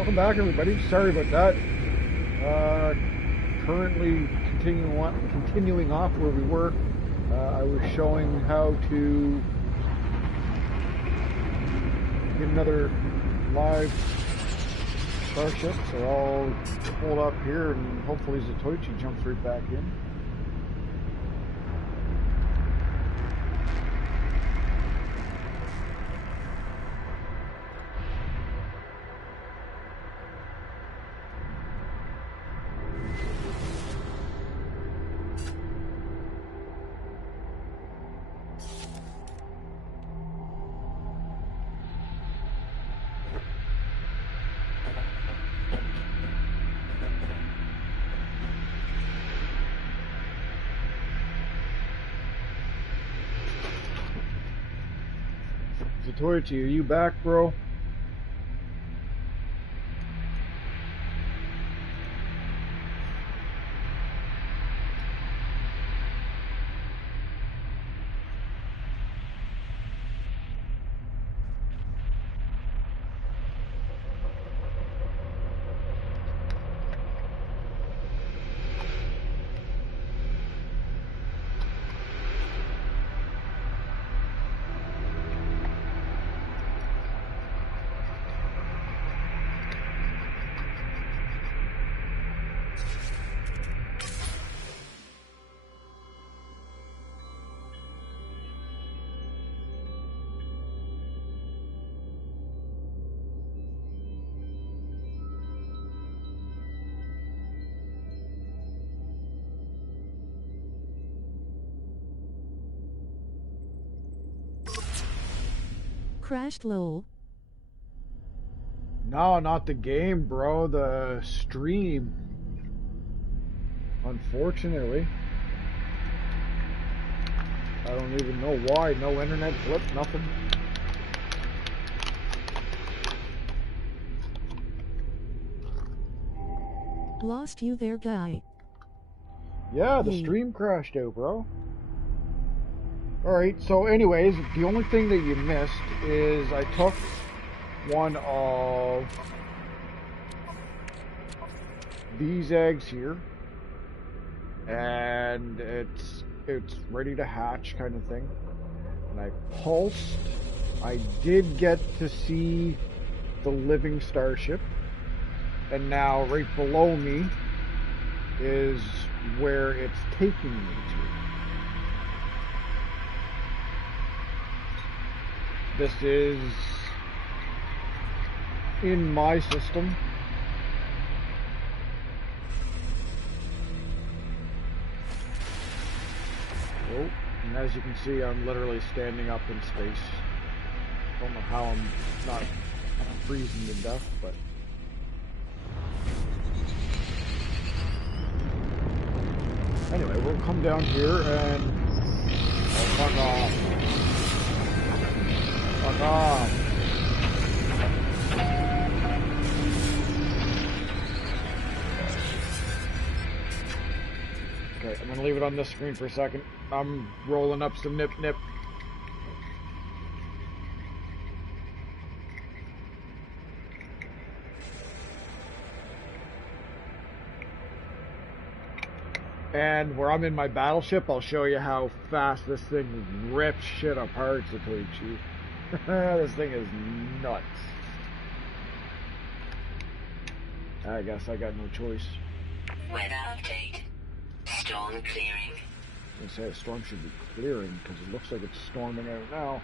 Welcome back, everybody. Sorry about that. Currently continuing off where we were. I was showing how to get another live starship. So I'll hold up here and hopefully Zatoichi jumps right back in. Zatoichi, are you back, bro? Crashed low. No, not the game, bro. The stream. Unfortunately. I don't even know why. No internet flip, nothing. Lost you there, guy. Yeah, the stream crashed out, bro. Alright, so anyways, the only thing that you missed is I took one of these eggs here, and it's ready to hatch kind of thing. And I pulsed. I did get to see the living starship, and now right below me is where it's taking me to. This is in my system. Oh, and as you can see, I'm literally standing up in space. Don't know how I'm not freezing to death, but... Anyway, we'll come down here and... Oh, fuck off. Fuck off. Okay, I'm gonna leave it on this screen for a second. I'm rolling up some nip. And where I'm in my battleship, I'll show you how fast this thing rips shit apart, Zatoichi. This thing is nuts. I guess I got no choice. Weather update. Storm clearing. I say a storm should be clearing because it looks like it's storming out now.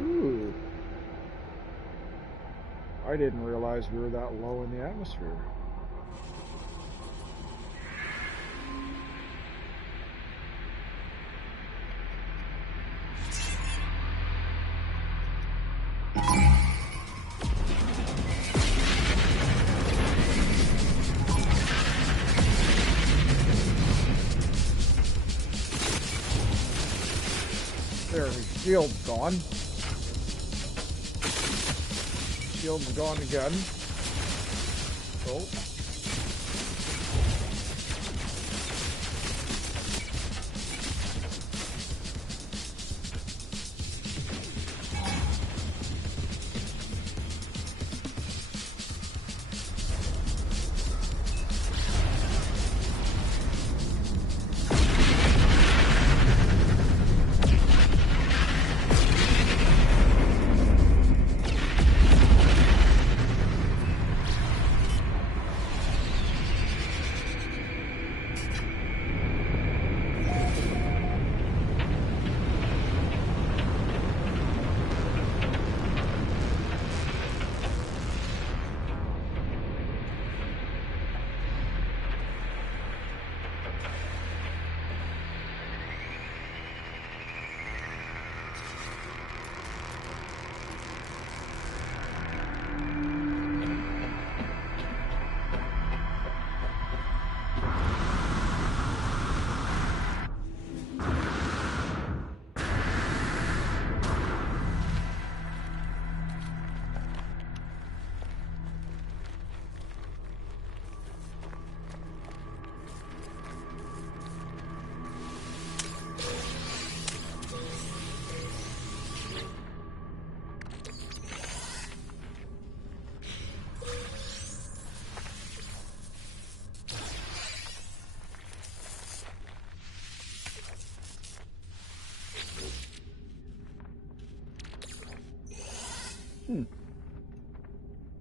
Ooh. I didn't realize we were that low in the atmosphere. There, his shield's gone. Shield's gone again. Oh.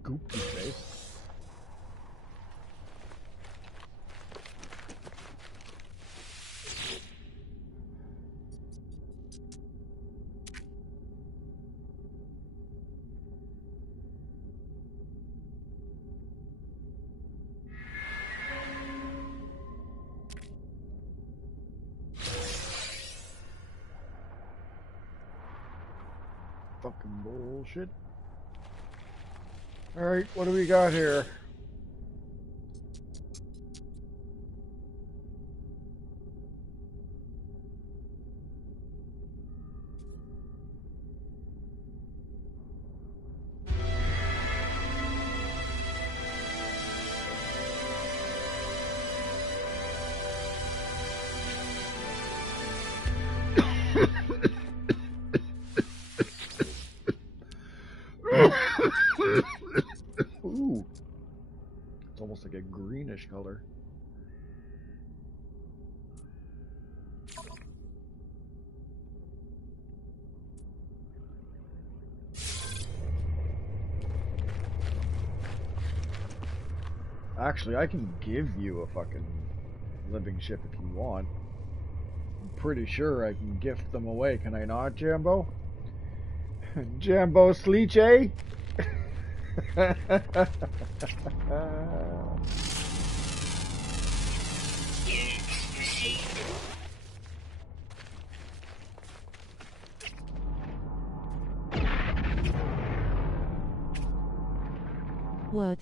Goopy face. Fucking bullshit. Alright, what do we got here? Ooh. It's almost like a greenish color. Actually, I can give you a fucking living ship if you want. I'm pretty sure I can gift them away, can I not, Jambo? Jambo Sleeche? What?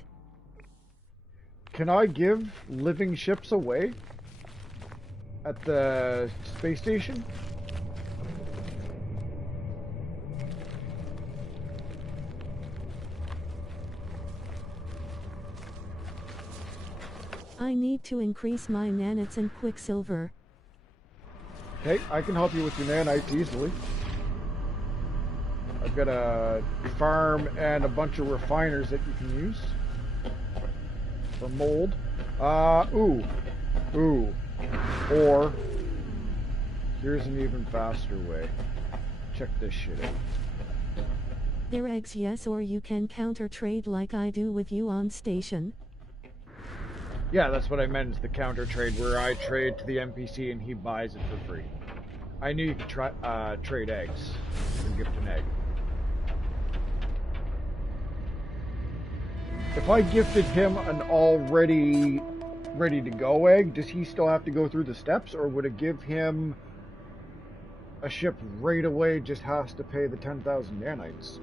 Can I give living ships away at the space station? I need to increase my nanites and quicksilver. Okay, I can help you with your nanites easily. I've got a farm and a bunch of refiners that you can use for mold. Ooh. Or here's an even faster way. Check this shit out. They're eggs, yes, or you can counter trade like I do with you on station. Yeah, that's what I meant, is the counter trade, where I trade to the NPC and he buys it for free. I knew you could trade eggs and gift an egg. If I gifted him an already ready to go egg, does he still have to go through the steps, or would it give him a ship right away, just has to pay the 10,000 nanites?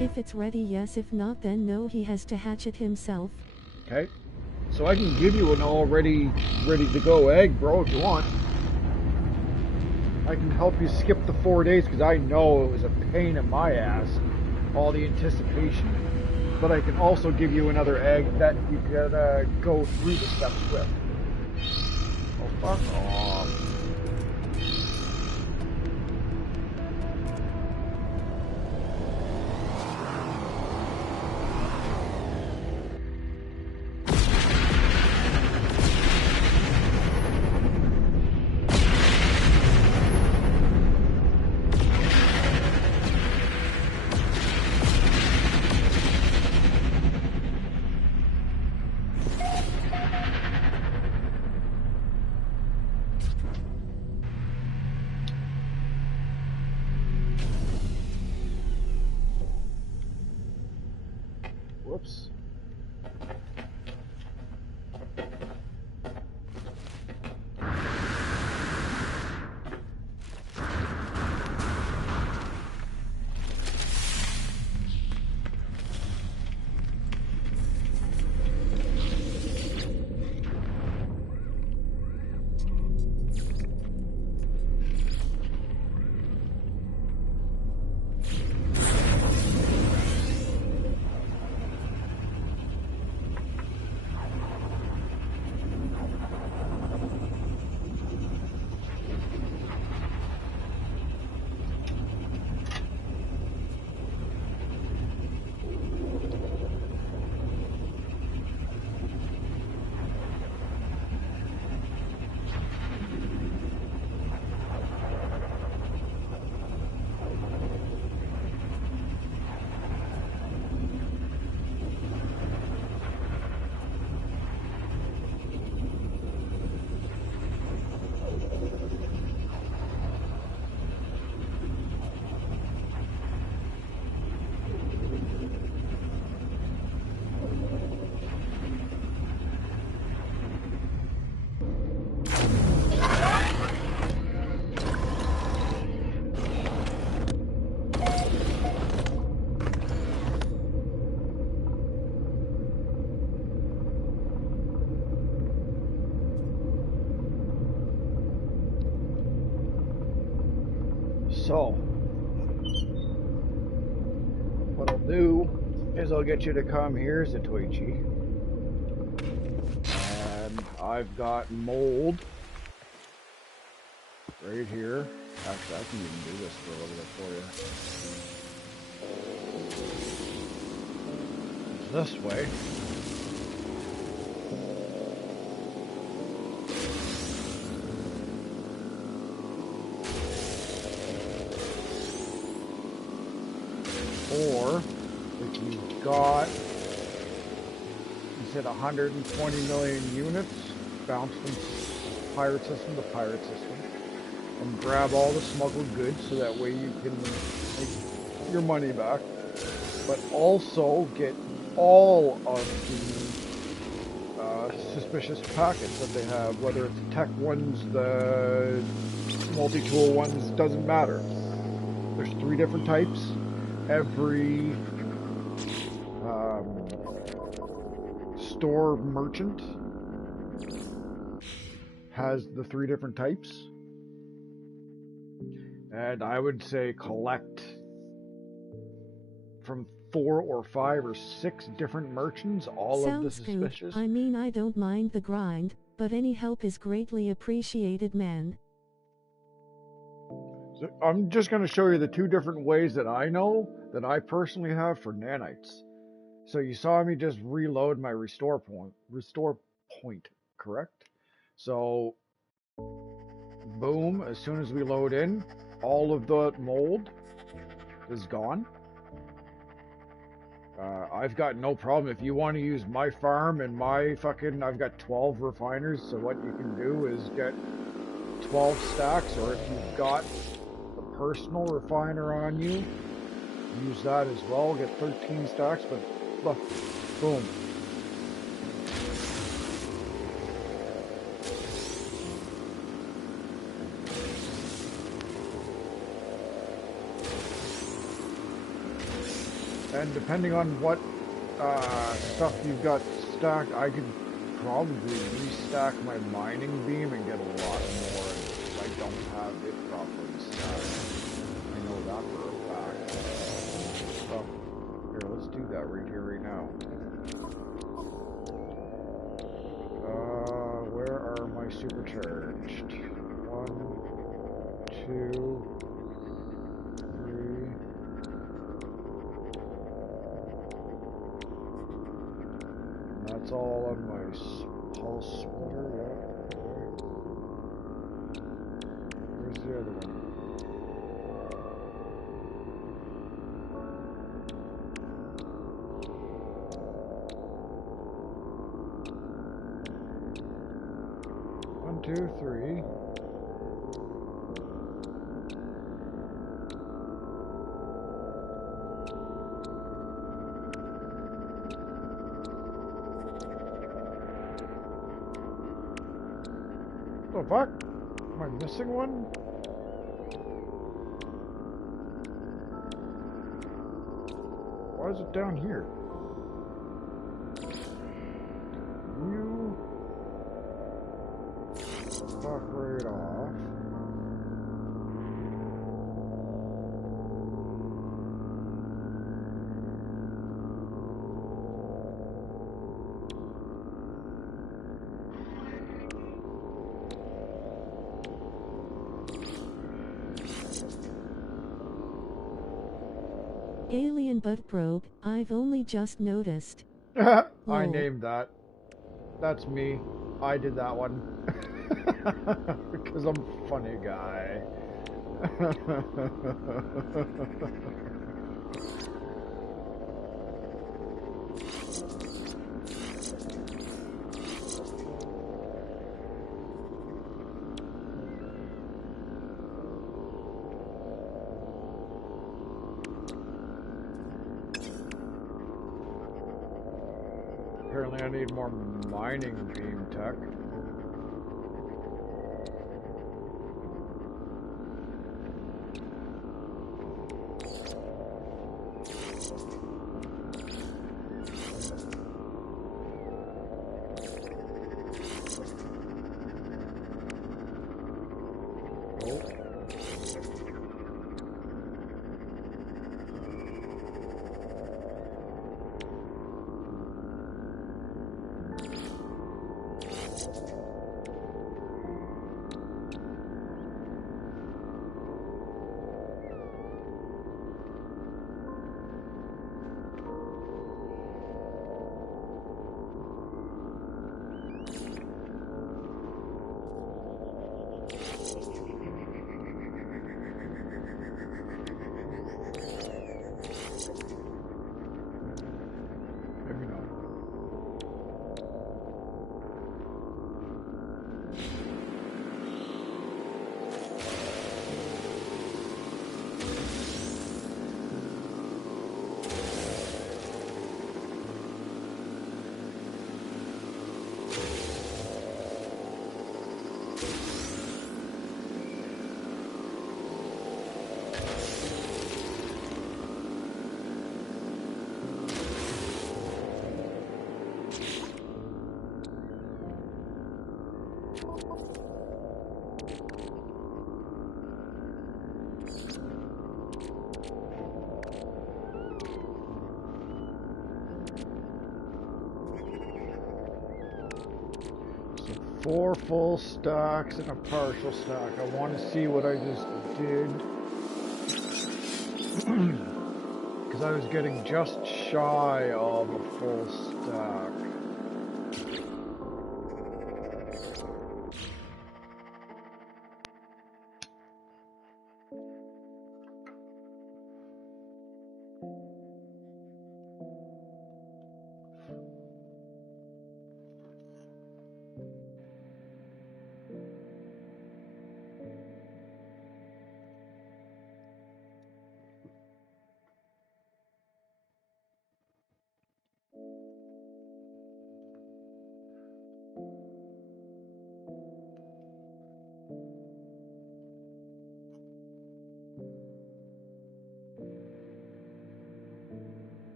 If it's ready, yes. If not, then no, he has to hatch it himself. Okay. So I can give you an already ready to go egg, bro, if you want. I can help you skip the 4 days because I know it was a pain in my ass, all the anticipation. But I can also give you another egg that you can go through the steps with. Oh, fuck off. Whoops. So, what I'll do is I'll get you to come here, Zatoichi. And I've got mold right here. Actually, I can even do this for a little bit for you. This way. Or if you've got, you said 120 million units, bounce from pirate system to pirate system, and grab all the smuggled goods so that way you can make your money back, but also get all of the suspicious packets that they have, whether it's the tech ones, the multi-tool ones, doesn't matter. There's 3 different types. Every store merchant has the 3 different types, and I would say collect from 4 or 5 or 6 different merchants, all of the suspicious. Good. I mean, I don't mind the grind, but any help is greatly appreciated, man. So I'm just going to show you the 2 different ways that I know that I personally have for nanites. So you saw me just reload my restore point, correct? So boom, as soon as we load in, all of the mold is gone. I've got no problem. If you want to use my farm and my fucking, I've got 12 refiners, so what you can do is get 12 stacks, or if you've got a personal refiner on you, use that as well, get 13 stacks, but look, boom. And depending on what stuff you've got stacked, I could probably restack my mining beam and get a lot more if I don't have it properly stacked. I know that for a fact. So, here, let's do that right here, right now. Where are my supercharged? 1, 2, 3. That's all on my pulse splitter, yeah. Okay. Where's the other one? One, two, three. The fuck? Am I missing one? Why is it down here? You fuck right off. Alien butt probe, I've only just noticed. I Lol. named that. That's me. I did that one. Because I'm a funny guy. Apparently I need more mining beam tech. Maybe not. So 4 full stacks and a partial stack. I want to see what I just did. Because I was getting just shy of a full stack.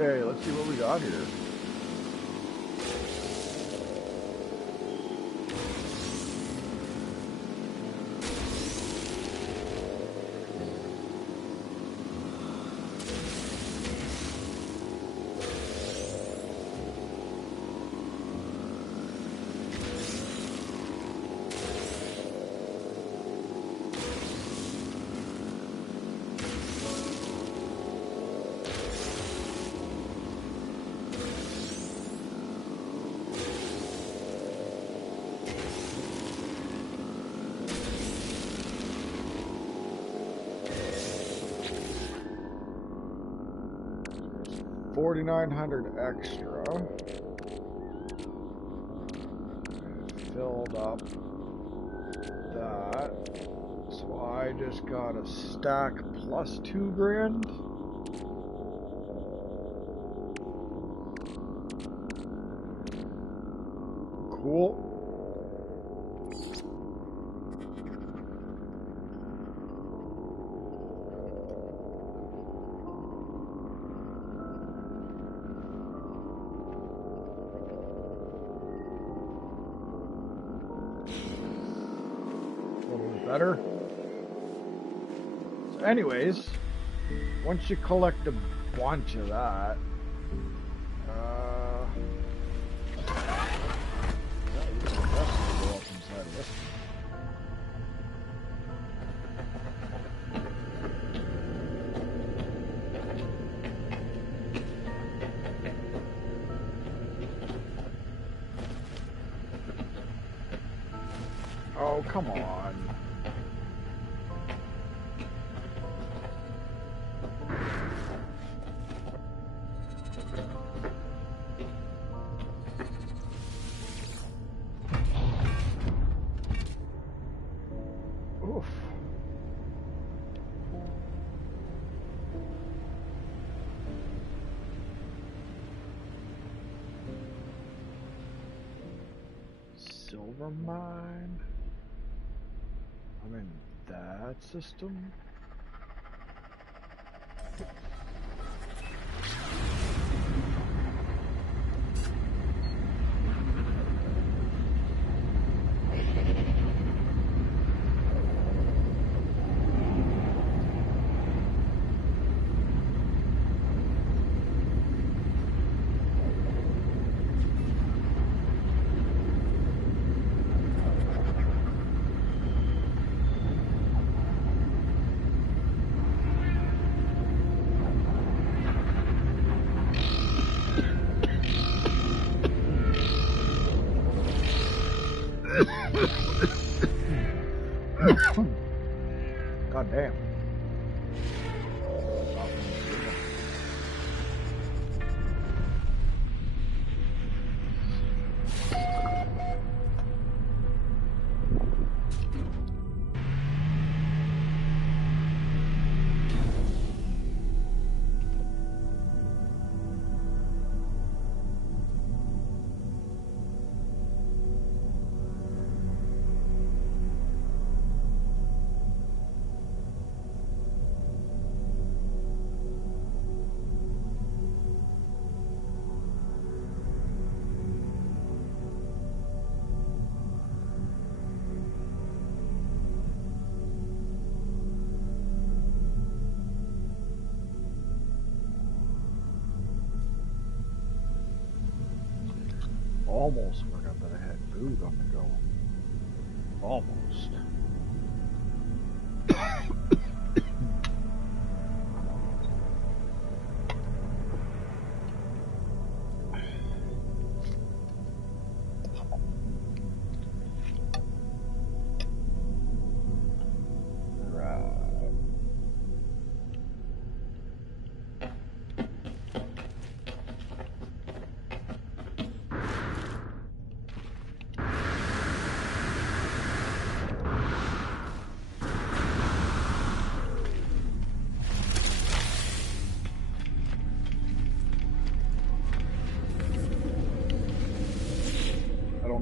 Okay, let's see what we got here. $4,900 extra. Filled up that. So I just got a stack plus $2,000. Cool. Better. So anyways, once you collect a bunch of that, yeah, you can definitely go up inside of this. Oh, come on. Oof. Silver mine. I'm in that system. God damn. Almost forgot that I had food on the go. Almost.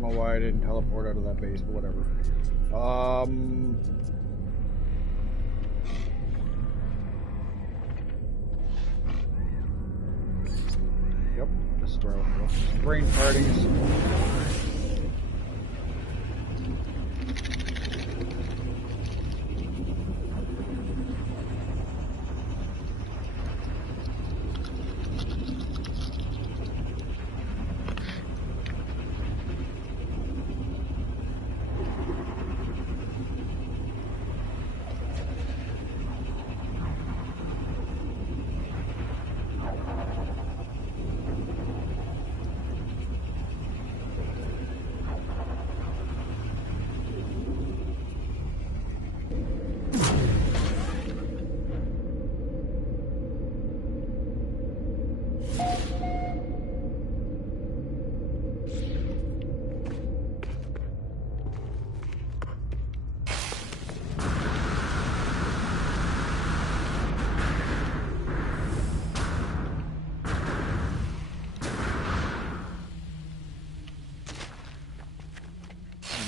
Why I didn't teleport out of that base, but whatever. brain parties.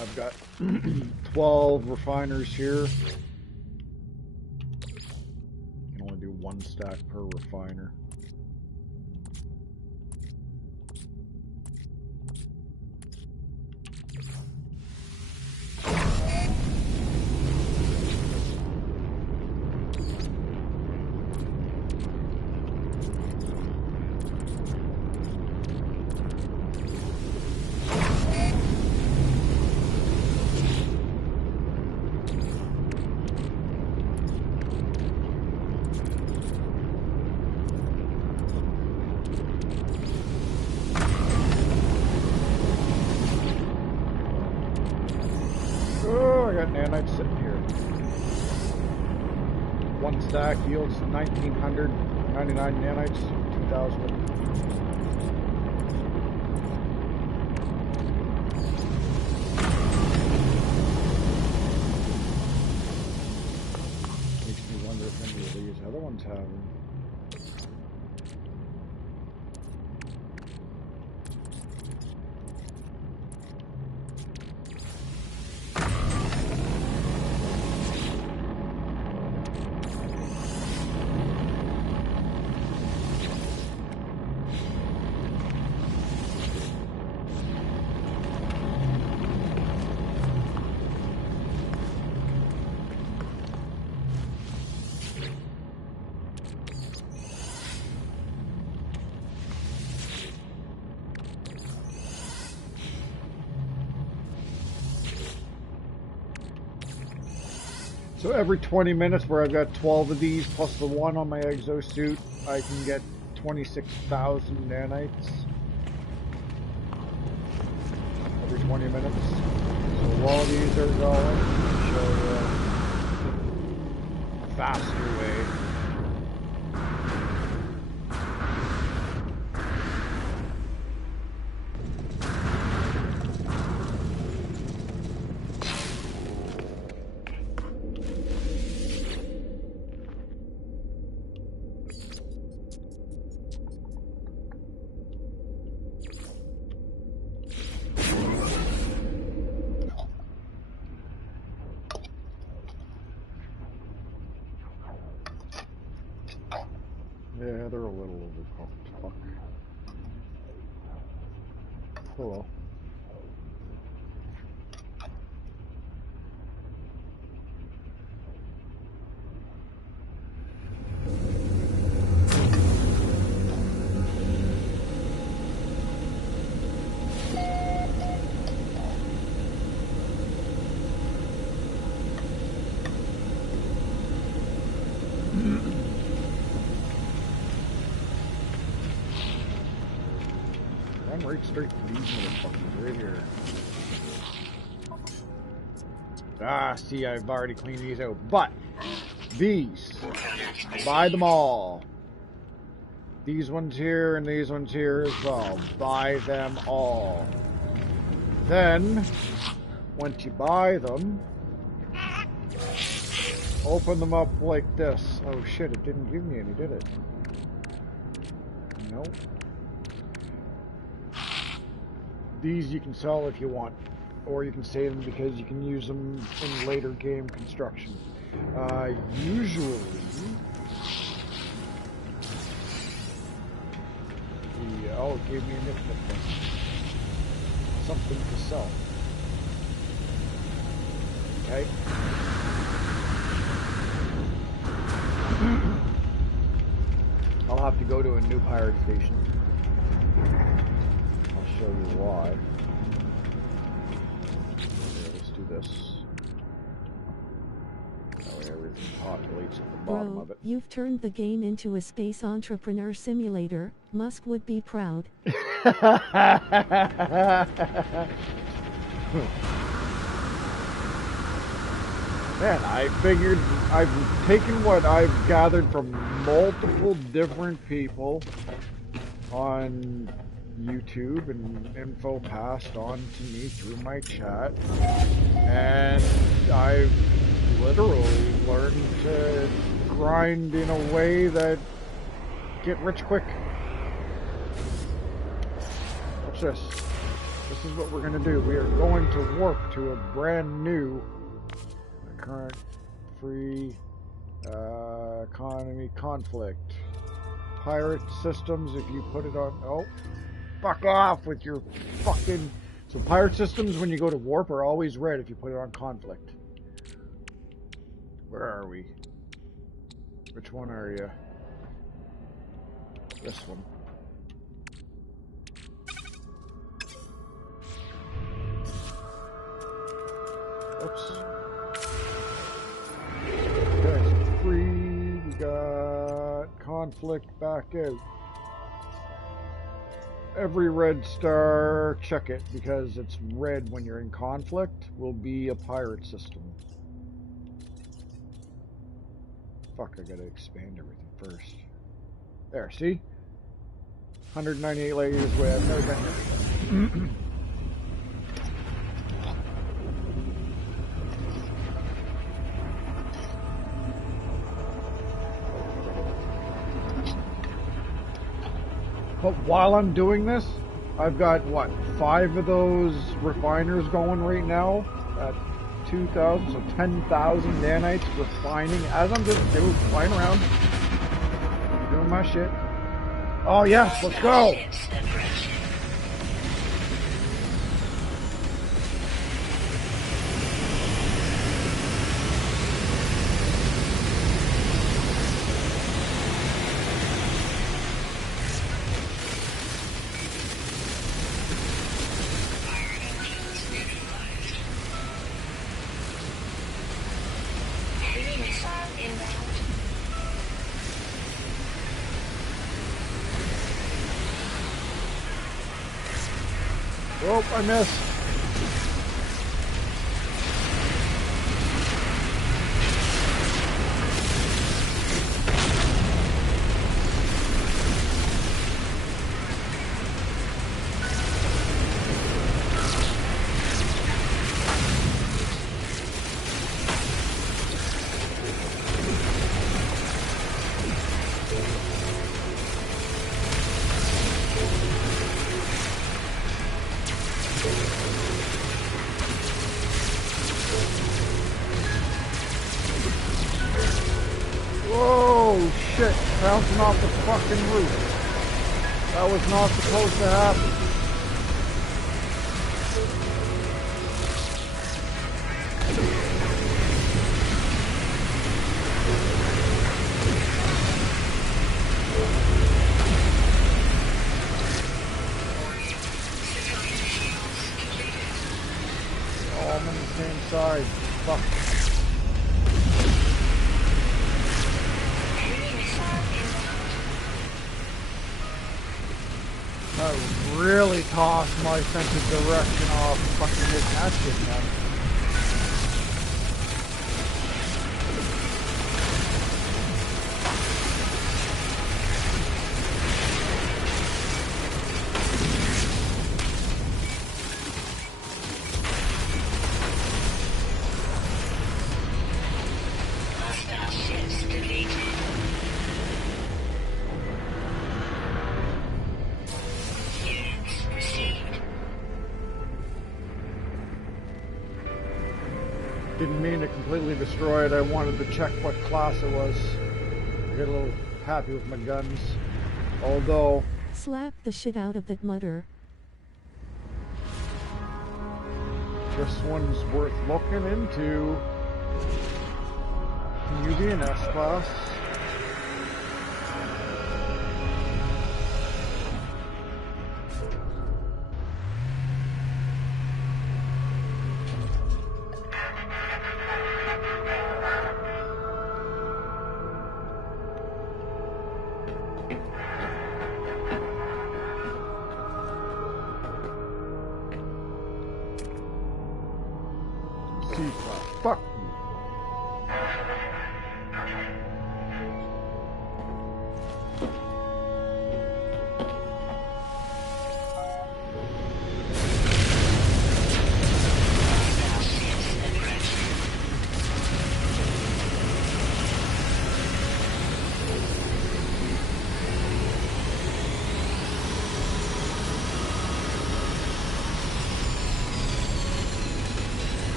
I've got 12 refiners here. You can only do 1 stack per refiner. Nanites sitting here. 1 stack yields 1,999 nanites, 2,000. Makes me wonder if any of these other ones have them. So every 20 minutes where I've got 12 of these plus the 1 on my exosuit, I can get 26,000 nanites. Every 20 minutes. So while these are going, I'll show you a faster way. Yeah, they're a little overcooked. Fuck. Oh well. I'm right straight to these motherfuckers right here. Ah, see, I've already cleaned these out. But these, buy them all. These ones here and these ones here as well. Buy them all. Then, once you buy them, open them up like this. Oh shit, it didn't give me any, did it? Nope. These you can sell if you want, or you can save them because you can use them in later game construction. see. Oh, it gave me a nifty thing. Something to sell. Okay. I'll have to go to a new pirate station. I'll show you why. Here, let's do this. That way everything populates at the bottom of it. You've turned the game into a space entrepreneur simulator. Musk would be proud. Man, I figured I've taken what I've gathered from multiple different people on YouTube and info passed on to me through my chat, and I've literally learned to grind in a way that get rich quick. Watch this. This is what we're going to do. We are going to warp to a brand new current free economy conflict. Pirate systems, if you put it on... Oh, fuck off with your fucking... So pirate systems, when you go to warp, are always red if you put it on conflict. Where are we? Which one are you? This one. Oops. Okay, so free, we got conflict back out. Every red star, check it, because it's red when you're in conflict, will be a pirate system. Fuck, I gotta expand everything first. There, see? 198 light years away, I've never been here. But while I'm doing this, I've got, what, 5 of those refiners going right now at 2,000, so 10,000 nanites refining as I'm just flying around, doing my shit. Oh yes, let's go! Oh, I missed. Bouncing off the fucking roof. That was not supposed to happen. Oh, I'm on the same side. Fuck. Really tossed my sense of direction off fucking his hatchet, man. Didn't mean to completely destroy it. I wanted to check what class it was. I got a little happy with my guns. Although, Slap the shit out of that mutter. This one's worth looking into. Can you be an S-Class? C-Class. Fuck you.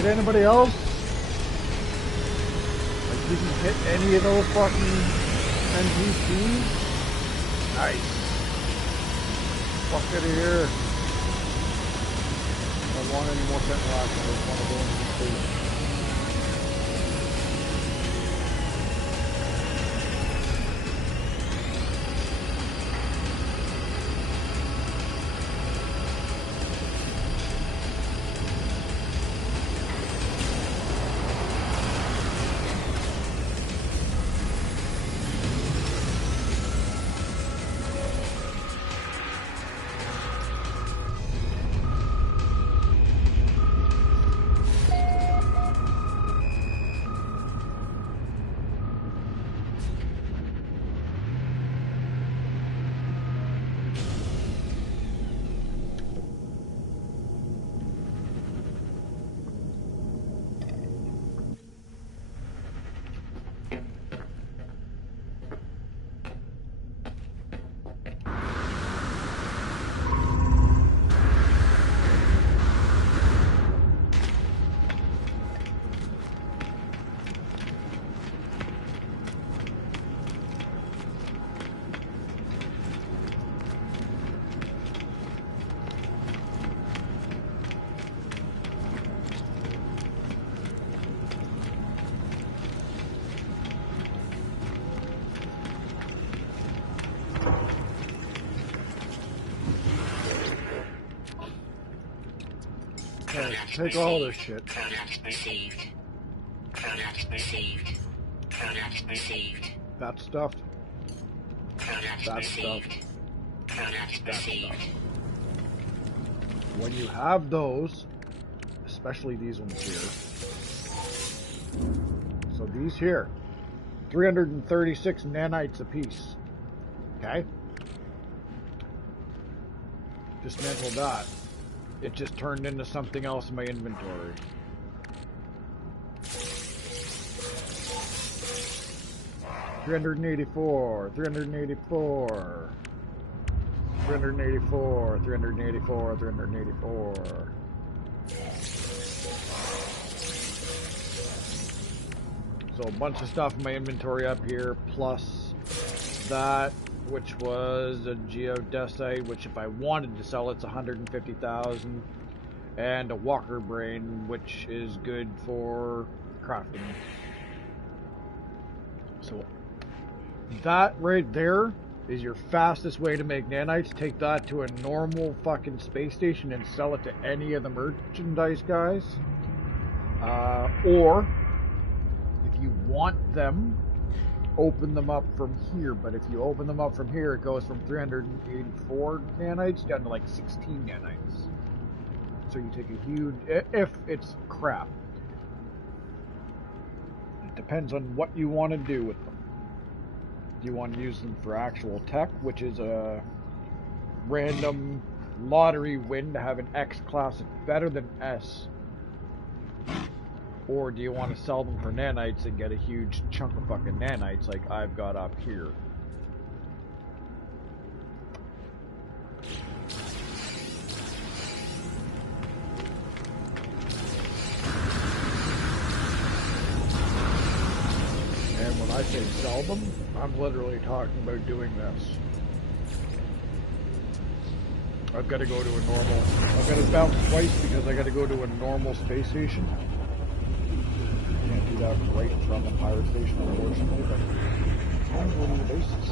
Hit anybody else? Like, did you hit any of those fucking NPCs? Nice. Fuck out of here. I don't want any more sentinel action. I just want to go into the station. Take all this shit. Product received. Product received. Product received. That stuff. Product That received. stuff. Product That received. stuff. When you have those, especially these ones here. So these here, 336 nanites apiece. Okay? Dismantle that. It just turned into something else in my inventory. $384, $384, $384, $384, $384. So a bunch of stuff in my inventory up here, plus that, which was a geodesite, which if I wanted to sell, it's 150,000, and a walker brain, which is good for crafting. So that right there is your fastest way to make nanites. Take that to a normal fucking space station and sell it to any of the merchandise guys. Or if you want them, open them up from here, but if you open them up from here, it goes from 384 nanites down to like 16 nanites. So you take a huge, if it's crap. It depends on what you want to do with them. Do you want to use them for actual tech, which is a random lottery win to have an X class that's better than S? Or do you want to sell them for nanites and get a huge chunk of fucking nanites like I've got up here? And when I say sell them, I'm literally talking about doing this. I've got to go to a normal... I've got to bounce twice because I got to go to a normal space station. Can't do that right from a pirate station, unfortunately, but I'm going to the bases.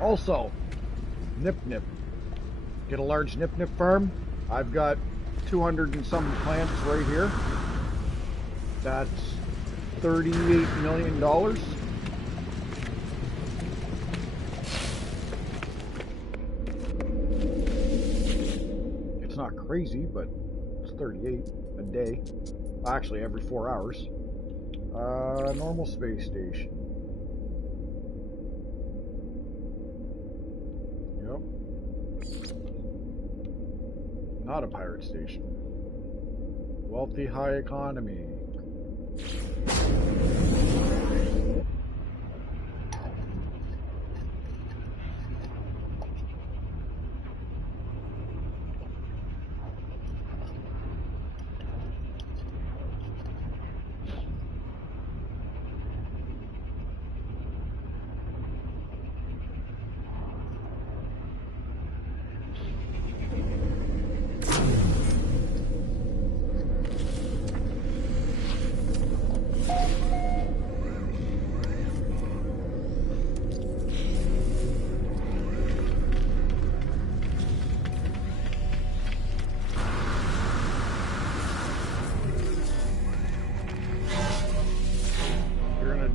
Also, Nip Nip. Get a large Nip Nip farm. I've got 200 and some plants right here. That's $38 million. It's not crazy, but it's 38 a day. Actually, every 4 hours. Normal space station. Not a pirate station. Wealthy high economy.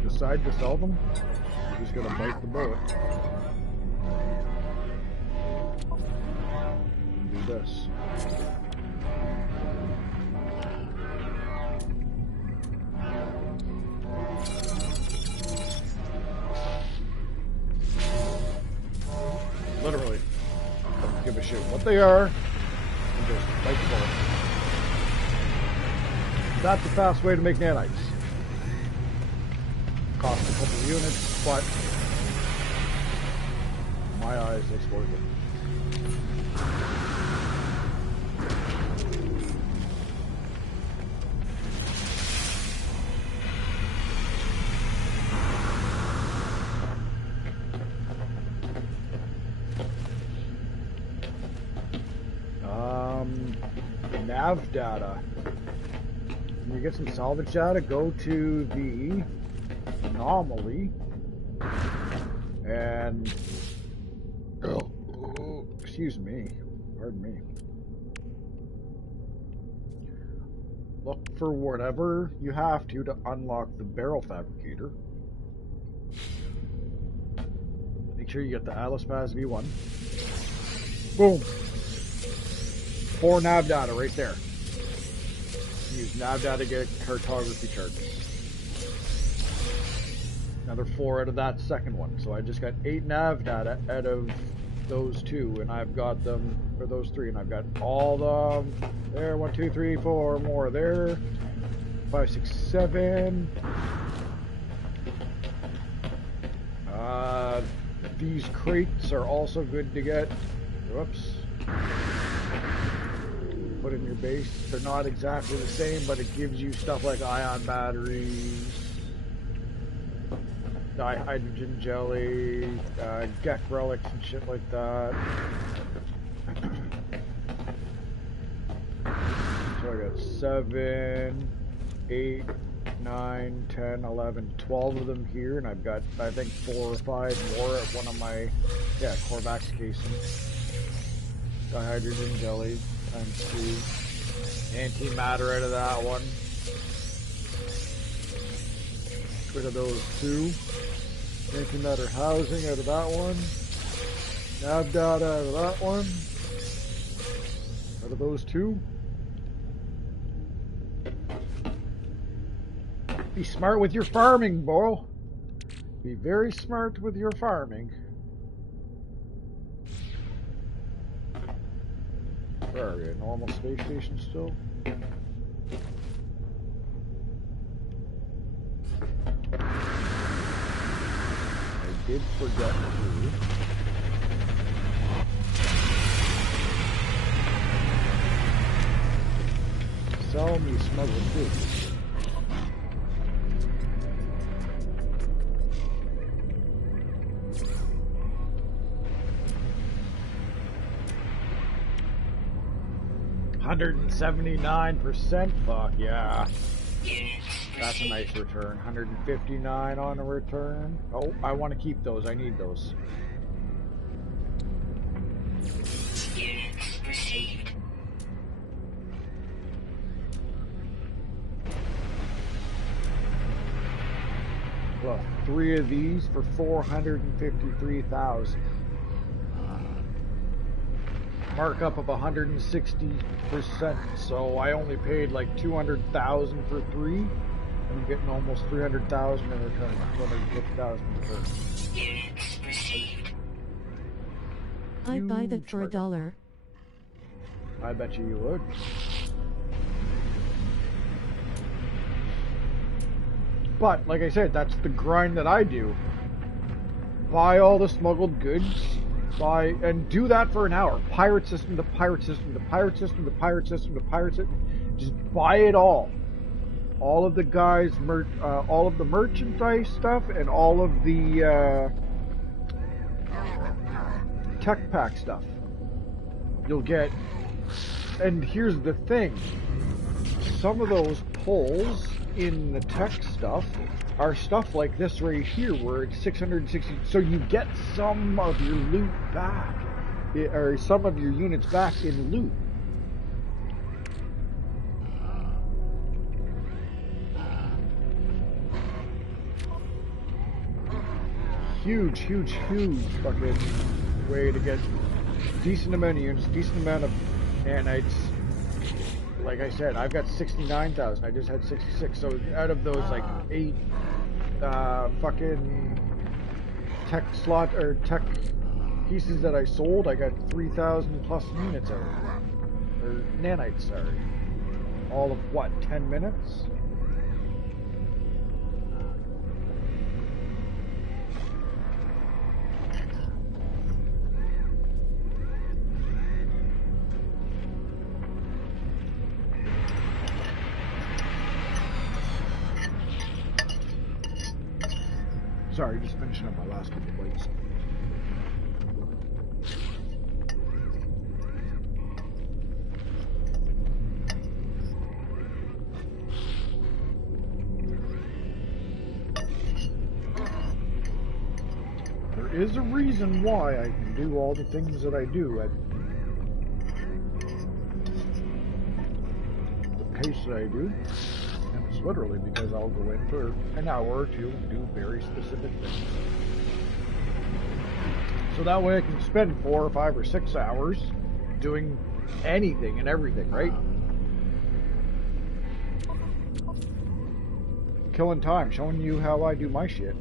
Decide to sell them, you're just gonna bite the bullet and do this. Literally, don't give a shit what they are, and just bite the bullet. That's a fast way to make nanites. Cost a couple of units, but in my eyes, it's worth it. Nav data. When you get some salvage data, go to the anomaly and excuse me, pardon me, look for whatever you have to unlock the barrel fabricator. Make sure you get the Atlas Paz V1. Boom, 4 nav data right there. Use nav data to get a cartography chart. Another 4 out of that second one. So I just got 8 nav data out of those two, and I've got them, or those three, and I've got all them. There, 1, 2, 3, 4 more there. 5, 6, 7. These crates are also good to get. Whoops. Put in your base. They're not exactly the same, but it gives you stuff like ion batteries, hydrogen jelly, Gek relics and shit like that. So I got 7, 8, 9, 10, 11, 12 of them here, and I've got, I think, 4 or 5 more at one of my, Corvette's casings. Got hydrogen jelly times 2. Antimatter out of that one. Rid of those 2. Antimatter housing out of that one. Nav data out of that one. Out of those 2. Be smart with your farming, boy. Be very smart with your farming. Where are we? A normal space station still? I did forget to sell me smuggled goods. $179%. Fuck yeah. That's a nice return. 159 on a return. Oh, I want to keep those. I need those. Units received. Well, 3 of these for 453,000. Markup of 160%, so I only paid like 200,000 for 3. I'm getting almost 300,000 in return. 250,000 in return. Units received. I'd buy that for $1. I bet you would. But like I said, that's the grind that I do. Buy all the smuggled goods. Buy and do that for an hour. Pirate system to pirate system to pirate system to pirate system to pirate system. Just buy it all. All of the guys, all of the merchandise stuff, and all of the tech pack stuff. You'll get. And here's the thing: some of those pulls in the tech stuff are stuff like this right here, where it's 660. So you get some of your loot back, or some of your units back in loot. Huge, huge, huge fucking way to get decent amount of units, decent amount of nanites. Like I said, I've got 69,000. I just had 66. So out of those, like 8 fucking tech slot or tech pieces that I sold, I got 3,000 plus units out of it. Or nanites, sorry. All of what? 10 minutes? Sorry, just finishing up my last couple plates. There is a reason why I can do all the things that I do at the pace that I do. It's literally because I'll go in for an hour or two and do very specific things. So that way I can spend 4 or 5 or 6 hours doing anything and everything, right? Killing time, showing you how I do my shit.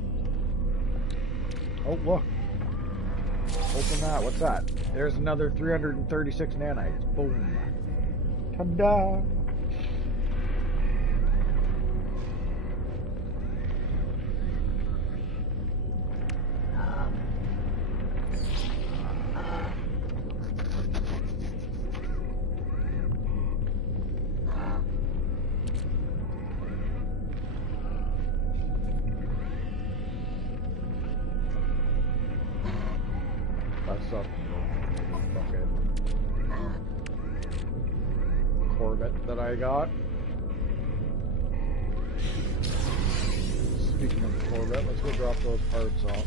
Oh, look. Open that. What's that? There's another 336 nanites. Boom. Ta-da! That's a fucking Corvette that I got. Speaking of the Corvette, let's go drop those parts off.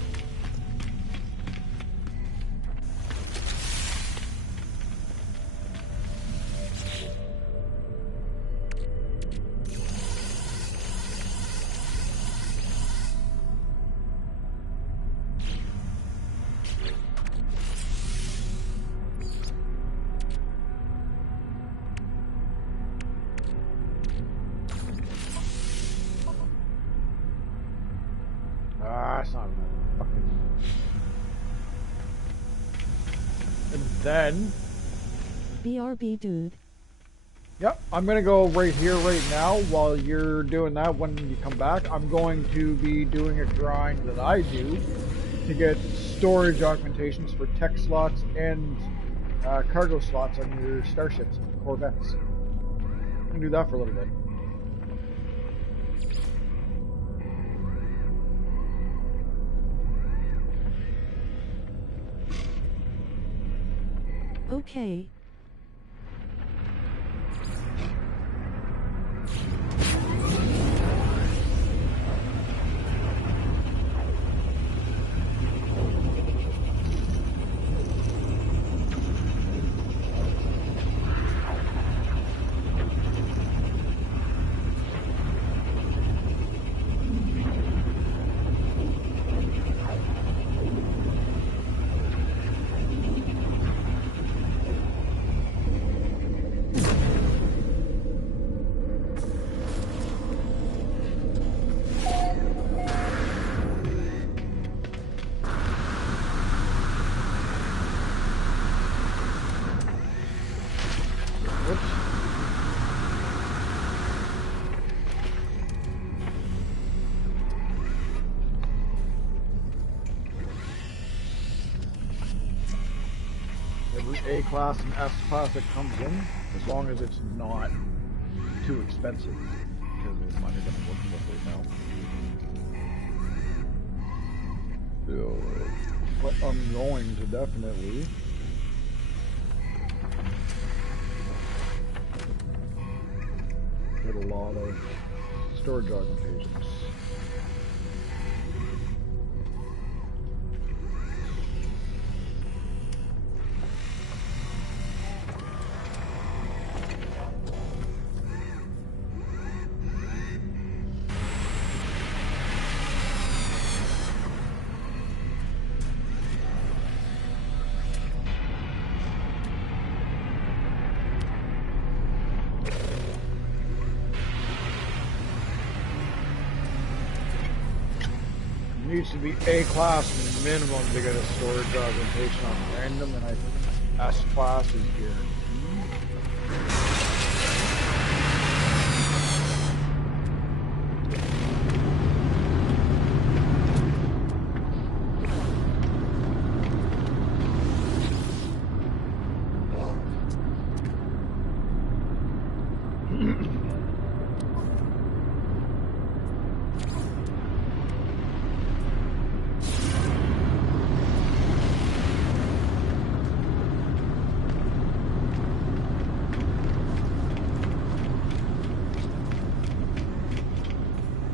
That's not enough. Fucking. And then. BRB, dude. Yep, I'm gonna go right here, right now. While you're doing that, when you come back, I'm going to be doing a grind that I do to get storage augmentations for tech slots and cargo slots on your starships, Corvettes. I'm gonna do that for a little bit. Okay. A class and S class that comes in, as long as it's not too expensive, because those mine are going to work with right now. But I'm going to definitely get a lot of storage augmentations. Needs to be A class minimum to get a storage augmentation on random, and I think S class is guaranteed.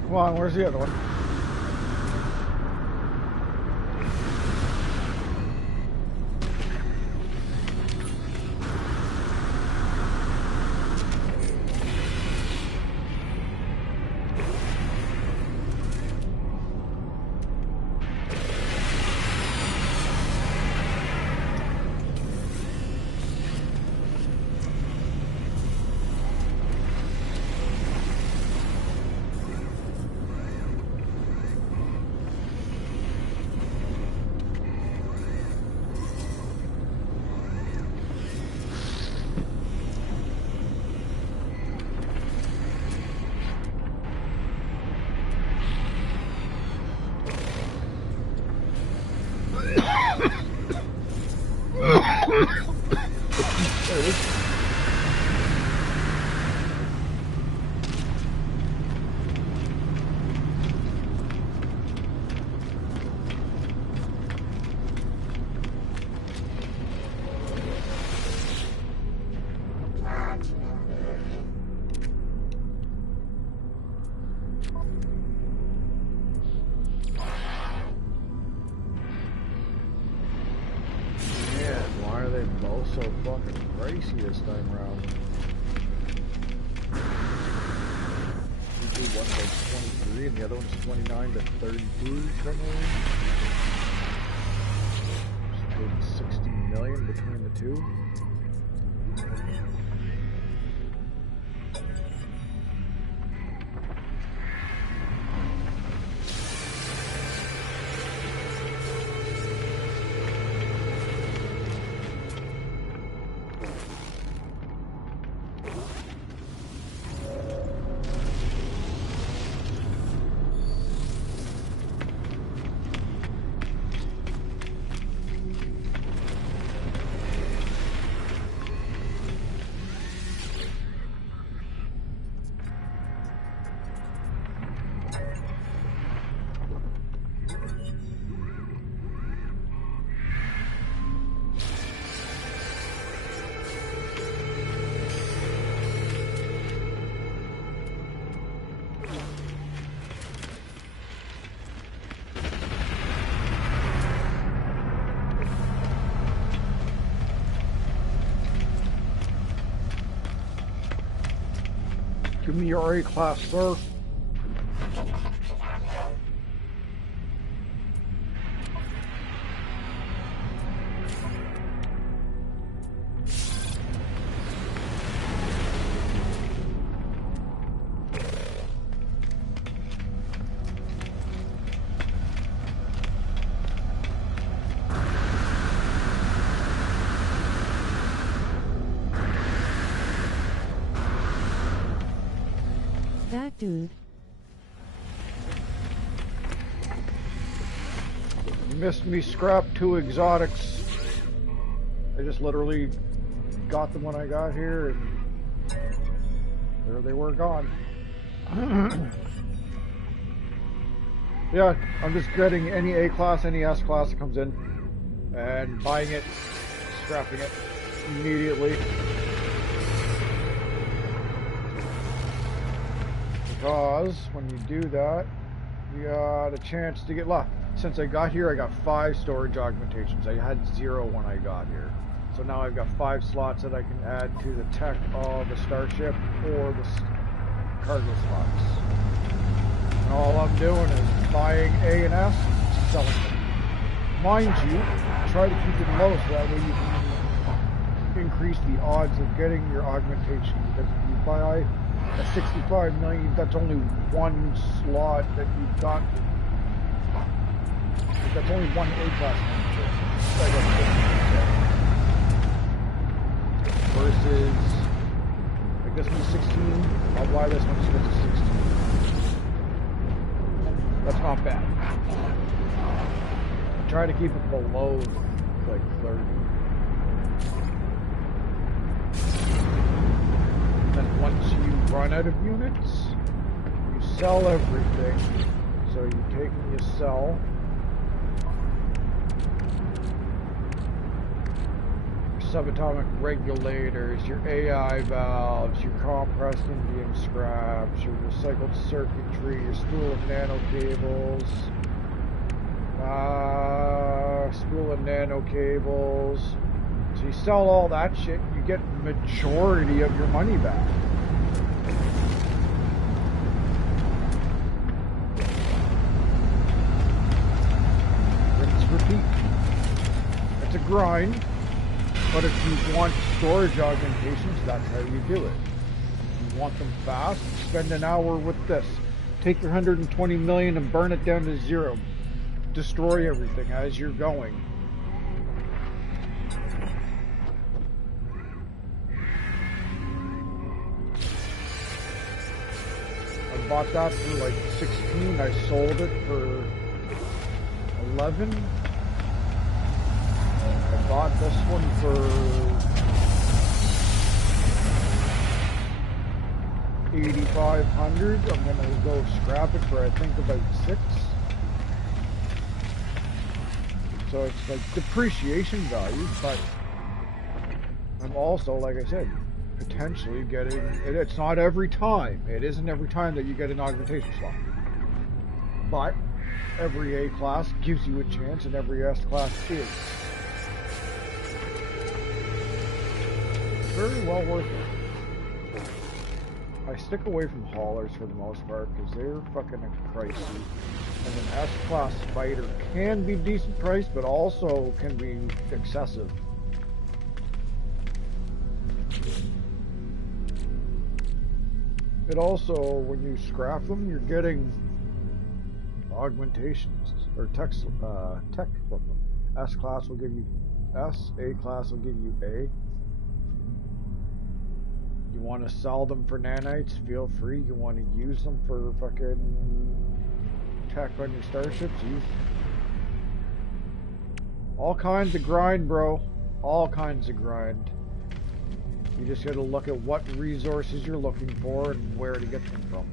Come on, where's the other one? There it is. So fucking pricey this time around. Usually one's like 23 and the other one's 29 to 32 somewhere. So 60 million between the two. Give me your A-class, sir. That dude. You missed me, scrap 2 exotics. I just literally got them when I got here and there they were gone. Yeah, I'm just getting any A-class, any S-class that comes in and buying it, scrapping it immediately. Because when you do that, you got a chance to get luck. Since I got here, I got 5 storage augmentations. I had 0 when I got here. So now I've got 5 slots that I can add to the tech of the starship or the cargo slots. And all I'm doing is buying A and S, selling them. Mind you, try to keep it low so that way you can increase the odds of getting your augmentation. Because if you buy at 65 million, that's only 1 slot that you've got. That's only 1 A-class versus, I guess one's 16. I'll buy this one so it's 16. That's not bad. Try to keep it below like 30. Then once you run out of units, you sell everything. So you take and you sell. Your subatomic regulators, your AI valves, your compressed indium scraps, your recycled circuitry, your spool of nano cables, spool of nano cables. So you sell all that shit, you get majority of your money back. Rinse, repeat. It's a grind, but if you want storage augmentations, that's how you do it. If you want them fast, spend an hour with this. Take your 120 million and burn it down to 0. Destroy everything as you're going. I bought that for like 16. I sold it for 11. I bought this one for 8,500. I'm gonna go scrap it for I think about 6. So it's like depreciation value, but I'm also, like I said, potentially getting. It's not every time. It isn't every time that you get an augmentation slot, but every A class gives you a chance, and every S class is. Very well worth it. I stick away from haulers for the most part because they're fucking pricey. And an S-Class Spider can be decent price, but also can be excessive. It also, when you scrap them, you're getting augmentations or tech from them. S-Class will give you S, A-Class will give you A. You want to sell them for nanites, feel free. You want to use them for fucking tech on your starships, use all kinds of grind, bro. All kinds of grind. You just gotta look at what resources you're looking for and where to get them from.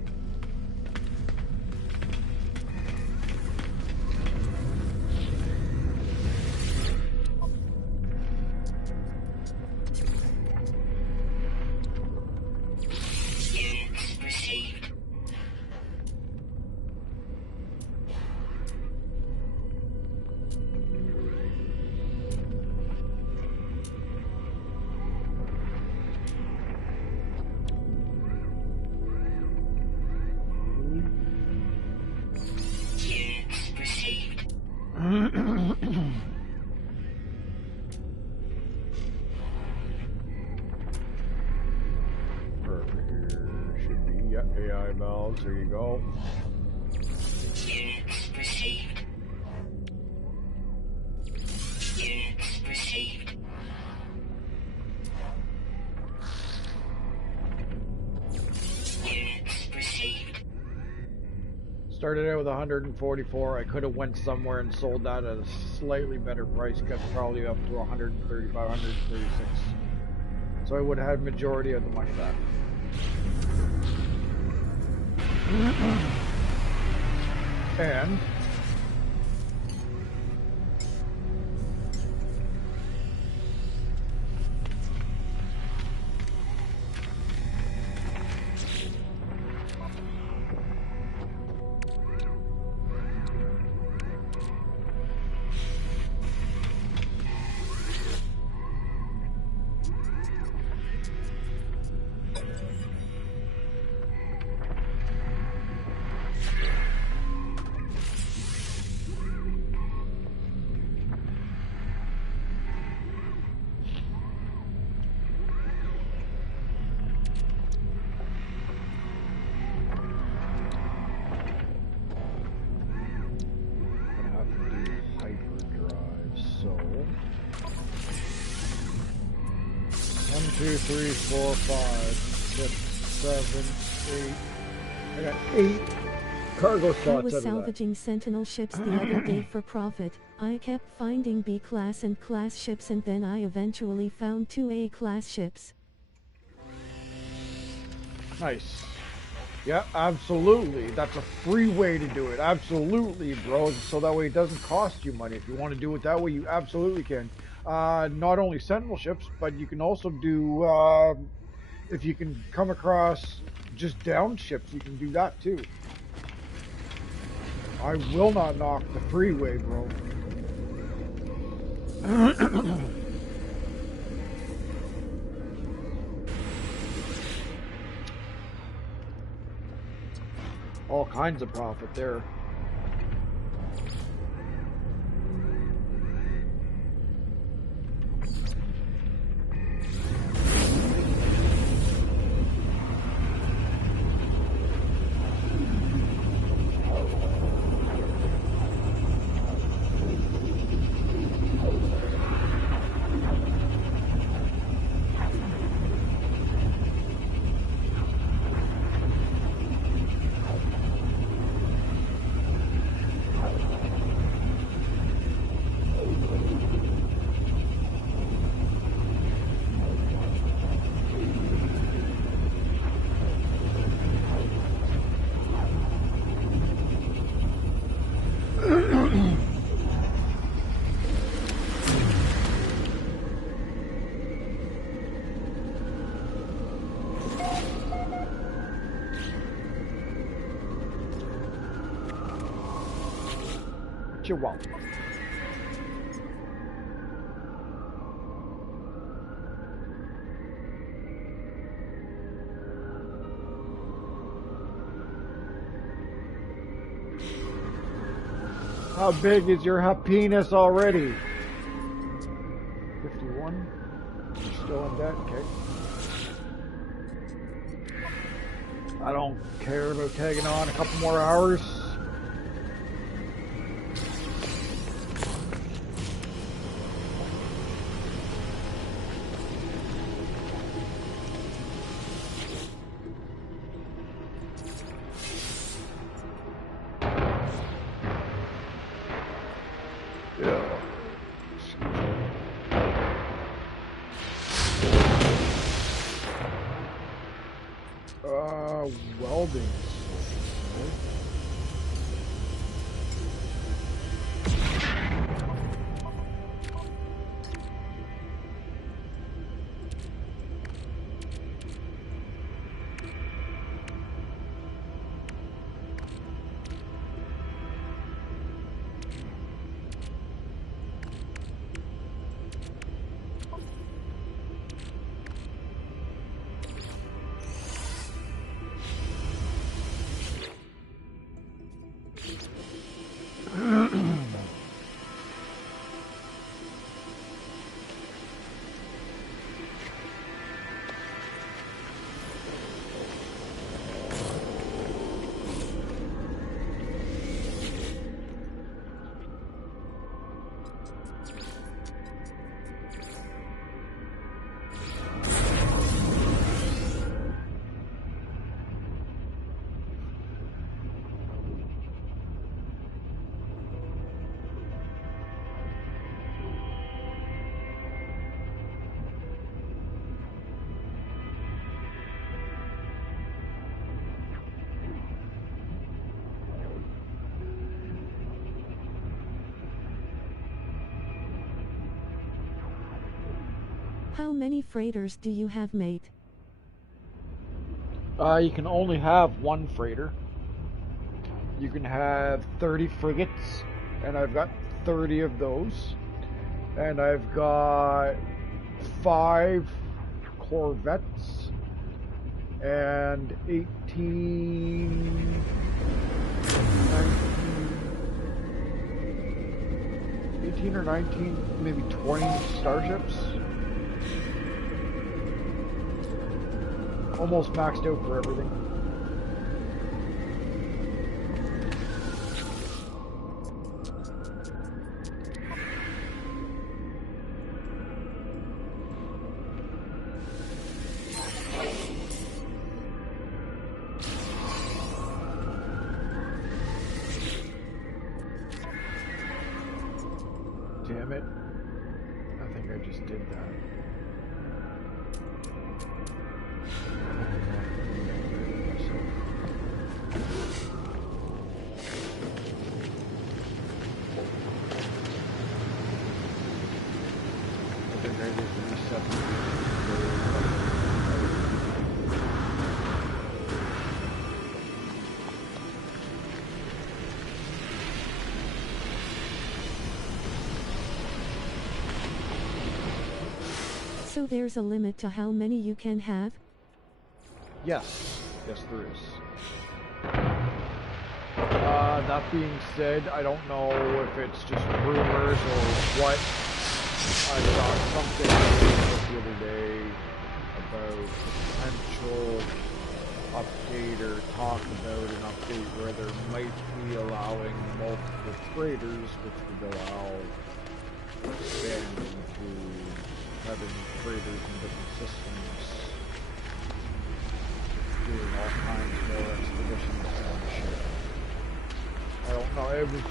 AI valves, there you go. Units received. Units received. Units received. Started out with 144. I could have went somewhere and sold that at a slightly better price, got probably up to 135, 136. So I would have had majority of the money back. And two, three, four, five, 6, 7, 8. I got 8 cargo slots. I was salvaging Sentinel ships the other day for profit. I kept finding B-class and class ships, and then I eventually found 2 A-class ships. Nice. Yeah, absolutely. That's a free way to do it. Absolutely, bro. So that way it doesn't cost you money. If you want to do it that way, you absolutely can. Not only Sentinel ships, but you can also do, if you can come across just down ships, you can do that too. I will not knock the freeway, bro. All kinds of profit there. Chihuahua. How big is your penis already? 51. You're still in debt? Okay. I don't care about tagging on a couple more hours. Welding. How many freighters do you have, mate? You can only have one freighter. You can have 30 frigates, and I've got 30 of those. And I've got 5 Corvettes and 18 or 19, maybe 20 starships. Almost maxed out for everything. Damn it. I think I just did that. So there's a limit to how many you can have? Yes. Yes, there is. That being said, I don't know if it's just rumors or what. I saw something the other day about potential update or talk about an update where there might be allowing multiple freighters, which would allow expanding to having freighters in different systems, doing all kinds more expeditions on the ship. I don't know.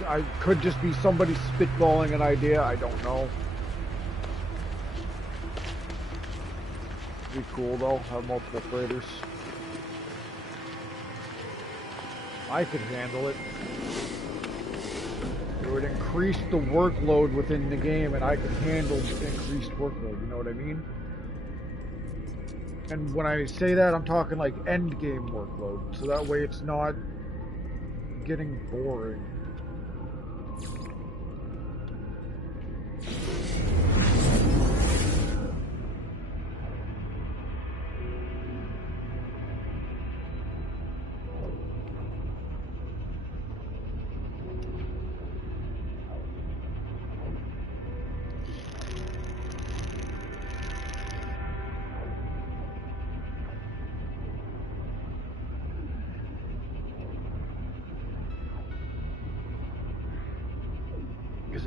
I could just be somebody spitballing an idea. I don't know. It'd be cool though. Have multiple freighters. I could handle it. It would increase the workload within the game, and I could handle increased workload. You know what I mean? And when I say that, I'm talking like end game workload, so that way it's not getting boring.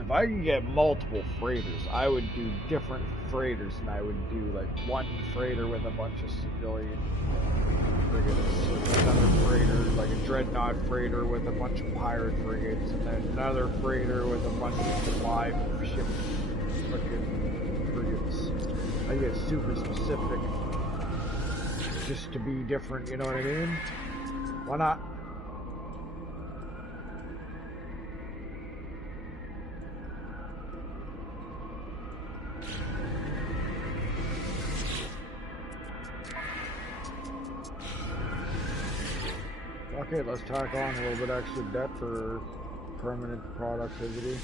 if I could get multiple freighters, I would do different freighters, and I would do like one freighter with a bunch of civilian frigates, another freighter, like a dreadnought freighter with a bunch of pirate frigates, and then another freighter with a bunch of live ship frickin' frigates. I get super specific, just to be different, you know what I mean? Why not? Okay, let's tack on a little bit extra debt for permanent productivity.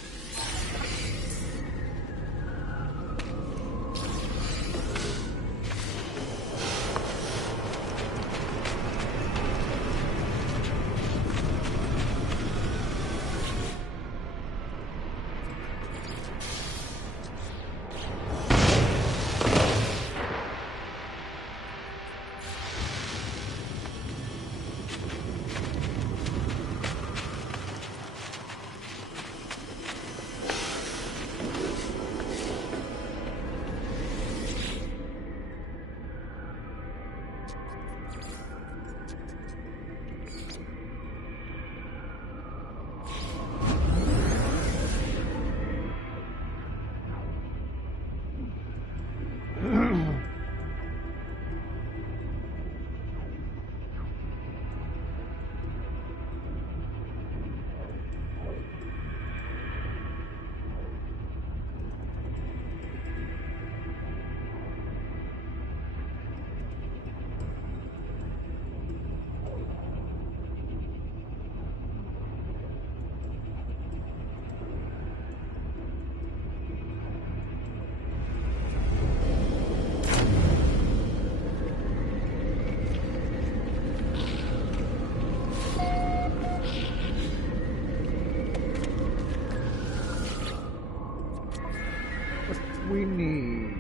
We need,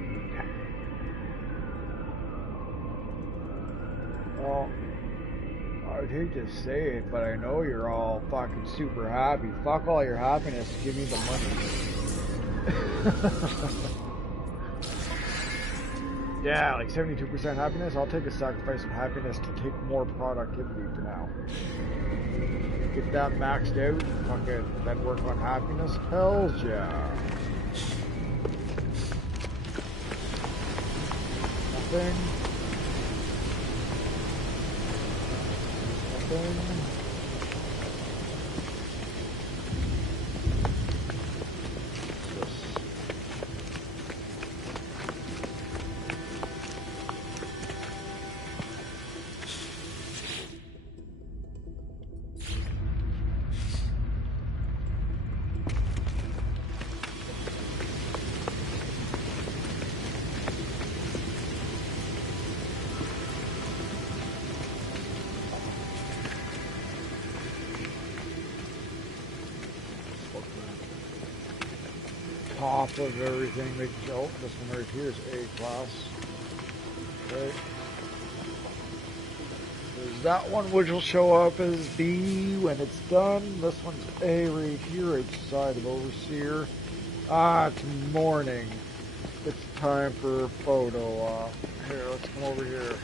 well, I'd hate to say it, but I know you're all fucking super happy. Fuck all your happiness, give me the money. Yeah, like 72% happiness. I'll take a sacrifice of happiness to take more productivity for now. Get that maxed out, fucking then work on happiness. Hells yeah. Nothing. Top of everything they oh, this one right here is A class. Okay. There's that one which will show up as B when it's done. This one's A right here, each side of overseer. Ah, it's morning. It's time for a photo op. Here, let's come over here.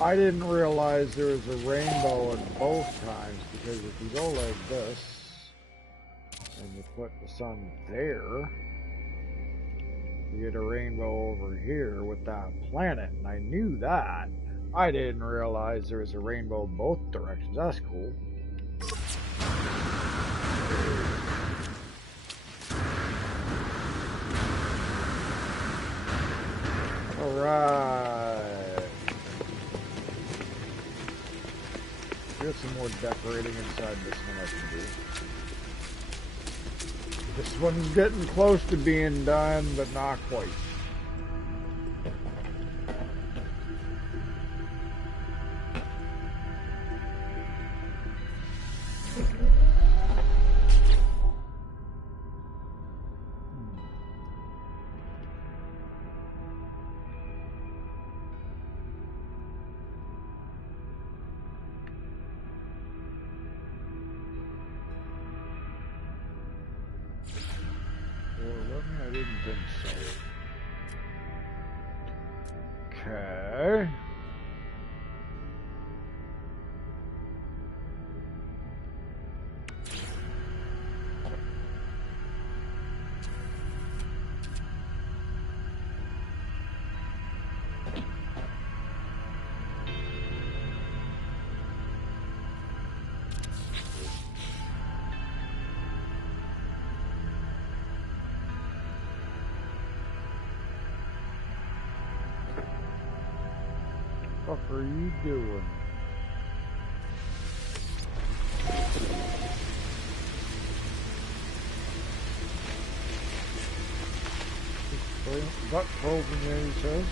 I didn't realize there was a rainbow at both times, because if you go like this and you put the sun there, you get a rainbow over here with that planet, and I knew that. I didn't realize there was a rainbow both directions. That's cool. Alright. There's some more decorating inside this one I can do. This one's getting close to being done, but not quite. I didn't think so. Okay. What are you doing? Got probing there, he says.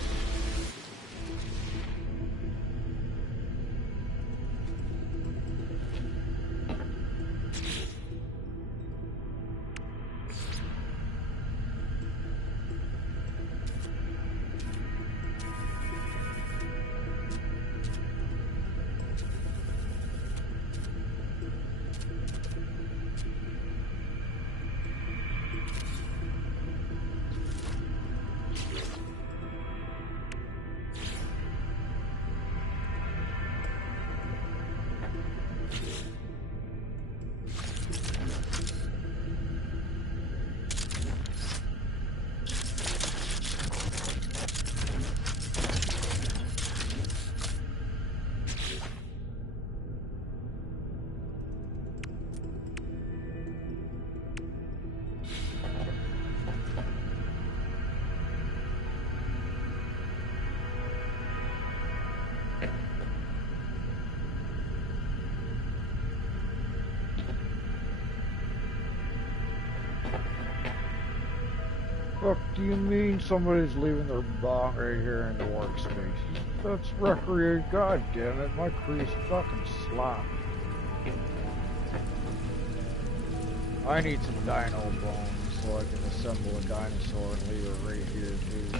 What do you mean somebody's leaving their bong right here in the workspace? That's recreate. God damn it, my crew's fucking slop. I need some dino bones so I can assemble a dinosaur and leave it right here too.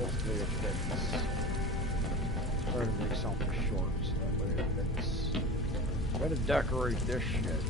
Hopefully it fits. Try to make something short so that way it fits. Gotta decorate this shit.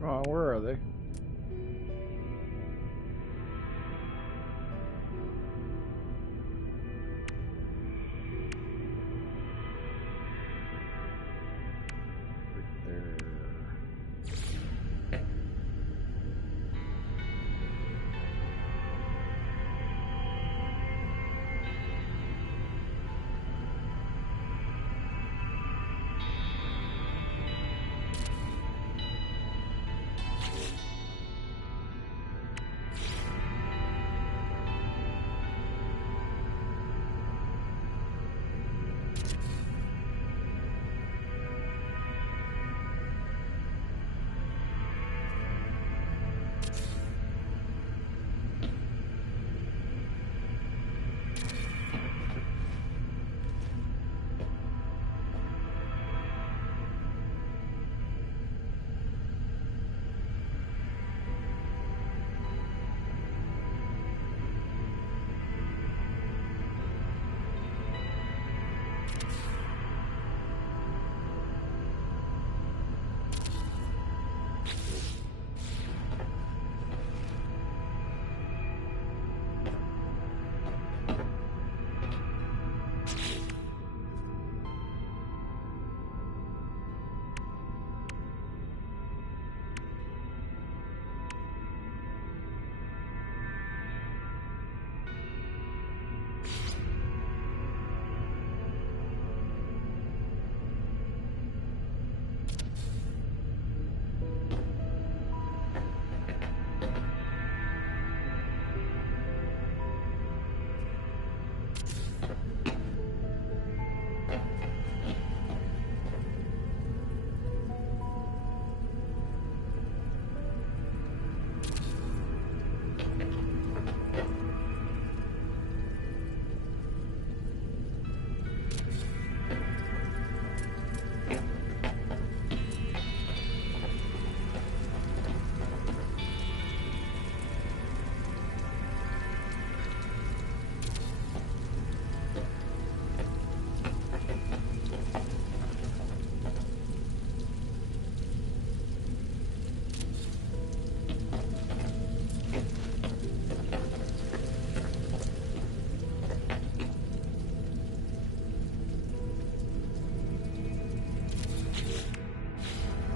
Oh, where are they?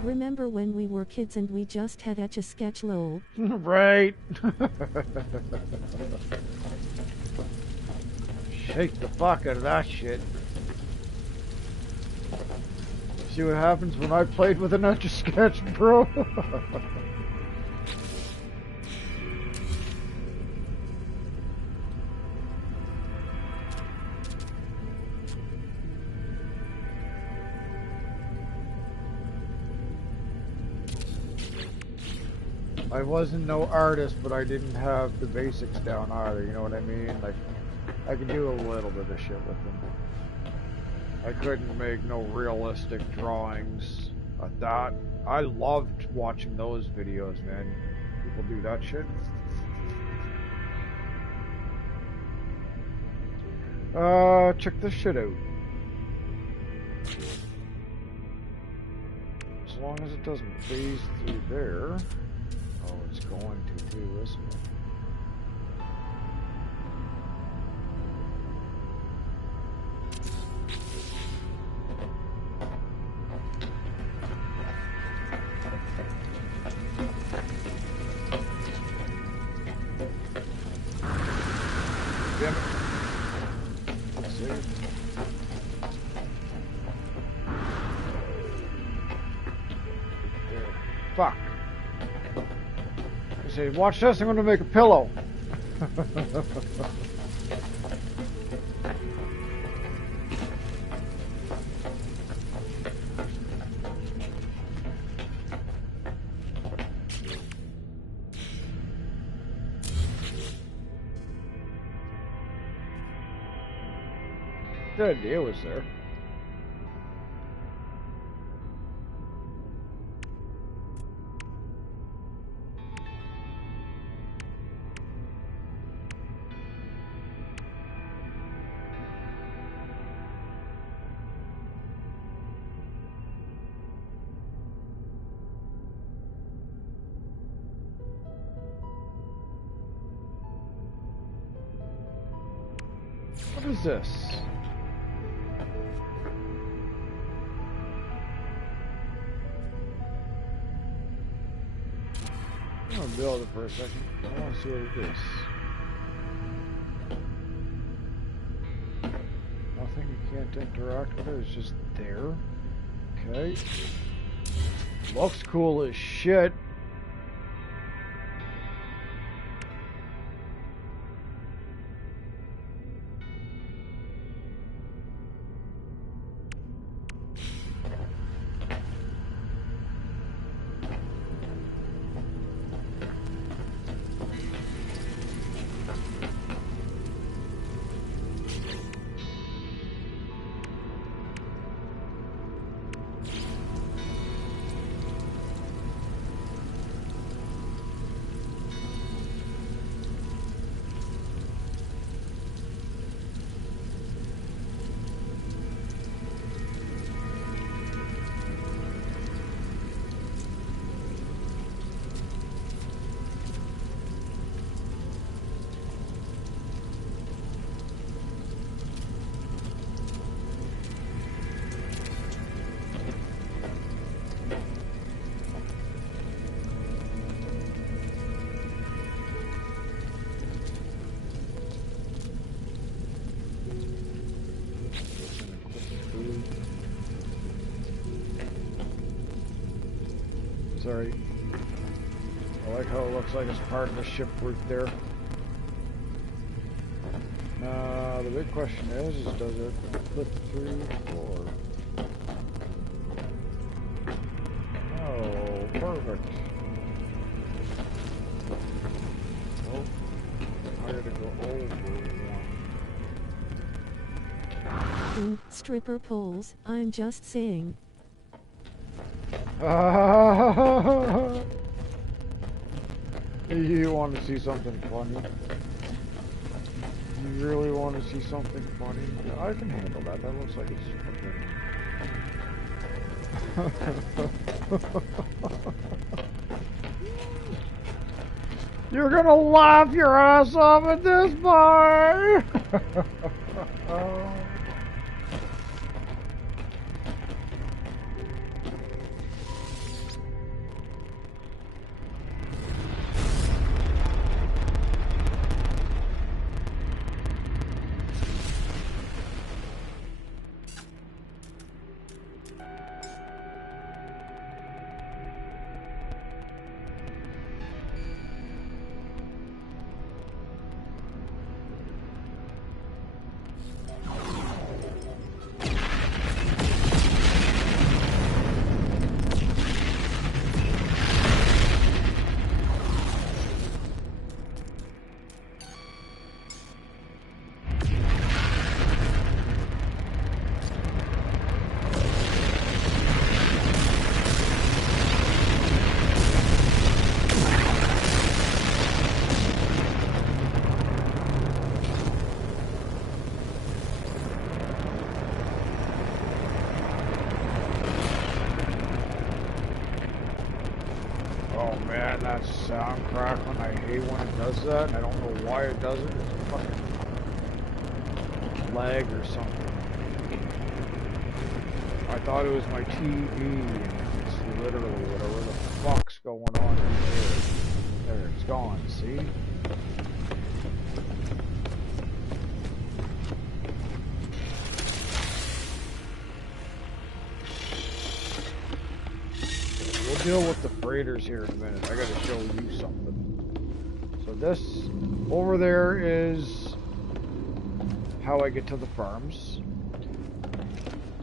Remember when we were kids and we just had Etch-a-Sketch lol? Right. Shake the fuck out of that shit. See what happens when I played with an Etch-a-Sketch, bro. I wasn't no artist, but I didn't have the basics down either, you know what I mean? Like, I could do a little bit of shit with them. I couldn't make no realistic drawings. I loved watching those videos, man. People do that shit. Check this shit out. As long as it doesn't phase through there. Oh, it's going to too, isn't it? Damn it. Let's see. There. Fuck. I say, watch this, I'm gonna make a pillow. The idea was there. What is this? I'm gonna build it for a second. I want to see what it is. Nothing, you can't interact with it, it's just there. Okay. Looks cool as shit. Sorry. I like how it looks like it's part of the ship route there. The big question is does it flip through or... Oh, perfect. Nope. I gotta go over one. Stripper poles, I'm just saying. You want to see something funny? You really want to see something funny? Yeah, I can handle that. That looks like it's fucking... You're gonna laugh your ass off at this, boy! man, that sound crackling. I hate when it does that. And I don't know why it does it. It's fucking lag or something. I thought it was my TV. It's literally whatever the fuck's going on in here. There, it's gone. See? We'll deal with the freighters here in a minute. I gotta show you something. So this over there is how I get to the farms.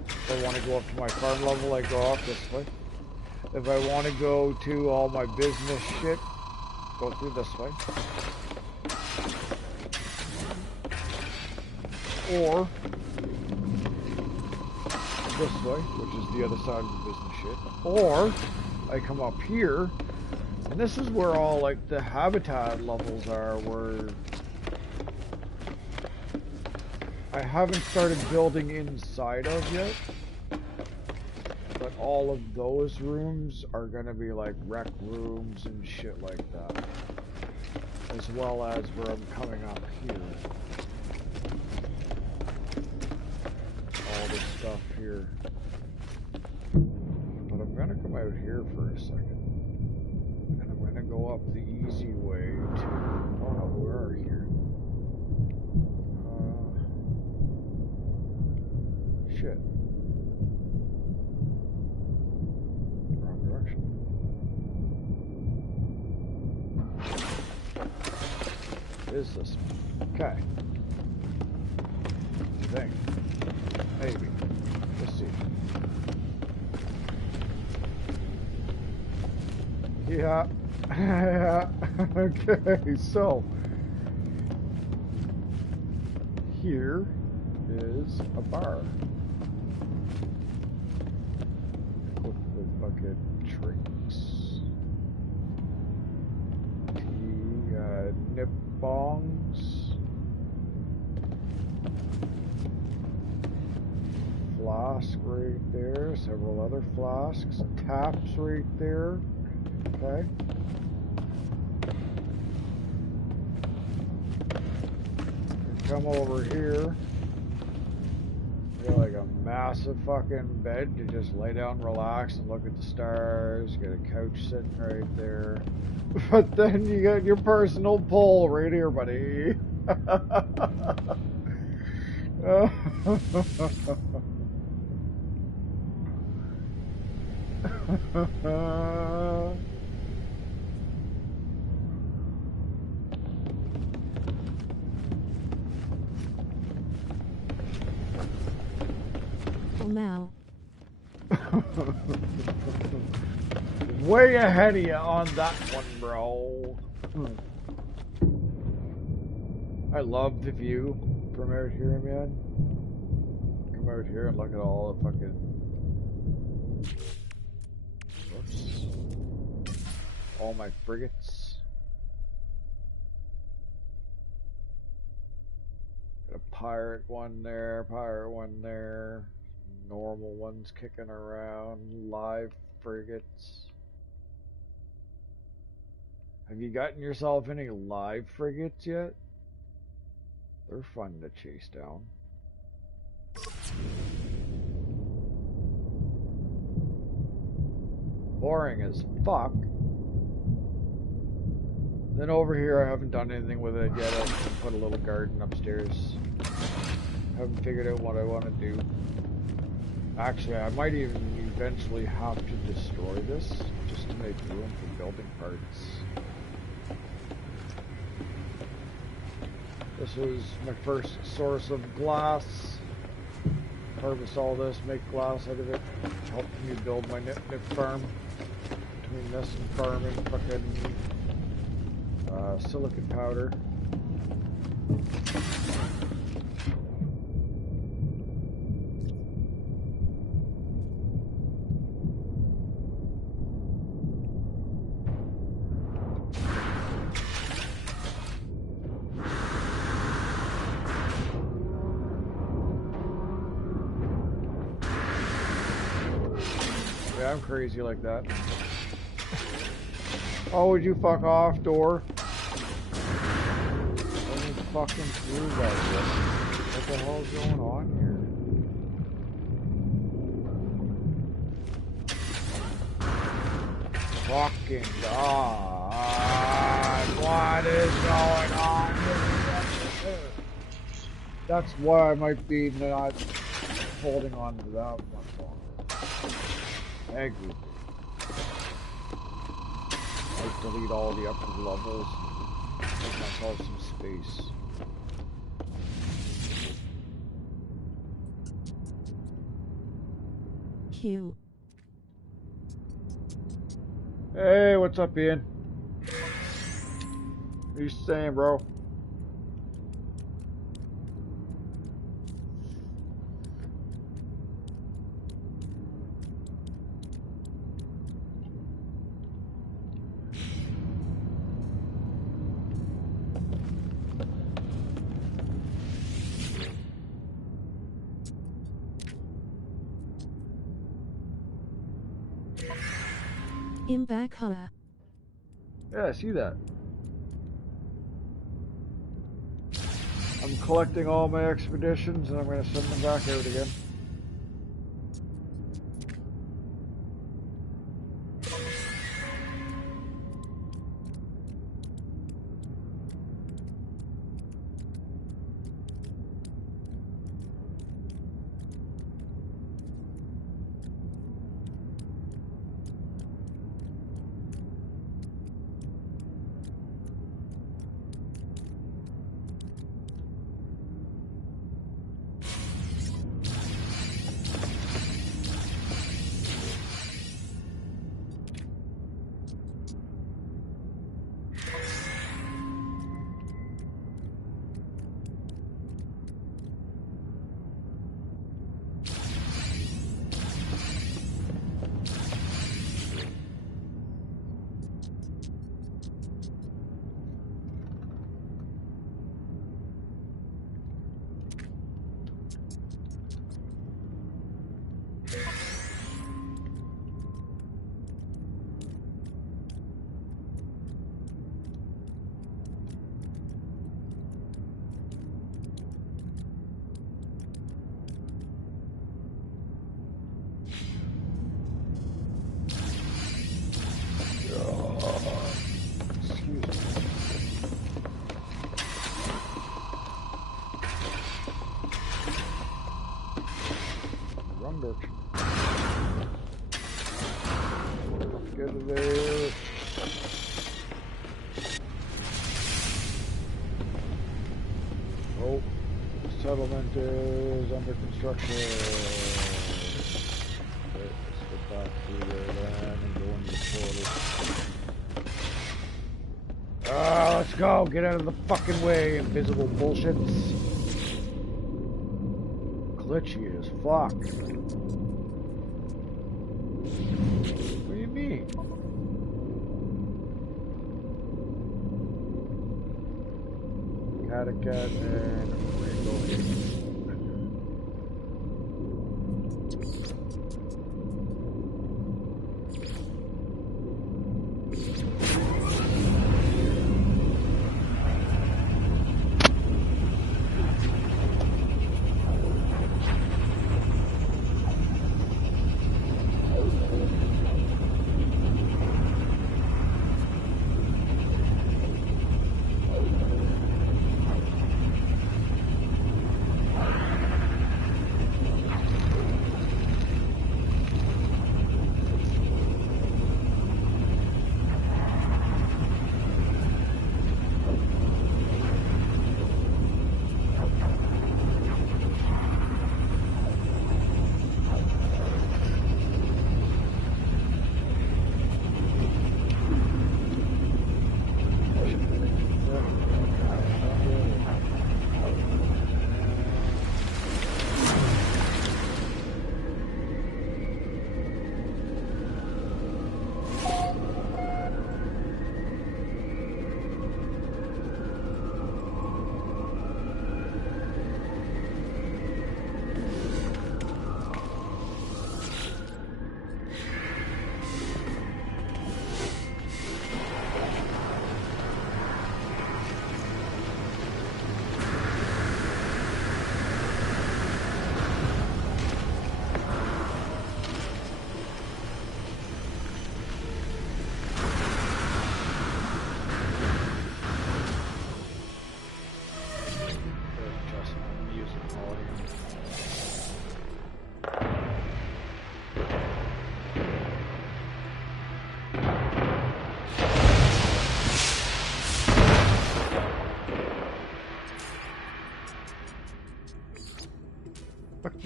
If I want to go up to my farm level, I go up this way. If I want to go to all my business shit, go through this way. Or this way, which is the other side of the business shit. Or I come up here, and this is where all like the habitat levels are, where I haven't started building inside of yet, but all of those rooms are gonna be like rec rooms and shit like that, as well as where I'm coming up here. All this stuff here. But I'm gonna come out here for a second. And I'm gonna go up the easy way to, oh no, we are here. Shit. Wrong direction. What is this? Okay. Thing. Maybe. Let's see. Yeah. Okay, so here is a bar with fucking drinks. Nip bongs. Flask right there, several other flasks, taps right there. Okay. Come over here. Got like a massive fucking bed to just lay down, relax, and look at the stars. Got a couch sitting right there. But then you got your personal pool right here, buddy. Now. Way ahead of you on that one, bro. I love the view from out here, man. Come out here and look at all the fucking... Whoops. All my frigates. Got a pirate one there, normal ones kicking around, live frigates. Have you gotten yourself any live frigates yet? They're fun to chase down. Boring as fuck. Then over here I haven't done anything with it yet. I put a little garden upstairs. Haven't figured out what I want to do. Actually, I might even eventually have to destroy this just to make room for building parts. This was my first source of glass. Harvest all this, make glass out of it. Helped me build my nip farm. Between this and farming fucking silicon powder. Yeah, I'm crazy like that. Oh, would you fuck off, door? Let me fucking through that shit. What the hell's going on here? Fucking God. What is going on here? That's why I might be not holding on to that much longer. Aggravating. Let's delete all the upper levels. Give myself some space. Q. Hey, what's up, Ian? What are you saying, bro? Imbakha. Yeah, I see that. I'm collecting all my expeditions and I'm going to send them back out again. Get it there. Oh, the settlement is under construction. Okay, let's get back through there then and go into the portal. Ah, let's go. Get out of the fucking way, invisible bullshits. Glitchy as fuck. What do you mean? Catacat and Rainbow Haze.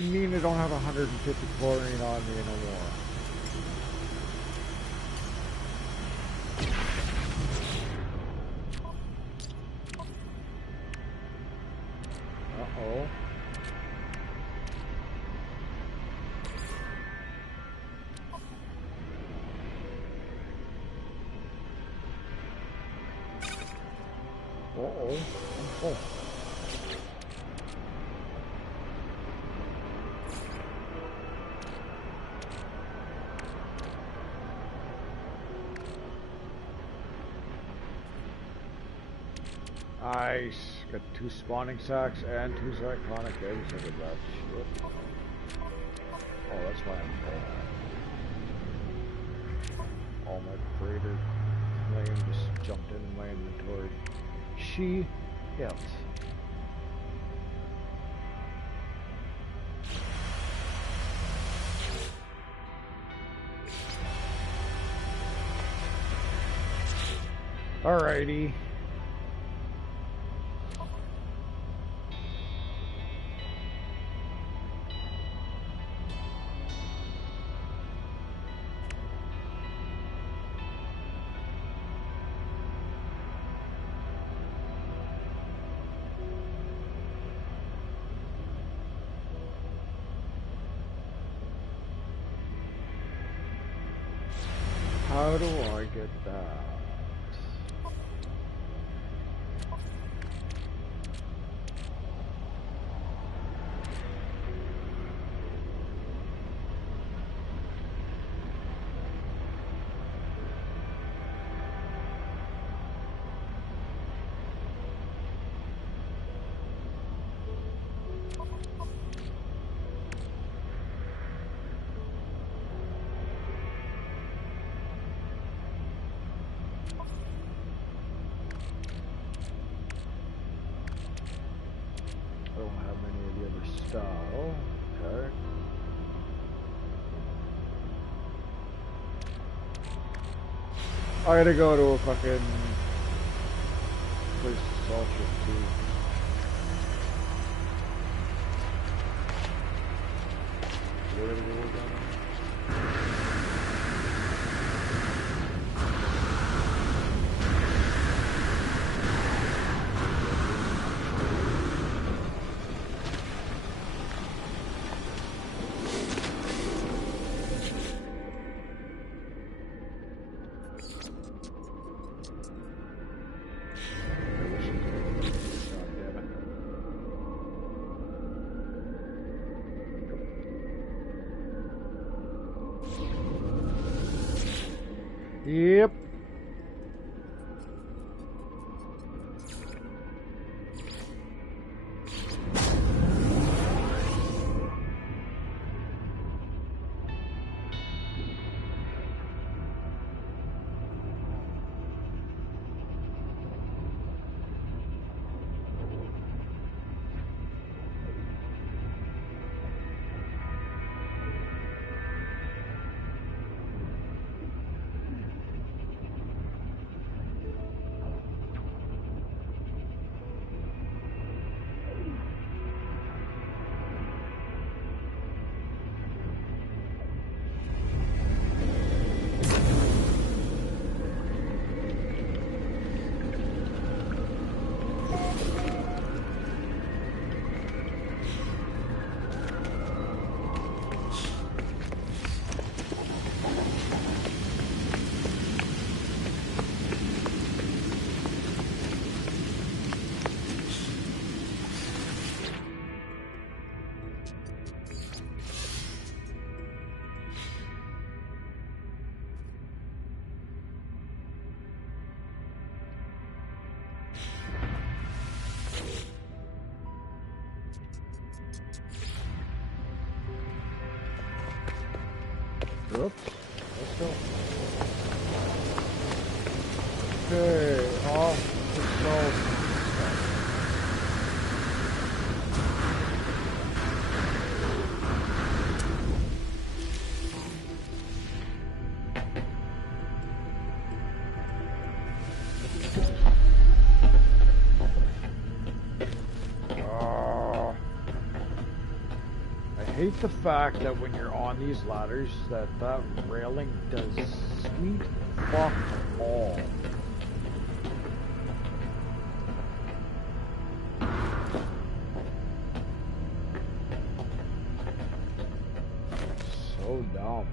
You mean I don't have 150 chlorine on me no more? Uh-oh. Uh-oh. I'm full. Nice. Got 2 spawning sacks and 2 iconic eggs. Look at that shit. Oh, that's why I'm full. All my freighter plane just jumped in my inventory. She hit. Alrighty. How do I get that? I don't have any of the other style. Okay. I gotta go to a fucking place to sell shit too. Where did we go down? Yep. Oops. Let's go. Okay, off the shelf. like the fact that when you're on these ladders, that railing does sweet fuck all. So dumb.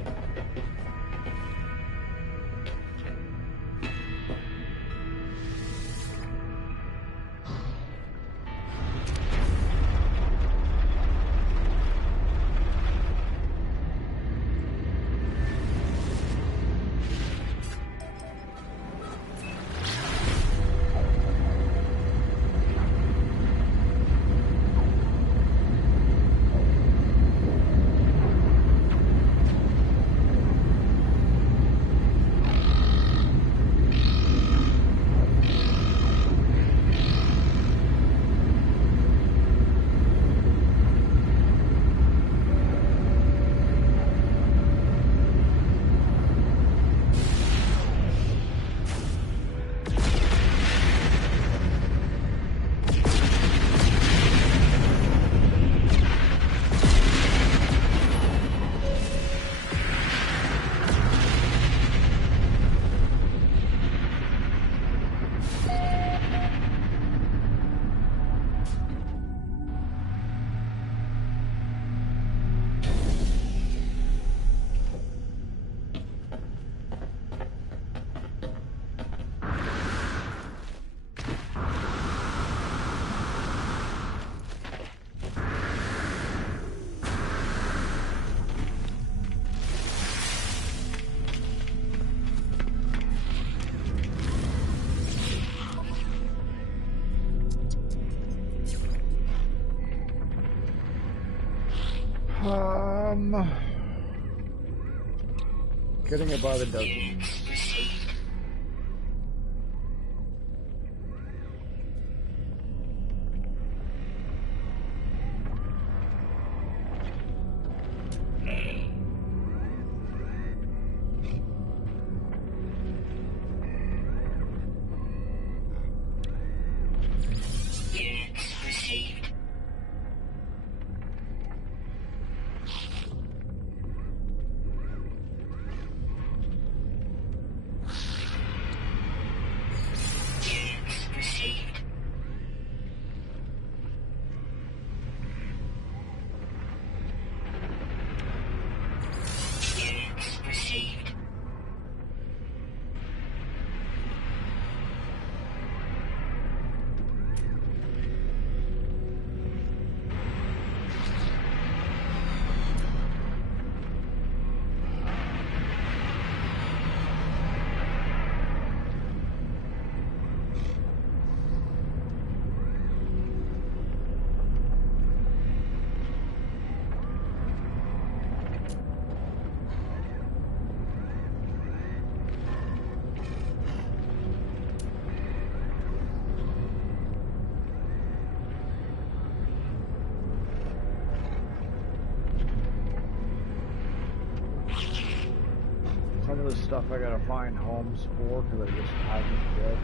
Getting it by the dozens. Some of the stuff I gotta find homes for because I just haven't yet.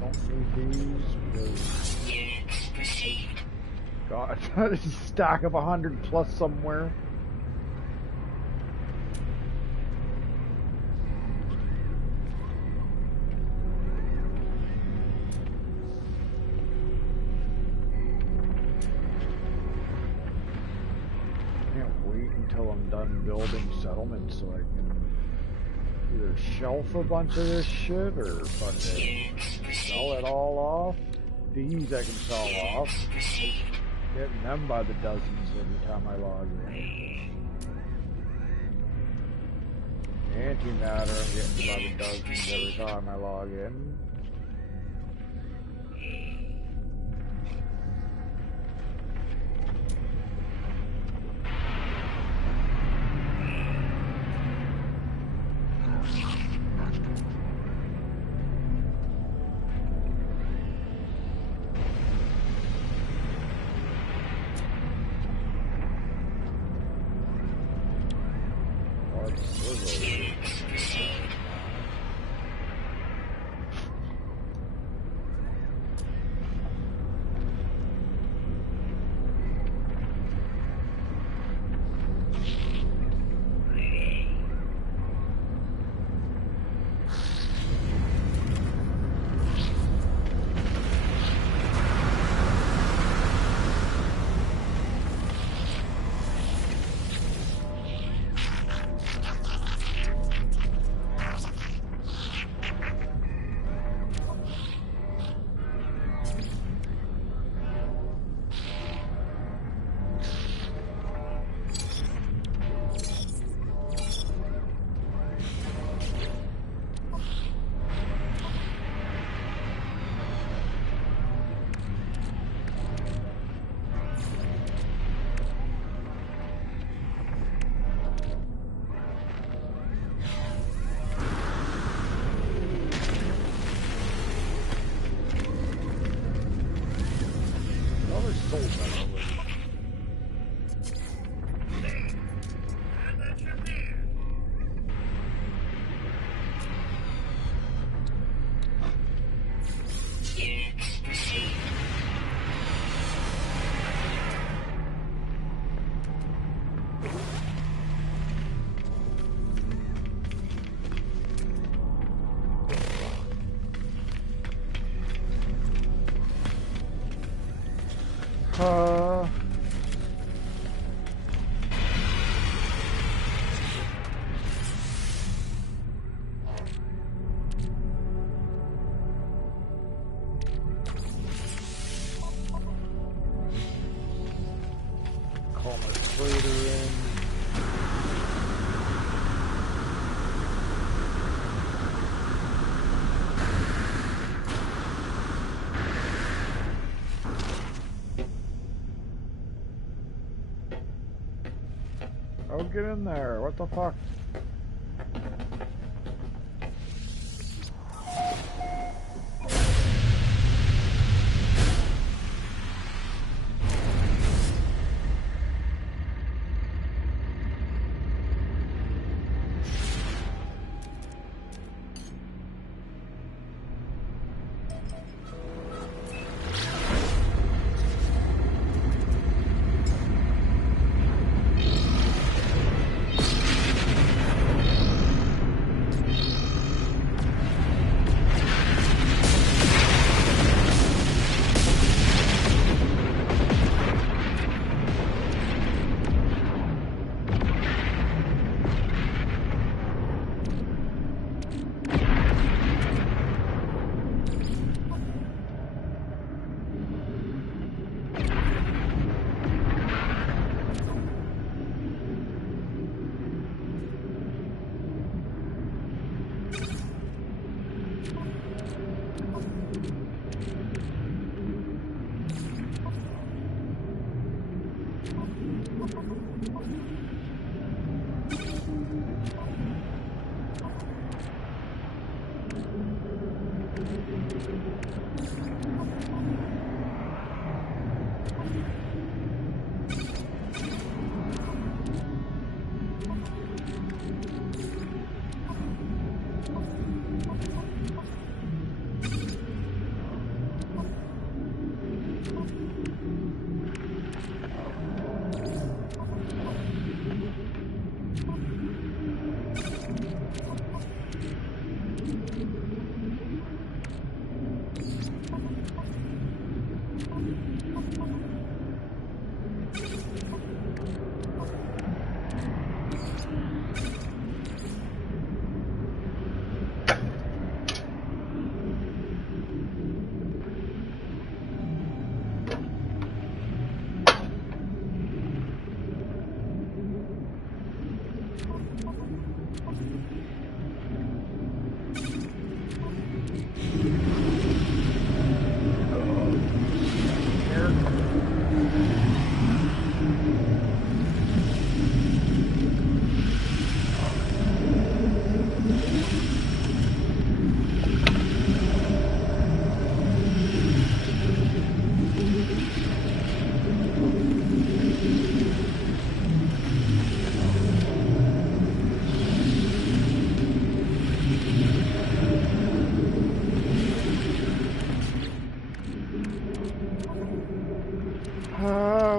Don't need these because God, there's a stack of 100 plus somewhere. Until I'm done building settlements so I can either shelf a bunch of this shit or fucking sell it all off. These I can sell off. Getting them by the dozens every time I log in. Antimatter I'm getting by the dozens every time I log in. Uh, call my freighter in. Oh, get in there. What the fuck?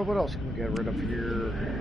What else can we get rid of here?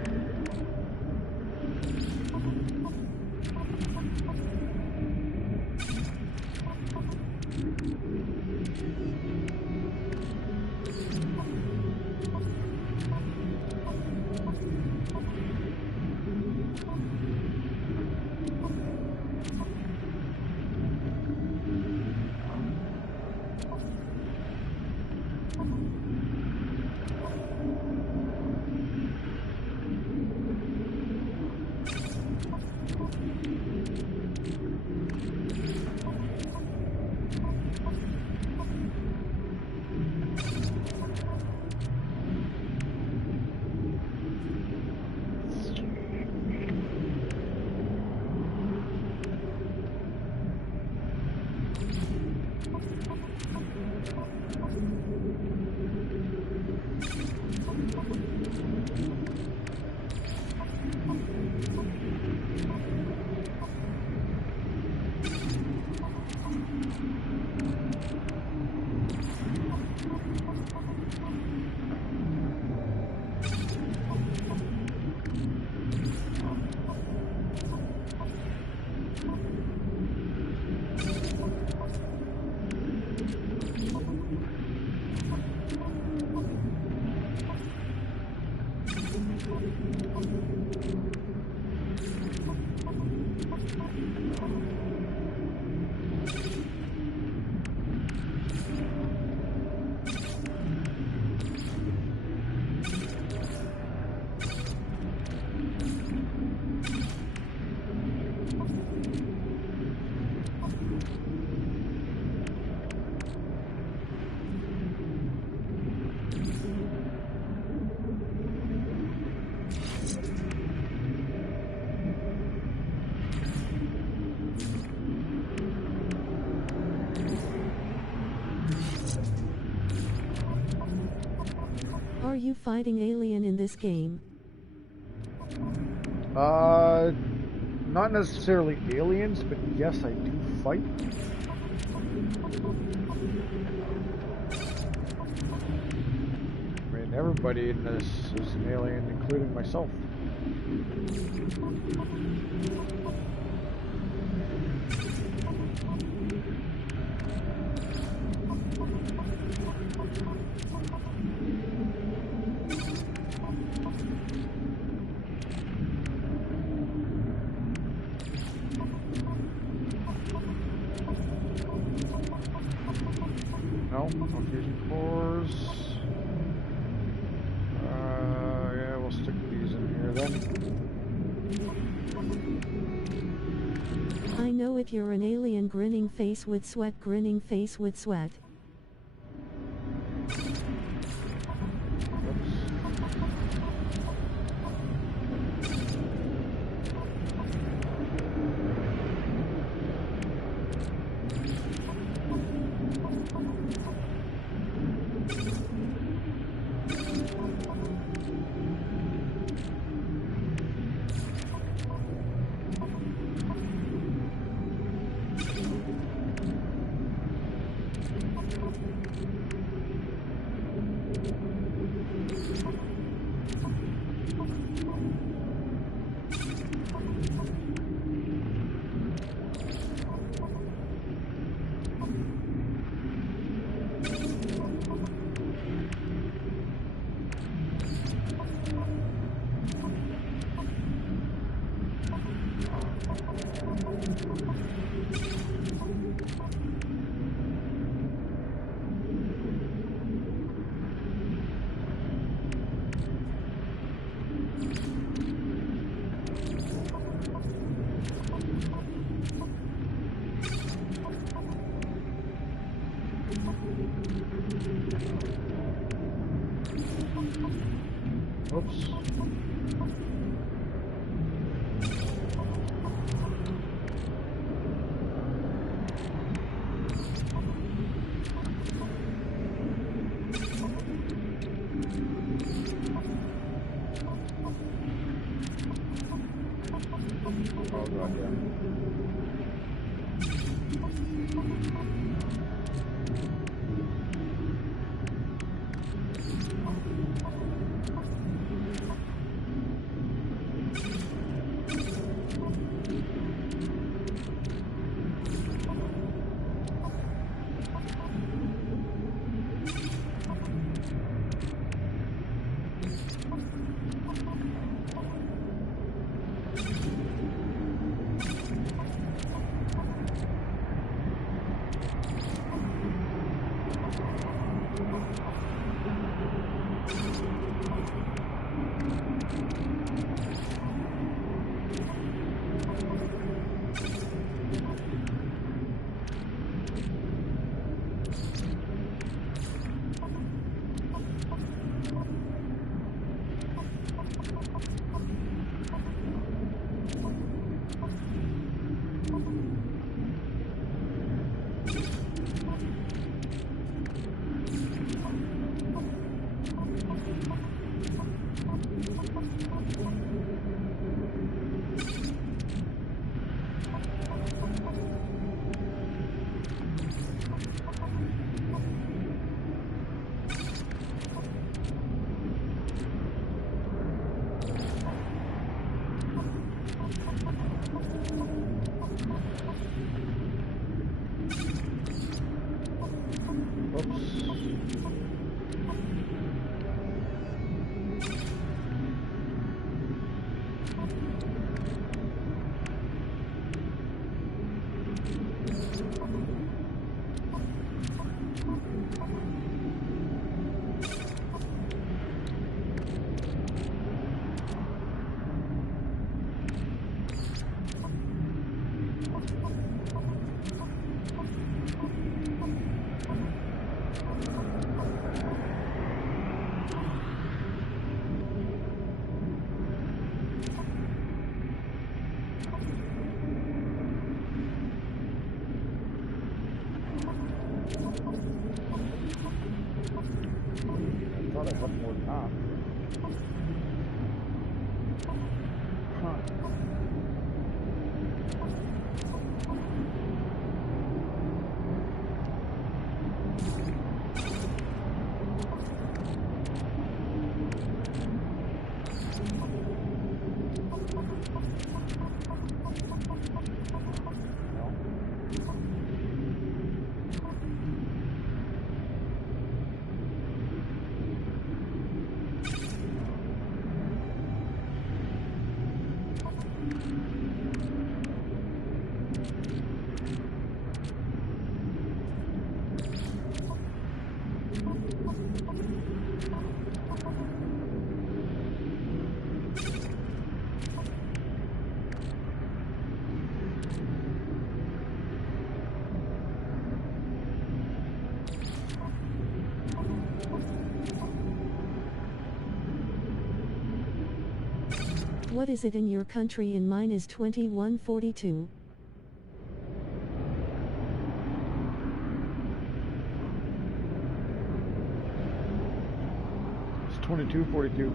Are you fighting alien in this game? Not necessarily aliens, but yes, I do fight. I mean, everybody in this is an alien, including myself. No fusion cores. Yeah, we'll stick these in here then. I know if you're an alien grinning face with sweat, grinning face with sweat. Oops. Oh god, yeah. not. Huh. What is it in your country? In mine is 2142. It's 2242.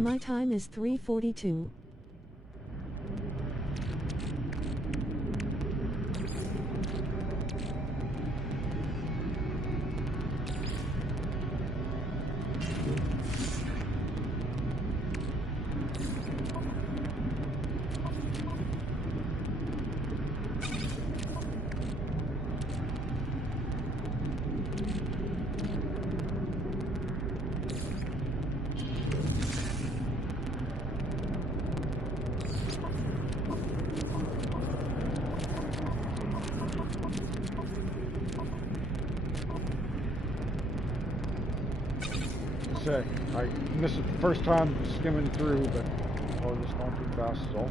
My time is 3:42. Say, this is the first time skimming through, but oh, just going too fast is all.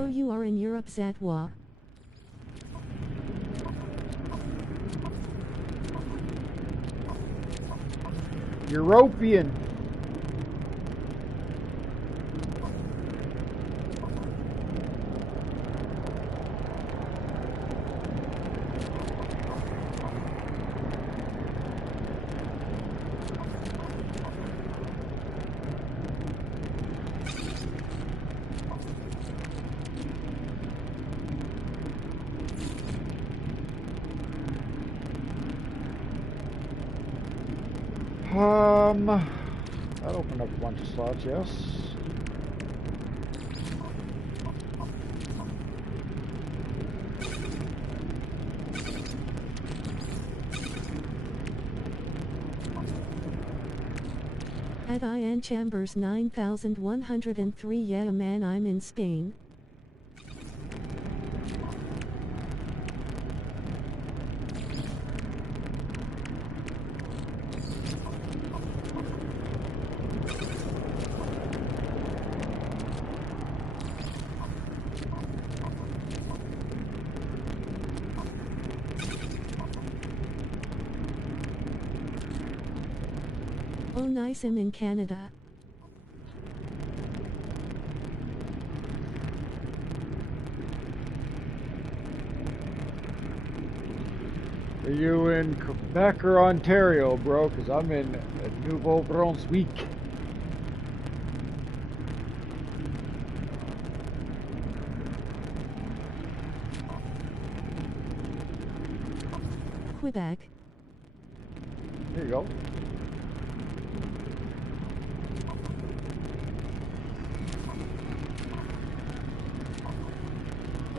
Oh, you are in Europe, Zatwa. European. That opened up a bunch of slots, yes. At IN Chambers 9103. Yeah man, I'm in Spain. Oh nice, I'm in Canada. Are you in Quebec or Ontario, bro? Because I'm in Nouveau-Brunswick. Quebec. There you go.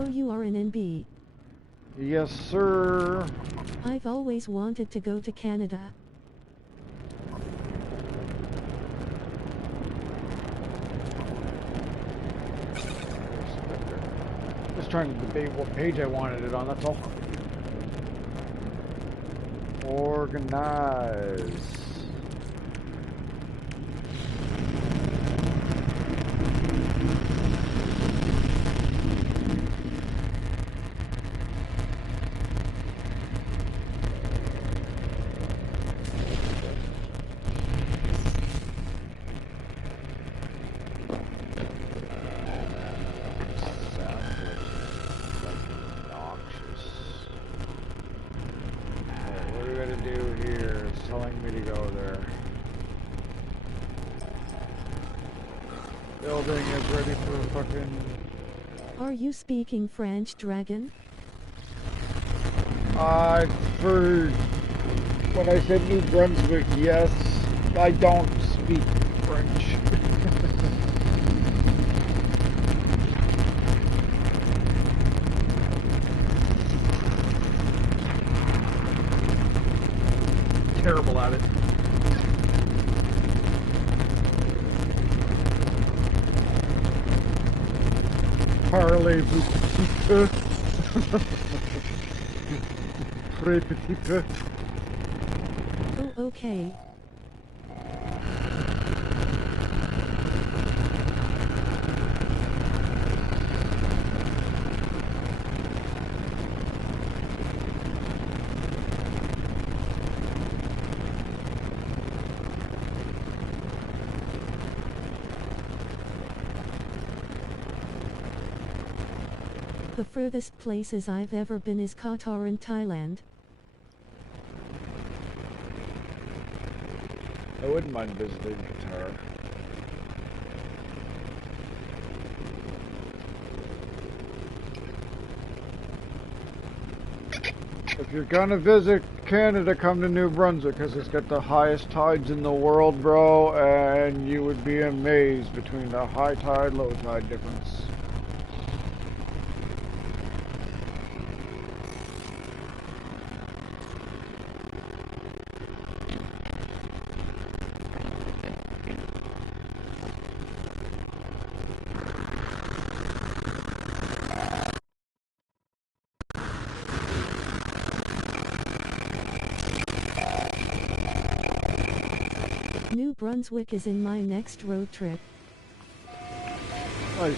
Oh, you are in NB. Yes, sir. I've always wanted to go to Canada. Just trying to debate what page I wanted it on, that's all. Organize. Building is ready for fucking... Are you speaking French, Dragon? I've heard... When I said New Brunswick, yes. I don't speak French. Terrible at it. Parlez-vous petit peu? Très petit peu. Oh, okay. The furthest places I've ever been is Qatar and Thailand. I wouldn't mind visiting Qatar. If you're gonna visit Canada, come to New Brunswick, because it's got the highest tides in the world, bro, and you would be amazed between the high tide, low tide difference. New Brunswick is in my next road trip. Nice.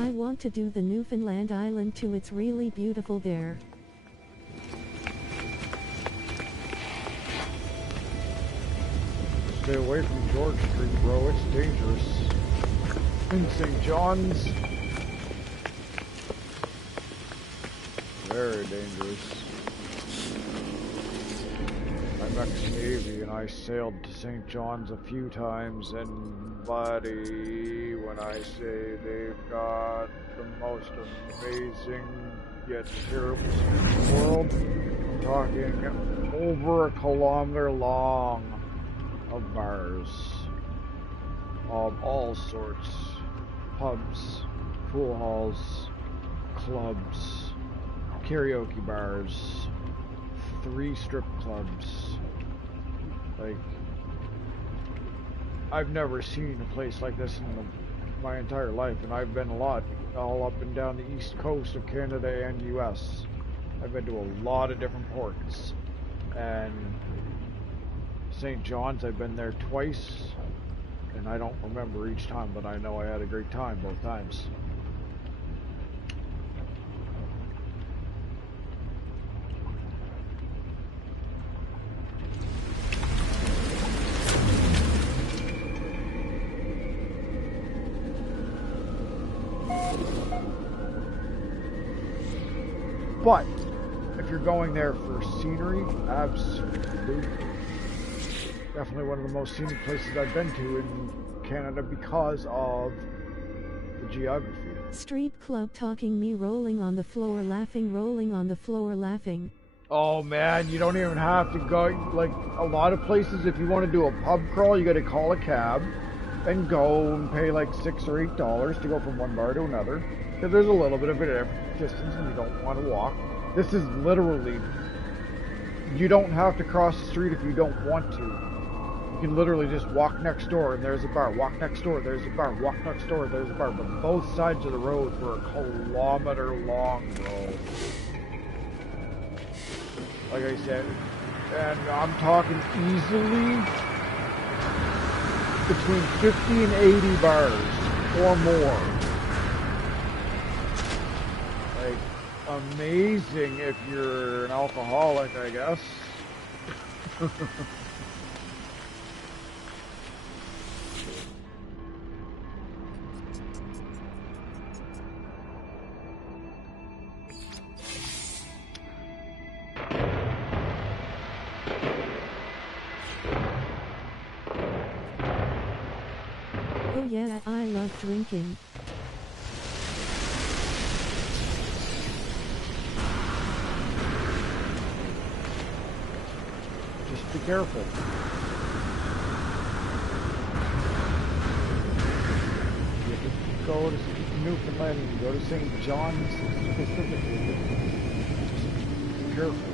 I want to do the Newfoundland Island too, it's really beautiful there. Stay away from George Street, bro, it's dangerous. In St. John's. Very dangerous. I'm ex-Navy and I sailed to St. John's a few times, and buddy, when I say they've got the most amazing yet terrible streets in the world, I'm talking over a kilometer long of bars of all sorts. Pubs, pool halls, clubs, karaoke bars, 3 strip clubs. Like, I've never seen a place like this in my entire life, and I've been a lot, all up and down the east coast of Canada and US. I've been to a lot of different ports, and St. John's, I've been there twice, and I don't remember each time, but I know I had a great time both times. But if you're going there for scenery, absolutely. Definitely one of the most scenic places I've been to in Canada because of the geography. Street club talking, me rolling on the floor laughing, rolling on the floor laughing. Oh man, you don't even have to go, like a lot of places, if you want to do a pub crawl, you gotta call a cab and go and pay like $6 or $8 to go from one bar to another. Because there's a little bit of a distance and you don't want to walk. This is literally, you don't have to cross the street if you don't want to. You can literally just walk next door and there's a bar, walk next door, there's a bar, walk next door, there's a bar. But both sides of the road for a kilometer long road. Like I said, and I'm talking easily between 50 and 80 bars or more. Like, amazing if you're an alcoholic, I guess. Oh yeah, I love drinking. Just be careful. You have to go to Newfoundland and go to St. John's specifically. Just be careful.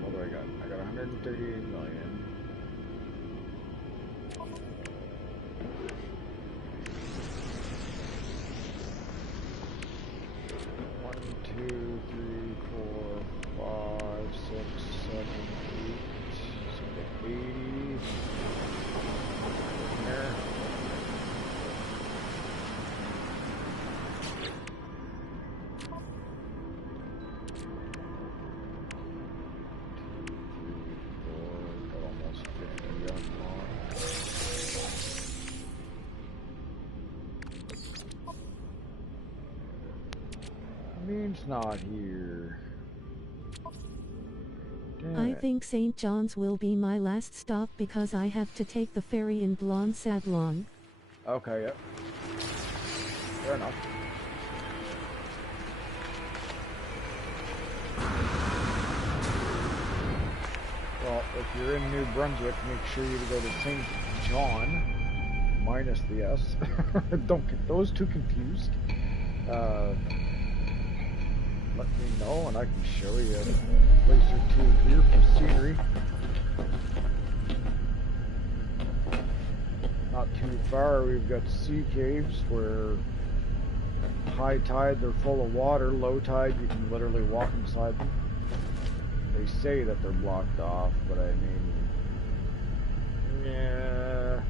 What do I got? I got 138 million. One, two, three, four, 5, 6, 7, 8. So 80. There. Means not here. I think St. John's will be my last stop because I have to take the ferry in Blanc Sablon. Okay, yep. Fair enough. Well, if you're in New Brunswick, make sure you go to St. John, minus the S. Don't get those two confused. Let me know and I can show you a place or two here for scenery. Not too far, we've got sea caves where high tide they're full of water, low tide you can literally walk inside them. They say that they're blocked off, but I mean, yeah.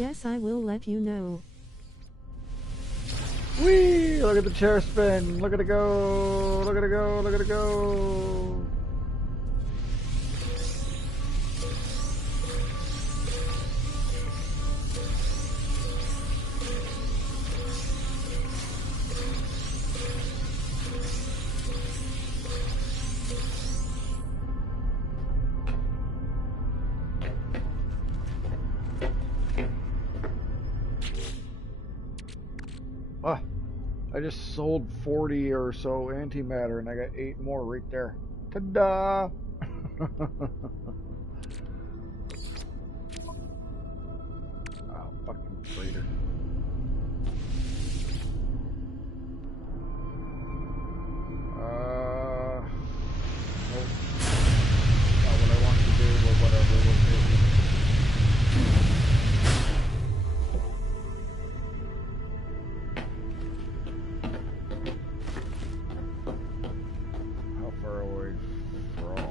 Yes, I will let you know. Whee! Look at the chair spin. Look at it go. Look at it go. Look at it go. Ah, I just sold 40 or so antimatter and I got 8 more right there. Ta-da! Oh, fucking traitor. Nope. Not what I wanted to do, but whatever, we'll take it. How far away from?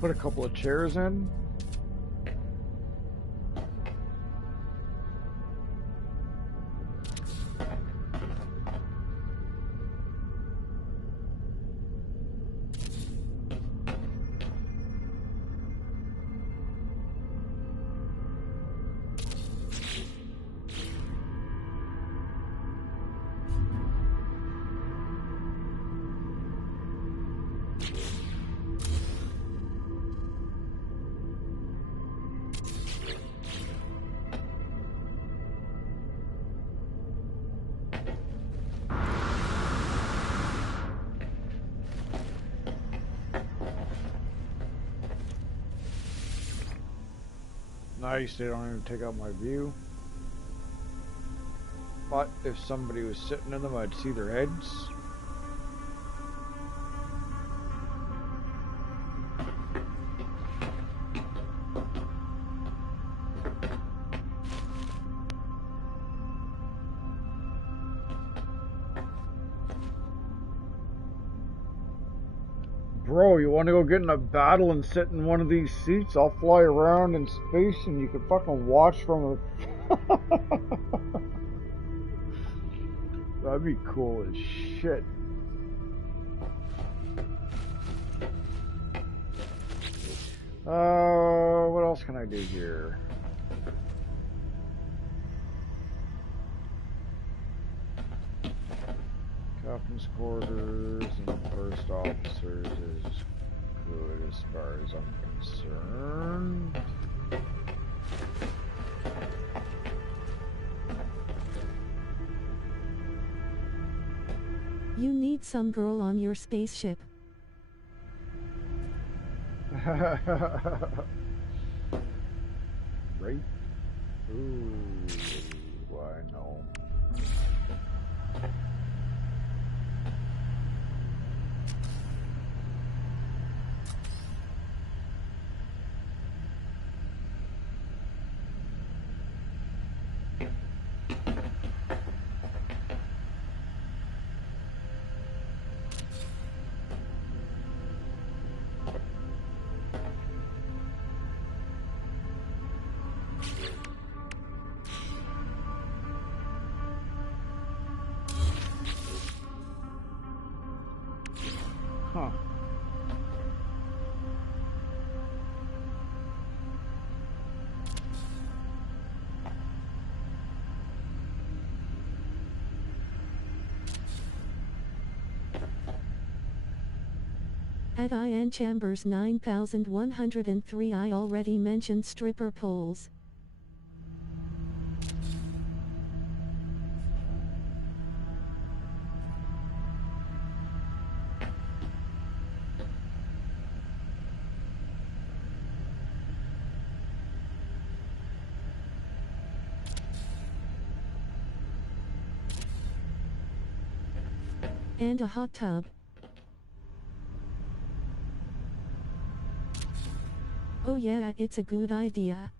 Put a couple of chairs in. Nice, they don't even take out my view. But if somebody was sitting in them, I'd see their heads. Bro, you want to go get in a battle and sit in one of these seats? I'll fly around in space and you can fucking watch from a... That'd be cool as shit. What else can I do here? Captain's quarters and first officers is good as far as I'm concerned. You need some girl on your spaceship. Right? Ooh, I know. Huh. At IN Chambers 9103 I already mentioned stripper poles. And a hot tub. Oh yeah, it's a good idea.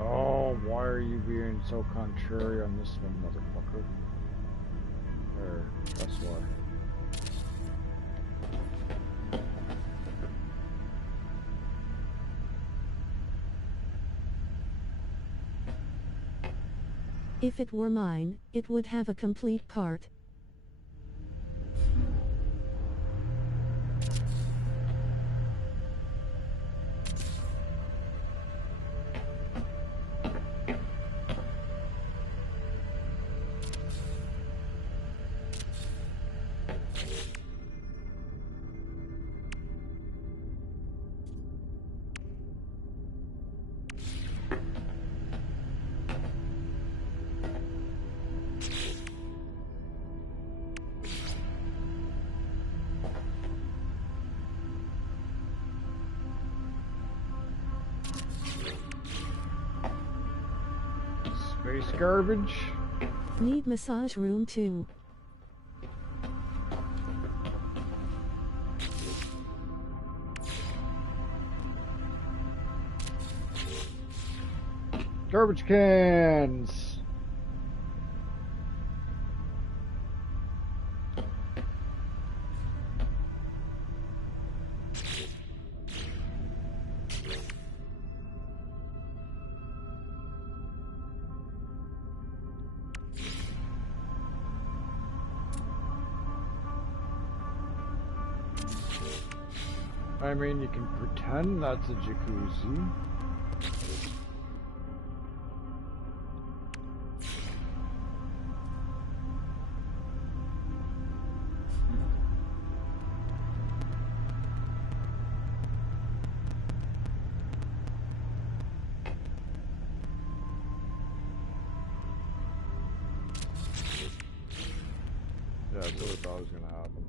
Oh, why are you being so contrary on this one, motherfucker? There, that's why. If it were mine, it would have a complete part. Space garbage? Need massage room too. Garbage cans! I mean, you can pretend that's a jacuzzi. Yeah, that's what I thought was gonna happen.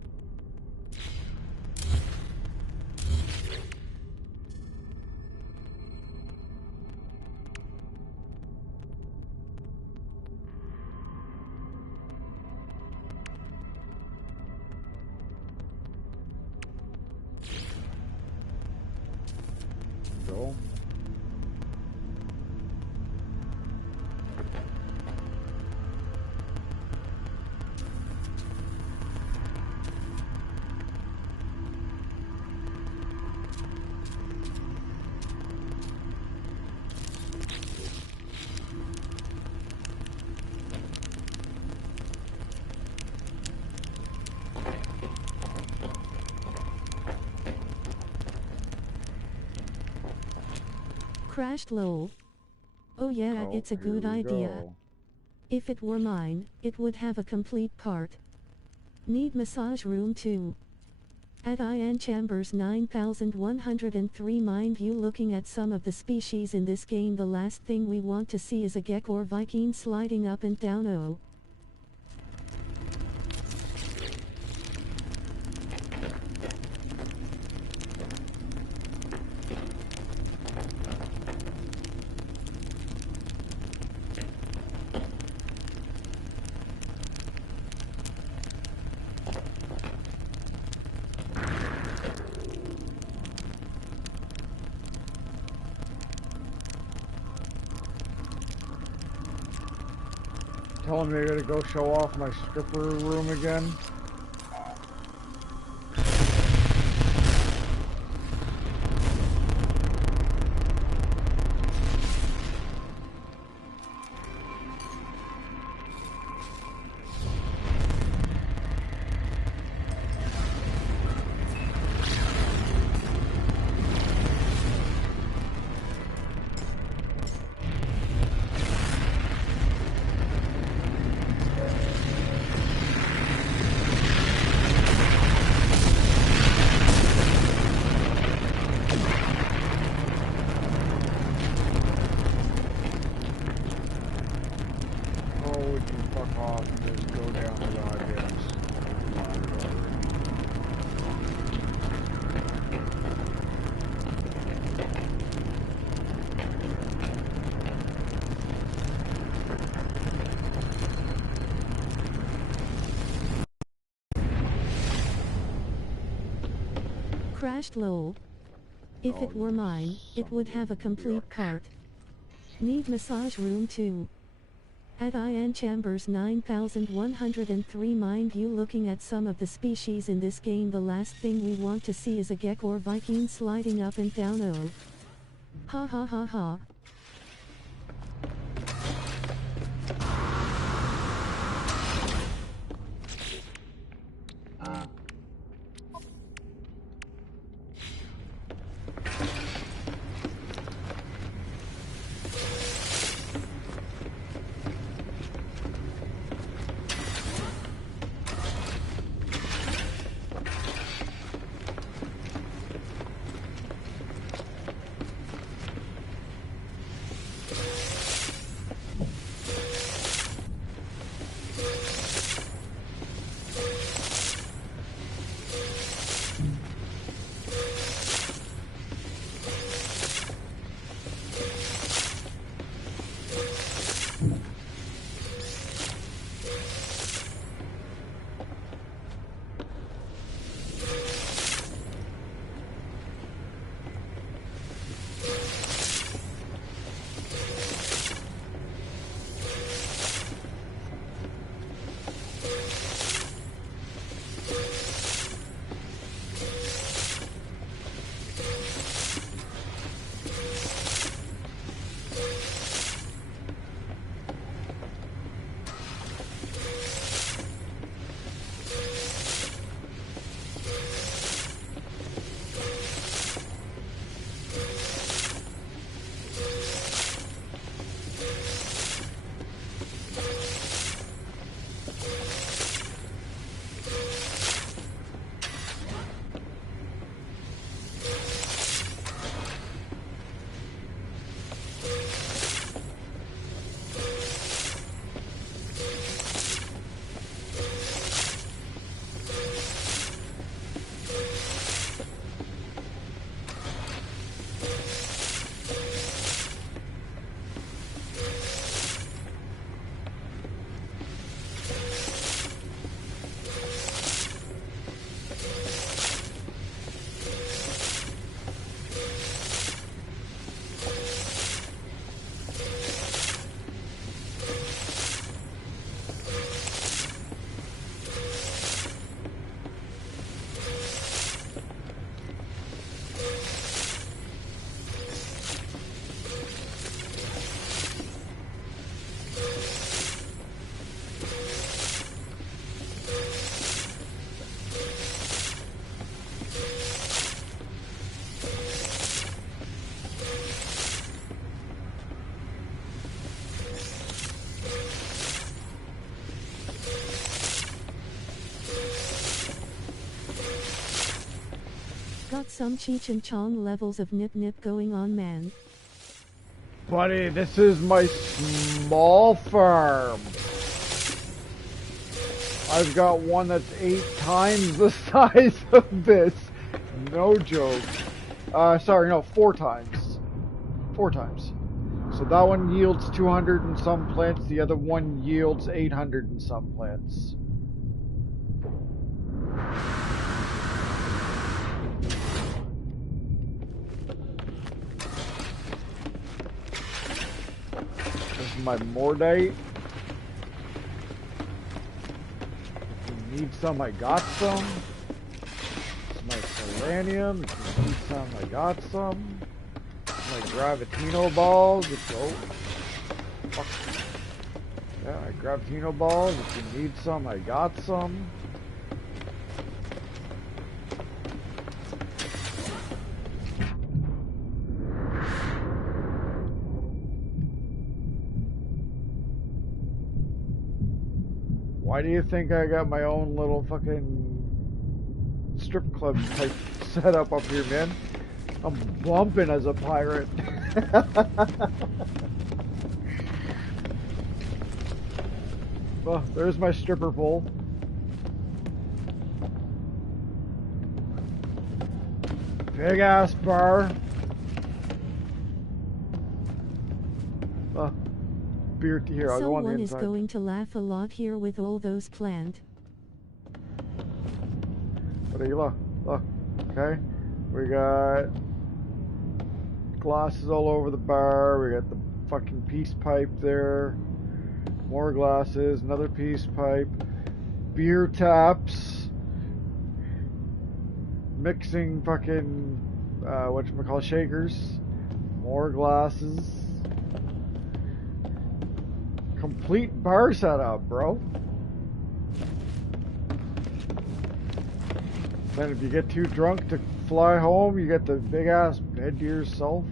Go. Crashed low. Oh yeah, it's a good idea. Go. If it were mine, it would have a complete part. Need massage room too. At IN Chambers 9103 mind you looking at some of the species in this game the last thing we want to see is a Gek or Viking sliding up and down oh. telling me I gotta go show off my stripper room again? Crashed lol. If it were mine, it would have a complete cart. Need massage room too. At IN Chambers 9103. Mind you, looking at some of the species in this game, the last thing we want to see is a Gek or Viking sliding up and down. Oh. Ha ha ha ha. Got some Cheech and Chong levels of nip nip going on, man. Buddy, this is my small farm. I've got one that's 8 times the size of this. No joke. Sorry, no, 4 times. 4 times. So that one yields 200 and some plants, the other one yields 800 and some plants. This is my Mordite. need some, I got some. It's my selenium. If you need some, I got some. My gravitino balls. If you, oh, fuck. Yeah, my gravitino balls. If you need some, I got some. Why do you think I got my own little fucking strip club type setup up here, man? I'm bumping as a pirate. Well, there's my stripper pole. Big ass bar. Beer to here. I'll go on the Someone inside. is going to laugh a lot here with all those planned. What do you look? Look. Okay. We got glasses all over the bar. We got the fucking peace pipe there. More glasses. Another peace pipe. Beer taps. Mixing fucking whatchamacallit, shakers. More glasses. Complete bar setup, bro. Then if you get too drunk to fly home, you get the big ass bed to yourself.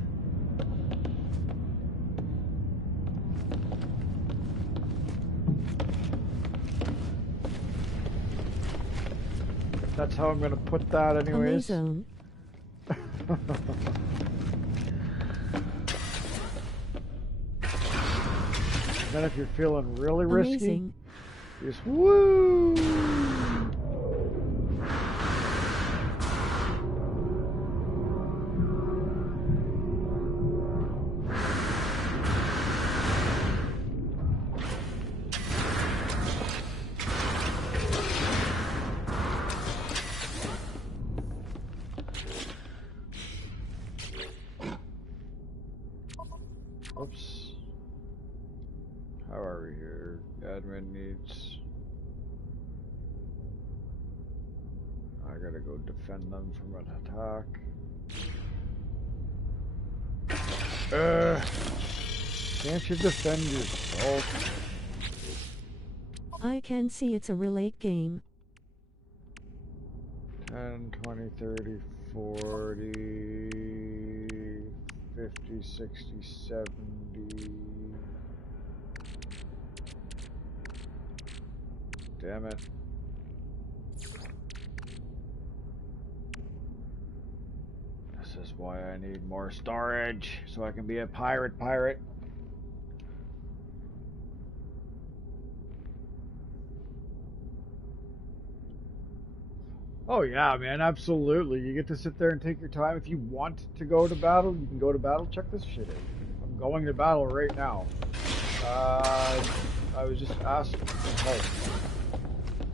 That's how I'm gonna put that anyways. Amazon. Then if you're feeling really risky, Amazing. you just woo! Oops. How are we here? Admin needs... I gotta go defend them from an attack. Can't you defend yourself? I can see it's a relate game. 10, 20, 30, 40, 50, 60, 70... Damn it. This is why I need more storage, so I can be a pirate. Oh yeah, man, absolutely. You get to sit there and take your time. If you want to go to battle, you can go to battle. Check this shit out. I'm going to battle right now. I was just asked for help.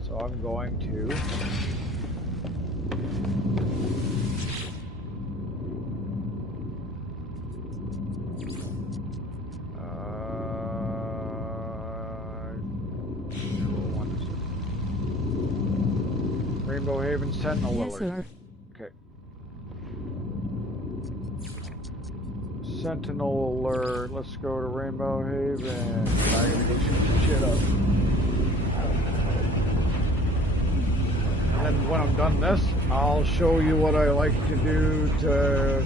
So I'm going to... Rainbow Haven Sentinel Yes, alert. sir. Okay. Sentinel alert. Let's go to Rainbow Haven. I gotta go shoot some shit up. And then when I'm done this, I'll show you what I like to do to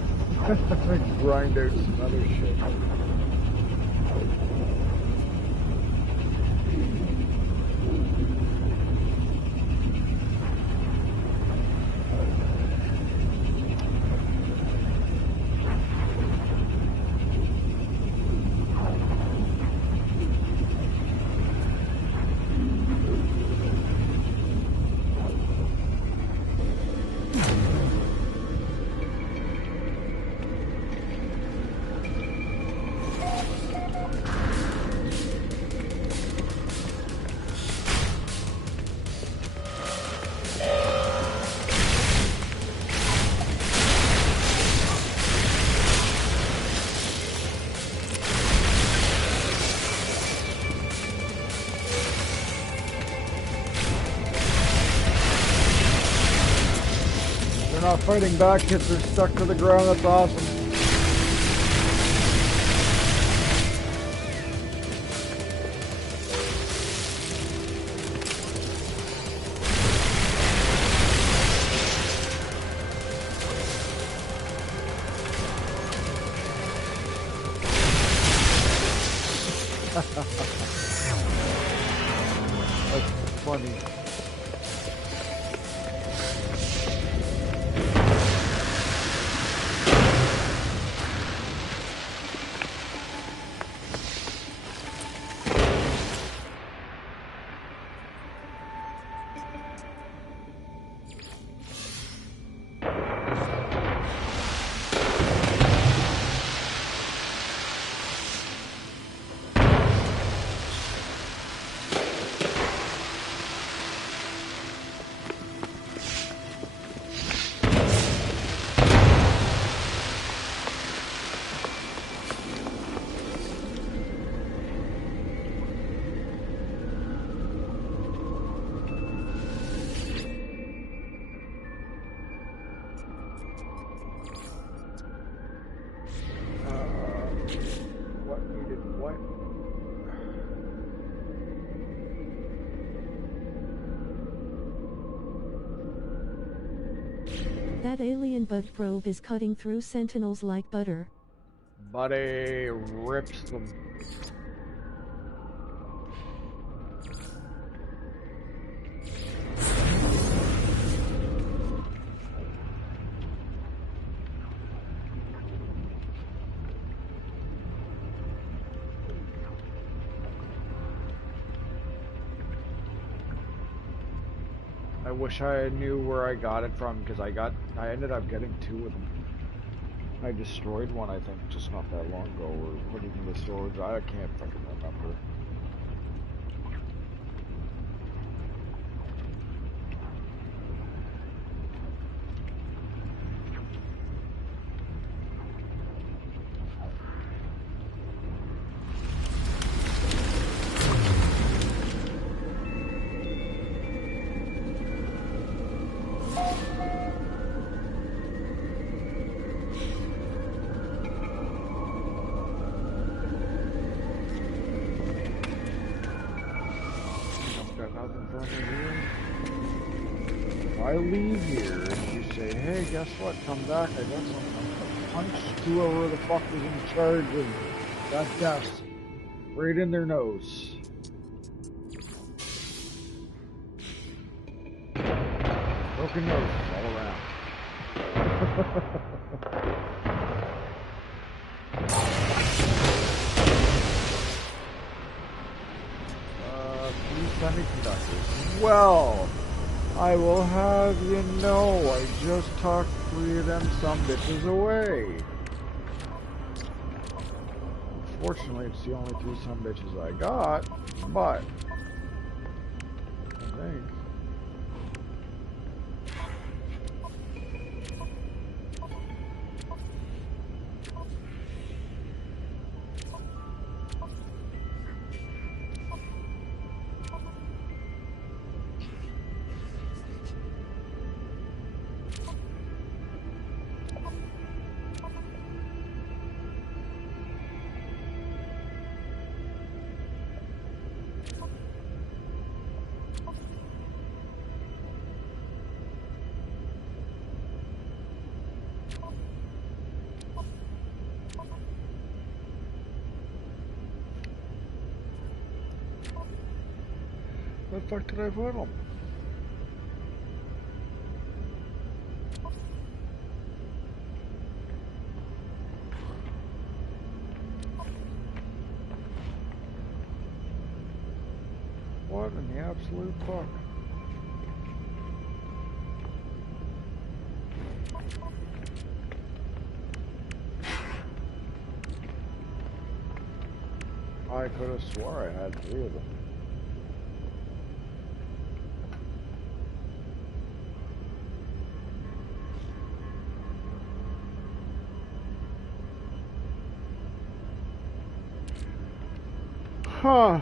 grind out some other shit. not fighting back. Hits are stuck to the ground. That's awesome. That's funny. That alien bug probe is cutting through sentinels like butter. Buddy rips them. I wish I knew where I got it from, because I ended up getting 2 of them. I destroyed one, I think, just not that long ago, or put it in the storage. I can't fucking remember. I leave here and you say, hey, guess what? Come back. I got something. Punch whoever the fuck was in charge of that desk right in their nose. Broken noses all around. Few semiconductors. Well, I will have you know, I just talked 3 of them some bitches away. Unfortunately, it's the only 3 some bitches I got, but I think. Where the fuck did I put them? What in the absolute fuck? I could have swore I had 3 of them. Huh.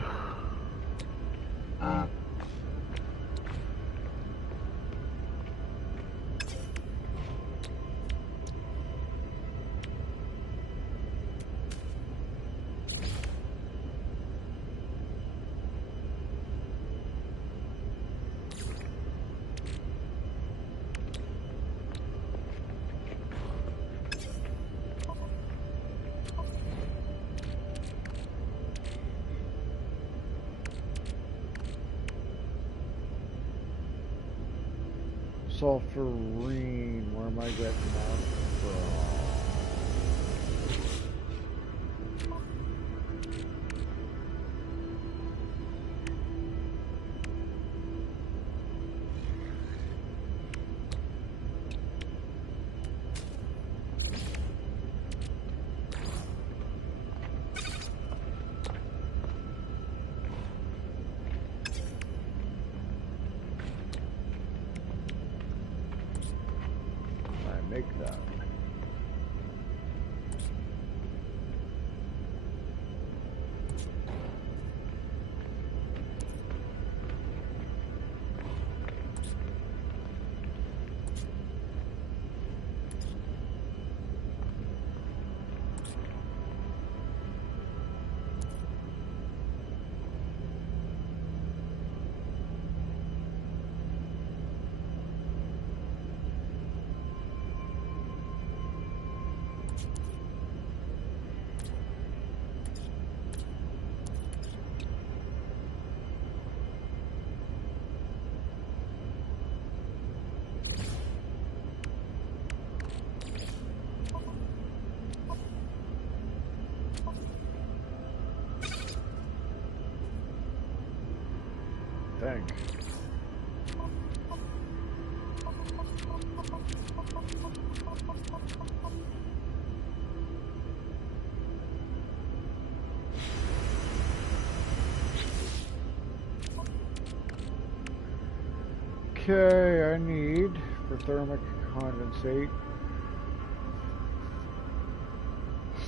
sulfurine. Where am I getting that from? Make that. Dang. Okay, I need for thermic condensate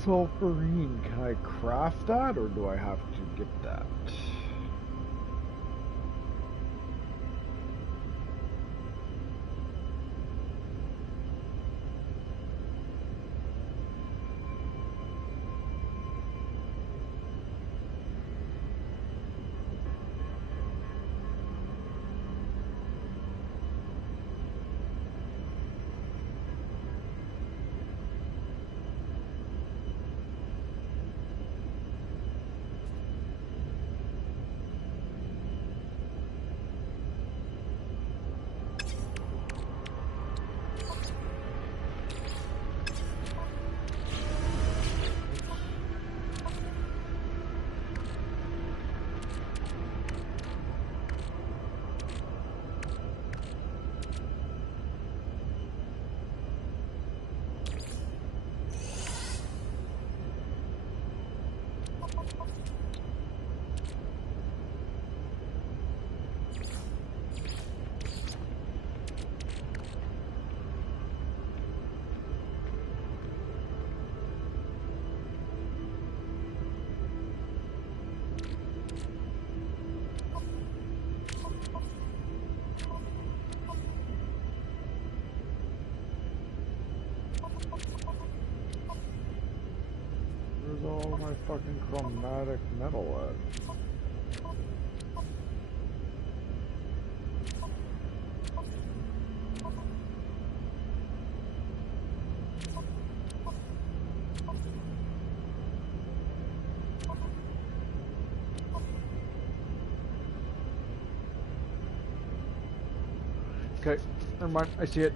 sulfurine. Can I craft that or do I have to get that? Where's all my fucking chromatic metal at? Okay, never mind, I see it.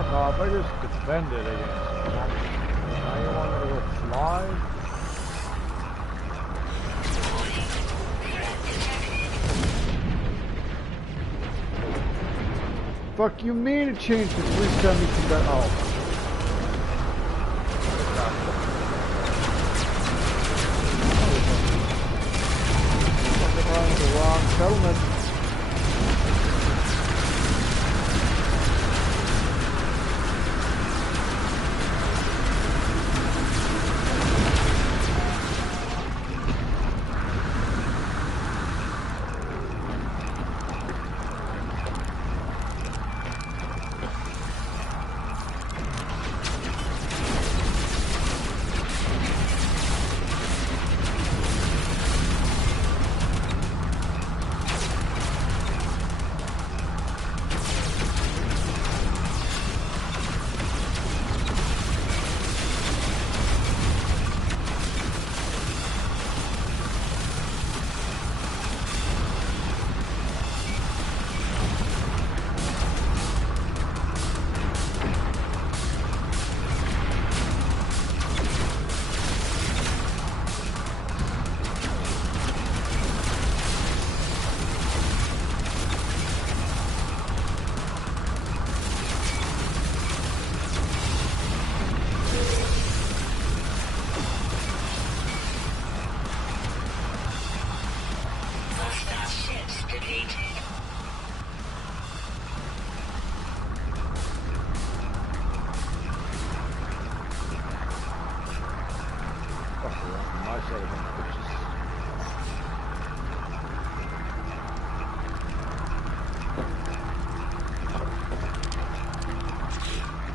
Fuck off, I just defended against it. Now you want me to go fly? Fuck you mean it changed to 370 to oh. The wrong settlement.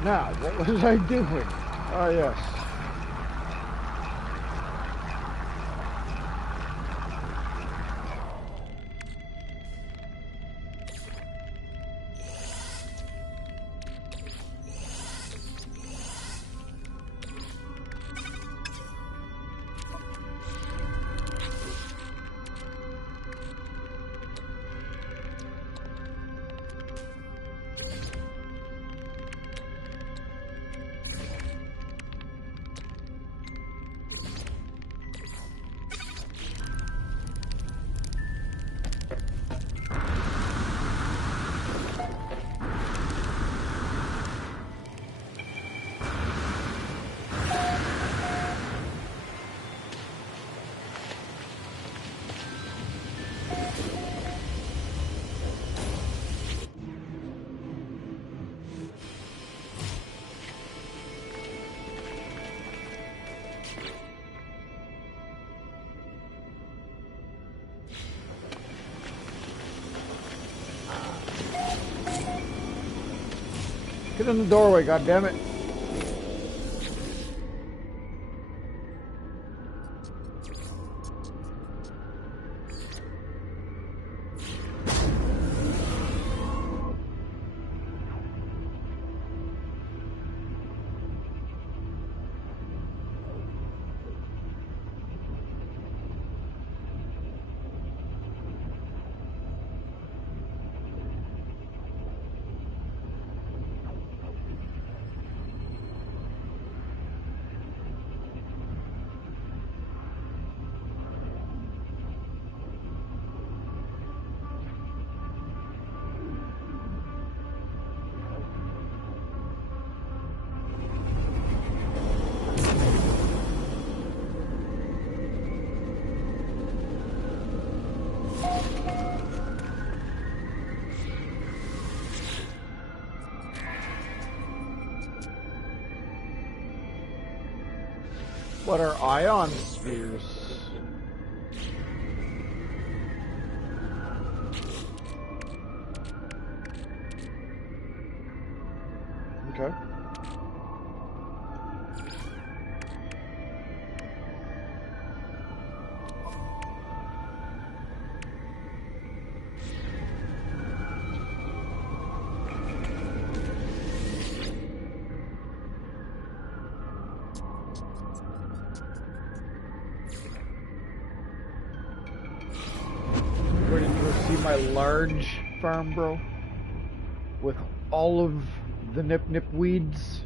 Now, what was I doing? Oh, yes. Get in the doorway, goddammit. What are ion spheres? Okay. Ready to go see my large farm, bro? With all of the nip nip weeds.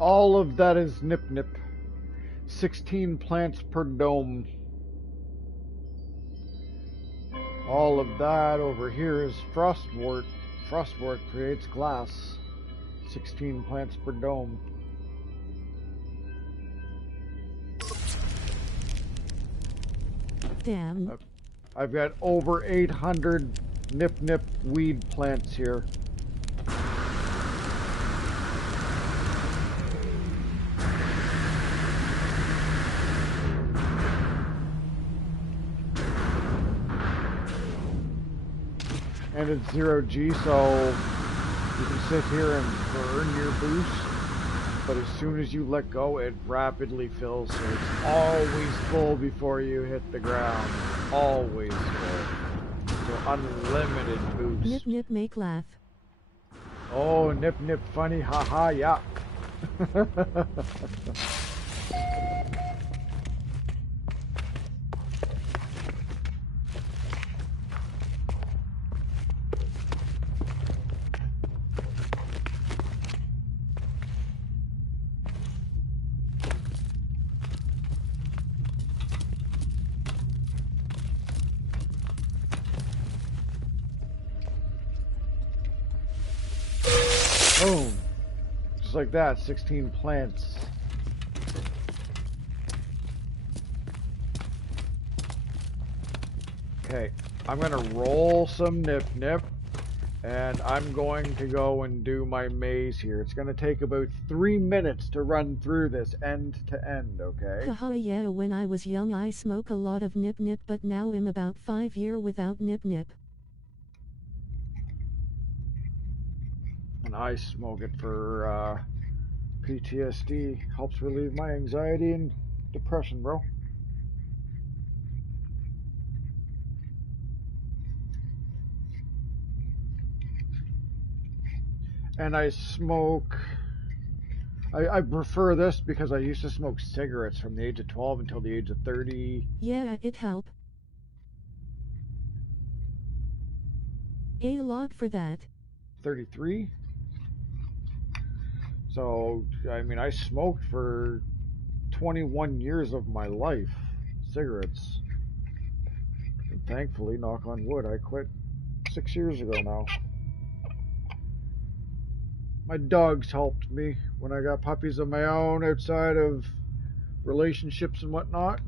All of that is nip nip. 16 plants per dome. All of that over here is frostwort. Frostwort creates glass. 16 plants per dome. Damn. I've got over 800 nip nip weed plants here. And it's 0G, so you can sit here and burn your boost, but as soon as you let go, it rapidly fills, so it's always full before you hit the ground. Always full. So unlimited boost. Nip nip make laugh. Oh, nip nip funny, haha, yeah. Boom. Just like that, 16 plants. Okay, I'm gonna roll some nip nip, and I'm going to go and do my maze here. It's gonna take about 3 minutes to run through this end to end, okay? Haha, yeah, when I was young I smoke a lot of nip nip, but now I'm about 5 year without nip nip. And I smoke it for PTSD. Helps relieve my anxiety and depression, bro. And I smoke... I prefer this because I used to smoke cigarettes from the age of 12 until the age of 30. Yeah, it help. A lot for that. 33. So, I mean, I smoked for 21 years of my life, cigarettes. And thankfully, knock on wood, I quit 6 years ago now. My dogs helped me when I got puppies of my own outside of relationships and whatnot.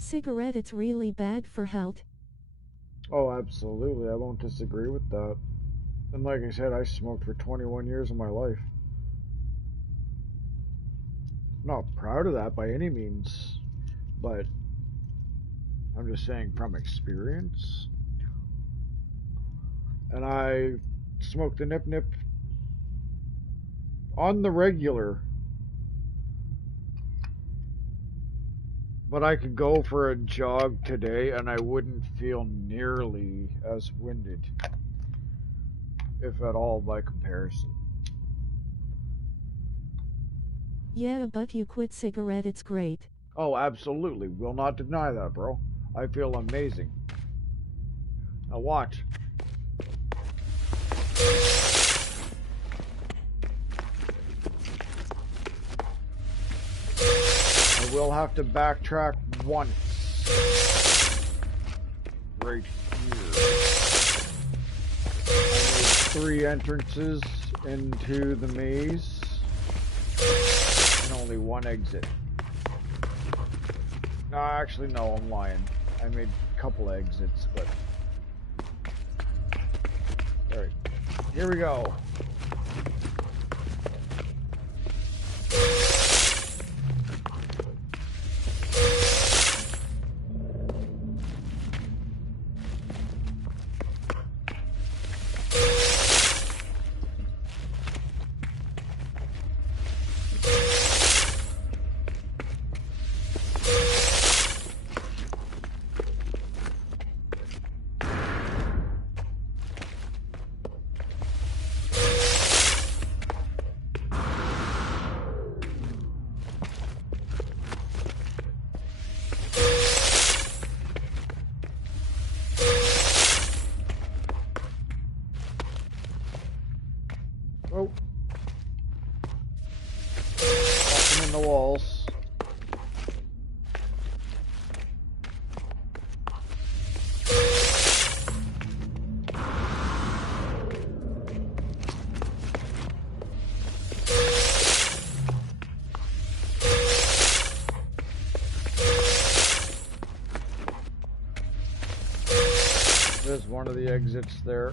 Cigarette, it's really bad for health. Oh, absolutely. I won't disagree with that. And like I said, I smoked for 21 years of my life. Not proud of that by any means, but I'm just saying from experience. And I smoked the nip nip on the regular. But I could go for a jog today and I wouldn't feel nearly as winded, if at all, by comparison. Yeah, but you quit cigarette, it's great. Oh, absolutely. Will not deny that, bro. I feel amazing. Now watch. I will have to backtrack once. Right here. I made 3 entrances into the maze and only 1 exit. No, actually, no, I'm lying. I made a couple exits, but... Alright, here we go. Oh. Walking in the walls. There's one of the exits there.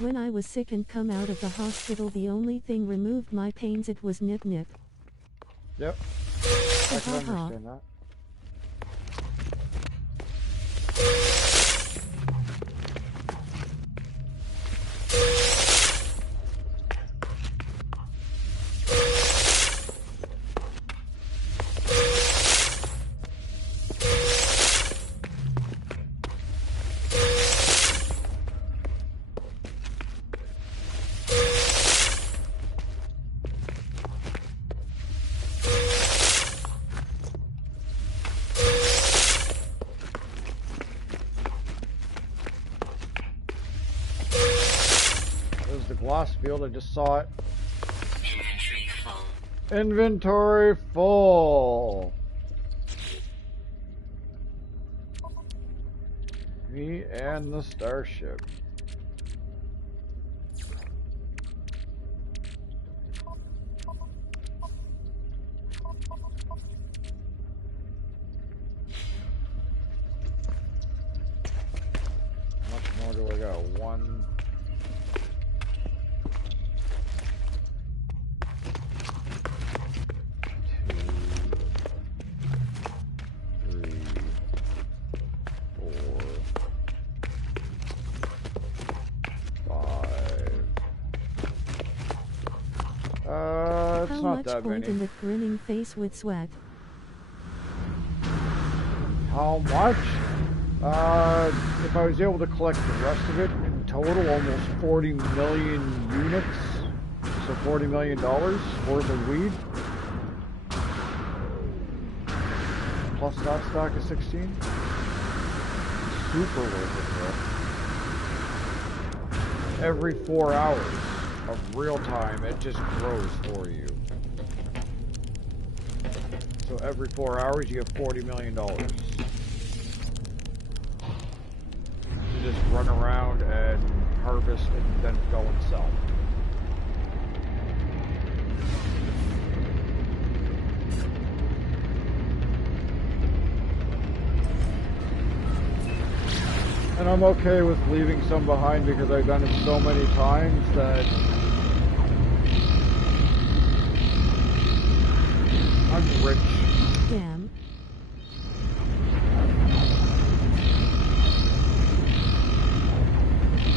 When I was sick and come out of the hospital, the only thing removed my pains, it was nip nip. Yep. I can understand that. The gloss field, I just saw it. Inventory full. Inventory full. Me and the starship. How much more do I got? 1. 2, 3, 4, 5. It's How not much that point many. in the grinning face with sweat? How much? If I was able to collect the rest of it in total, almost 40 million units, so $40 million worth of weed. plus that stack of 16. Super worth it, bro. Every 4 hours of real time, it just grows for you. So every 4 hours, you get $40 million. You just run around and harvest and then go and sell. And I'm okay with leaving some behind because I've done it so many times that I'm rich. Damn.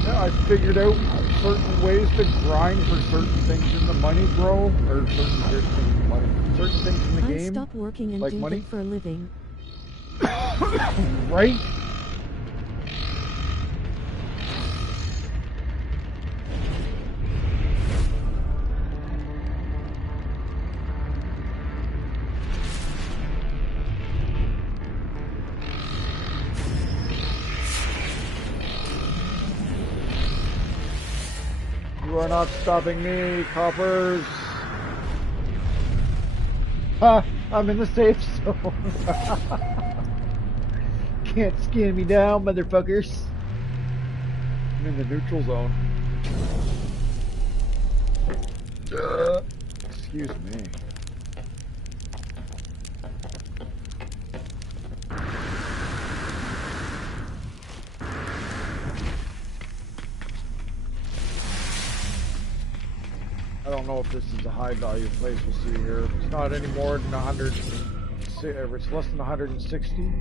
Yeah, I figured out certain ways to grind for certain things in the money, bro. Or certain things in the game. Stop working and like do money. it for a living. Right? You are not stopping me, coppers. Ha! I'm in the safe zone. Can't skin me down, motherfuckers. I'm in the neutral zone. Excuse me. I don't know if this is a high value place we'll see here. If it's not any more than 100, if it's less than 160,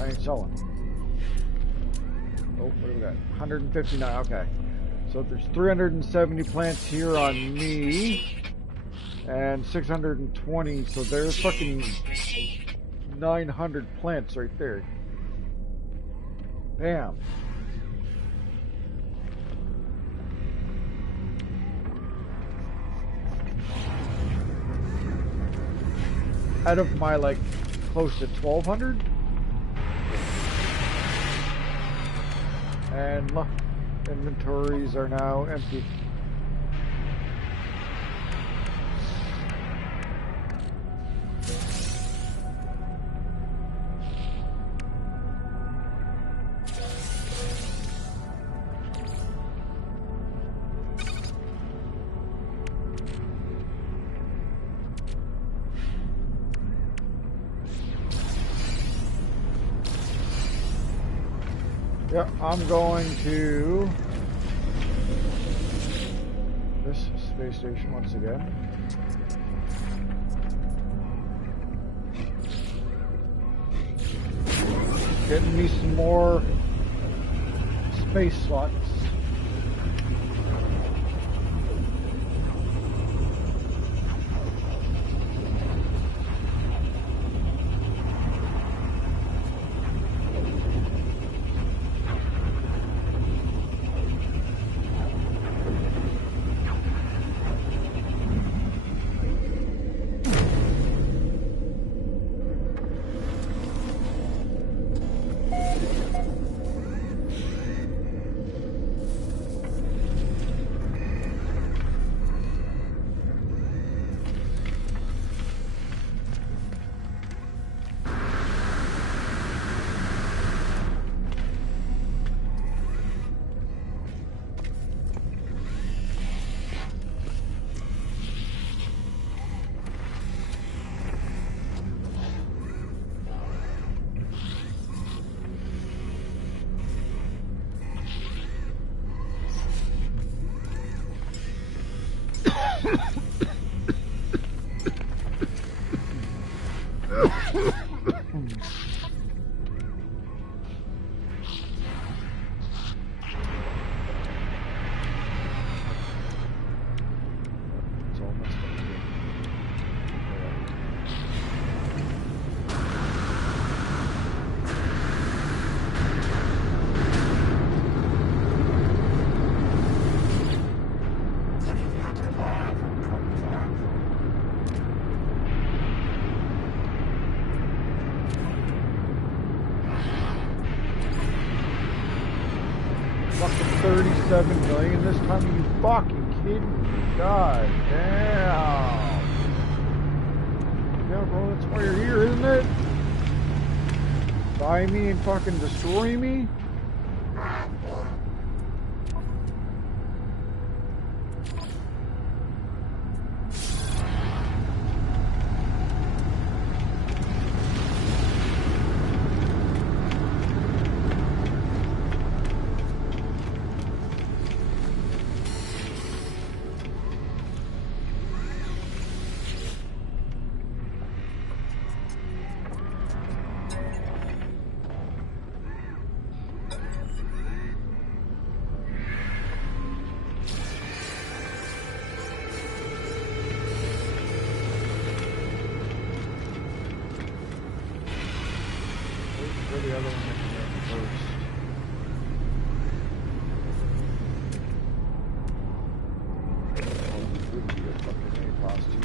I ain't selling. Oh, what do we got? 159, okay. So there's 370 plants here on me, and 620, so there's fucking 900 plants right there. Damn. Out of my, like, close to 1,200? And look, inventories are now empty. Yeah, I'm going to this space station once again. Getting me some more space slots. 7 million this time? Are you fucking kidding me? God damn. Yeah, bro, that's why you're here, isn't it? Buy me and fucking destroy me? The other one first. Would be a fucking A-Pass too.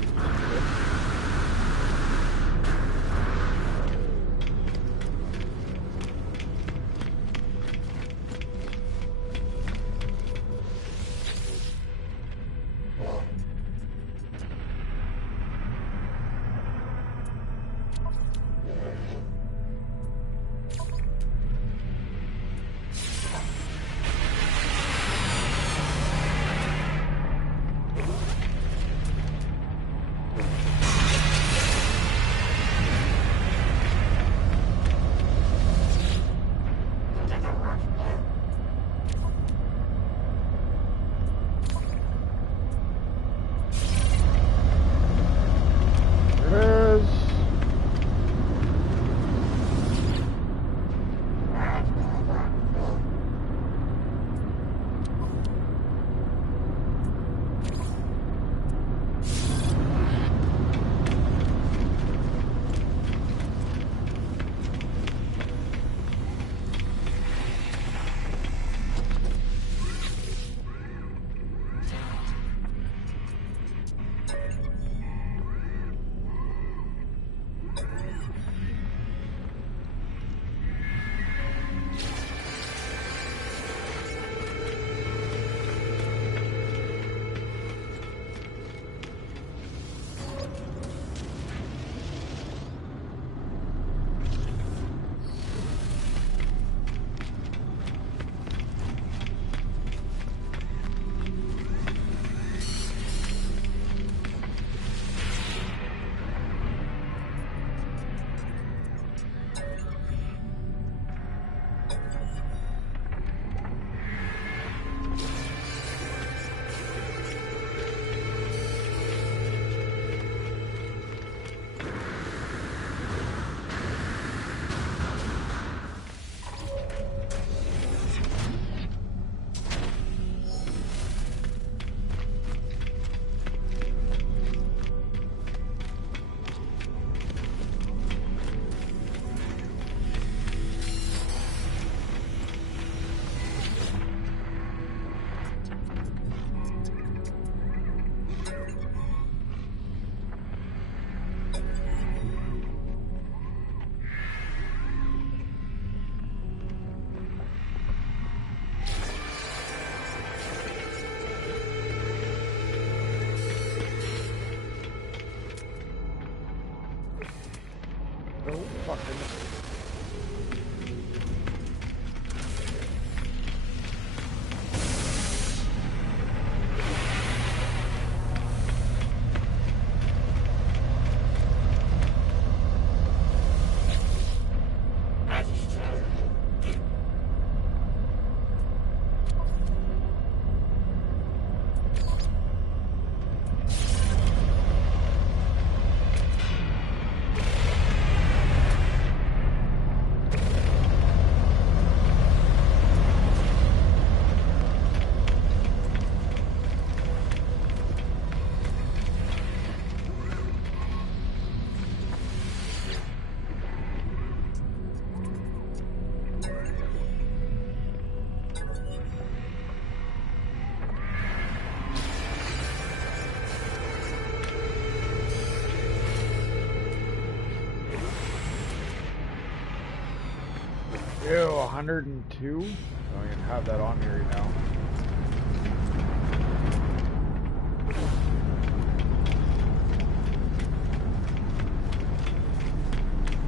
Ew, 102? I don't even have that on here now.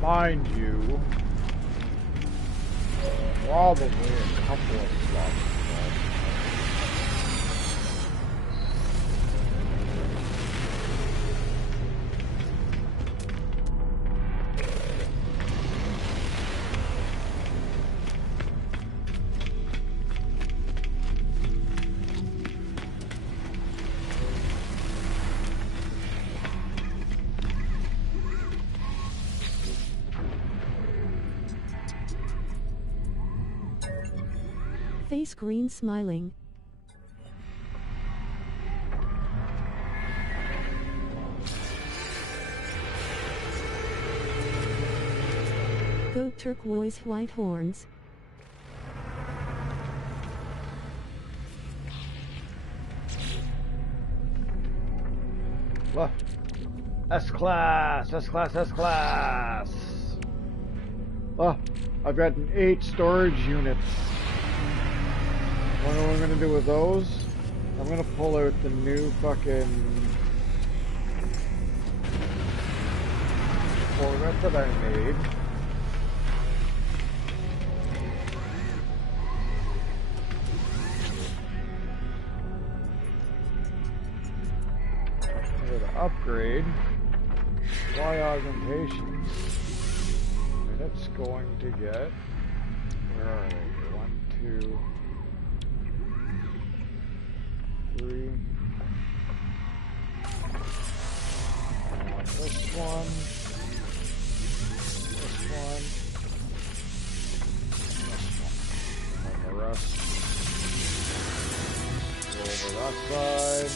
Mind you, probably a couple of slots. Face green smiling. Go turquoise white horns. Look. S-Class, S-Class, S-Class. Oh, I've gotten 8 storage units. What am I going to do with those? I'm going to pull out the new fucking Corvette that I made. I'm going to upgrade. Fly augmentation. And it's going to get, where are they? 1, 2, 3. This one. This one. And the rest go over that side.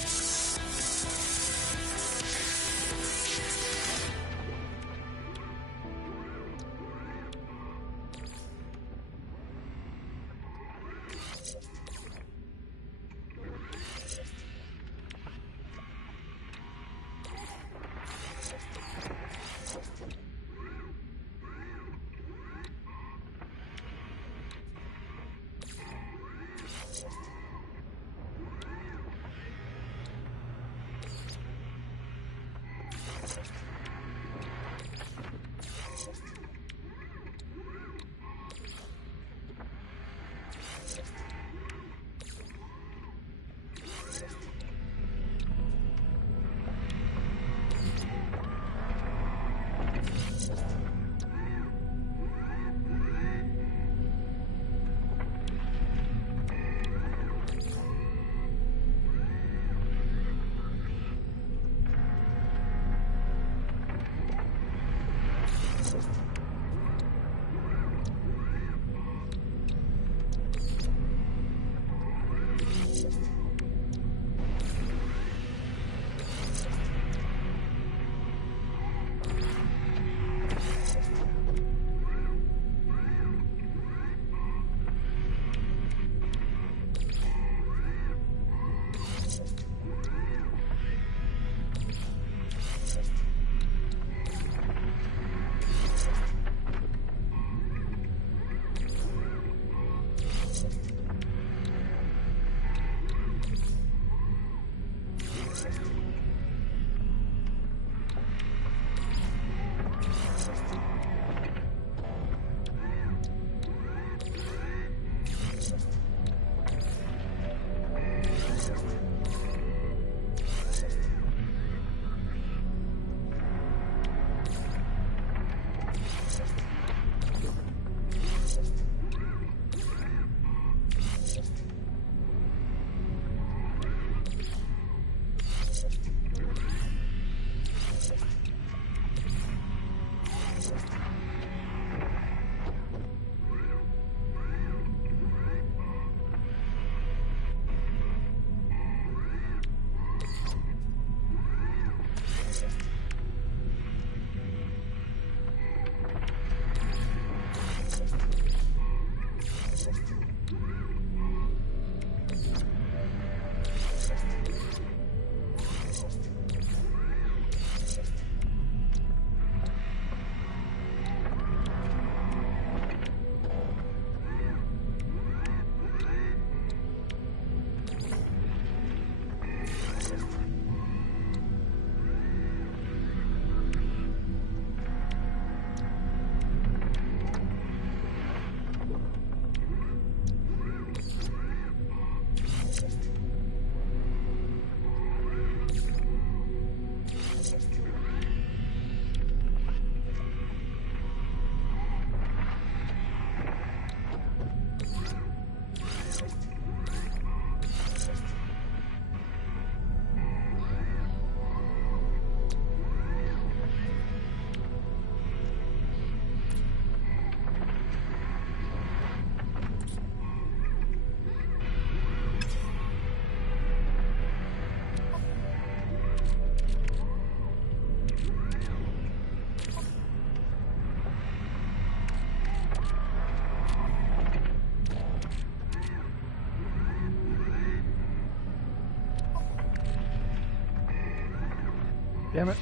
Damn it.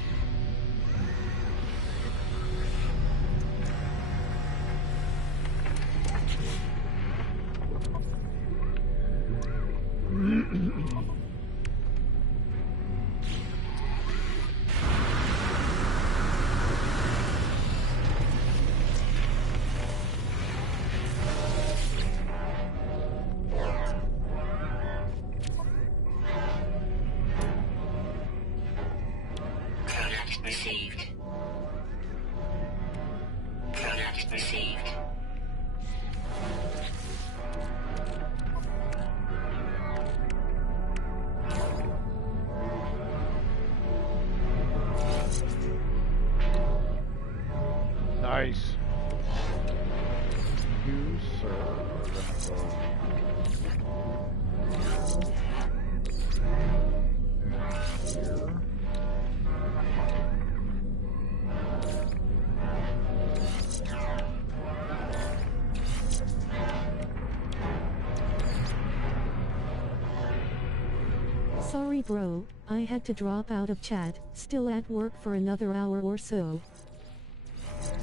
Received. Product received. Nice. You, sir, are gonna go here. Sorry bro, I had to drop out of chat, still at work for another hour or so.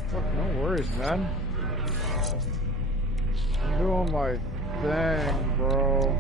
Fuck, no worries, man. I'm doing my thing, bro.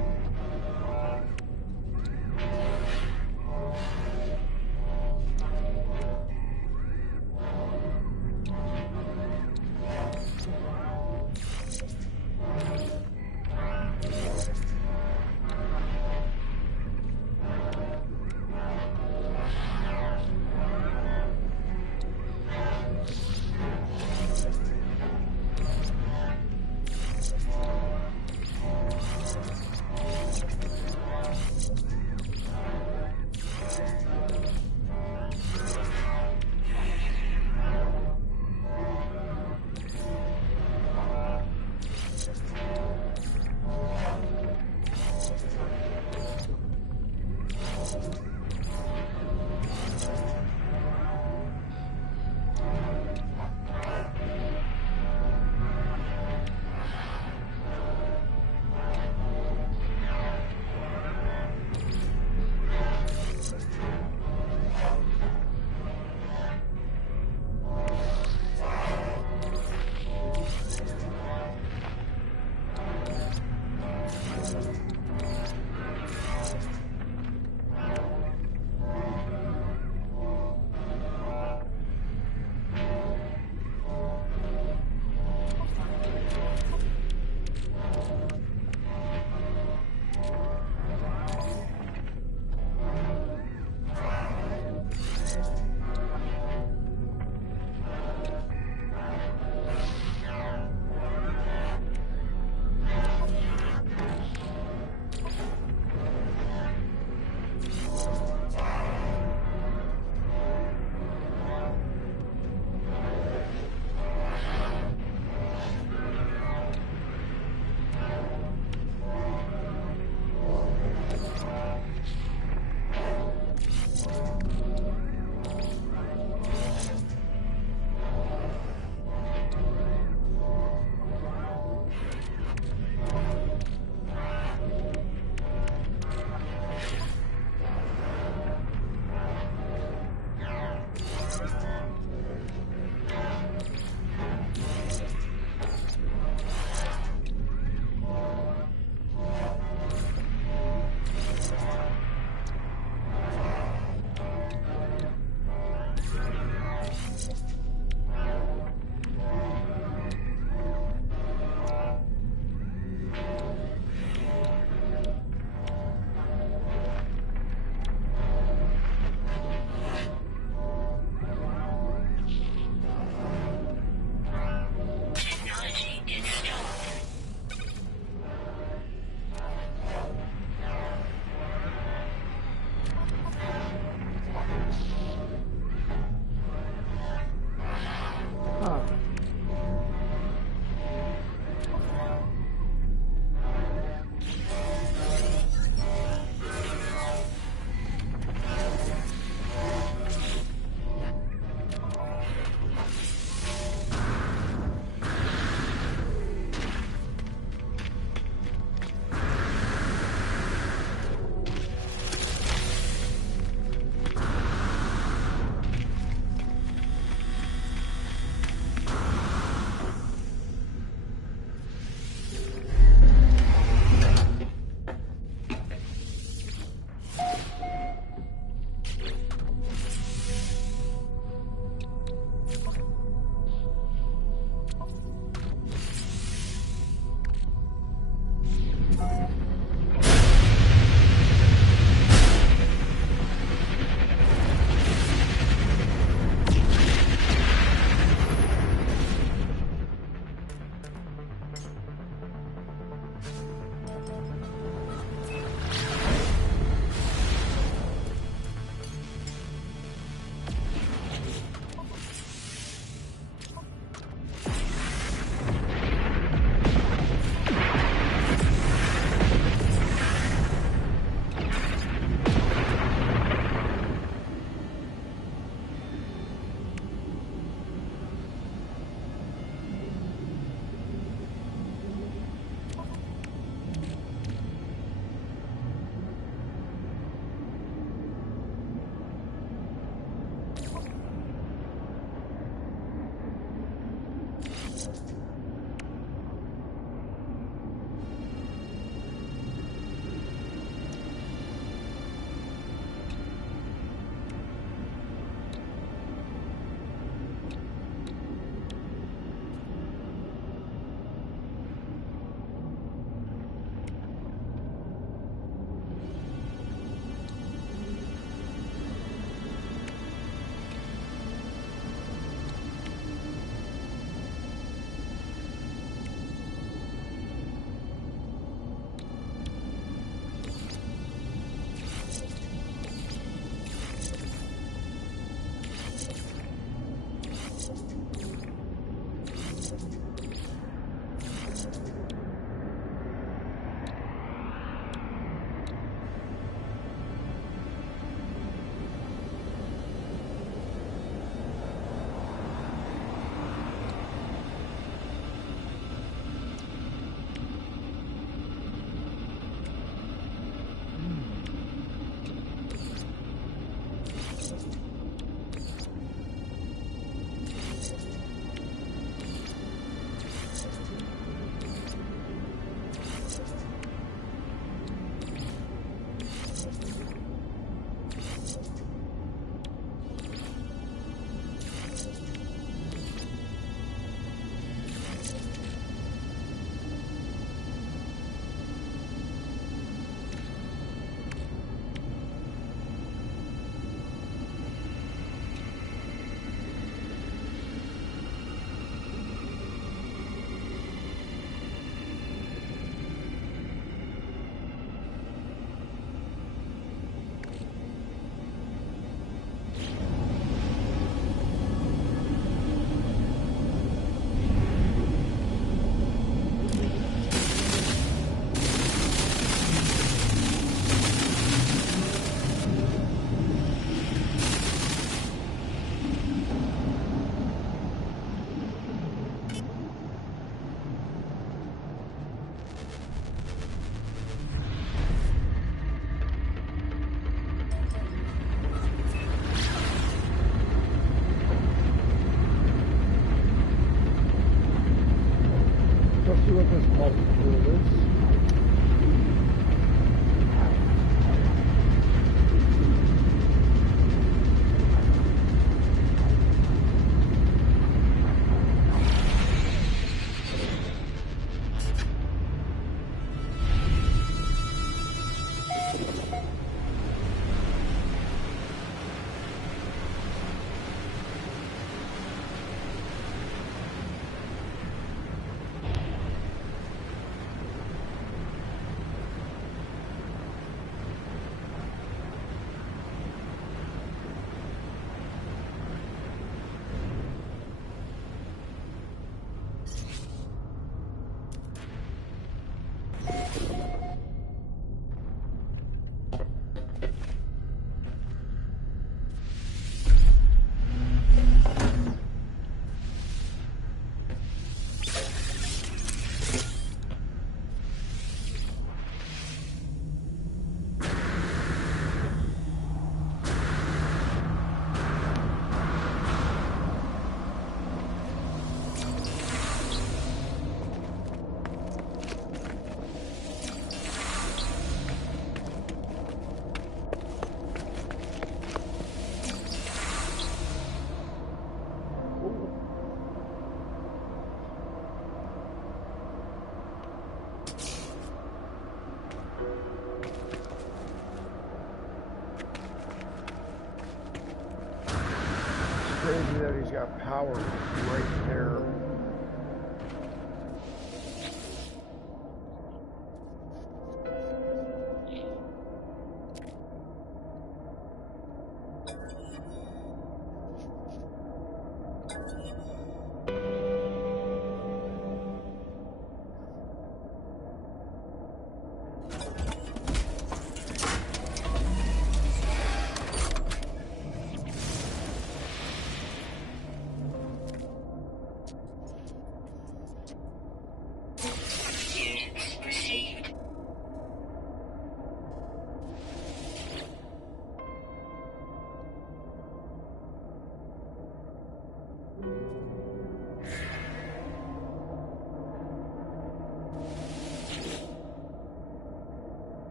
Crazy that he's got power right there.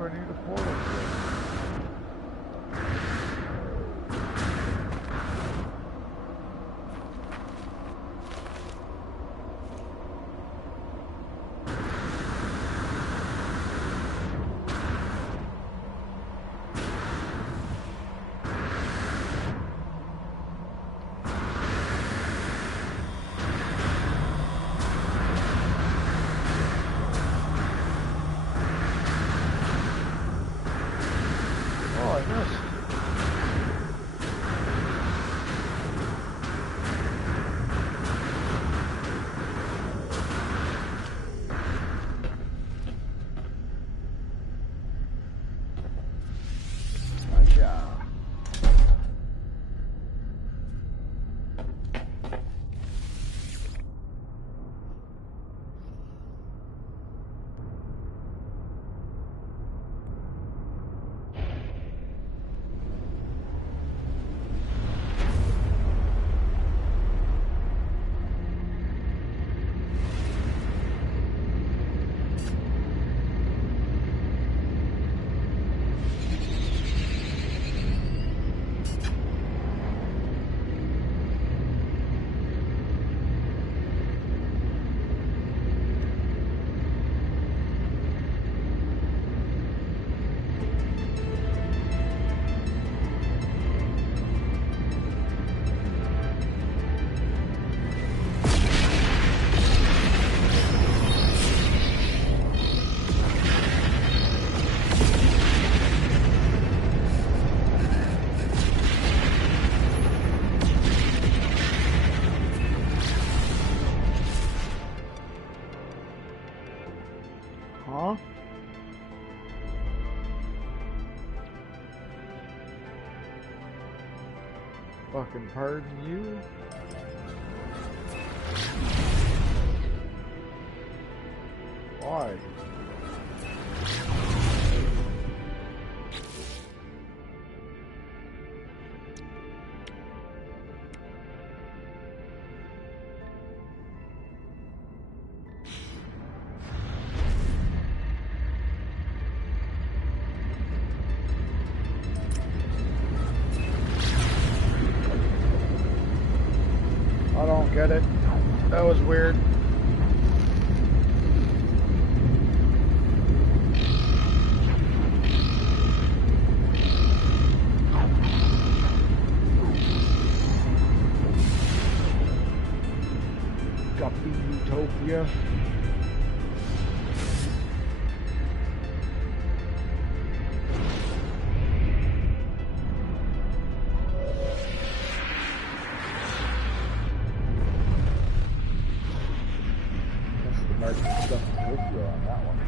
do I need a portal for? Huh? Fucking pardon you? Why? I don't get it. That was weird. Guppy Utopia. Stuff in Tokyo on that one.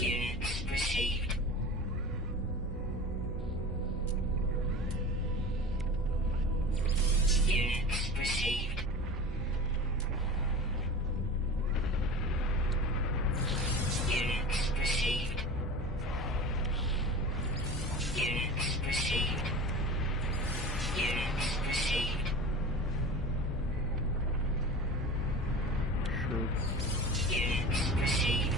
Units received. Units received. Units received. Units received. Units received. Sure. Units received.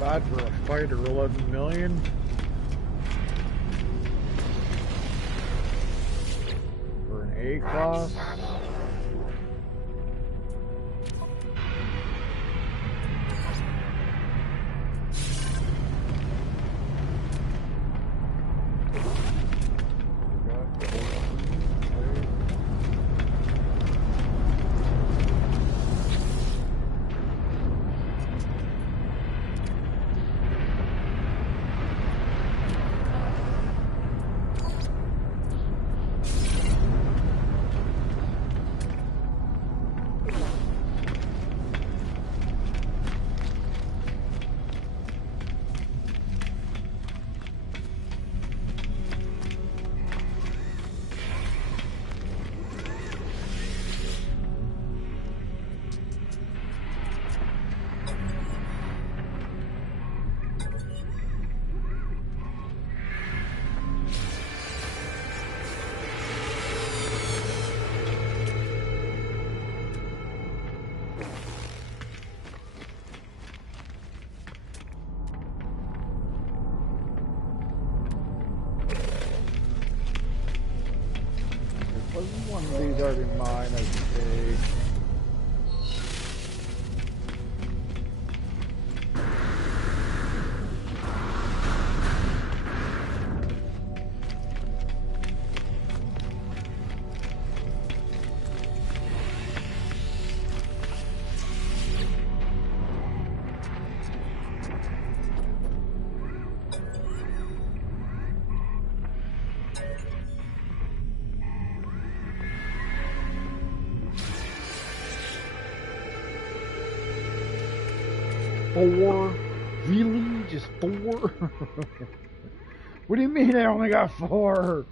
Bad for a fighter, 11 million. For an A class. One of these already mine, okay. Four? Really? Just four? What do you mean I only got four?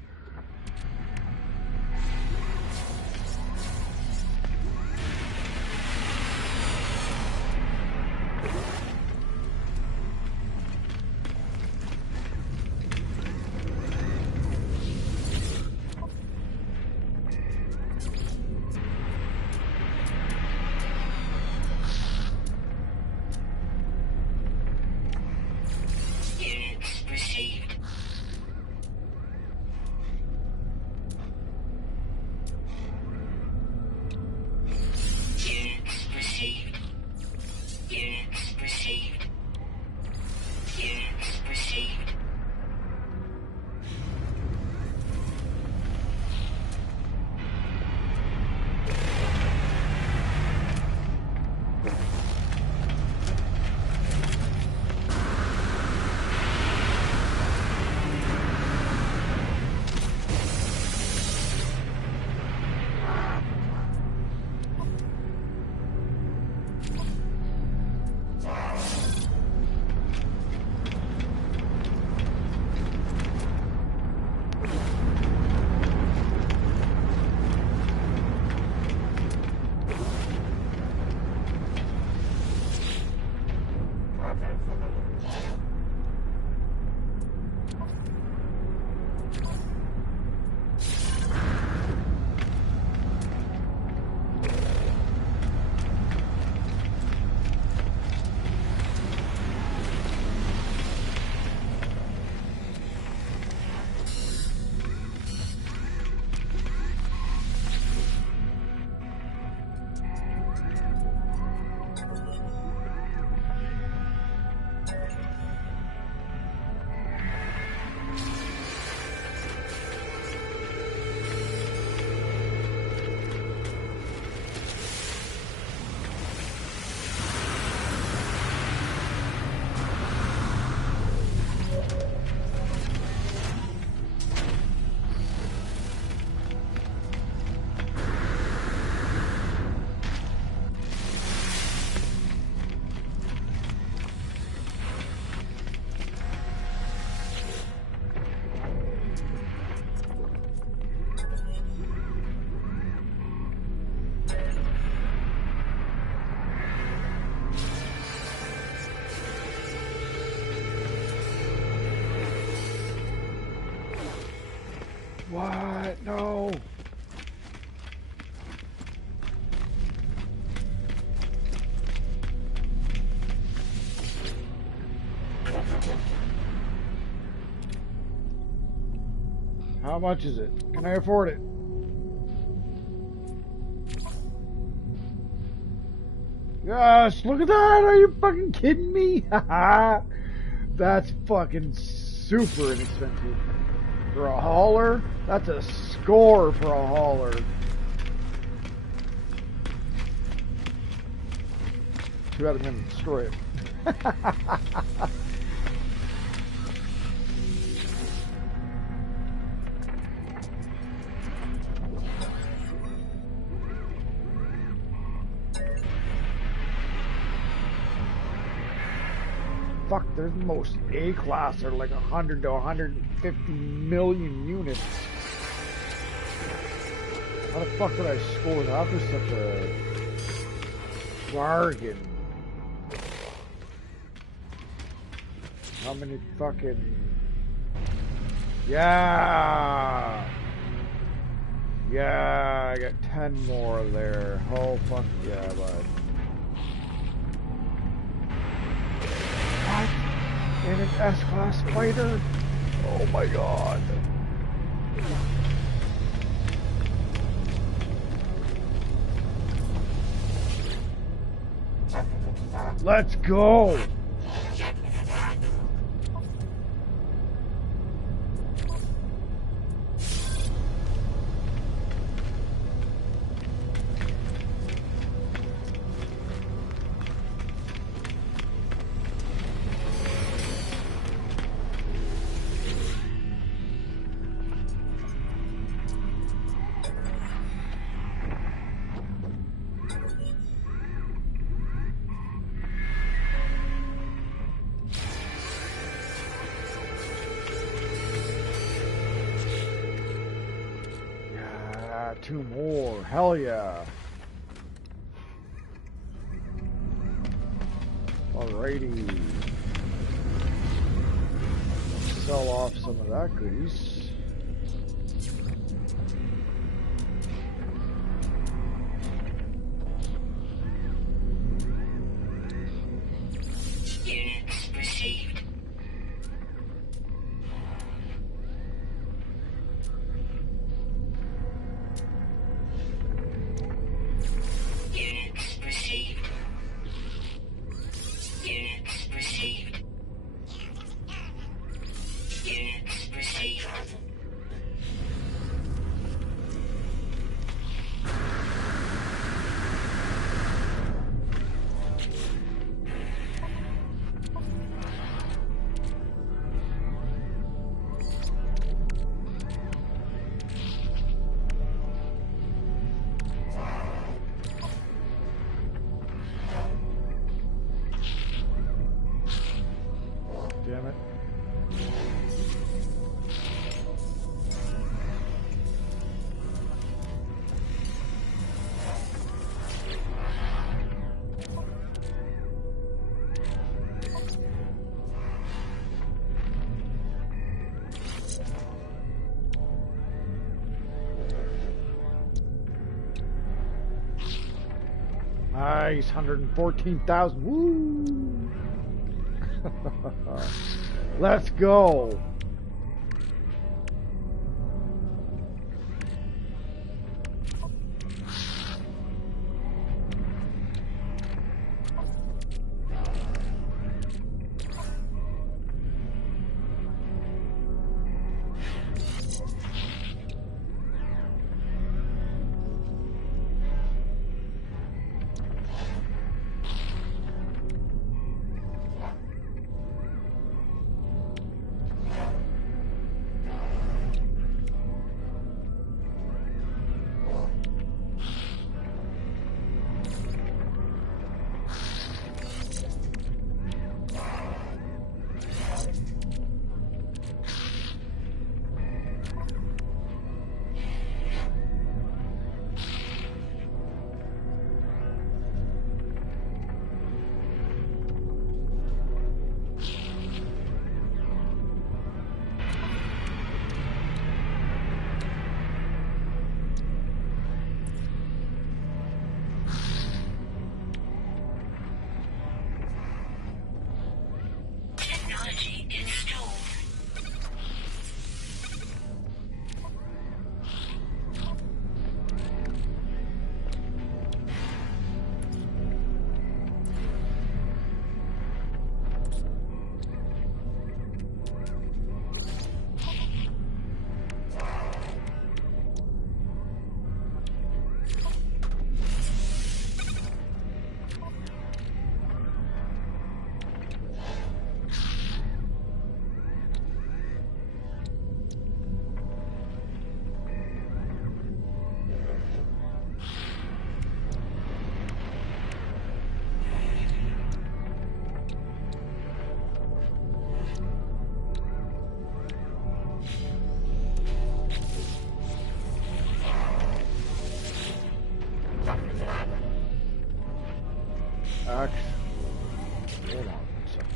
What? No. How much is it? Can I afford it? Yes, look at that! Are you fucking kidding me? That's fucking super inexpensive. For a hauler? That's a score for a hauler. Too bad I'm gonna destroy it. Fuck, there's most A-class are like 100 to 150 million units. How the fuck did I score that for such a bargain? How many fucking... Yeah! Yeah, I got 10 more there. Oh, fuck yeah, bud. What? In an S-Class fighter? Oh my god. Let's go! Two more. Hell yeah. Alrighty. Sell off some of that goodies. Units received. Units received. Units received. Units received. Damn it. Nice, 114,000. Woo! Let's go. Actually, hold on a second.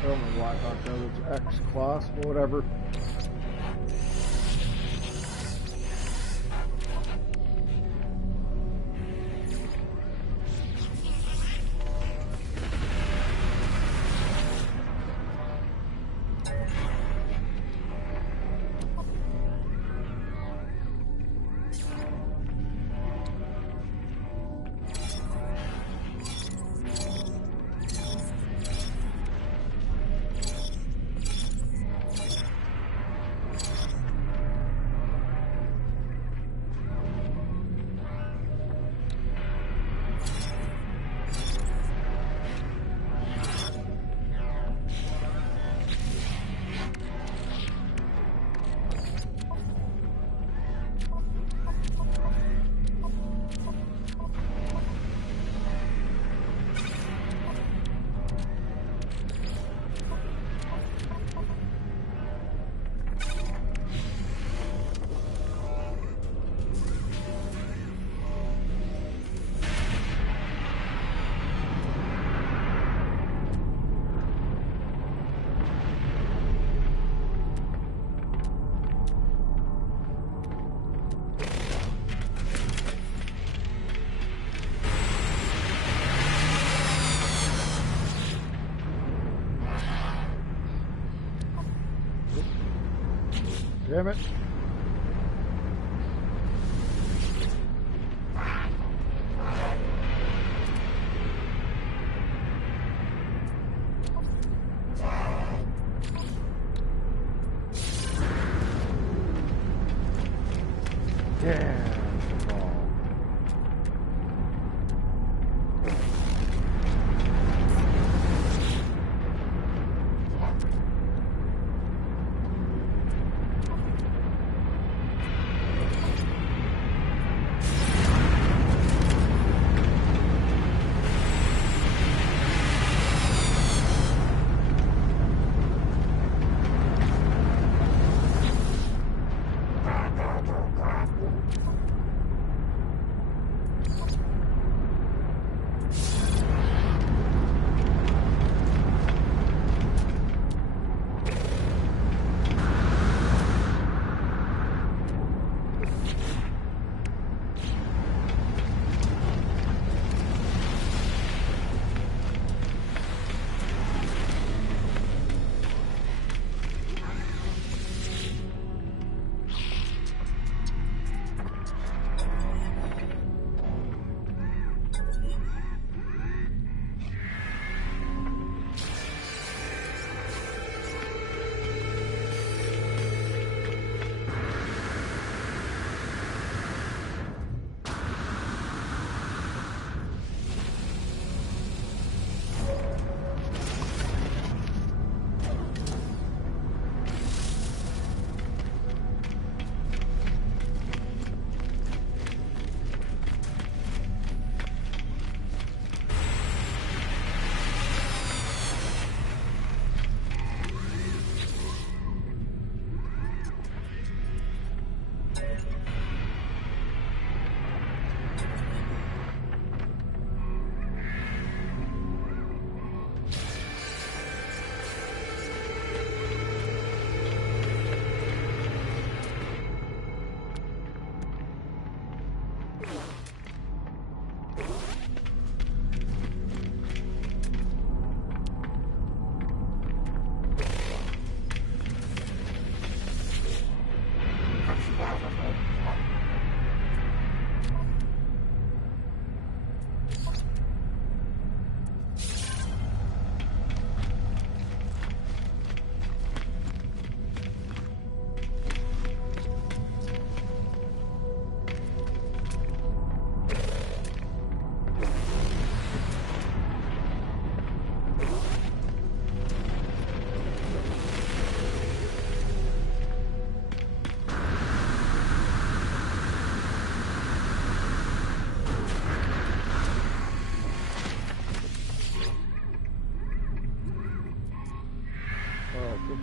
I don't know why I thought that was X class, but whatever. Damn it.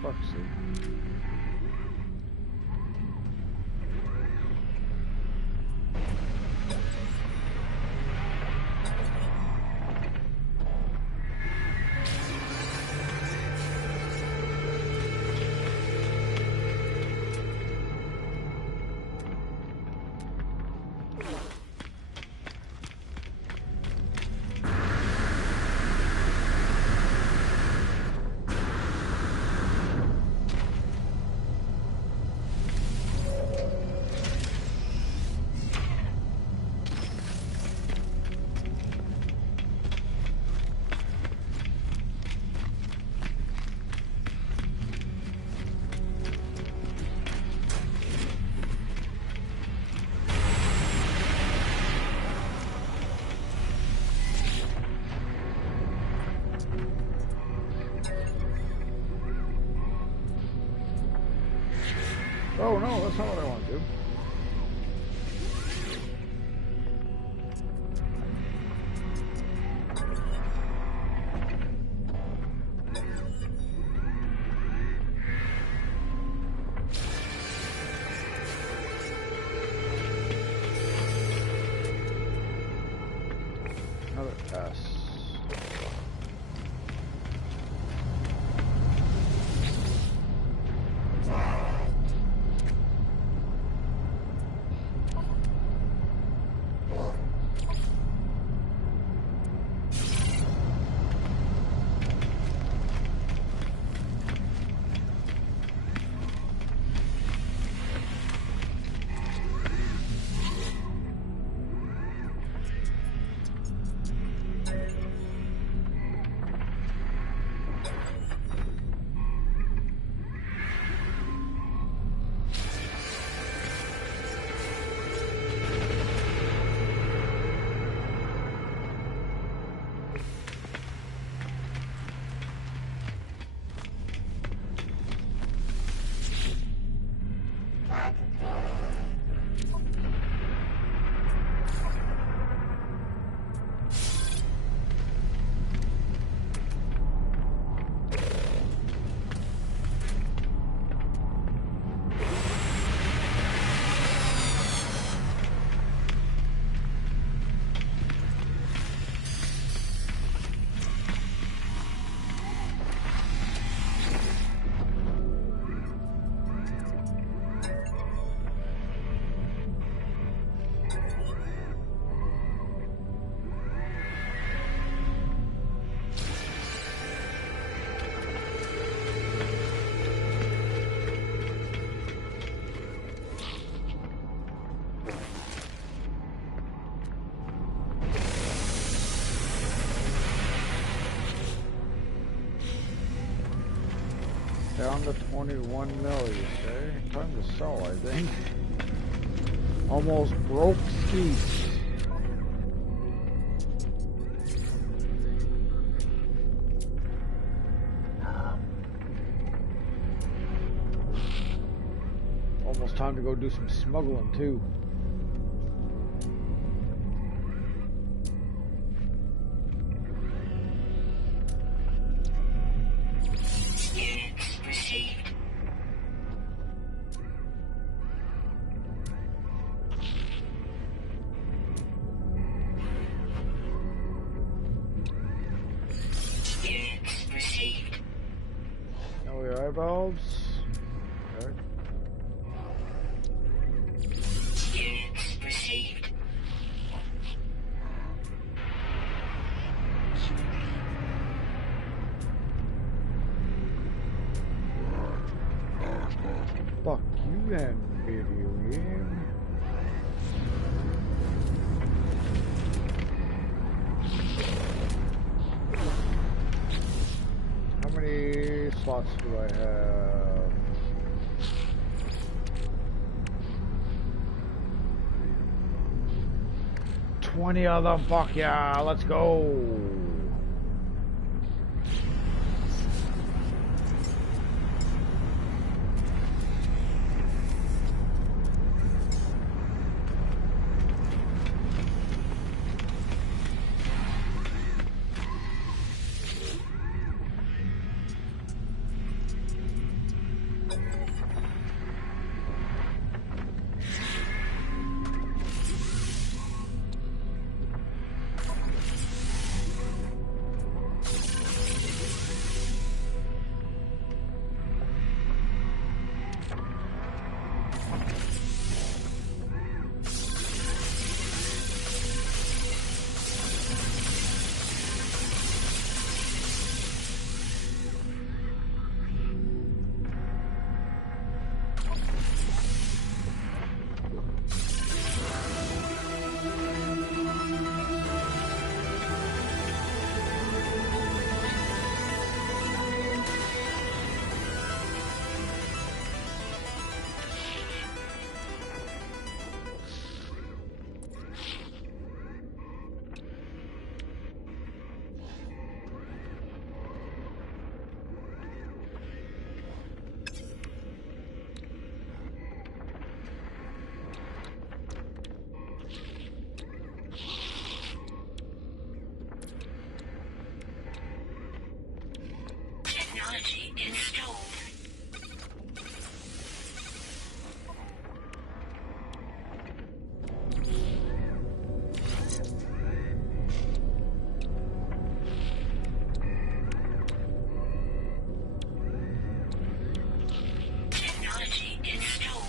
fuck's sake. Oh no, that's not what I want to do. Another S. Down to 21 mil, you say? Time to sell, I think. Almost broke skis. Almost time to go do some smuggling too. Eyeballs. Okay. Received. Fuck you then, video game. How many slots do I have? 20 of them, fuck yeah, let's go. Technology installed. Technology installed.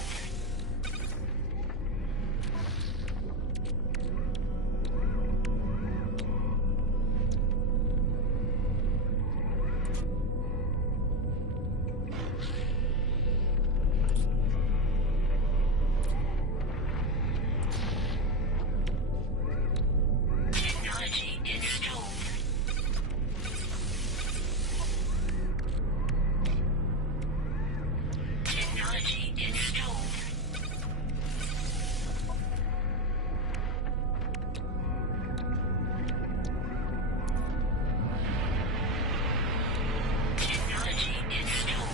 Technology installed. Technology installed. Technology installed.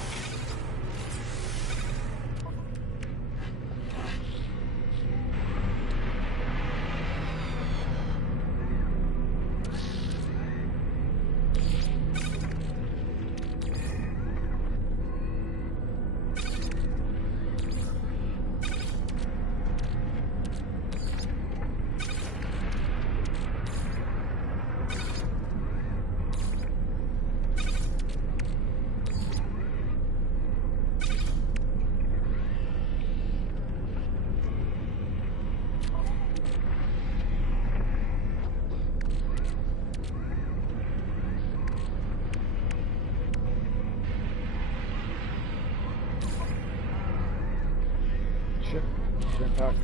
Ship pack.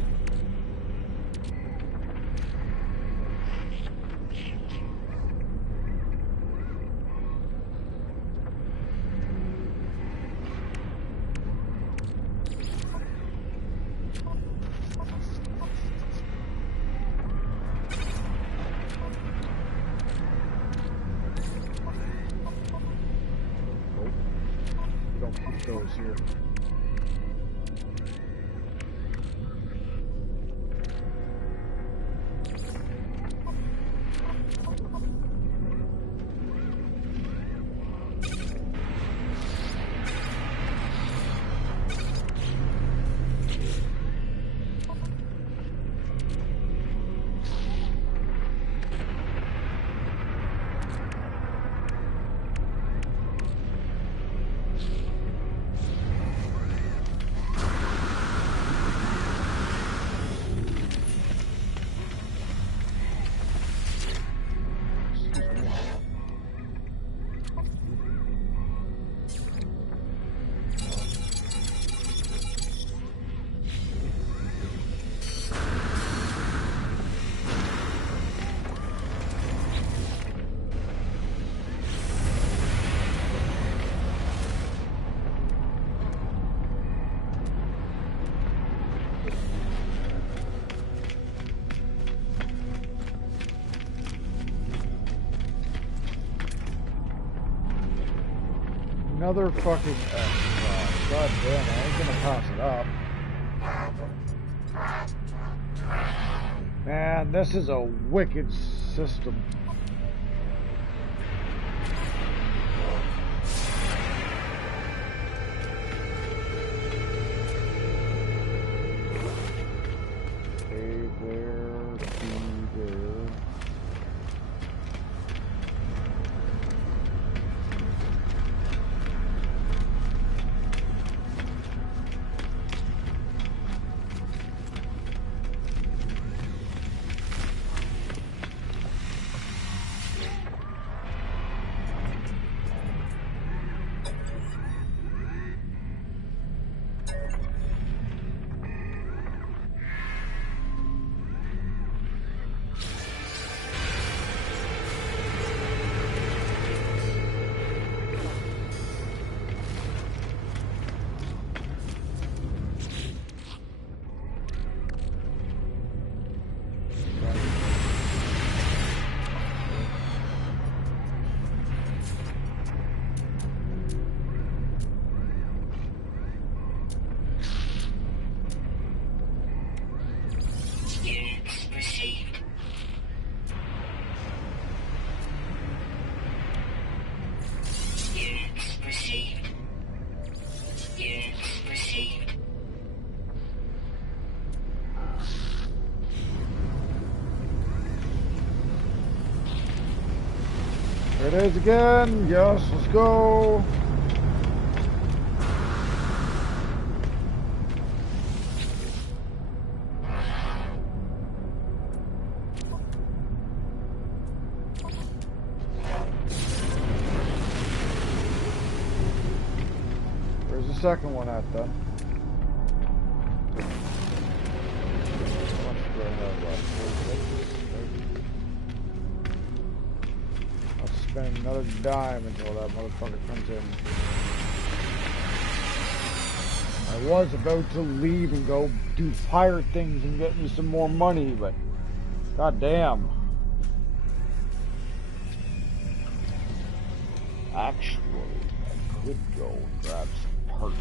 Nope. We don't keep those here. Another fucking God damn, I ain't gonna pass it up. Man, this is a wicked system. A there, B there. There it is again. Yes, let's go. Where's the second one at then? How much do I have left? I'll spend another dime until that motherfucker comes in. I was about to leave and go do pirate things and get me some more money, but goddamn. Actually, I could go and grab some parts.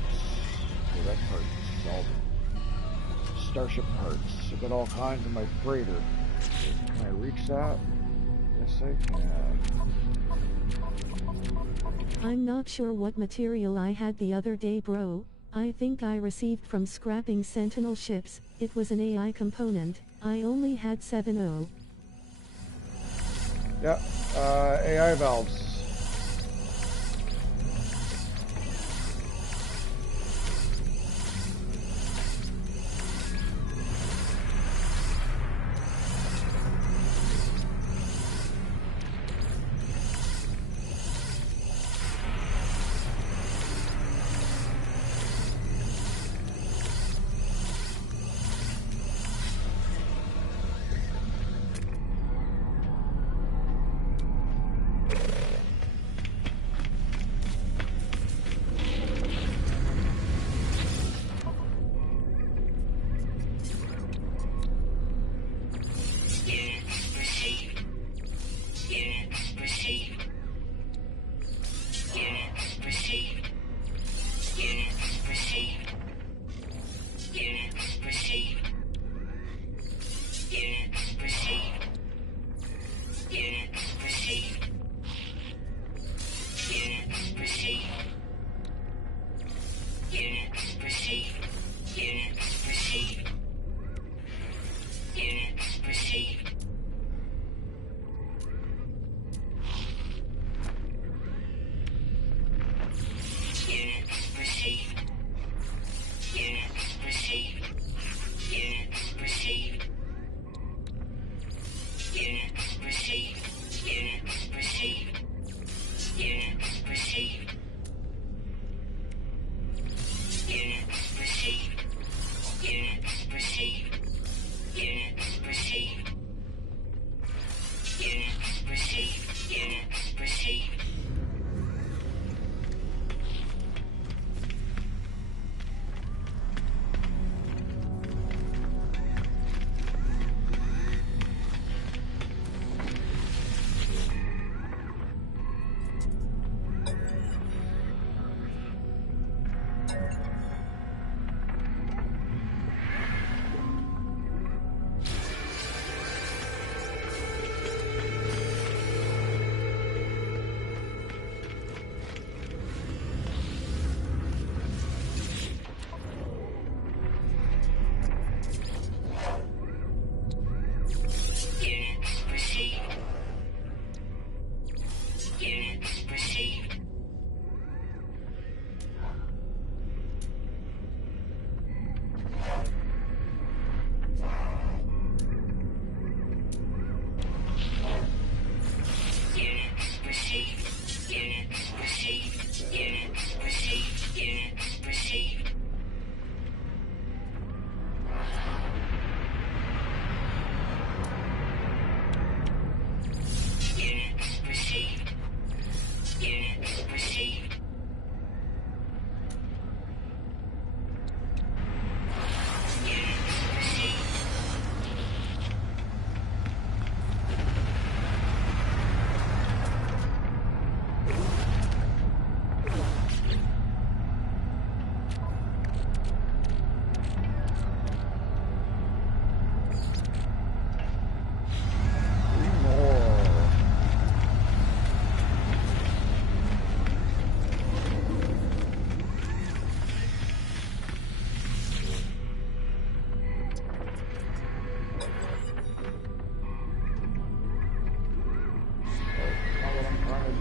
Corvette parts, all the starship parts. I got all kinds in my freighter. Can I reach that? Yes, I can. I'm not sure what material I had the other day, bro. I think I received from scrapping Sentinel ships. It was an AI component. I only had 7.0. Yeah, AI valves.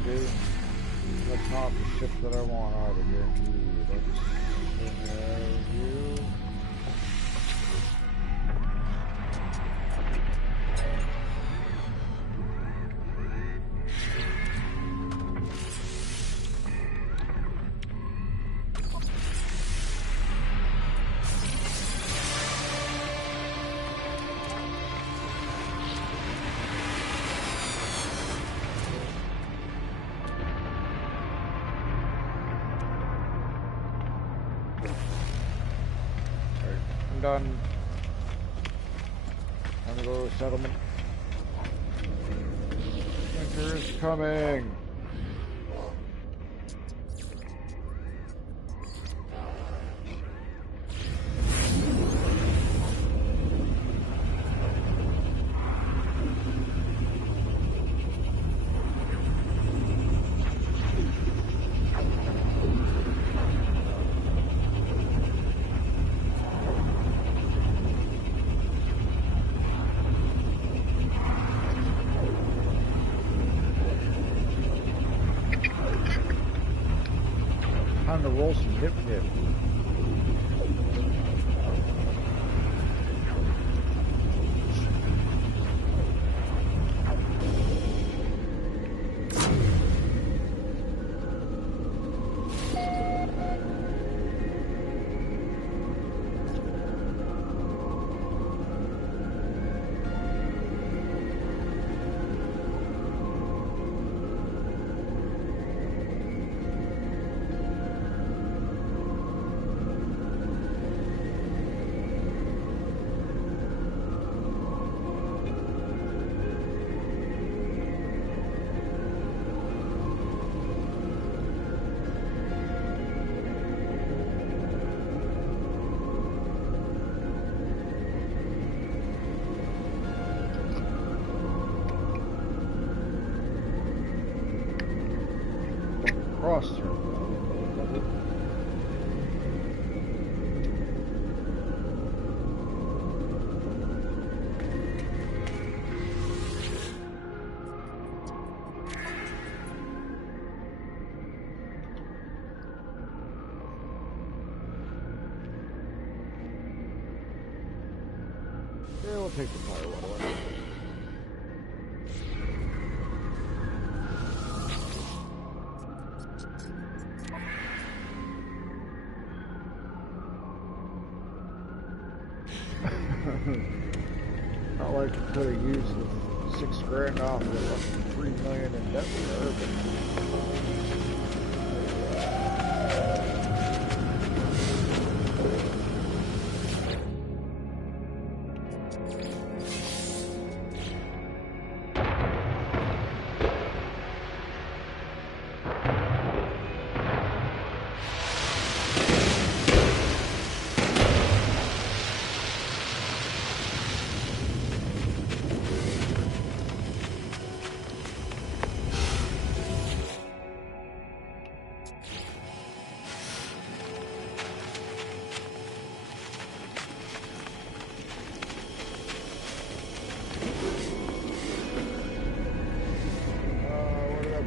do. Let's not the ship that I want out of here. Let's have you. I'm done. I'm gonna go to settlement. Winter is coming. Time to roll some hip hip. Cross here. Yeah, we'll take the tire water. Not like I could have used the $6 grand off with $3 million in debt there,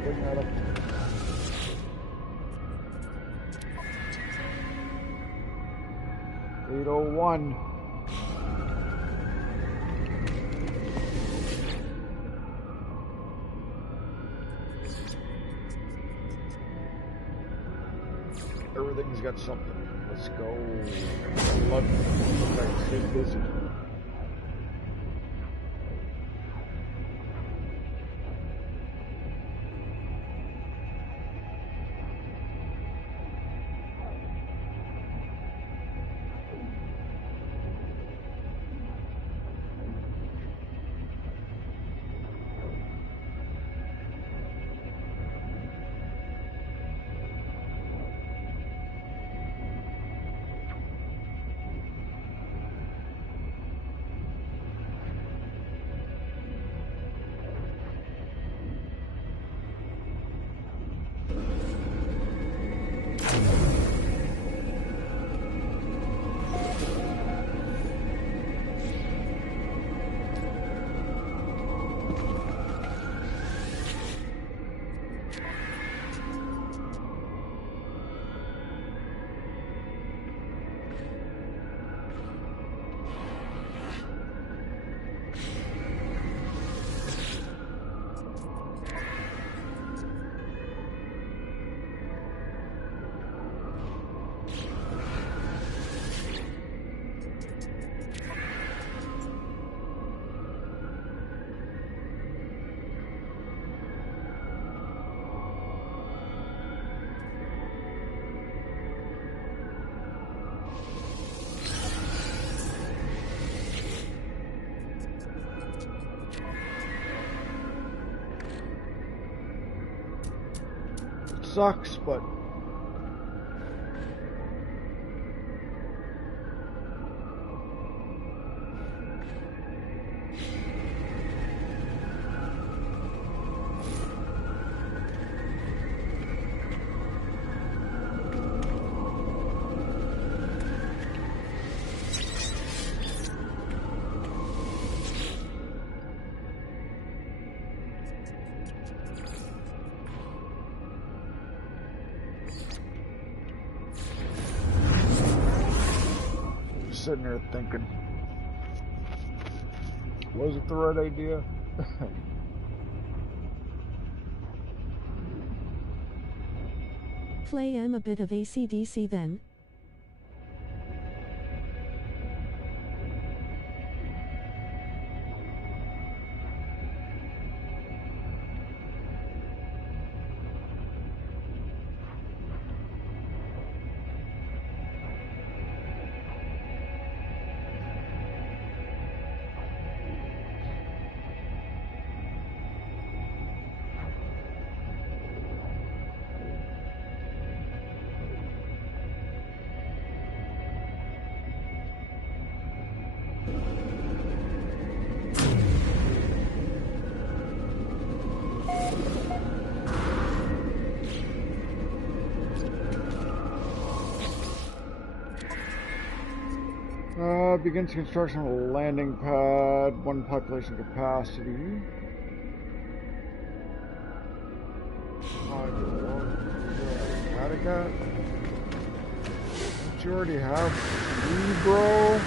bring that up. $801. Everything's got something. Let's go. Let's stay busy. sucks, but sitting there thinking, was it the right idea? Play a bit of AC/DC then. Begins construction of a landing pad, 1 population capacity. Don't you already have 3, bro?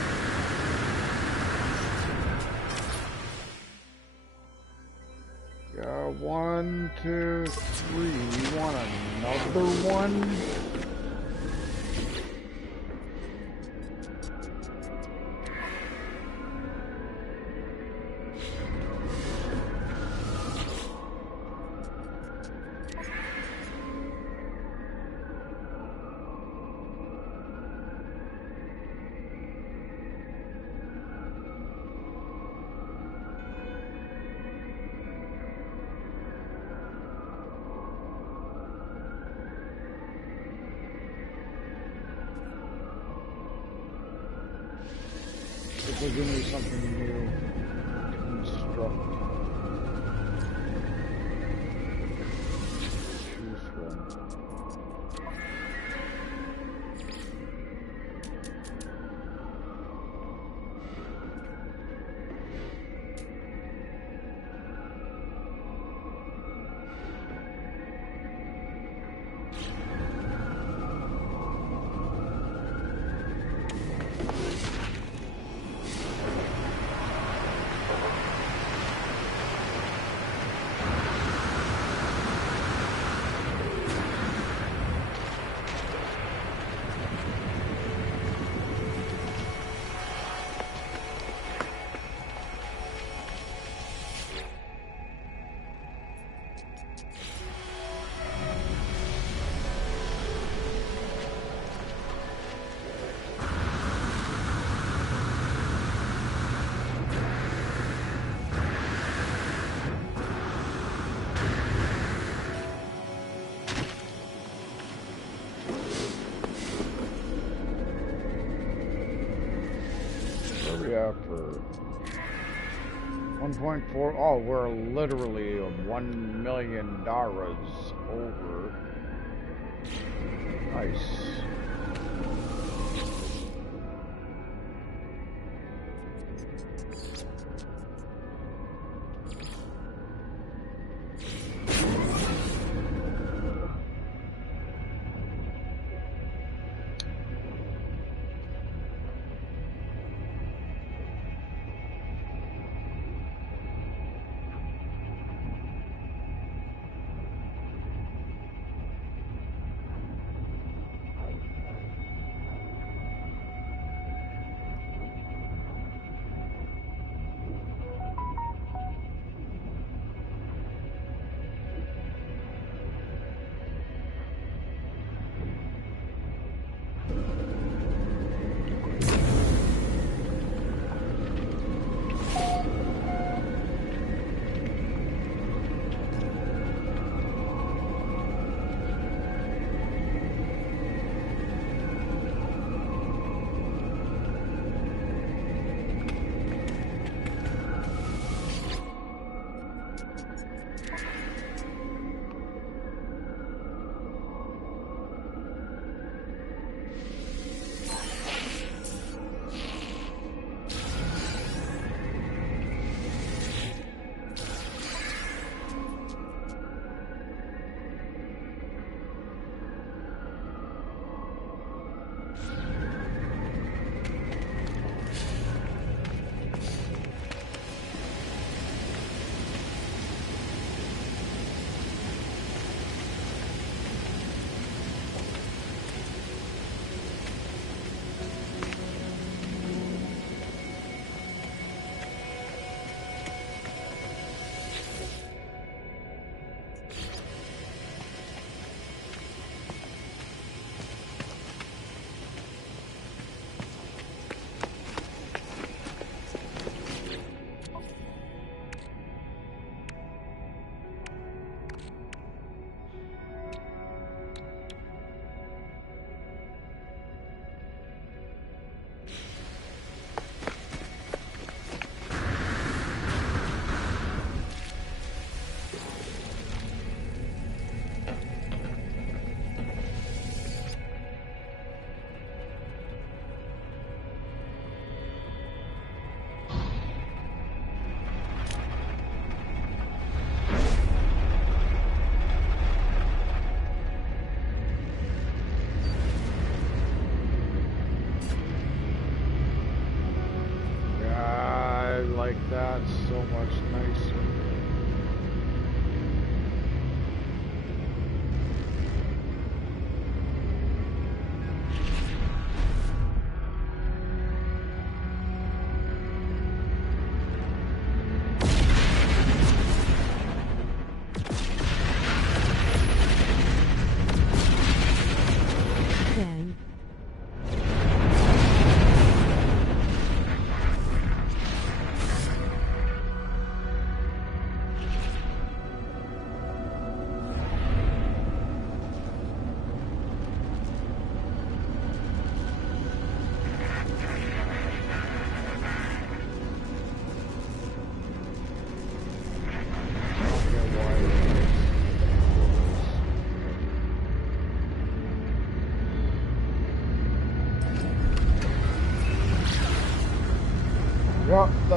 Yeah, 1, 2, 3. You want another one? They'll give me something new to construct. Choose from. For 1.4. Oh, we're literally $1 million over. Nice.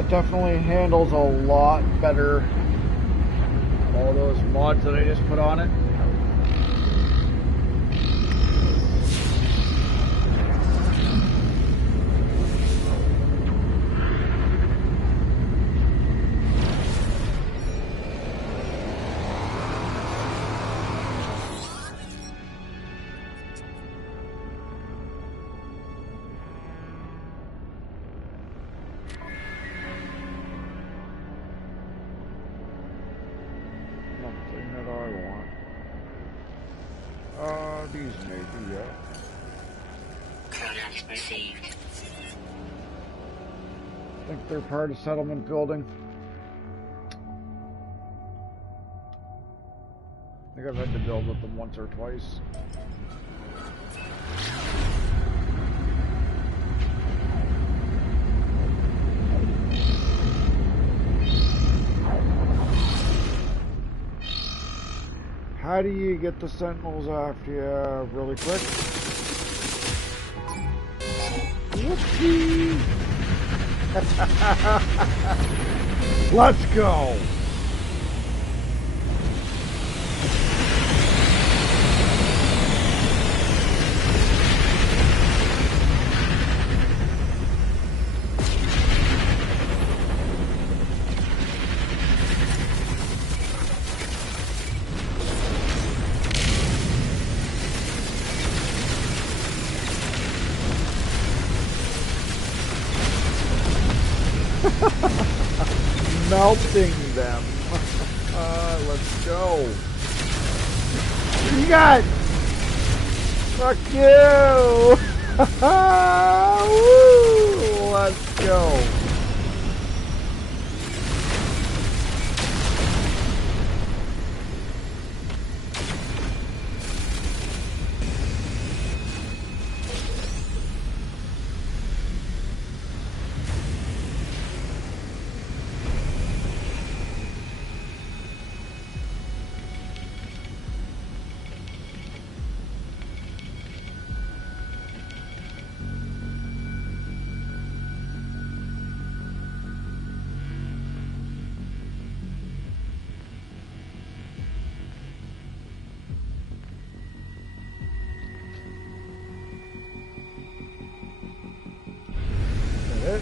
that definitely handles a lot better all those mods that I just put on it. Nothing that I want. These maybe, yeah. Product received. I think they're part of settlement building. I think I've had to build with them once or twice. How do you get the sentinels after you really quick? Whoopsie! Let's go! Melting them. Let's go. What do you got? Fuck you. Woo, let's go. It.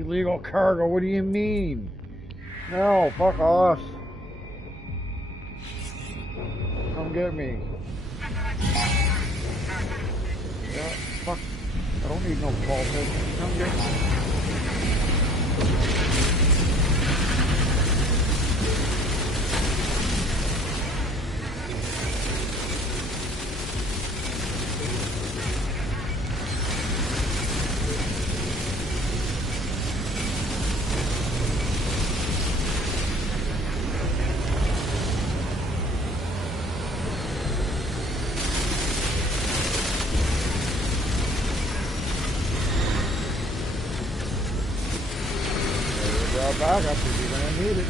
Illegal cargo, what do you mean? No, fuck off. Come get me. Yeah, fuck. I don't need no pulpit. Come get me. Back up if you're gonna need it.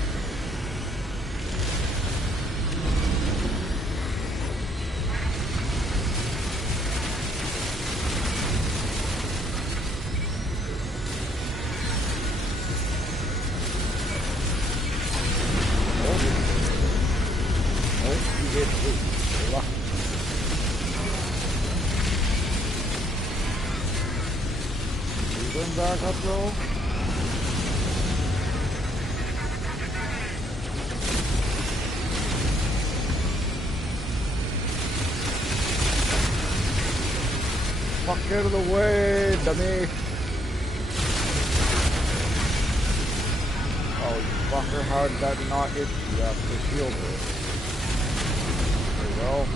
Oh, you get through. You're lucky. You going back up though? Fuck out of the way, dummy. Oh, you fucker, how did that not hit you after the shield hit? There we go.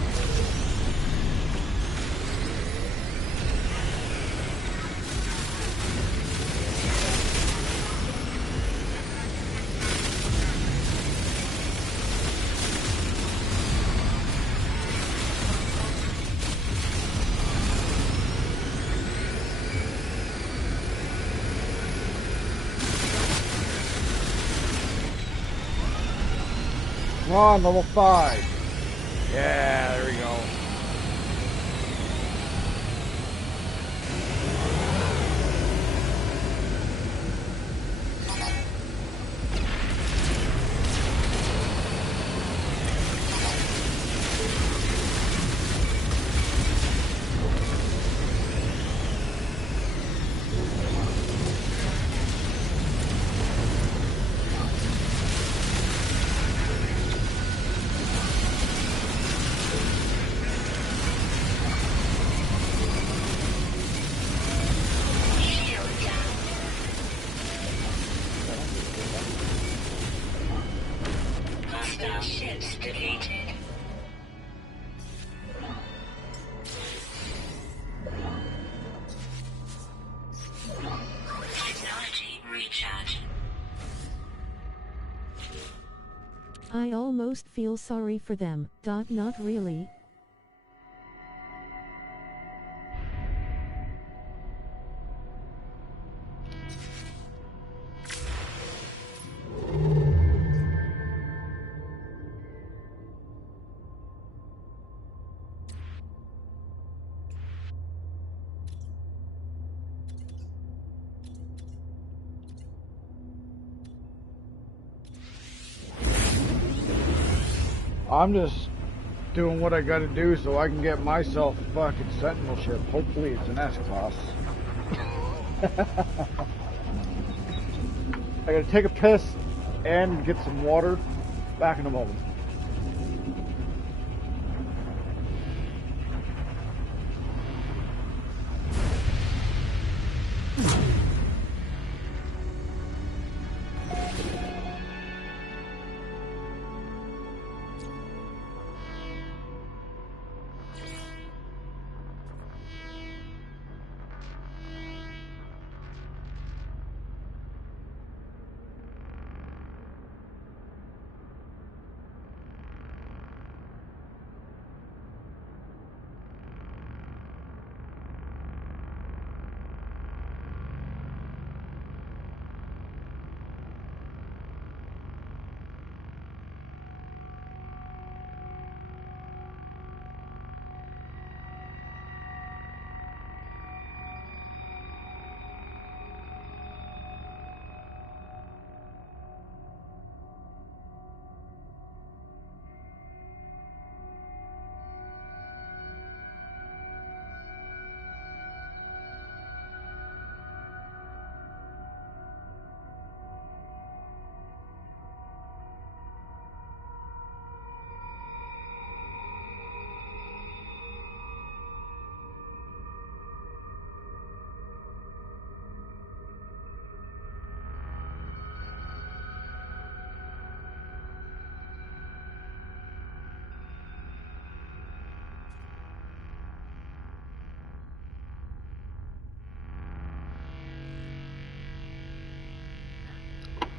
Come on, level 5. Yeah, there we go. Ships deleted. Technology recharge. I almost feel sorry for them. Not really. I'm just doing what I gotta do so I can get myself a fucking Sentinel ship. Hopefully it's an S-Class. I gotta take a piss and get some water. Back in a moment.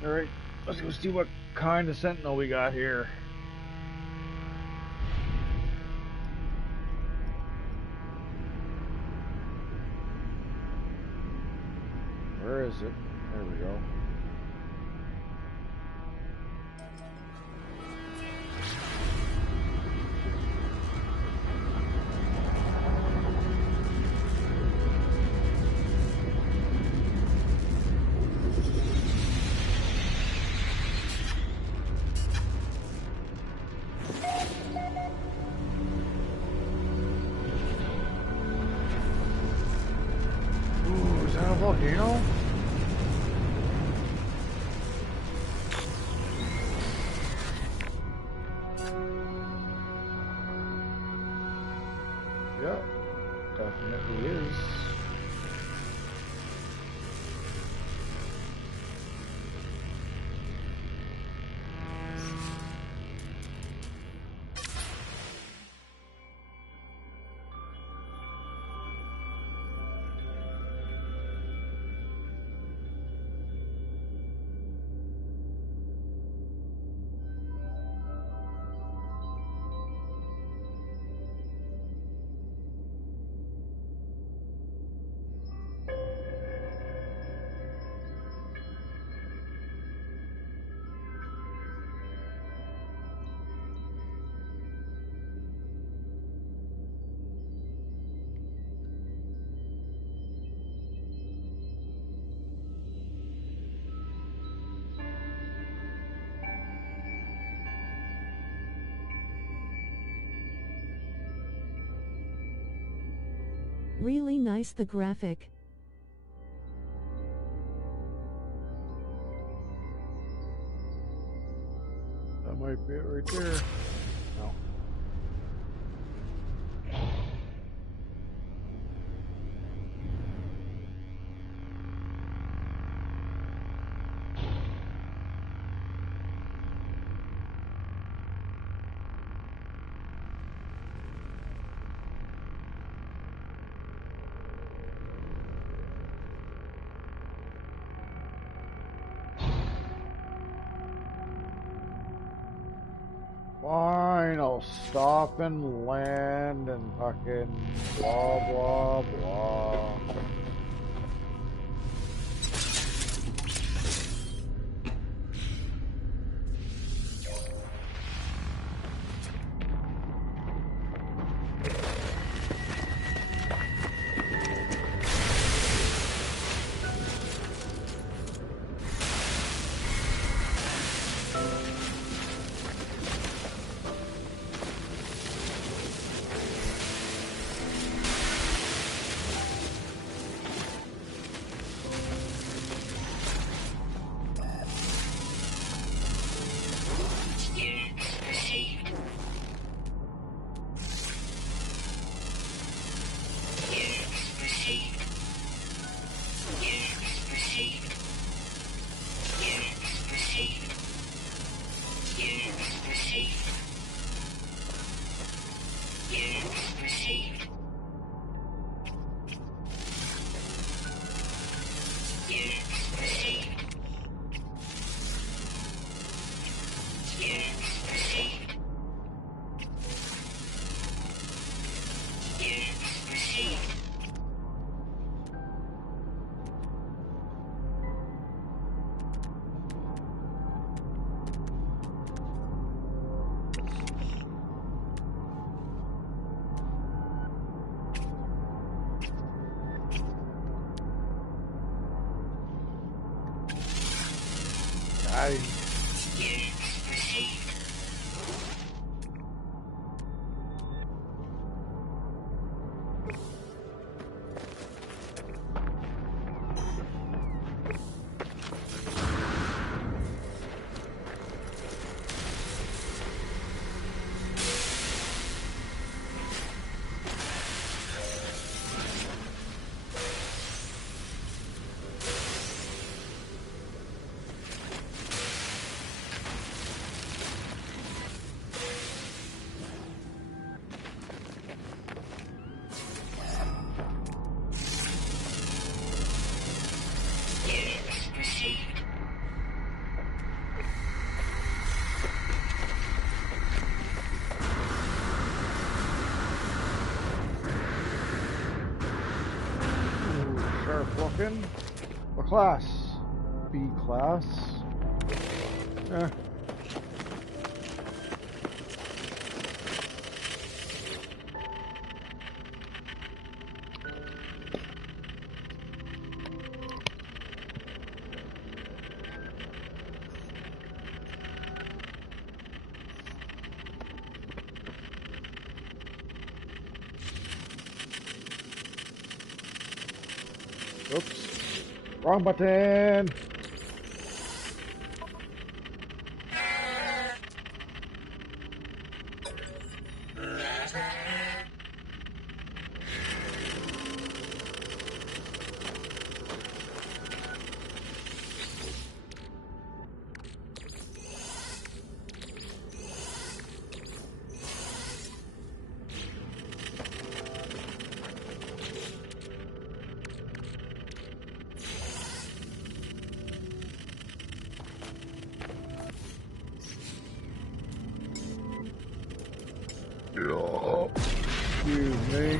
Alright, let's go see what kind of sentinel we got here. Where is it? There we go. Ooh, is that a volcano? Yeah, definitely is. Really nice the graphic. That might be it right there. No. Fine, I'll stop and land and fucking blah blah blah. worth looking. What class? B class. Eh. Oops. Wrong button. Excuse me.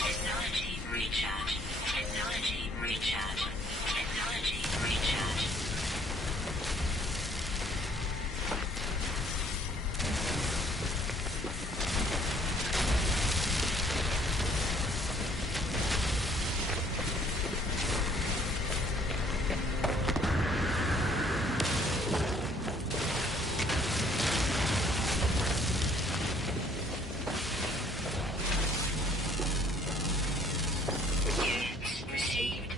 Technology recharge. Technology recharge. Technology recharge. Units received.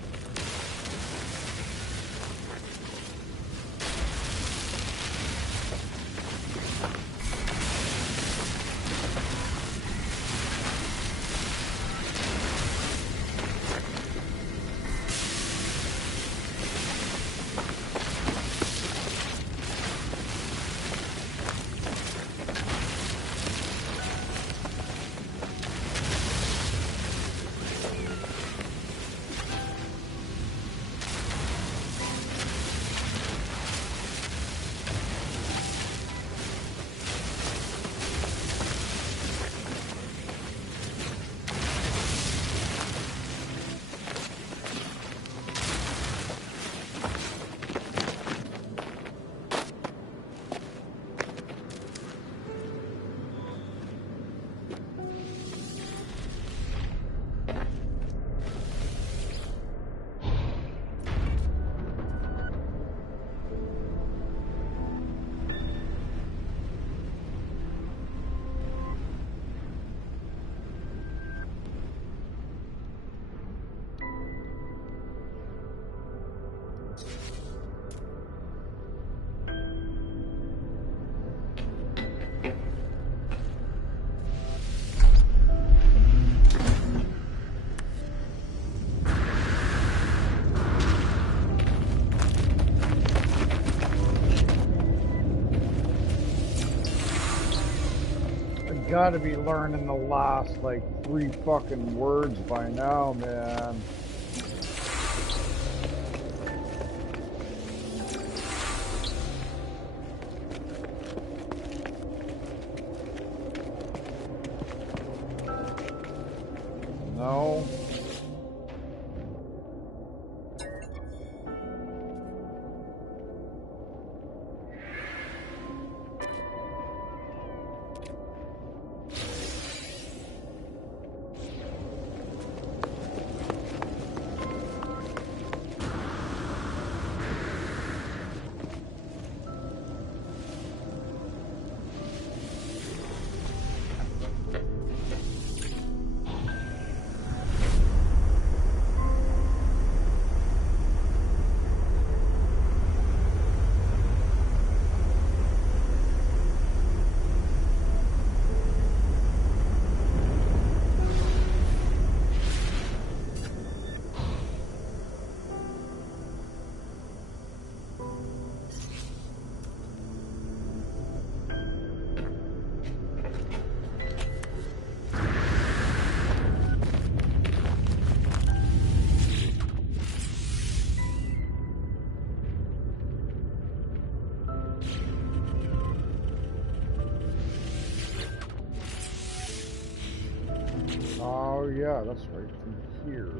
Gotta be learning the last like 3 fucking words by now, man. No. Oh yeah, that's right, from here.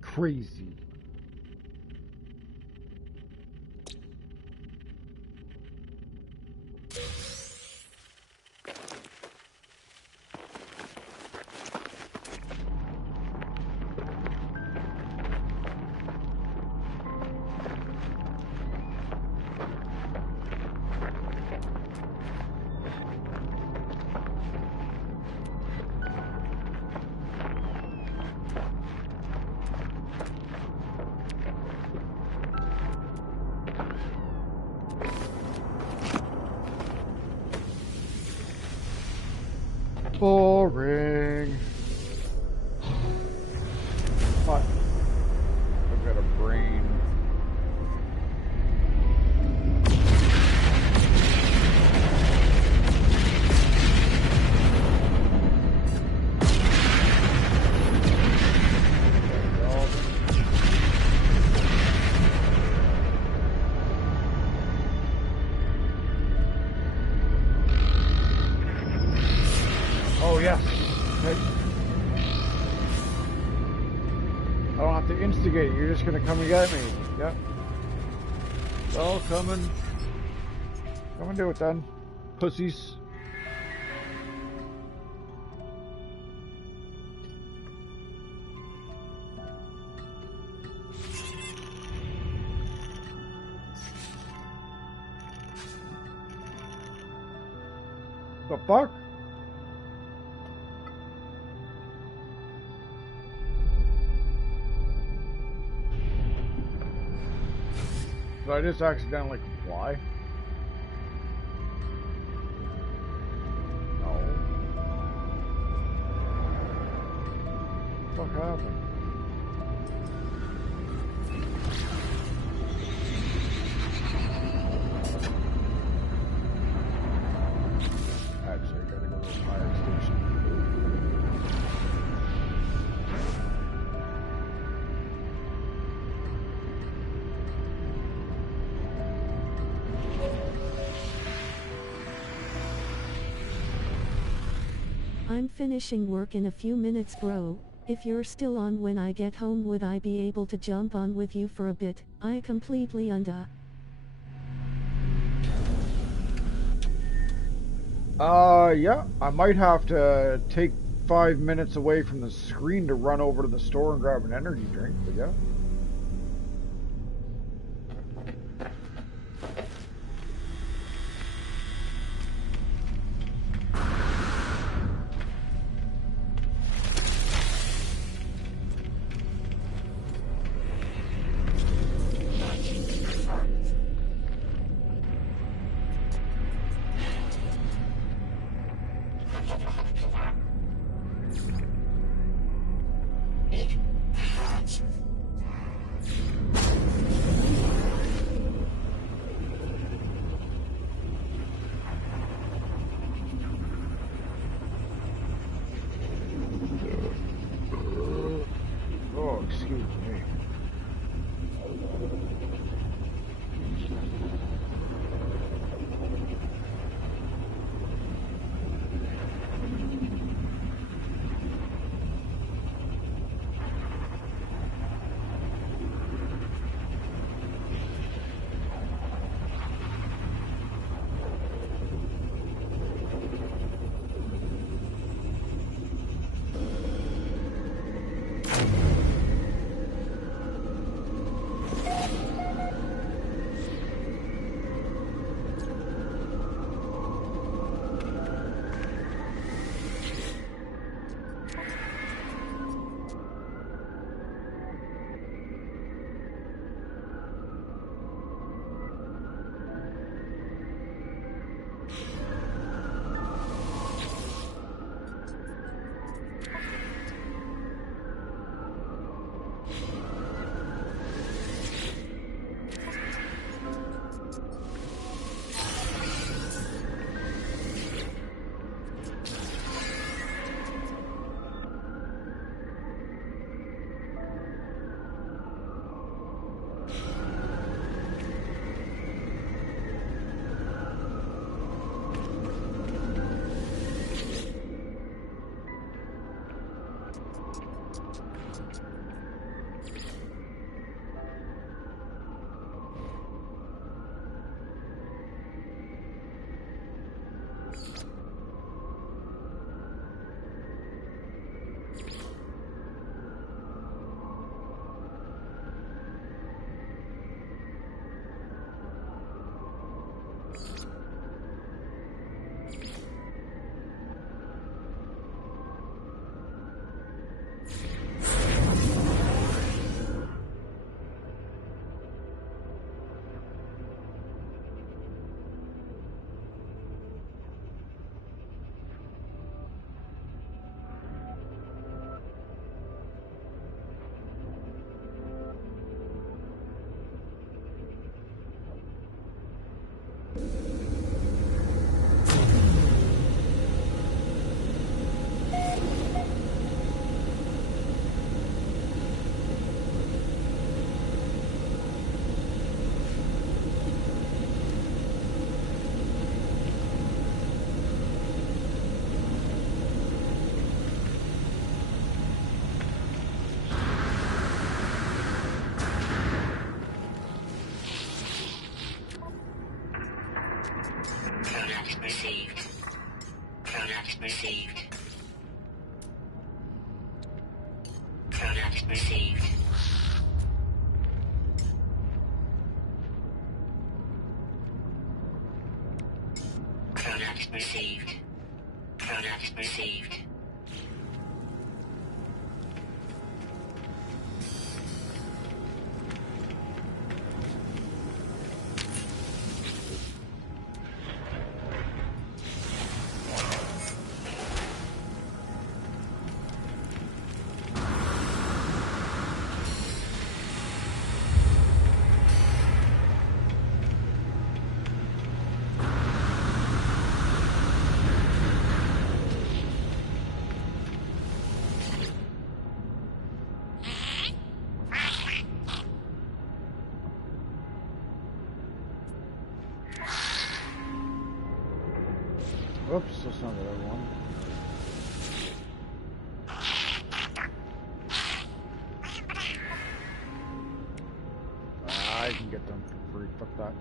Crazy. Boring. But I've got a brain. Oh yes. Okay. I don't have to instigate. You're just gonna come and get me. Yep. Well, come and do it then, pussies. The fuck? Did I just accidentally comply? No. What the fuck happened? Actually, I gotta go to the fire station. I'm finishing work in a few minutes, bro. If you're still on when I get home, would I be able to jump on with you for a bit? I completely Yeah, I might have to take 5 minutes away from the screen to run over to the store and grab an energy drink, but yeah. received. Product received. Product received. Product received. Oops, that's not the other one. I can get them for free. Fuck that.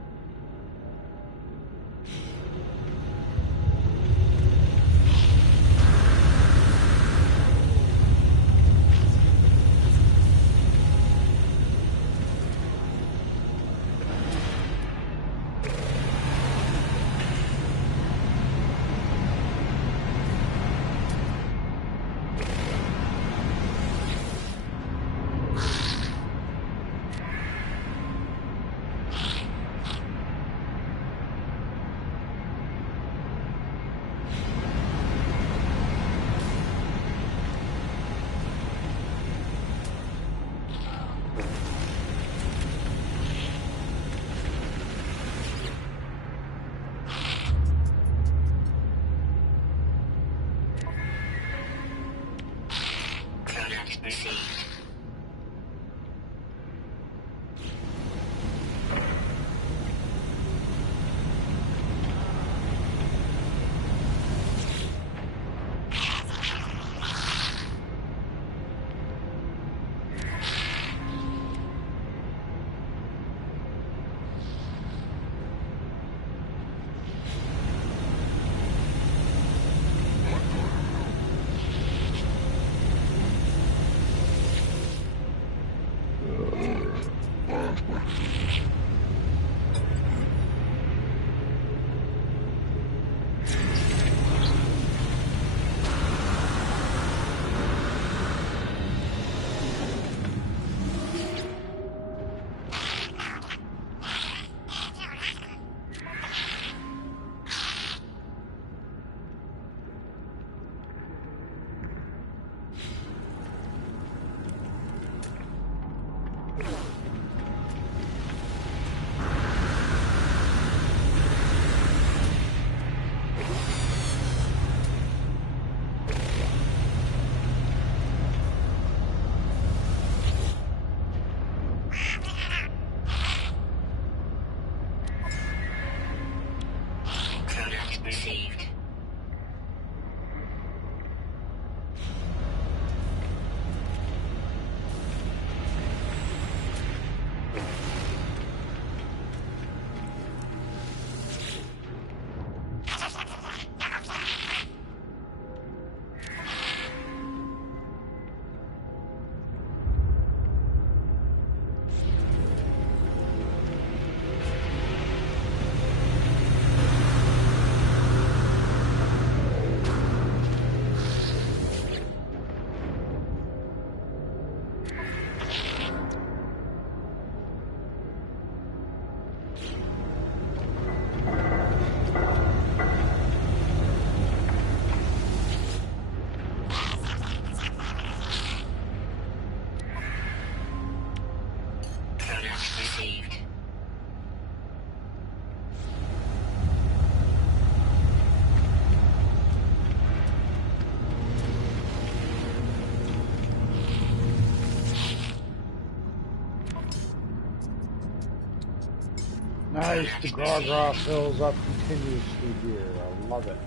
Nice, the Gragra fills up continuously here. I love it.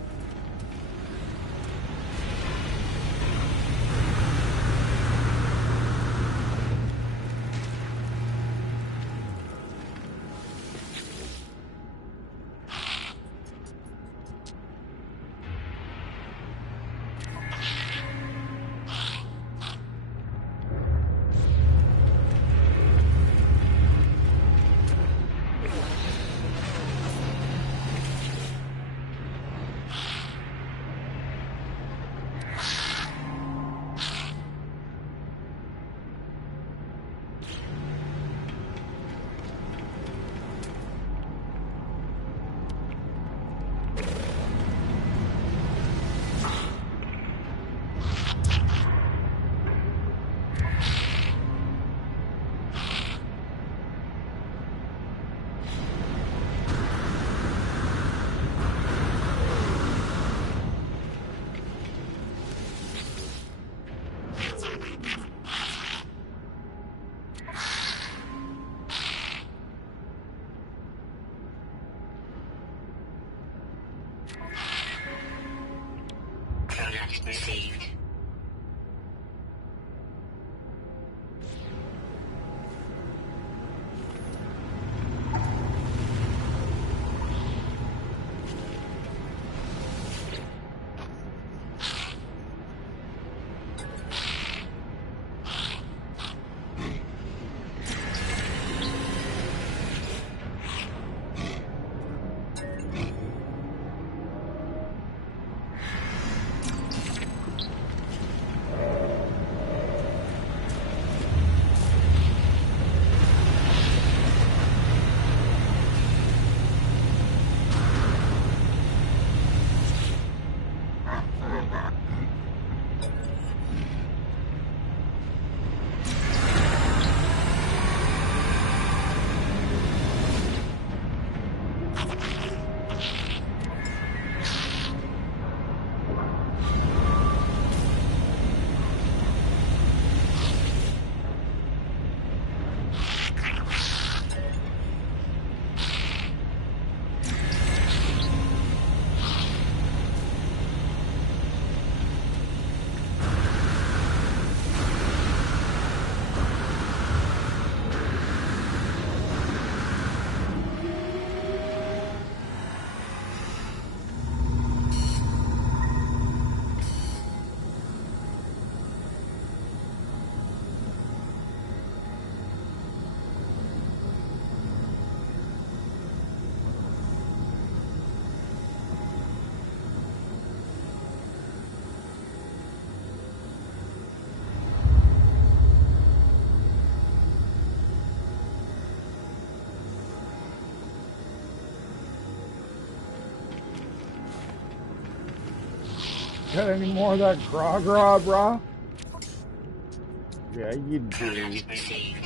received. Got any more of that gra-gra, brah? Yeah, you do. Product received.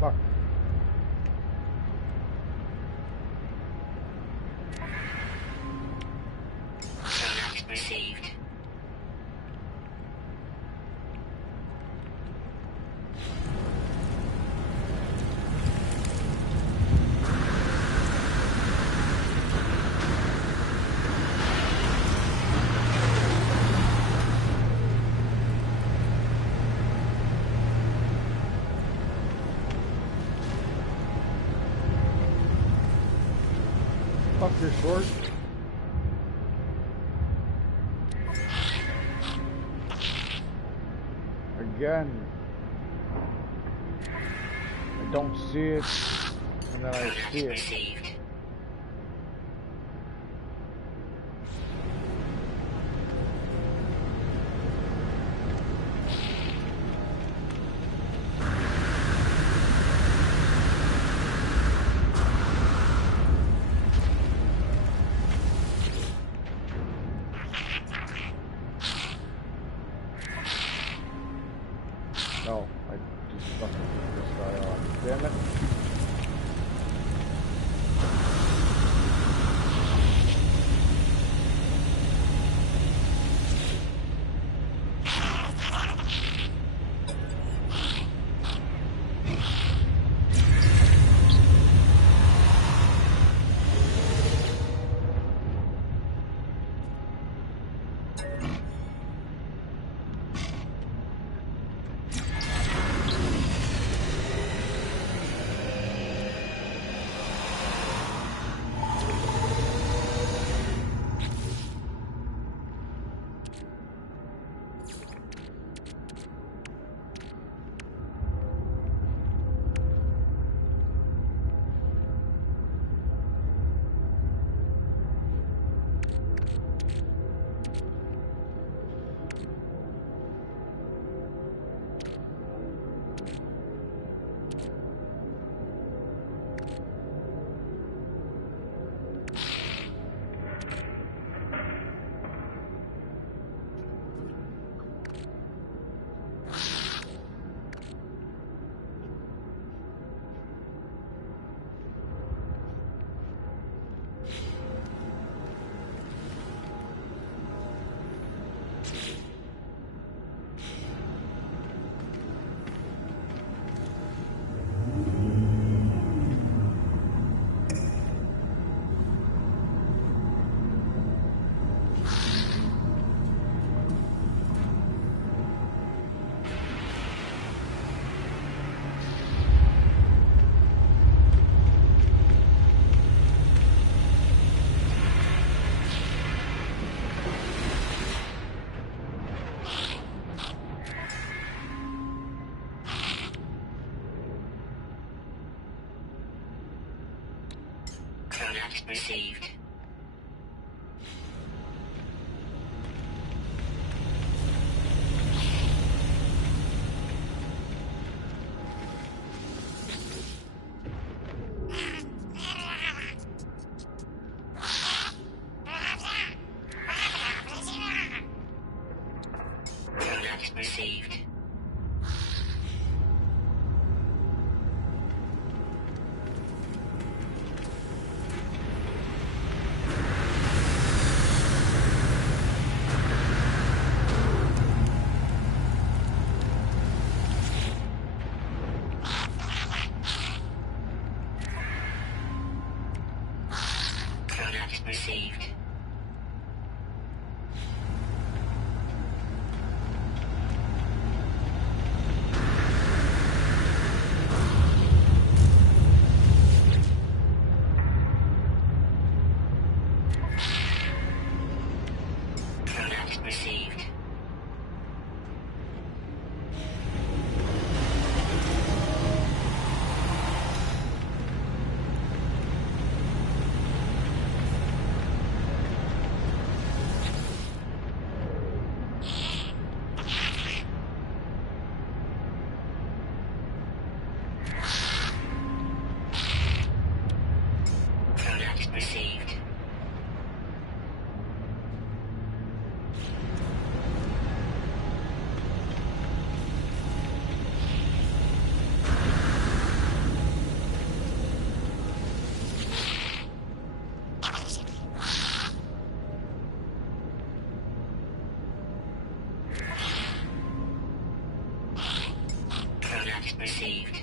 Fuck. Product received. Fuck, you're short. Again. I don't see it, and then I see it. Received. No, I just fucking pissed this guy off. Damn it. Product received. Product received. Product received. Product received. Product received. Product received.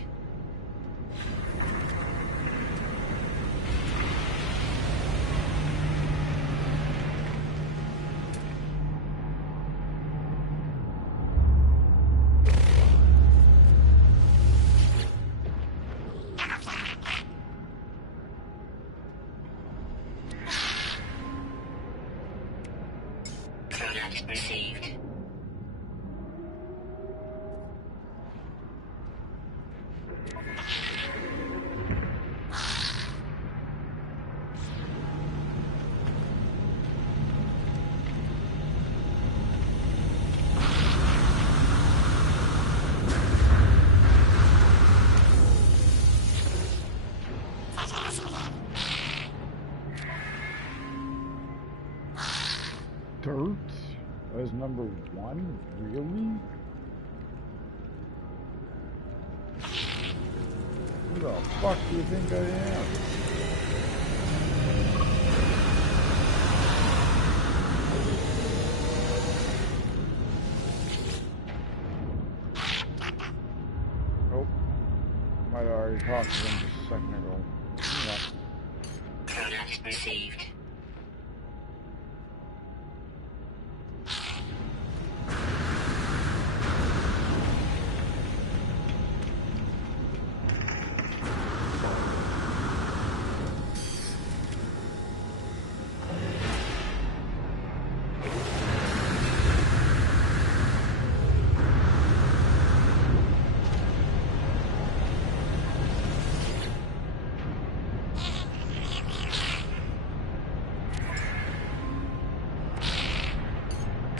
Product received. Dirt as number one? Really? Who the fuck do you think I am? Oh, might have already talked to him just a second ago. Yeah. Product received.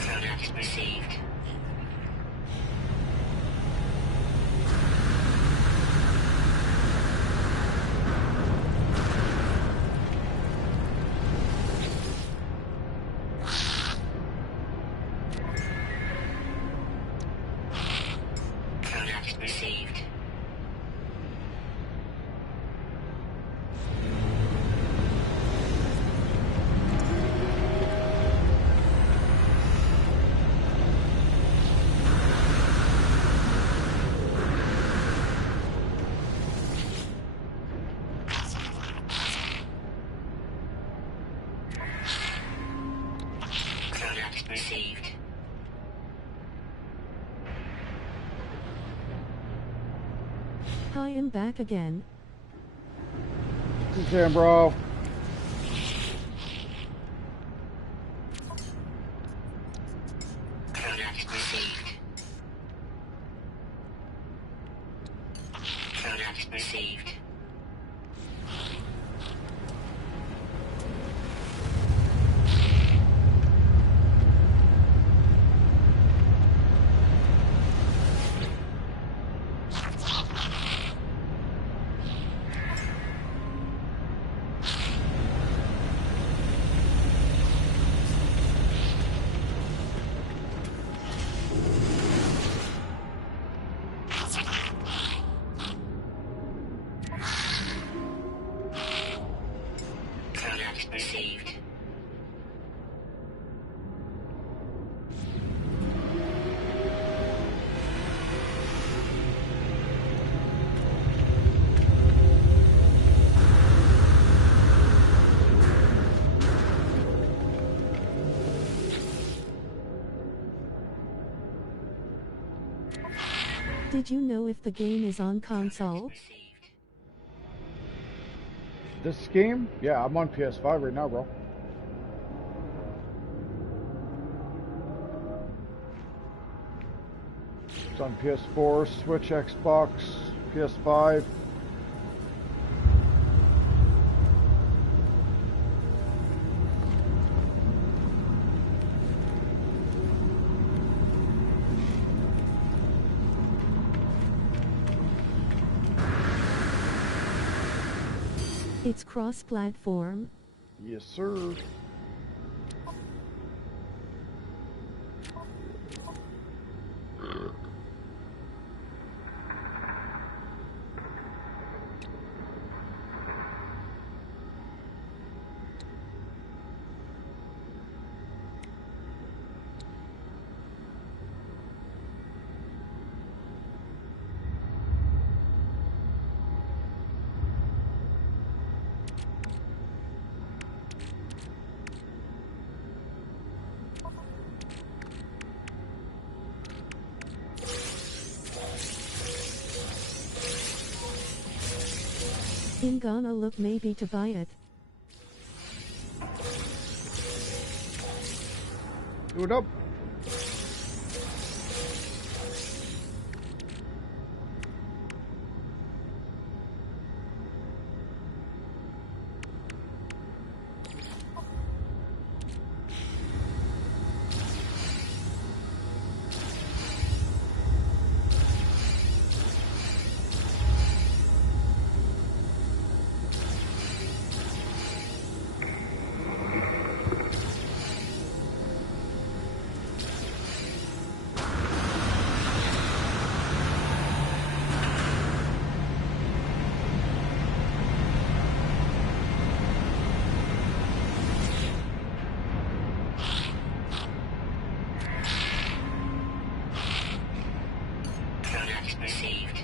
Product received. Product received. Product received. I am back again. Who's there, bro? Product received. Product received. Coordinates received. Did you know if the game is on console? Received. This game? Yeah, I'm on PS5 right now, bro. It's on PS4, Switch, Xbox, PS5. It's cross-platform. Yes, sir. I'm gonna look maybe to buy it. Do it up. Coordinates received.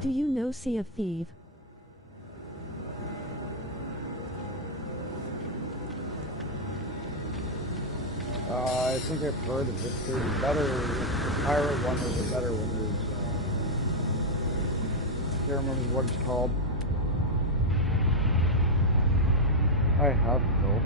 Do you know Sea of Thieves? I think I've heard of it. There's a better, the pirate one was a better one. There's, can't remember what it's called. I have it though.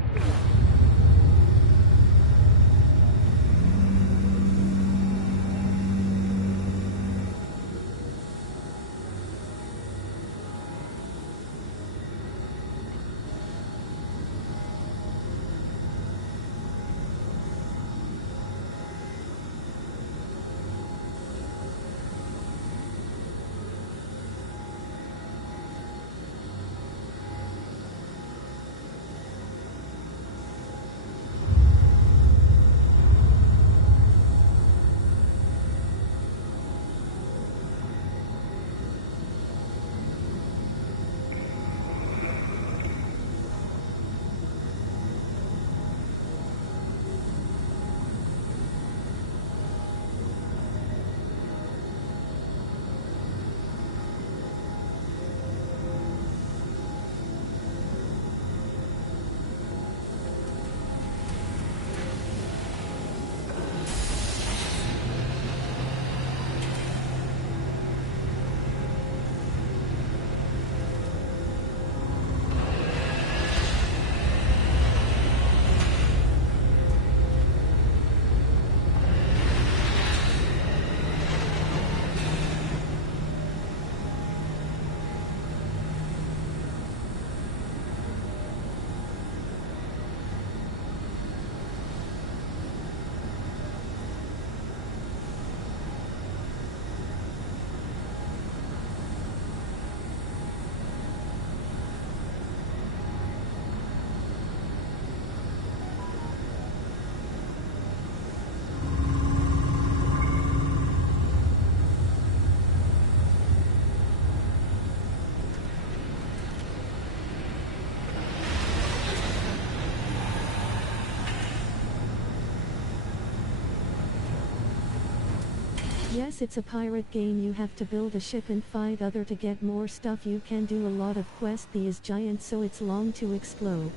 Yes, it's a pirate game. You have to build a ship and fight other to get more stuff. You can do a lot of quests. The is giant, so it's long to explore.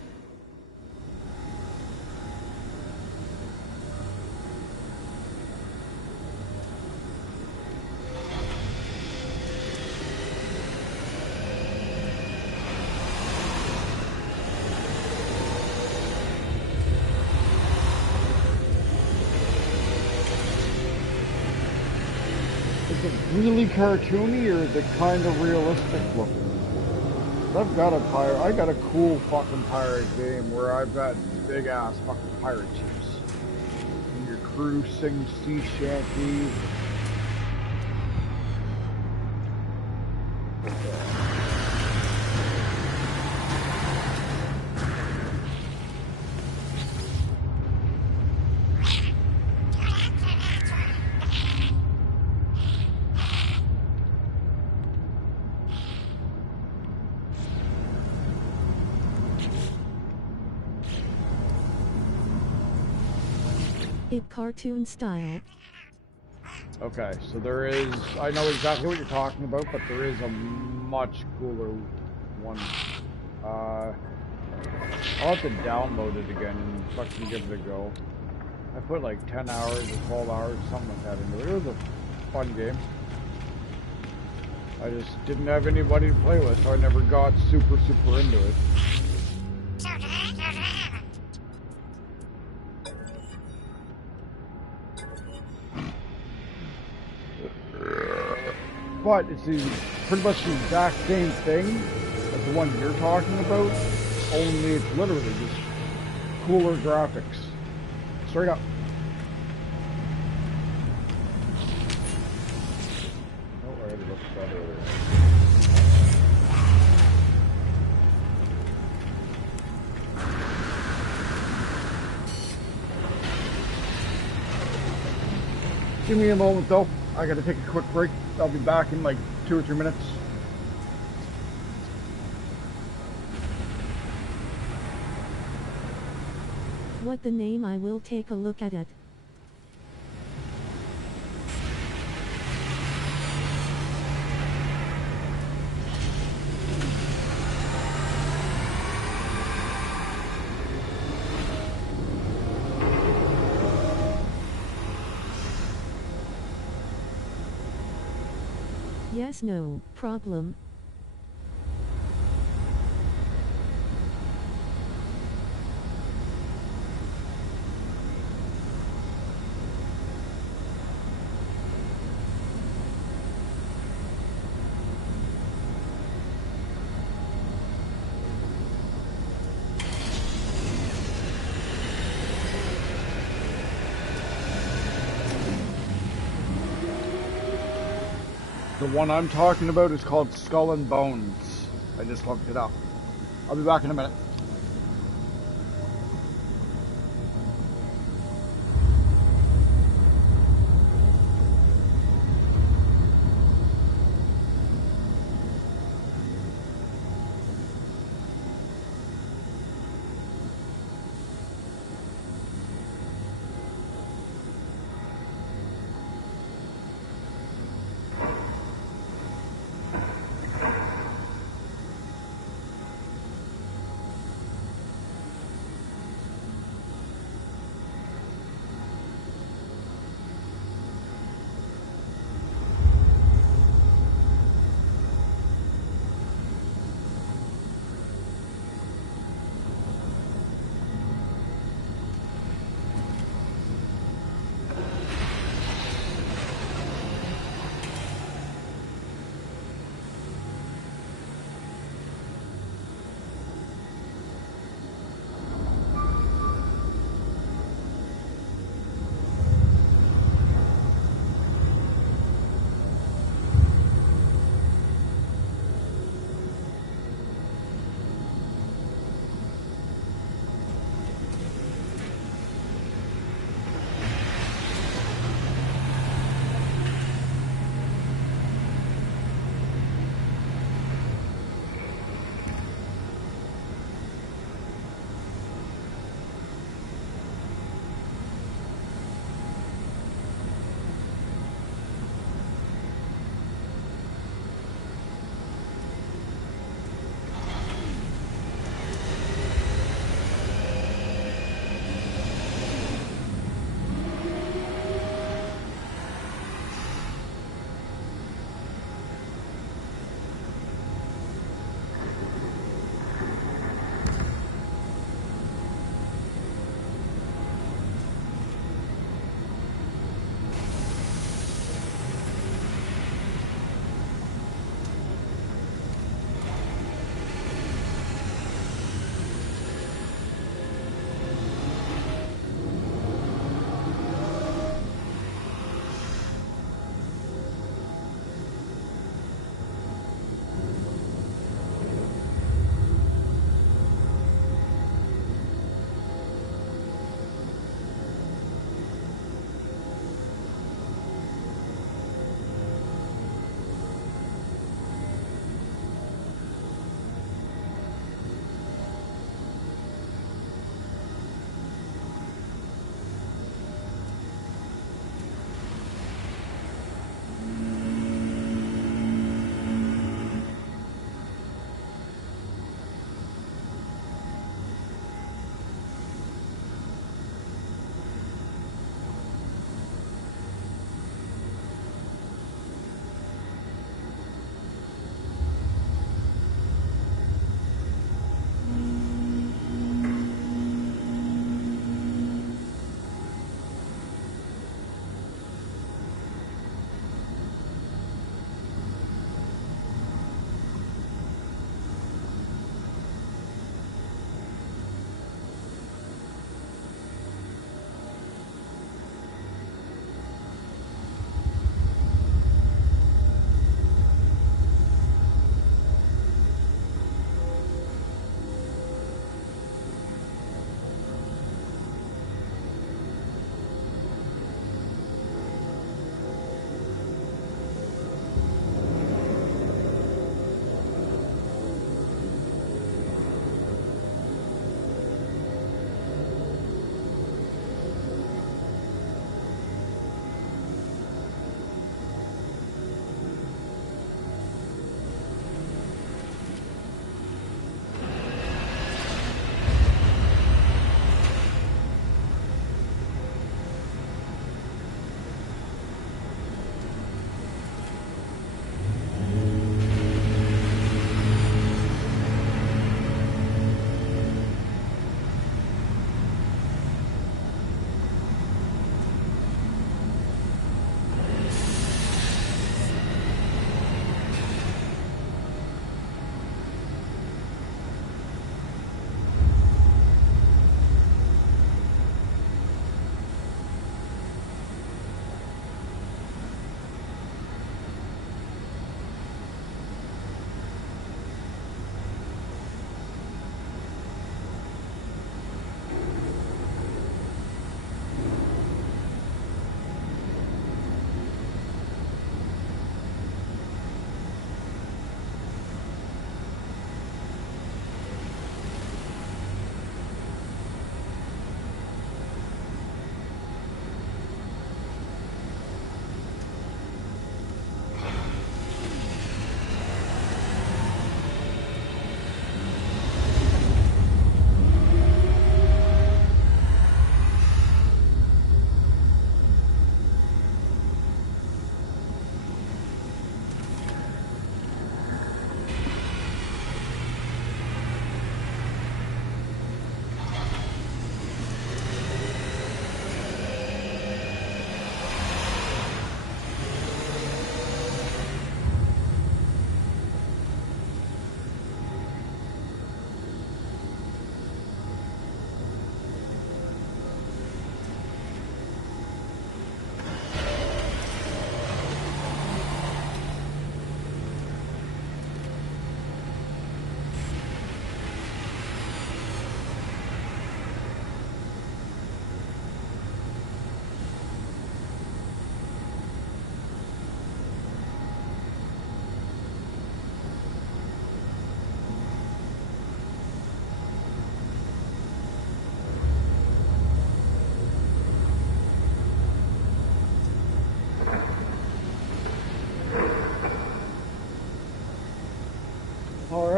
Is it really cartoony or is it kind of realistic looking? I got a cool fucking pirate game where I've got big ass fucking pirate ships. And your crew sings sea shanty. It cartoon style. Okay, so there is, I know exactly what you're talking about, but there is a much cooler one. I'll have to download it again and fucking give it a go. I put like 10 hours or 12 hours, something like that into it. It was a fun game. I just didn't have anybody to play with, so I never got super into it. But it's pretty much the exact same thing as the one you're talking about, only it's literally just cooler graphics. Straight up. Oh, I already looked at that earlier. Give me a moment though. I gotta take a quick break. I'll be back in like 2 or 3 minutes. What the name? I will take a look at it. Yes, no problem. The one I'm talking about is called Skull and Bones. I just looked it up. I'll be back in a minute.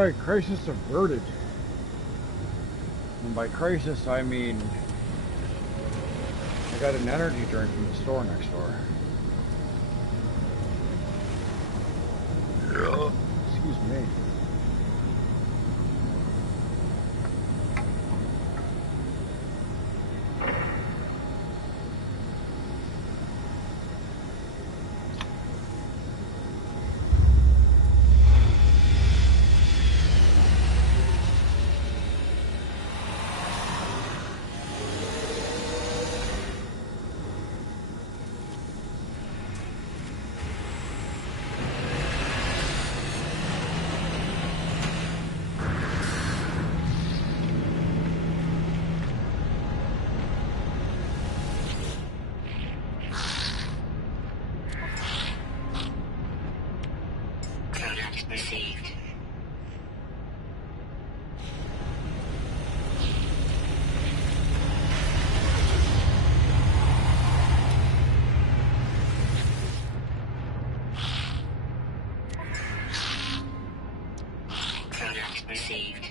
Alright, crisis averted. And by crisis, I mean I got an energy drink from the store next door. Excuse me. Received. Product received.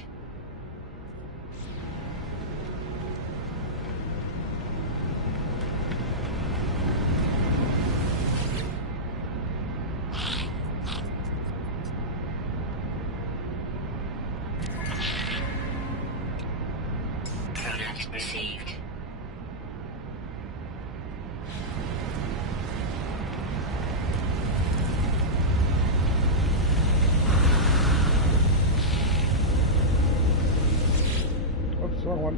Received. Oops, wrong one.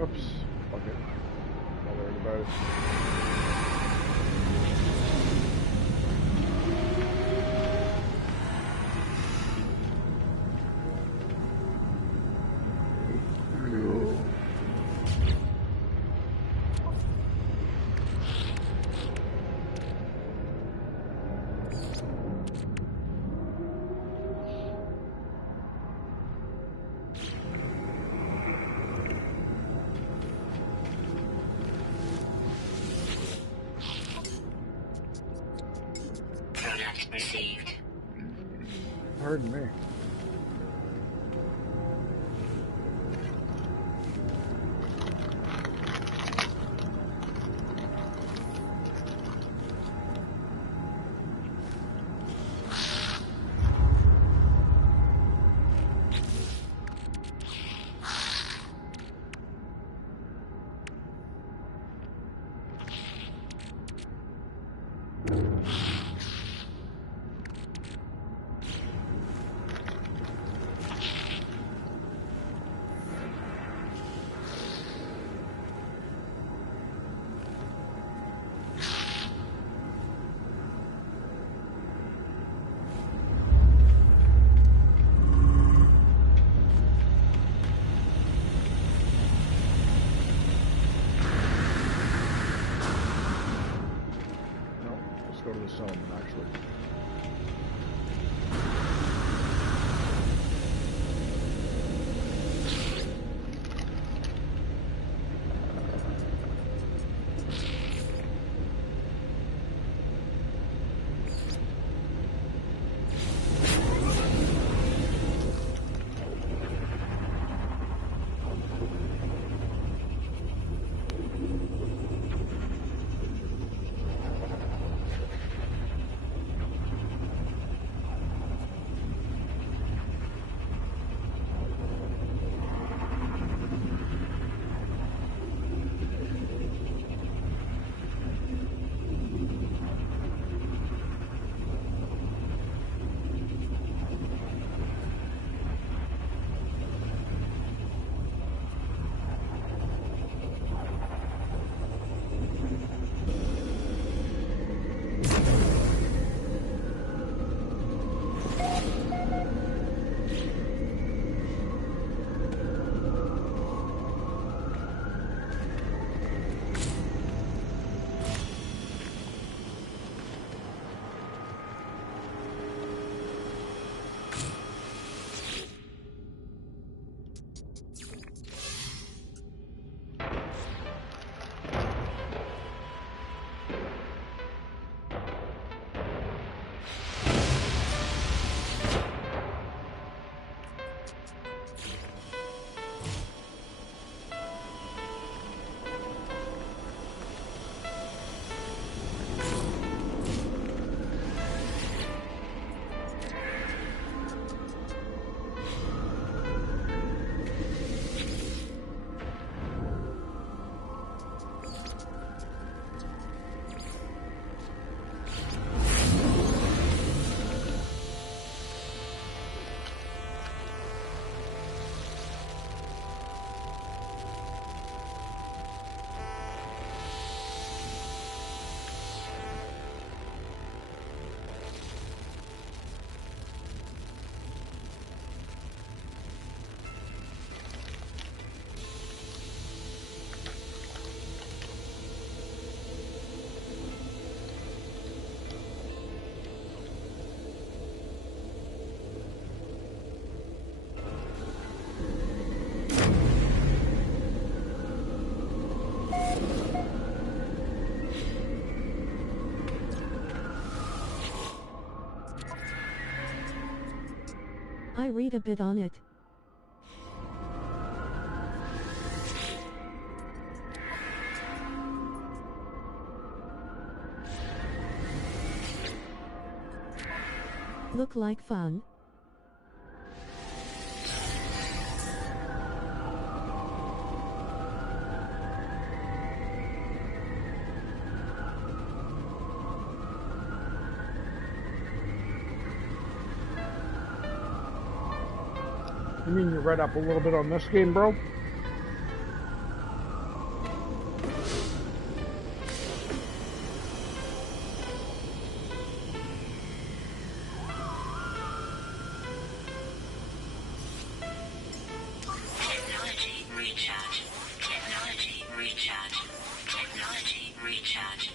Oops. Okay. Not worried about it. Product received. Pardon me. Go to the settlement, actually. I read a bit on it. Look like fun. You mean you read up a little bit on this game, bro? Technology recharge. Technology recharge. Technology recharge.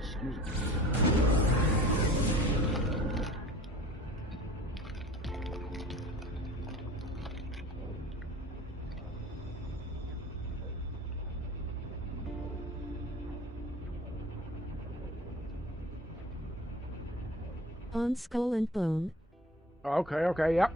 Excuse me. On Skull and Bone. Okay, okay, yep.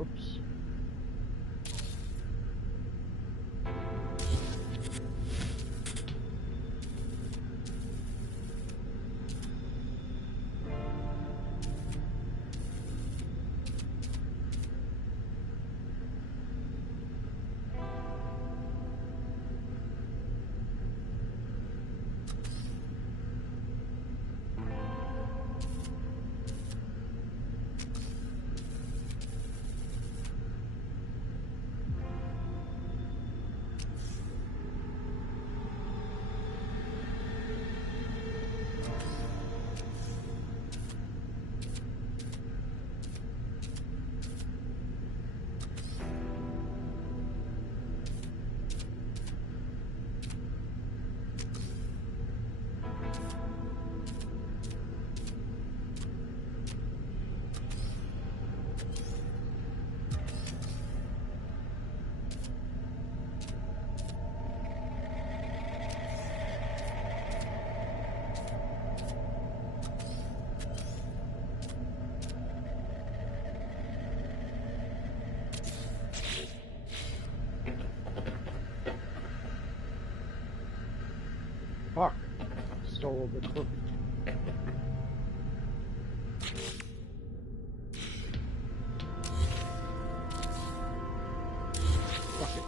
Oops. Fuck. Stole the cookie. Fuck it.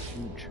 it's huge.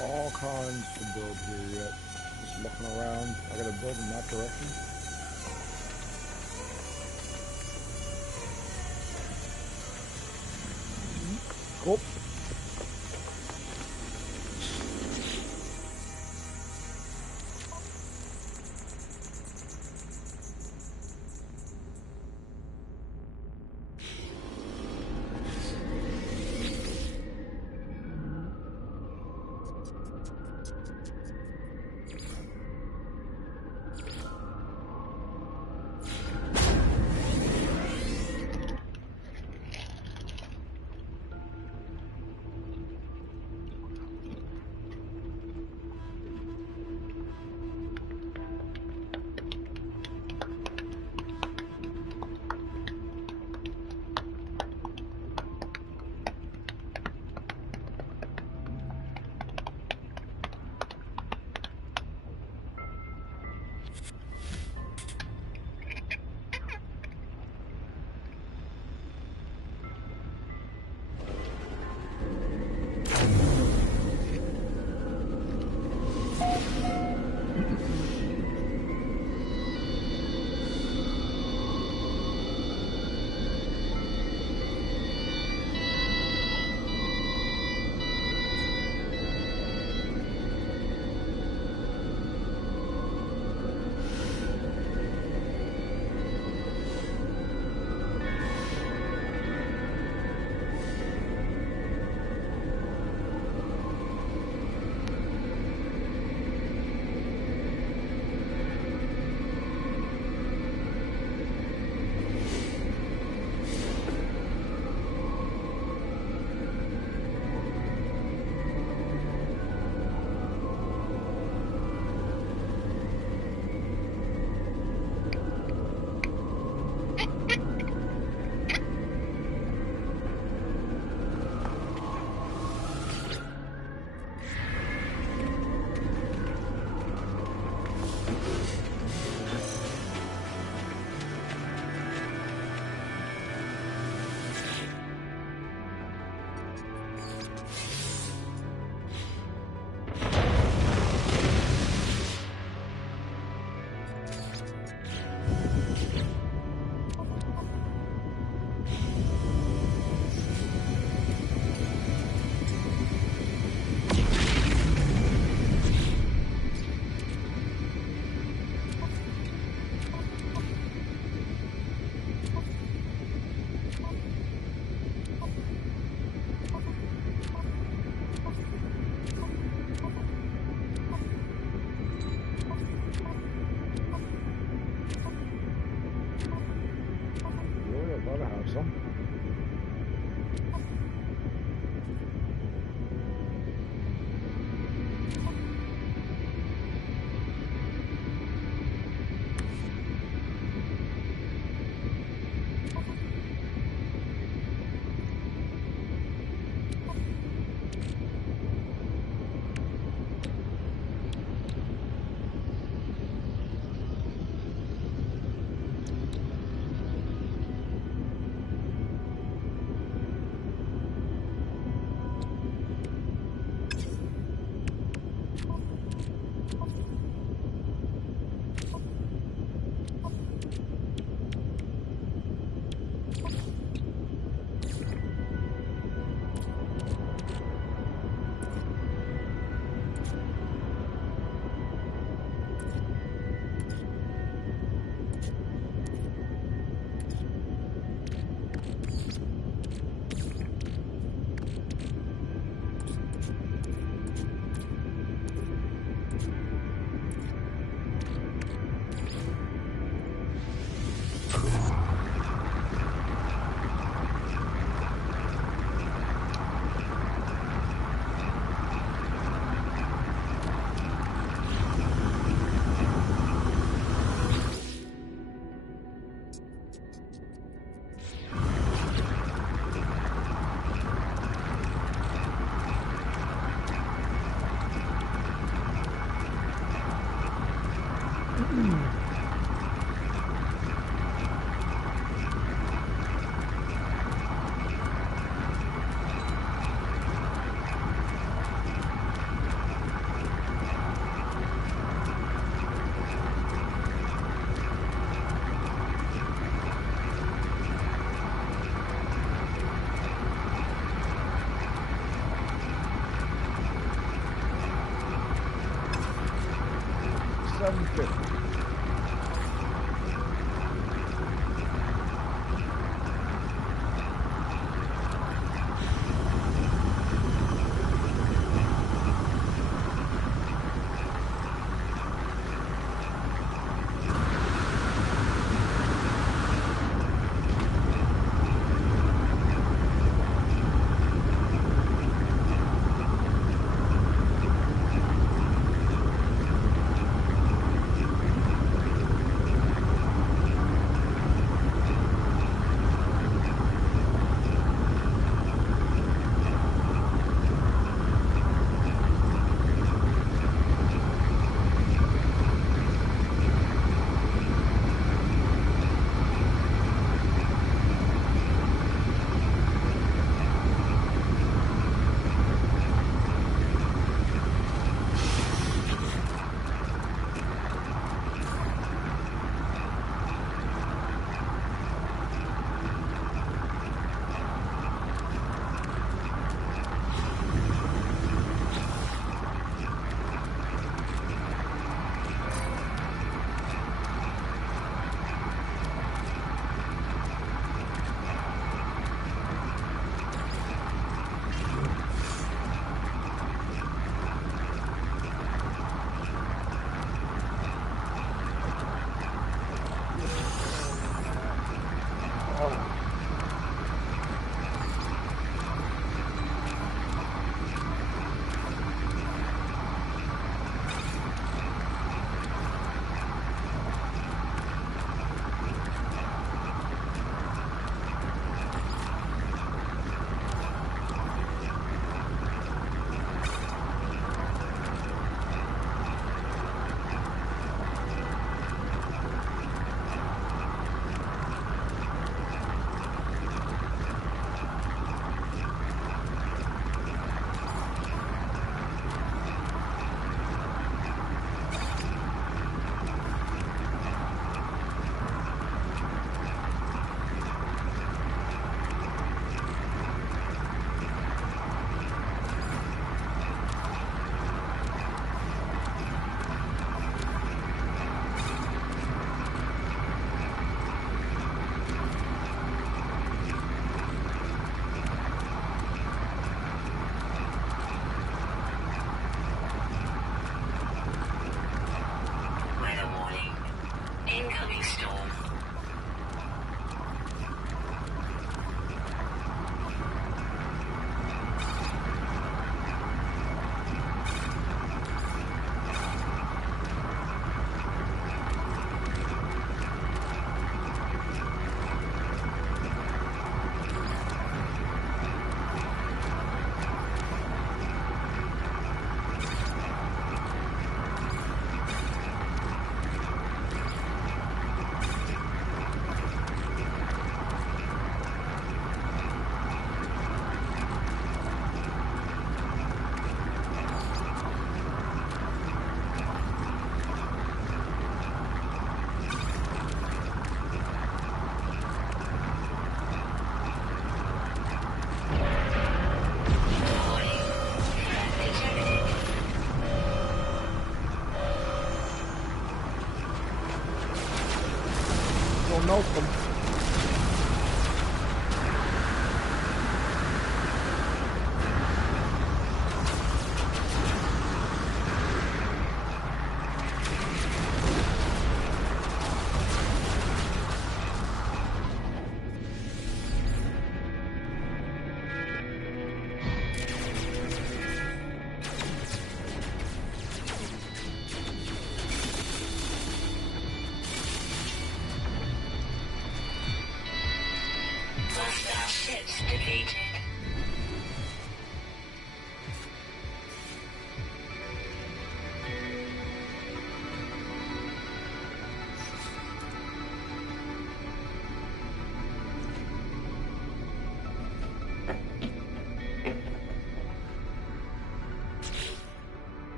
All kinds to build here yet. Just looking around. I gotta build in that direction. Cool. Gotta have some. We'll melt them. Hostile ships defeated.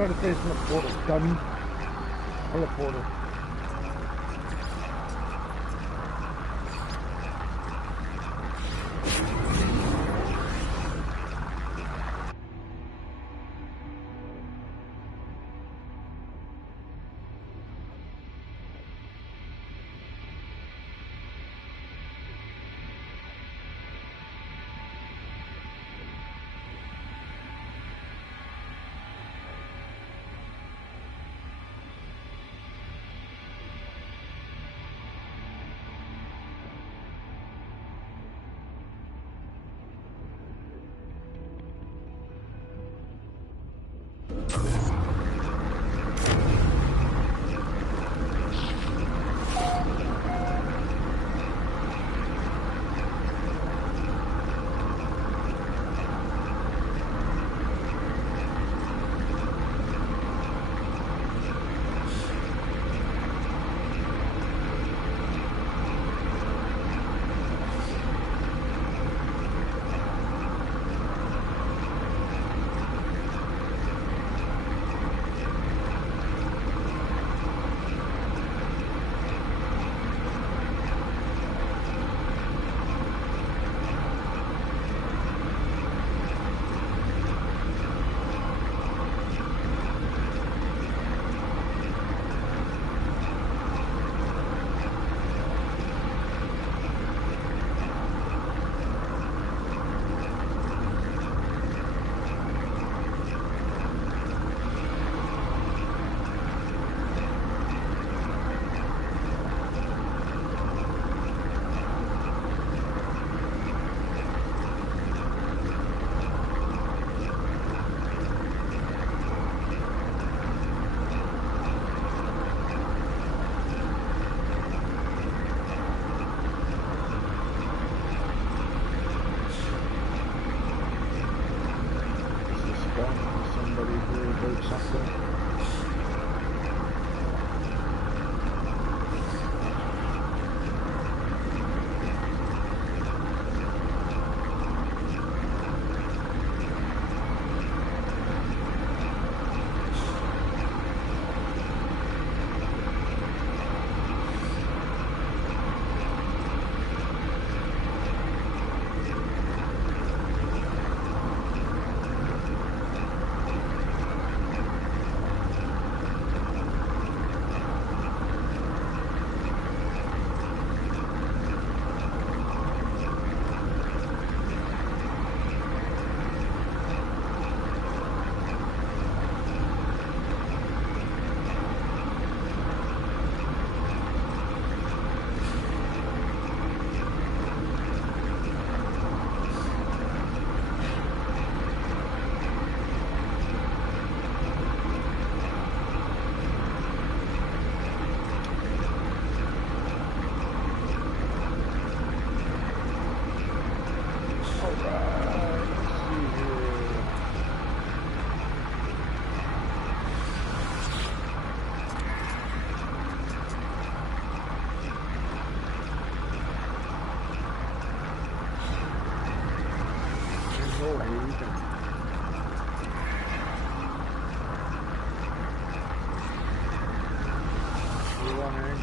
forgot to say it's in the portal, dummy. Teleporter.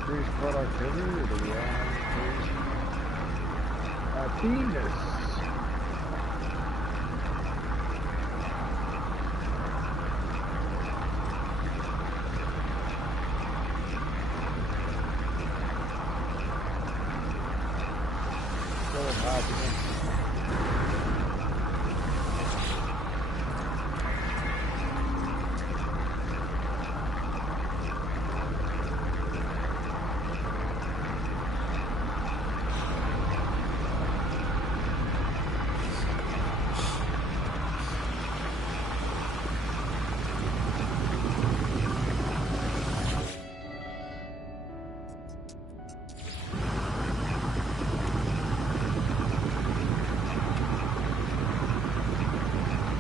Increase productivity, or do we want to increase happiness? Full of happiness.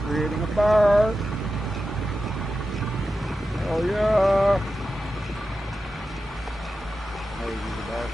Creating a bar. Hell yeah. How is the bar?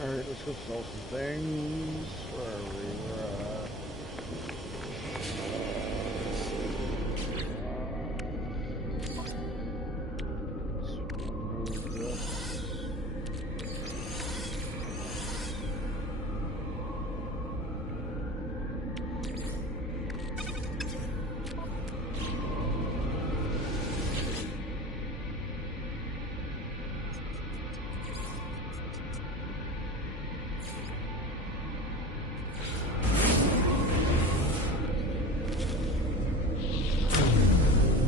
Alright, let's go sell some things. Where are we? Let's remove this.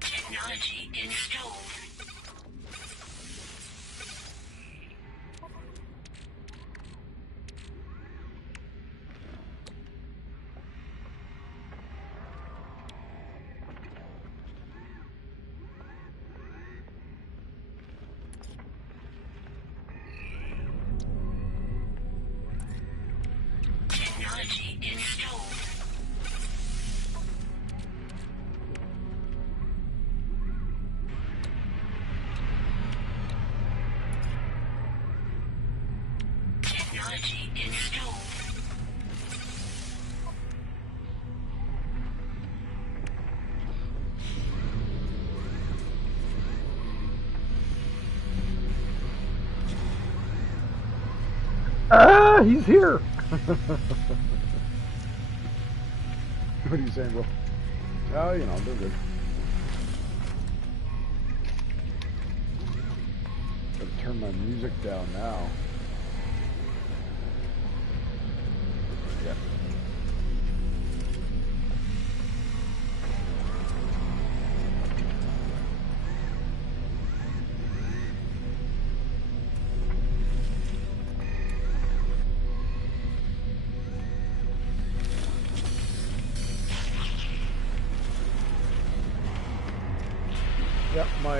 Technology installed. Technology installed. Technology installed. Ah, he's here! What are you saying, bro? Oh, you know, they're good. Gotta turn my music down now. Yeah. Yep, my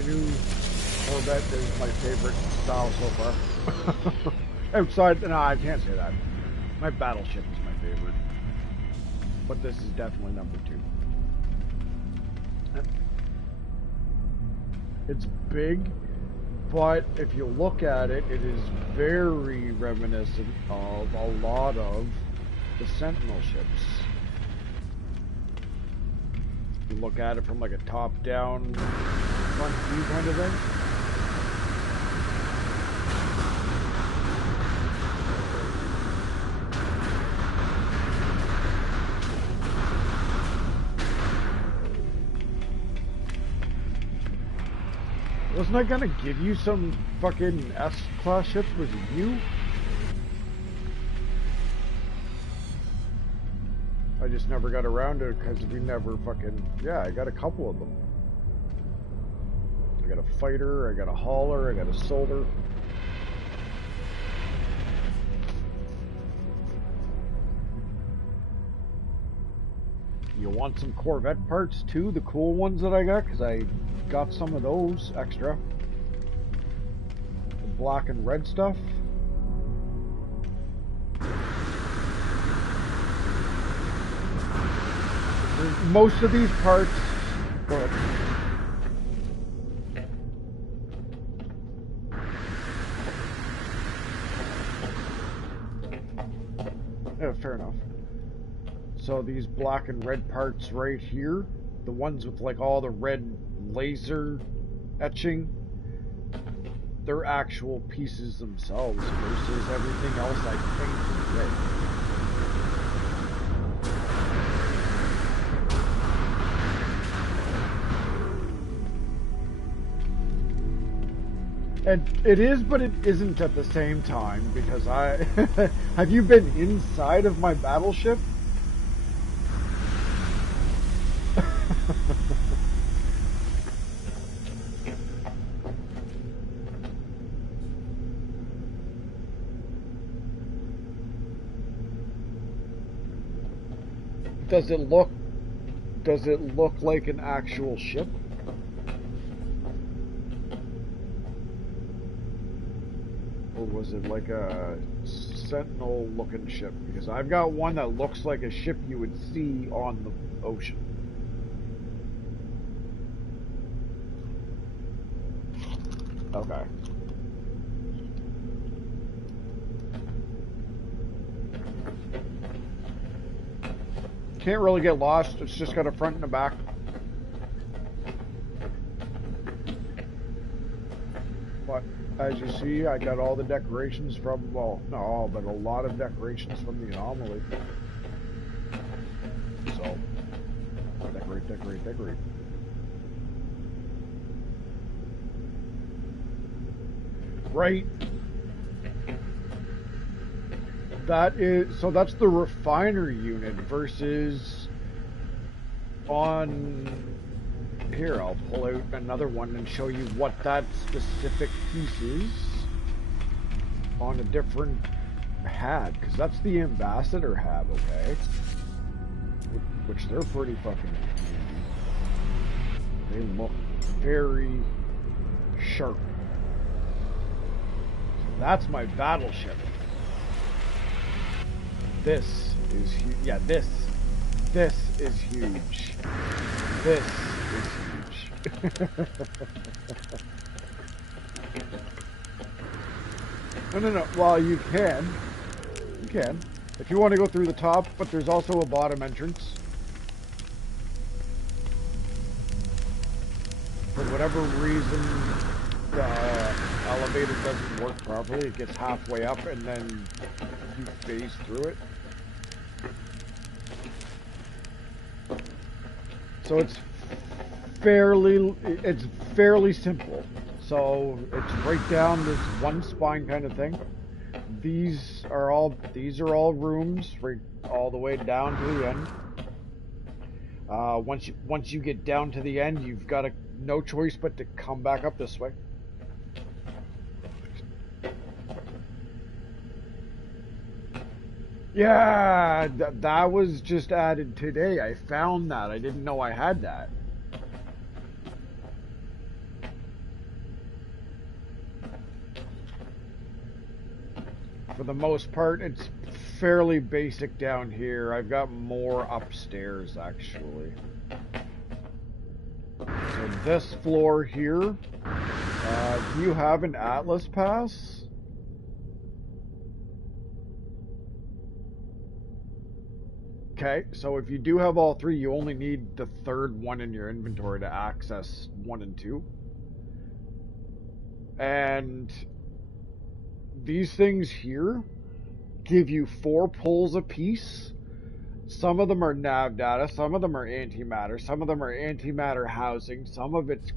new Corvette is my favorite style so far. Outside, no, I can't say that. My Battleship is my favorite, but this is definitely number 2. It's big, But if you look at it, it is very reminiscent of a lot of the Sentinel ships. You look at it from like a top-down front view kind of thing. Wasn't I gonna give you some fucking S-class ships? Was it you? I just never got around to it because we never fucking... Yeah, I got a couple of them. I got a fighter, I got a hauler, I got a soldier. You want some Corvette parts too? The cool ones that I got? Because I got some of those extra. The black and red stuff. Most of these parts... Go ahead. Yeah, fair enough. So these black and red parts right here, the ones with like all the red laser etching, they're actual pieces themselves versus everything else I painted red. And it is, but it isn't at the same time, because I... Have you been inside of my battleship? Does it look like an actual ship? Or was it like a Sentinel looking ship? Because I've got one that looks like a ship you would see on the ocean. Okay. Can't really get lost. It's just got a front and a back. But as you see, I got all the decorations from, well, not all, but a lot of decorations from the Anomaly. So, decorate, decorate, decorate. Right. That is, so that's the refiner unit versus on, here I'll pull out another one and show you what that specific piece is on a different HAD, because that's the Ambassador HAD, okay? Which they're pretty fucking handy. They look very sharp. That's my battleship. This is huge. Yeah, this is huge. This is huge. No. Well, you can. You can. If you want to go through the top, but there's also a bottom entrance. For whatever reason, the elevator doesn't work properly. It gets halfway up and then you phase through it. So it's fairly simple. So it's right down this one spine kind of thing. These are all rooms right all the way down to the end. Once you get down to the end, you've got no choice but to come back up this way. Yeah, that was just added today. I found that. I didn't know I had that. For the most part, it's fairly basic down here. I've got more upstairs, actually. So this floor here Do you have an Atlas pass? Okay, so if you do have all three, you only need the third one in your inventory to access 1 and 2. And these things here give you 4 pulls apiece. Some of them are nav data, some of them are antimatter, some of them are antimatter housing, some of it's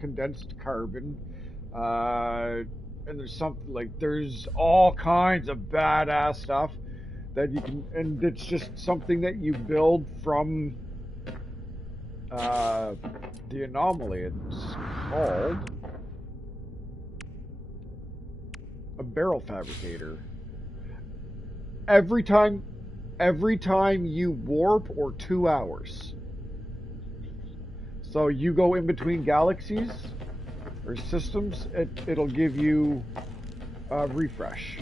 condensed carbon, and there's something like there's all kinds of badass stuff that you can, and it's just something that you build from the anomaly. It's called a barrel fabricator. Every time you warp or 2 hours. So you go in between galaxies or systems, it'll give you a refresh.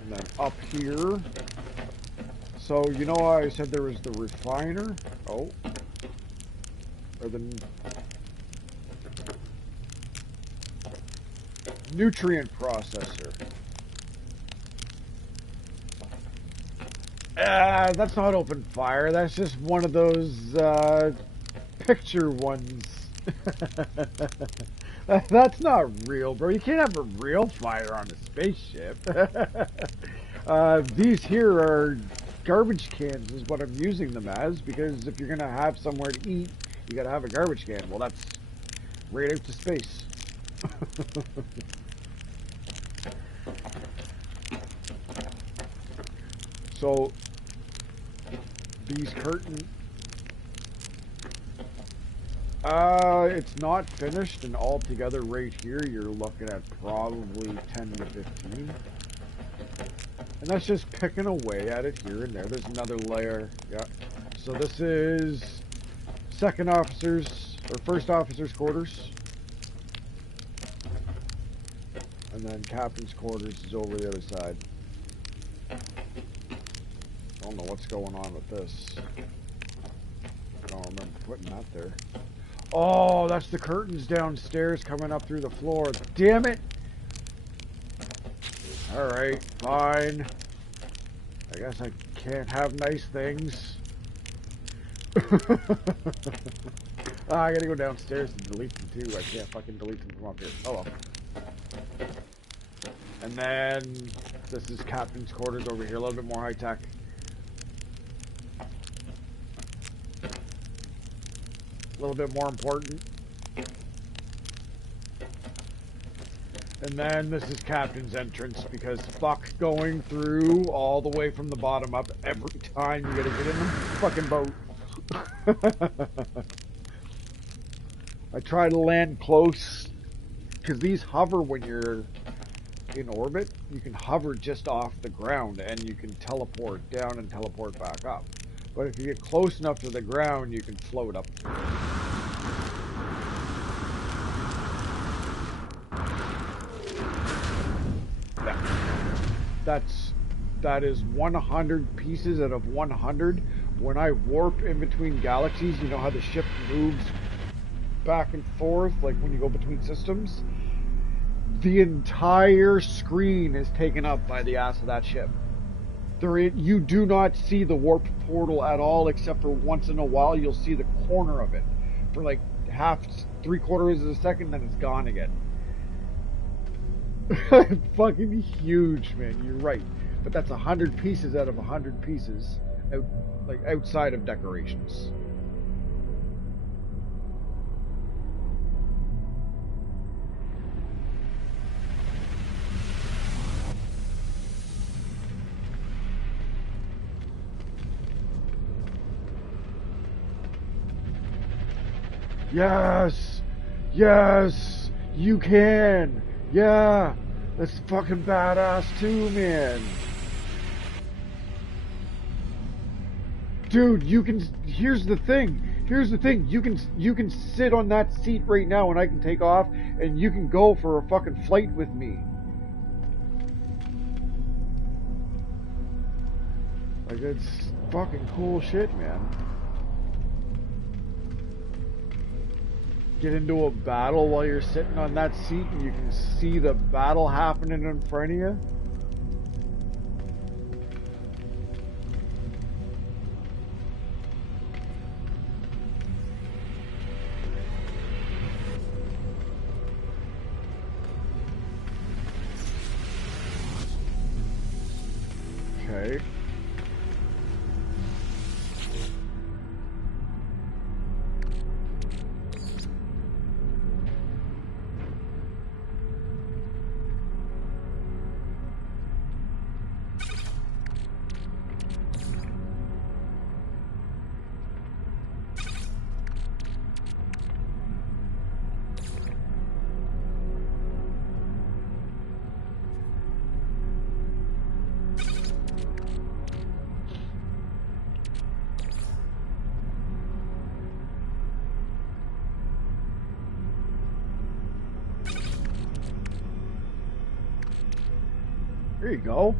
And then up here, so you know how I said there was the refiner? Oh. Or the nutrient processor. That's not open fire. That's just one of those picture ones. That's not real, bro. You can't have a real fire on a spaceship. These here are garbage cans is what I'm using them as, because if you're gonna have somewhere to eat, you gotta have a garbage can. Well, that's right out to space. So these curtains, it's not finished, and altogether right here you're looking at probably 10 to 15. And that's just picking away at it here and there. There's another layer. Yeah. So this is second officer's or first officer's quarters. And then captain's quarters is over the other side. I don't know what's going on with this. I don't remember putting that there. Oh, that's the curtains downstairs coming up through the floor. Damn it! Alright, fine. I guess I can't have nice things. I gotta go downstairs to delete them too. I can't fucking delete them from up here. Oh well. And then this is captain's quarters over here, a little bit more high tech. A little bit more important. And then this is captain's entrance, because fuck going through all the way from the bottom up every time you gotta get in the fucking boat. I try to land close, because these hover when you're in orbit. You can hover just off the ground and you can teleport down and teleport back up. But if you get close enough to the ground, you can float up. That is 100 pieces out of 100. When I warp in between galaxies, you know how the ship moves back and forth, like when you go between systems? The entire screen is taken up by the ass of that ship. You do not see the warp portal at all, except for once in a while you'll see the corner of it for like half, 3/4 of a second, then it's gone again. Fucking huge, man. You're right, but that's 100 pieces out of 100 pieces, outside of decorations. Yes! Yes! You can! Yeah! That's fucking badass too, man! Dude, you can... Here's the thing! You can sit on that seat right now and I can take off and you can go for a fucking flight with me. Like, it's fucking cool shit, man. get into a battle while you're sitting on that seat and you can see the battle happening in front of you? Okay. There you go.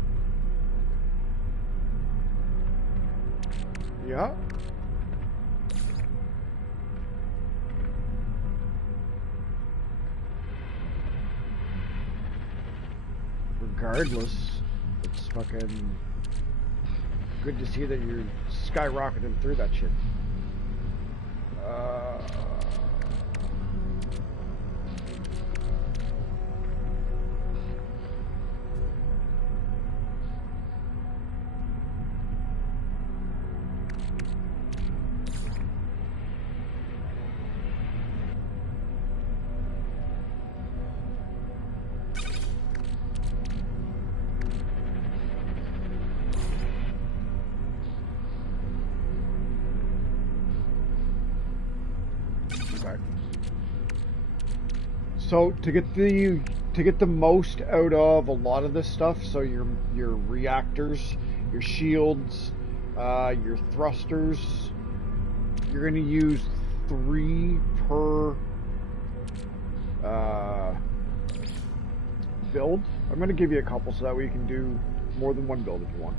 Yeah. Regardless, it's fucking good to see that you're skyrocketing through that shit. So to get the most out of a lot of this stuff, so your reactors, your shields, your thrusters, you're gonna use 3 per build. I'm gonna give you a couple so that way you can do more than one build if you want.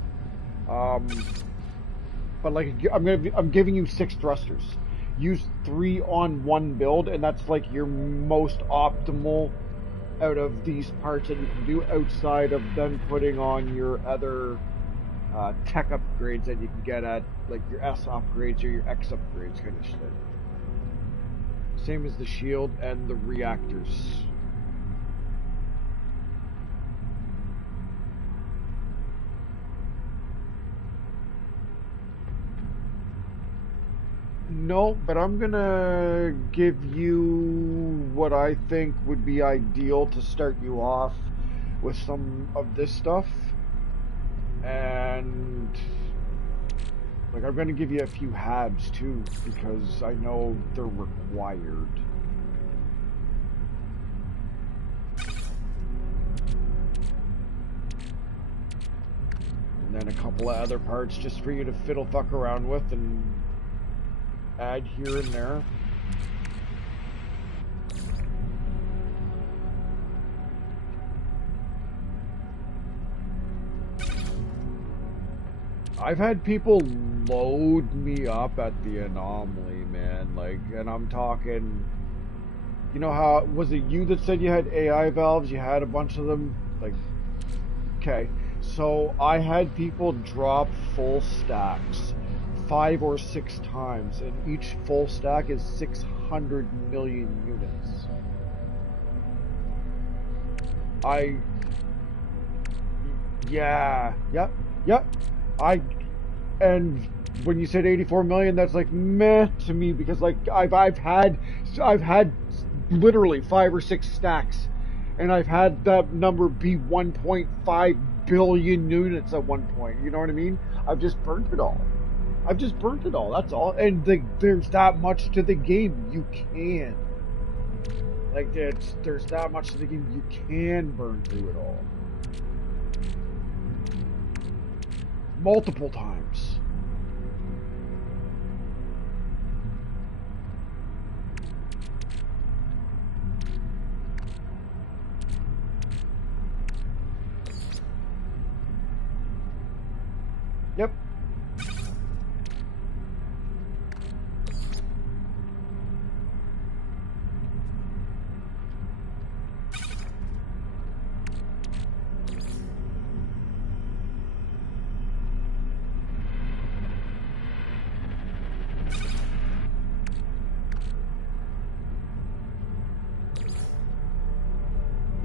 But like I'm giving you 6 thrusters. Use 3 on one build, and that's like your most optimal out of these parts that you can do outside of then putting on your other tech upgrades that you can get at like your S upgrades or your X upgrades kind of shit. Same as the shield and the reactors. No, but I'm gonna give you what I think would be ideal to start you off with some of this stuff. And like I'm gonna give you a few HABs too, because I know they're required. And then a couple of other parts just for you to fiddle fuck around with and add here and there. I've had people load me up at the Anomaly, man, like, and I'm talking, you know how, was it you that said you had AI valves, you had a bunch of them, like, okay, so I had people drop full stacks 5 or 6 times, and each full stack is 600 million units. And when you said 84 million, that's like meh to me, because like I've had literally 5 or 6 stacks, and I've had that number be 1.5 billion units at one point. You know what I mean? I've just burnt it all. That's all. And there's that much to the game. You can. Like, there's that much to the game. You can burn through it all. Multiple times. Yep.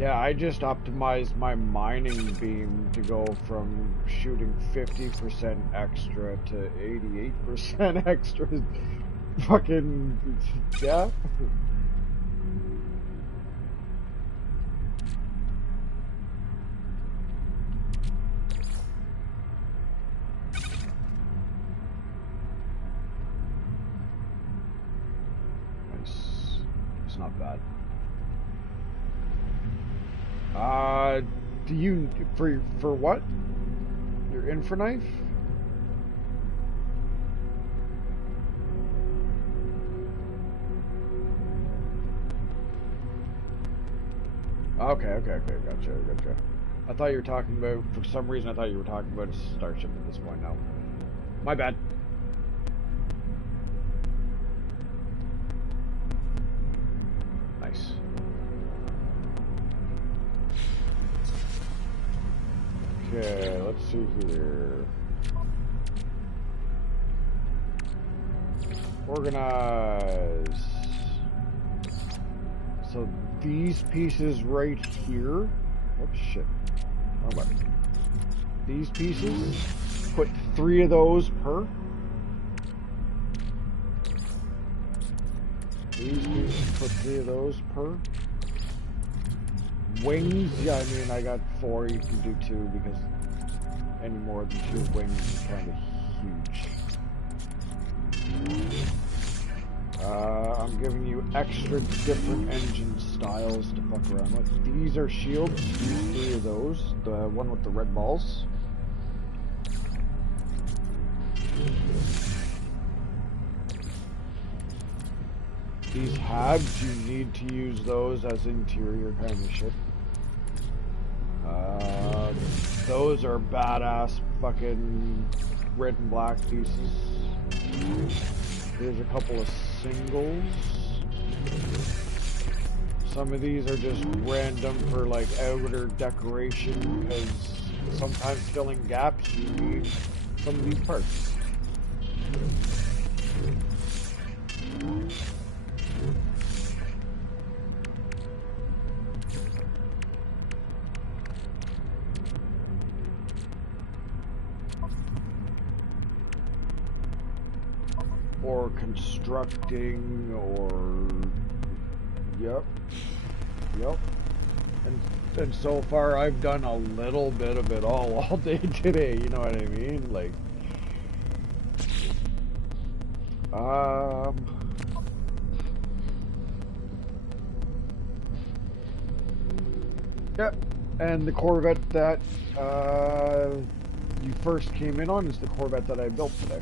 Yeah, I just optimized my mining beam to go from shooting 50% extra to 88% extra. Fucking, yeah. Nice. It's not bad. Do you, for what? Your infra knife? Okay, gotcha. I thought you were talking about, for some reason I thought you were talking about a starship at this point now. My bad. Nice. Okay, let's see here. Organize. So these pieces right here. Oh shit. Oh, what? These pieces. Put 3 of those per. These pieces. Put 3 of those per. Wings. Yeah, I mean I got 4. You can do 2 because any more than 2 wings is kind of huge. I'm giving you extra different engine styles to fuck around with. These are shields. Use 3 of those. The one with the red balls. These habs, you need to use those as interior kind of shit. Those are badass fucking red and black pieces. Here's a couple of singles. Some of these are just random for like outer decoration because sometimes filling gaps you need some of these parts. Or constructing, or yep. And so far I've done a little bit of it all day today, you know what I mean? Like yeah, and the Corvette that you first came in on is the Corvette that I built today.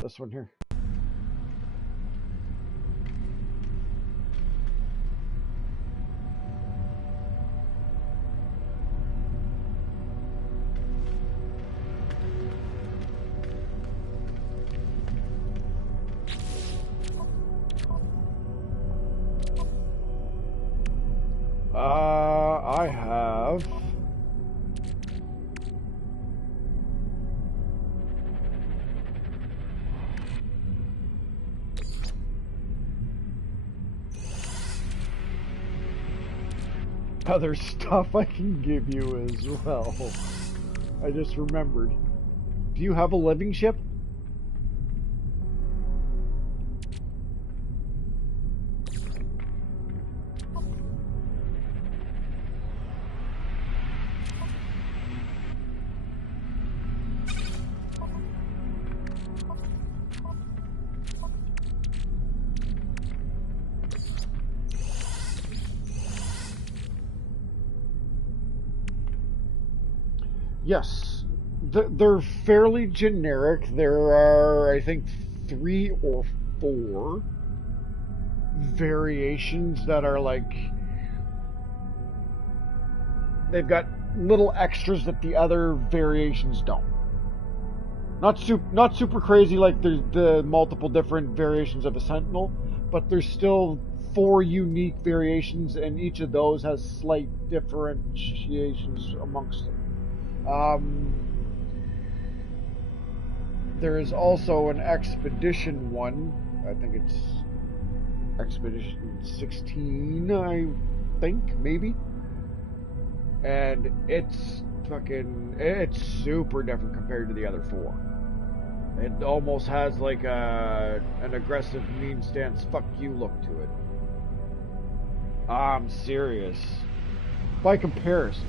This one here. I have other stuff I can give you as well. I just remembered. Do you have a living ship? Yes, they're fairly generic. There are, I think, 3 or 4 variations that are like, they've got little extras that the other variations don't. Not super crazy like the multiple different variations of a Sentinel, but there's still 4 unique variations, and each of those has slight differentiations amongst them. There is also an expedition one. I think it's Expedition 16, I think, maybe. And it's super different compared to the other 4. It almost has like an aggressive, mean stance, fuck you look to it. I'm serious. By comparison.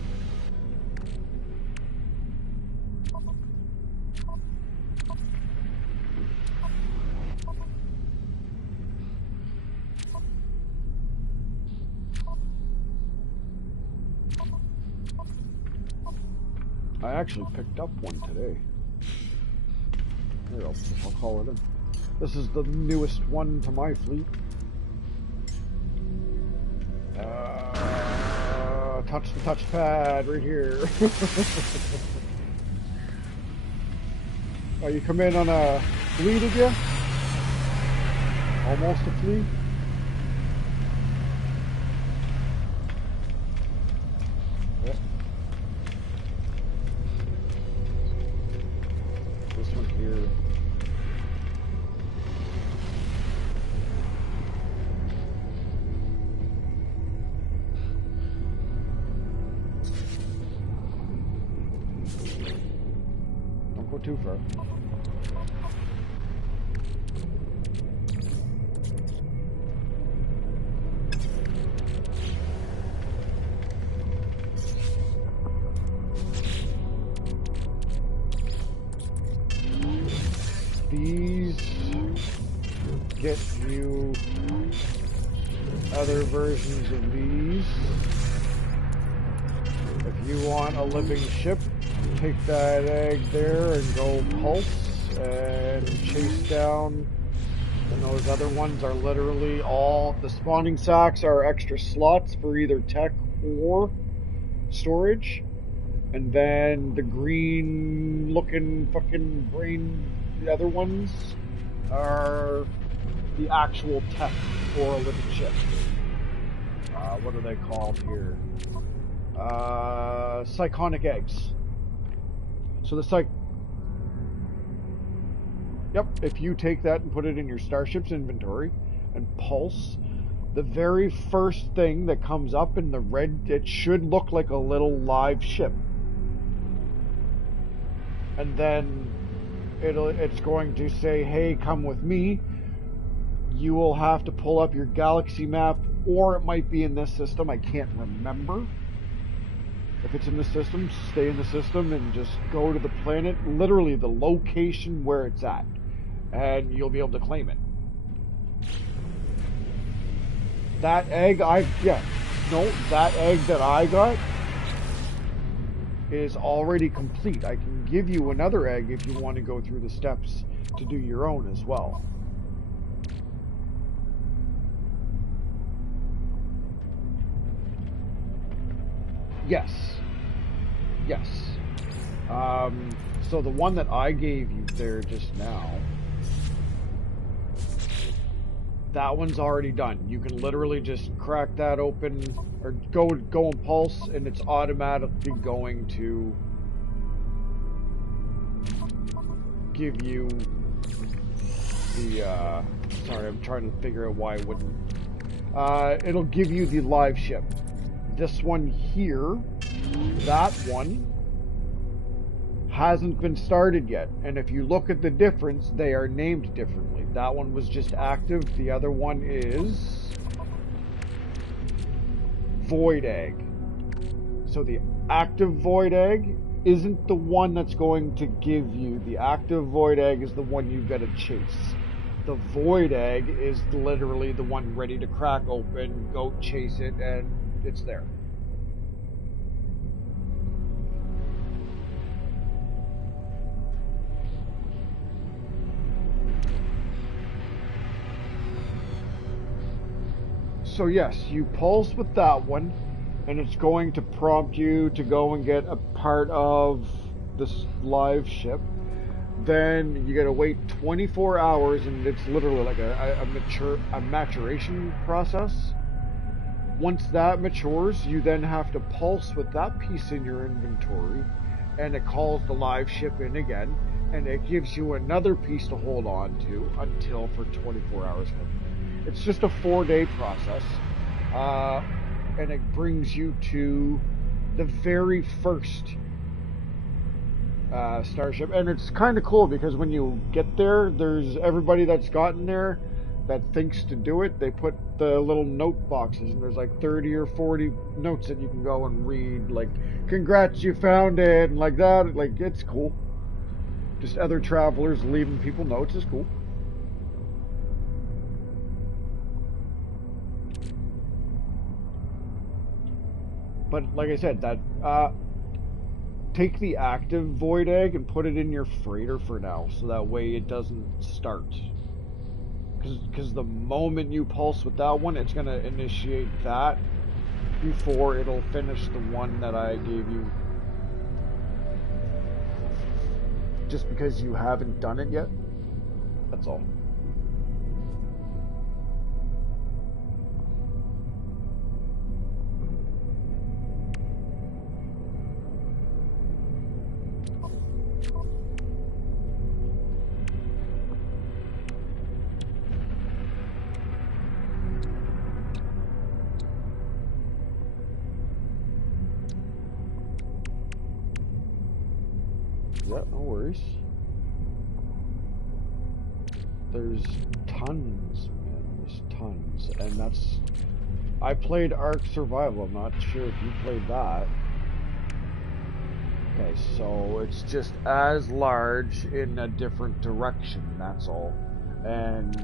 I actually picked up one today. Here, I'll call it in. This is the newest one to my fleet. Touch the touchpad right here. Oh, you come in on a fleet again? Almost a fleet? Yep. This one here. Don't go too far. These get you other versions of these. If you want a living ship, take that egg there and go pulse and chase down. And those other ones are literally all, the spawning sacks are extra slots for either tech or storage. And then the green looking fucking brain, the other ones are the actual tech for a living ship. What are they called here? Psychonic eggs. So the Yep, if you take that and put it in your starship's inventory and pulse, the very first thing that comes up in the red, it should look like a little live ship. And then it's going to say, hey, come with me. You will have to pull up your galaxy map, or it might be in this system. I can't remember. If it's in the system, stay in the system and just go to the planet, literally the location where it's at, and you'll be able to claim it. That egg that egg that I got is already complete. I can give you another egg if you want to go through the steps to do your own as well. Yes. Yes. So the one that I gave you there just now, that one's already done. You can literally just crack that open or go and pulse, and it's automatically going to give you the sorry, I'm trying to figure out why it wouldn't. It'll give you the live ship. This one here, that one hasn't been started yet, and if you look at the difference, they are named differently. That one was just active, the other one is void egg. So the active void egg isn't the one that's going to give you. The active void egg is the one you've got to chase. The void egg is literally the one ready to crack open, go chase it, and it's there. So yes, you pulse with that one, and it's going to prompt you to go and get a part of this live ship. Then you gotta wait 24 hours, and it's literally like a maturation process. Once that matures, you then have to pulse with that piece in your inventory, and it calls the live ship in again, and it gives you another piece to hold on to until for 24 hours. It's just a 4-day process, and it brings you to the very first starship. And it's kind of cool because when you get there, there's everybody that's gotten there that thinks to do it. They put the little note boxes, and there's like 30 or 40 notes that you can go and read, like, congrats, you found it, and like that. Like, it's cool. Just other travelers leaving people notes is cool. But like I said, that take the active void egg and put it in your freighter for now, so that way it doesn't start. Because the moment you pulse with that one, it's going to initiate that before it'll finish the one that I gave you. Just because you haven't done it yet. That's all. Yeah, no worries. There's tons, man. There's tons. And that's... I played Ark Survival. I'm not sure if you played that. Okay, so it's just as large in a different direction, that's all. And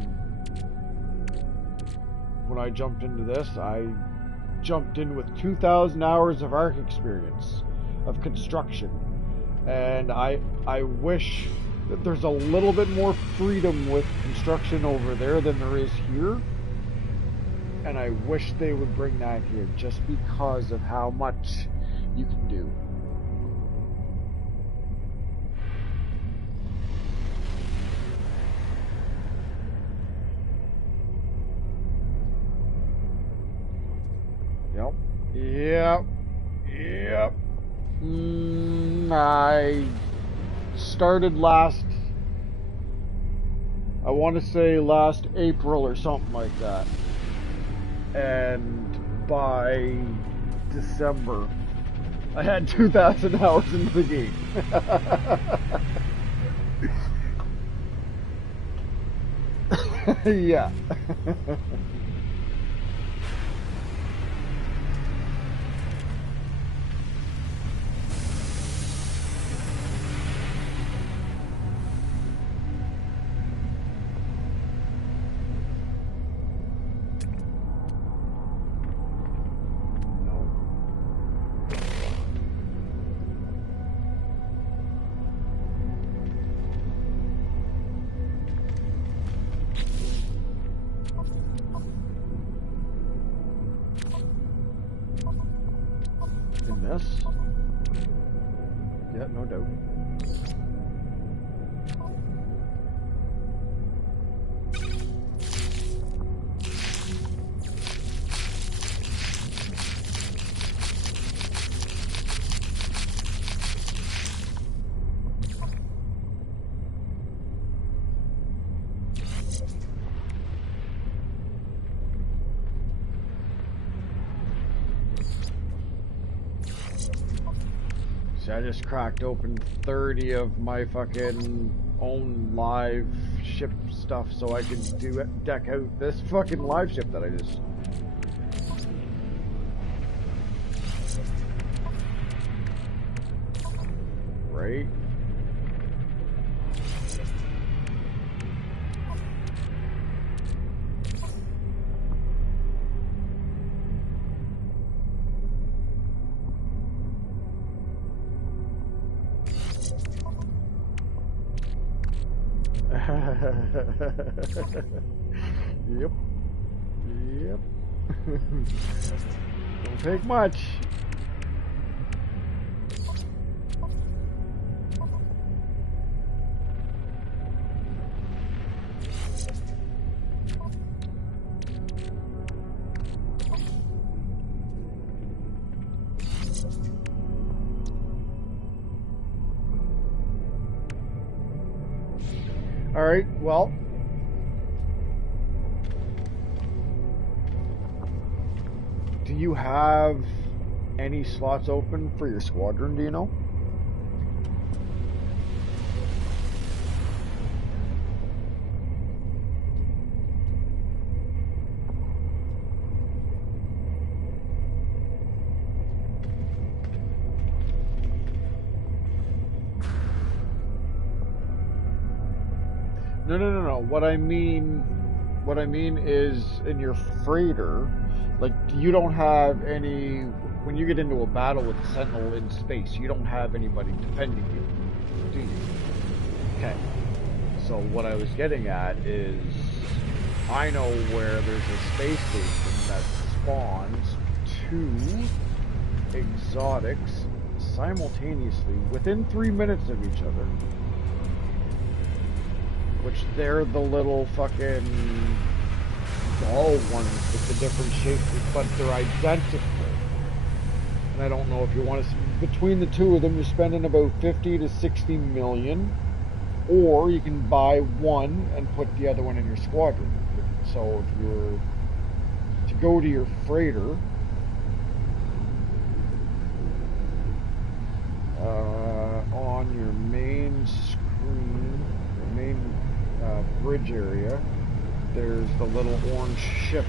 when I jumped into this, I jumped in with 2,000 hours of Ark experience of construction. And I wish that there's a little bit more freedom with construction over there than there is here. And I wish they would bring that here just because of how much you can do. Yep. I started last, I want to say last April or something like that. And by December, I had 2,000 hours into the game. Yeah. In this? Yeah, no doubt. I just cracked open 30 of my fucking own live ship stuff so I can deck out this fucking live ship that I just... Right? Yep. Don't take much. All right, well, Do you have any slots open for your squadron, do you know? No. What I mean is in your freighter, like you don't have any. When you get into a battle with a Sentinel in space, you don't have anybody defending you, do you? Okay. So what I was getting at is, I know where there's a space station that spawns 2 exotics simultaneously within 3 minutes of each other. Which they're the little fucking ball ones with the different shapes, but they're identical. And I don't know if you want to. Between the 2 of them, you're spending about 50 to 60 million, or you can buy one and put the other one in your squadron. So if you're to go to your freighter, on your main screen, your main bridge area, there's the little orange ship,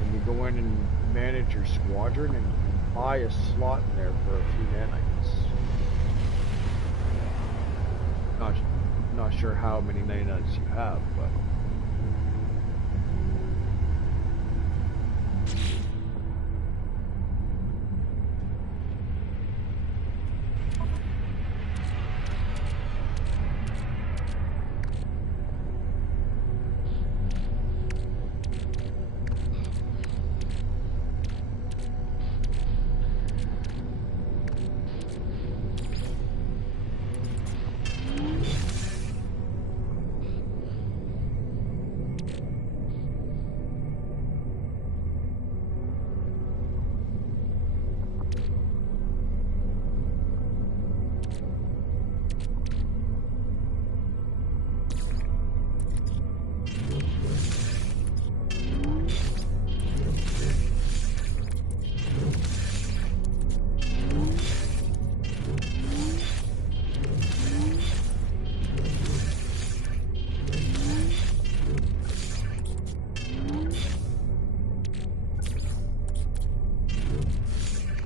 and you go in and manage your squadron and buy a slot in there for a few nanites. Not sure how many nanites you have, but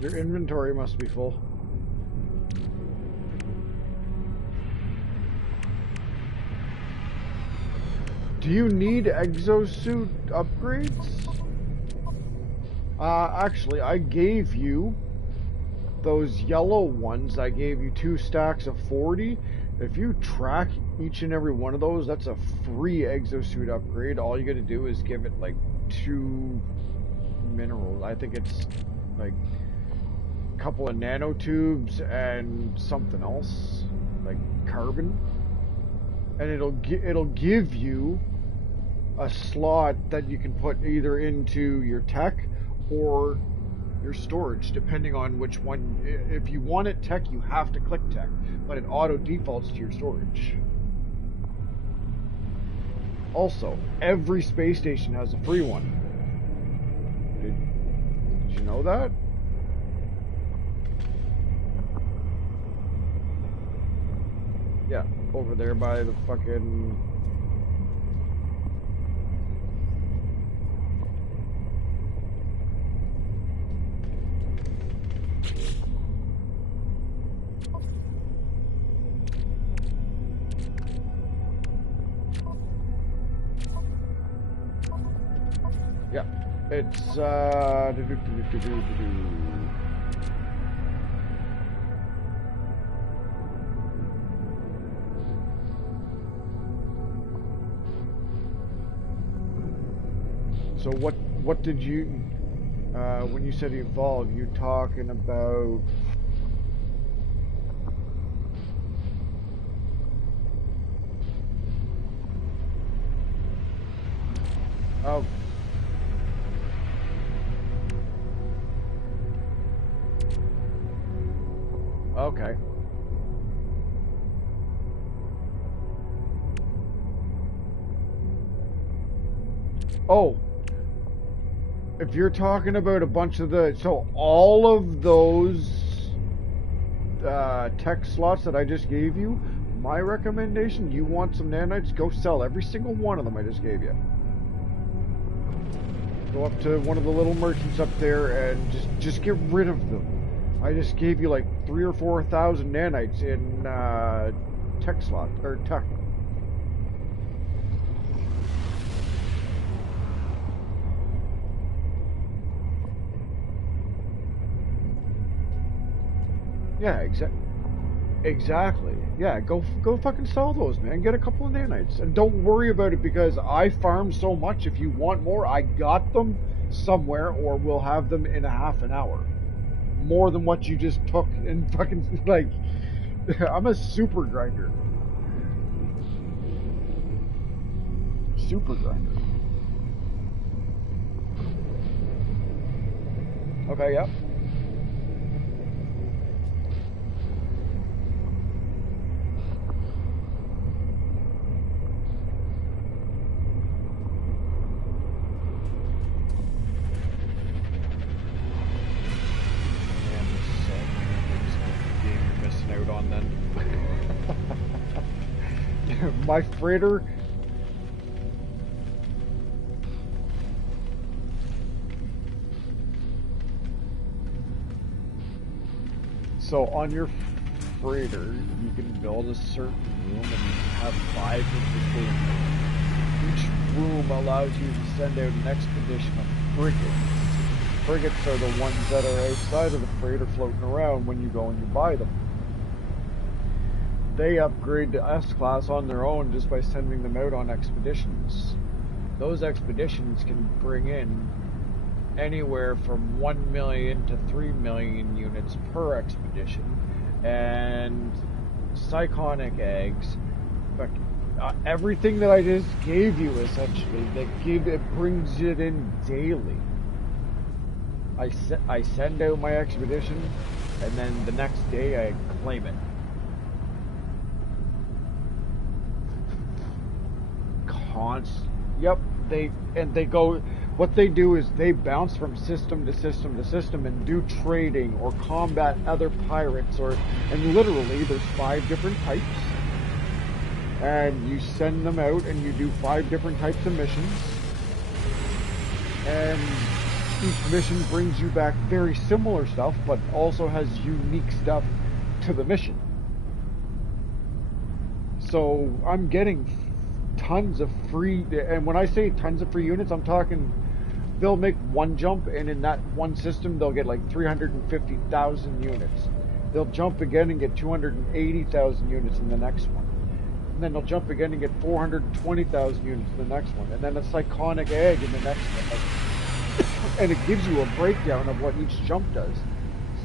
your inventory must be full. Do you need exosuit upgrades? Actually, I gave you those yellow ones. I gave you 2 stacks of 40. If you track each and every one of those, that's a free exosuit upgrade. All you gotta do is give it like 2 minerals. I think it's like couple of nanotubes and something else like carbon, and it'll give you a slot that you can put either into your tech or your storage, depending on which one. If you want it tech, you have to click tech, but it auto defaults to your storage. Also, every space station has a free one. Did you know that? Yeah, over there by the fucking... Yeah, it's So what did you, when you said evolve, you talking about... Oh. Okay. Oh. if you're talking about a bunch of the, so all of those tech slots that I just gave you, my recommendation, you want some nanites, go sell every single one of them I just gave you. Go up to one of the little merchants up there and just get rid of them. I just gave you like 3,000 or 4,000 nanites in tech slot or tech. Yeah, exactly. Yeah, go fucking sell those, man. Get a couple of nanites. And don't worry about it because I farm so much. If you want more, I got them somewhere or we'll have them in a half an hour. More than what you just took and fucking, like, I'm a super grinder. Super grinder. Okay, yep. My freighter. So on your freighter, you can build a certain room and have 5 different rooms. Each room allows you to send out an expedition of frigates. Frigates are the ones that are outside of the freighter floating around when you go and you buy them. They upgrade to S-Class on their own just by sending them out on expeditions. Those expeditions can bring in anywhere from 1 million to 3 million units per expedition, and Psychonic eggs, but everything that I just gave you essentially, it brings it in daily. I send out my expedition, and then the next day I claim it. Yep, they go. What they do is they bounce from system to system to system and do trading or combat other pirates, and literally there's 5 different types, and you send them out and you do 5 different types of missions, and each mission brings you back very similar stuff, but also has unique stuff to the mission. So I'm getting tons of free, and when I say tons of free units, I'm talking they'll make one jump, and in that one system they'll get like 350,000 units. They'll jump again and get 280,000 units in the next one, and then they'll jump again and get 420,000 units in the next one, and then a Psychonic egg in the next one, and it gives you a breakdown of what each jump does.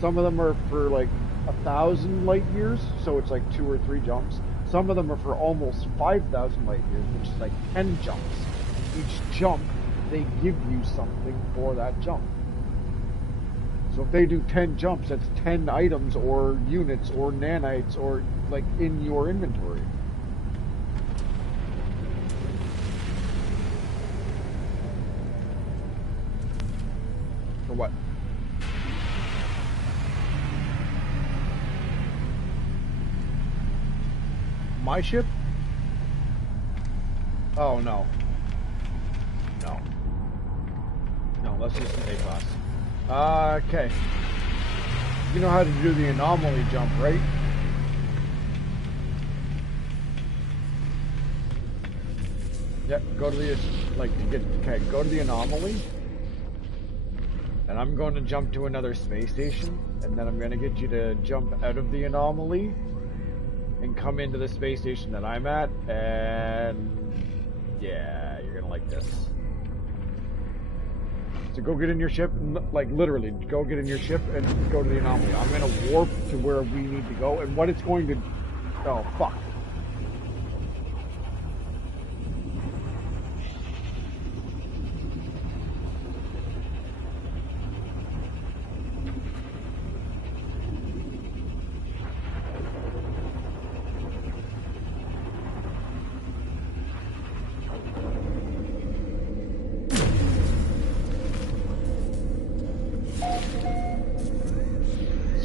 Some of them are for like 1,000 light years, so it's like 2 or 3 jumps. Some of them are for almost 5,000 light years, which is like 10 jumps. Each jump, they give you something for that jump. So if they do 10 jumps, that's 10 items or units or nanites or like in your inventory. For what? My ship? Oh, no. No. No, let's just say A-class. Okay. You know how to do the anomaly jump, right? Yep, go to the, go to the anomaly. And I'm going to jump to another space station. And then I'm going to get you to jump out of the anomaly and come into the space station that I'm at, and yeah, you're gonna like this. So go get in your ship, like literally, go get in your ship and go to the anomaly. I'm gonna warp to where we need to go, and what it's going to, oh fuck.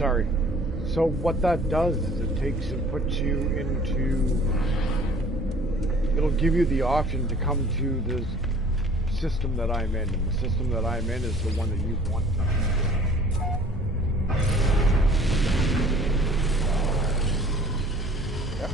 sorry. So what that does is it takes and puts you into... It'll give you the option to come to this system that I'm in, and the system that I'm in is the one that you want to be in. Yep.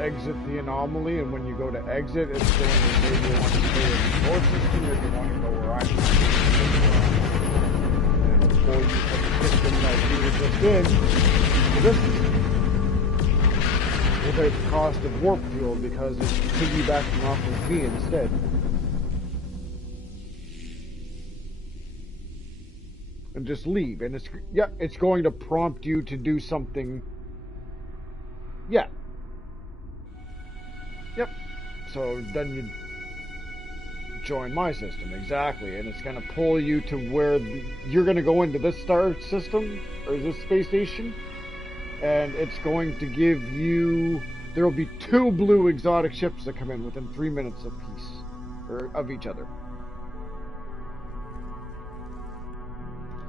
Exit the anomaly, and when you go to exit, it's going to say you want to stay in your system or you want to go where I'm going. And before you put the system that you were just in to this system, without the cost of warp fuel because it's piggybacking off of me instead. And just leave, and it's going to prompt you to do something. Yeah. Yep. So then you join my system, exactly, and it's going to pull you to where you're going to go into this star system or this space station, and it's going to give you. There will be 2 blue exotic ships that come in within 3 minutes apiece, or of each other.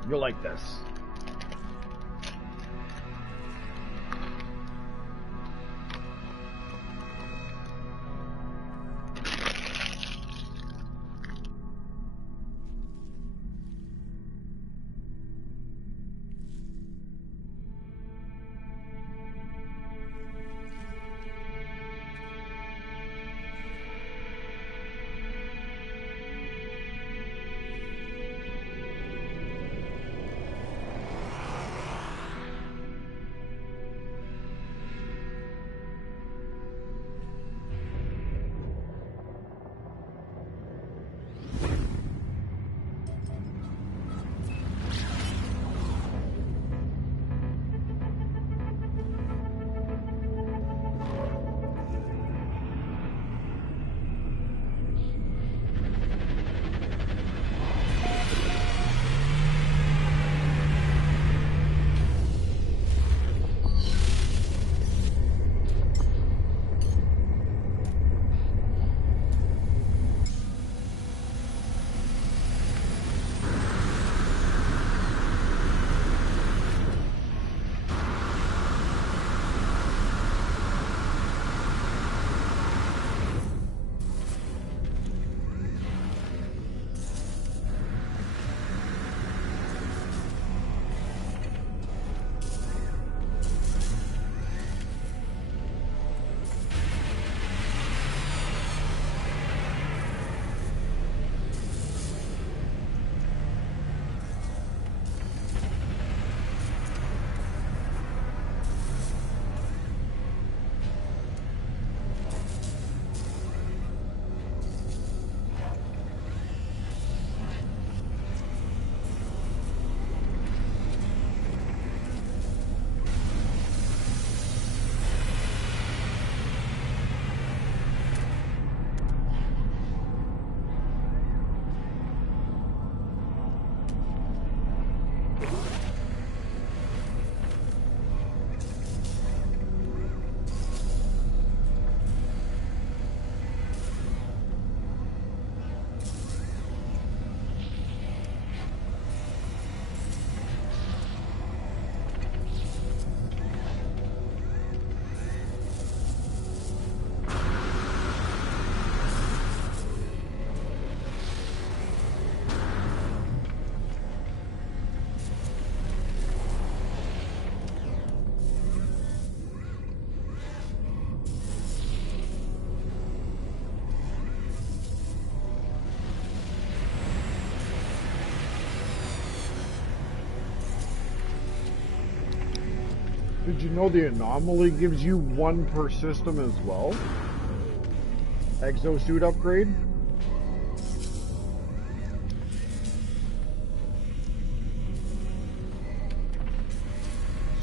You'll like this. Did you know the anomaly gives you 1 per system as well? Exosuit upgrade?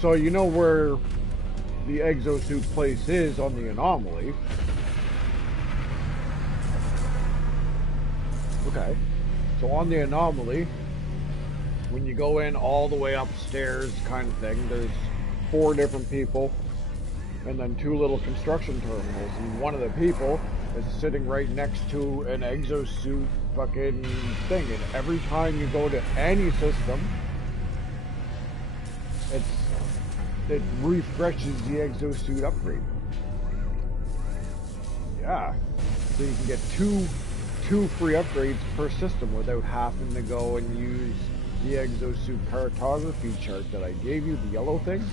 So you know where the exosuit place is on the anomaly. Okay. So on the anomaly, when you go in all the way upstairs kind of thing, there's 4 different people and then 2 little construction terminals. And one of the people is sitting right next to an exosuit fucking thing. And every time you go to any system, it refreshes the exosuit upgrade. Yeah. So you can get two free upgrades per system without having to go and use the exosuit cartography chart that I gave you, the yellow thing.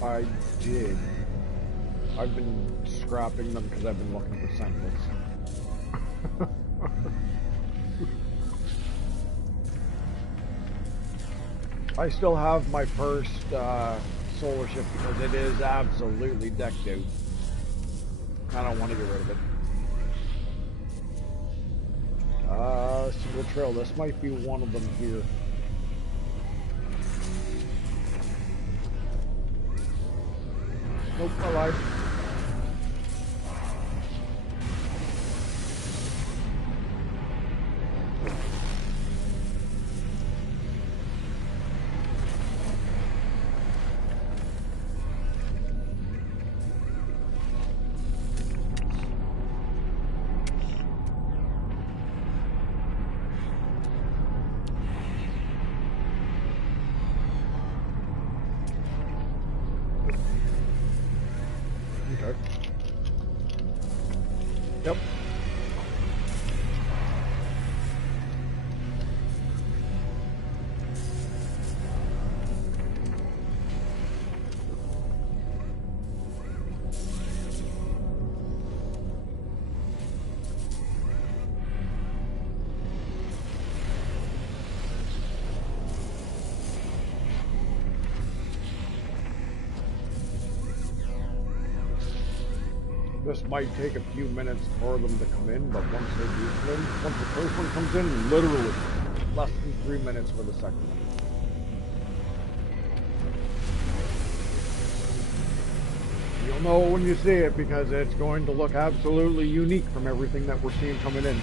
I did. I've been scrapping them because I've been looking for samples. I still have my first solar ship because it is absolutely decked out. I don't want to get rid of it. Single trail. This might be one of them here. Nope, I lied. Yep. This might take a few minutes for them to come in, but once they do come in, once the first one comes in, literally less than 3 minutes for the second one. You'll know when you see it because it's going to look absolutely unique from everything that we're seeing coming in.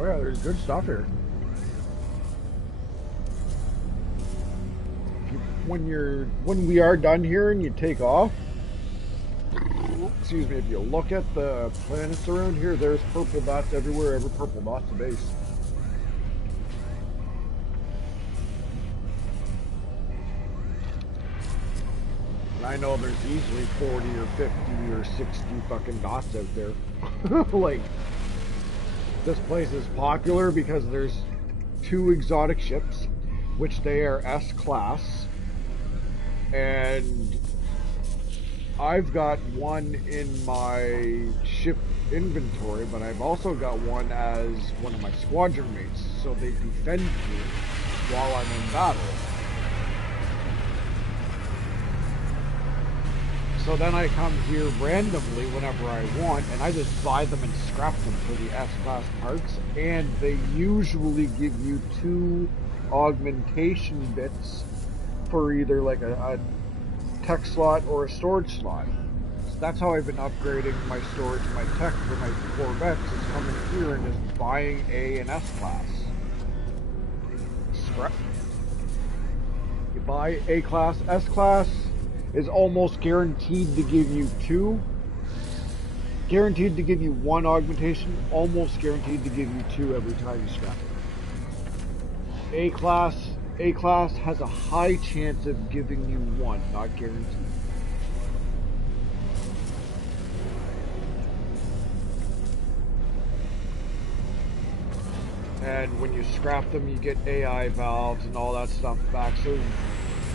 Oh yeah, there's good stuff here. When we are done here and you take off, excuse me, if you look at the planets around here, there's purple dots everywhere. Every purple dot's a base. And I know there's easily 40 or 50 or 60 fucking dots out there. Like, this place is popular because there's 2 exotic ships, which they are S-class, and I've got one in my ship inventory, but I've also got one as one of my squadron mates, so they defend me while I'm in battle. So then I come here randomly whenever I want, and I just buy them and scrap them for the S-class parts, and they usually give you 2 augmentation bits for either like a tech slot or a storage slot. So that's how I've been upgrading my storage, my tech for my Corvettes, is coming here and just buying A and S-class. Scrap. You buy A-class, S-class is almost guaranteed to give you 2. Guaranteed to give you 1 augmentation, almost guaranteed to give you 2 every time you scrap it. A class has a high chance of giving you one, not guaranteed. And when you scrap them, you get AI valves and all that stuff back. So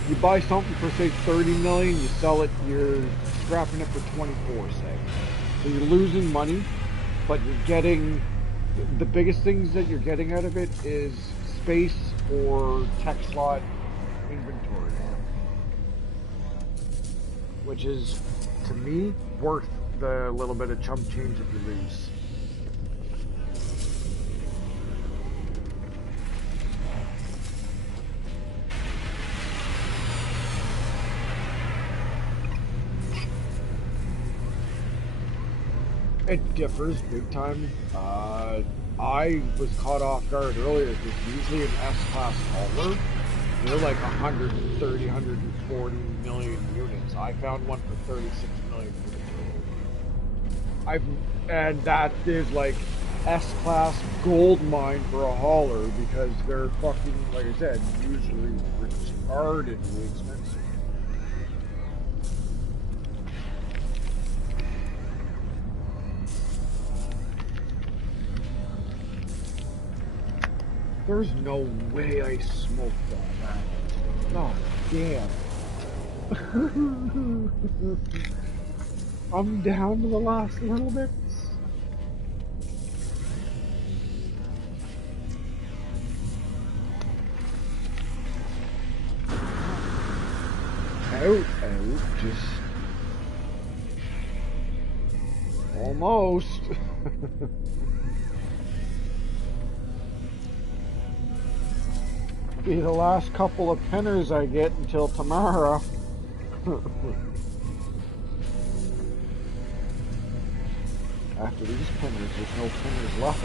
you buy something for say 30 million, you sell it, you're scrapping it for 24, say. So you're losing money, but you're getting, the biggest things that you're getting out of it is space or tech slot inventory, which is, to me, worth the little bit of chump change that you lose. It differs big time. I was caught off guard earlier because usually an S-Class hauler, they're like 130, 140 million units. I found one for 36 million units. And that is like S-Class gold mine for a hauler because they're fucking, like I said, usually retardedly expensive. There's no way I smoked on that. Oh, damn. I'm down to the last little bits. Out, just... almost. Be the last couple of penners I get until tomorrow. After these penners, there's no penners left.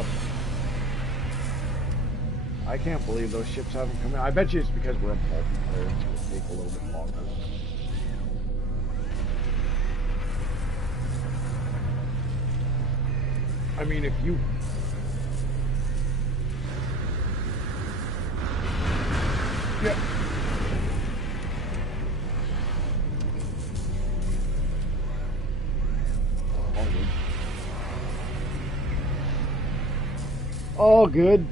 I can't believe those ships haven't come in. I bet you it's because we're a multiplayer. It's going to take a little bit longer. I mean, if you... Yeah. All good. All good.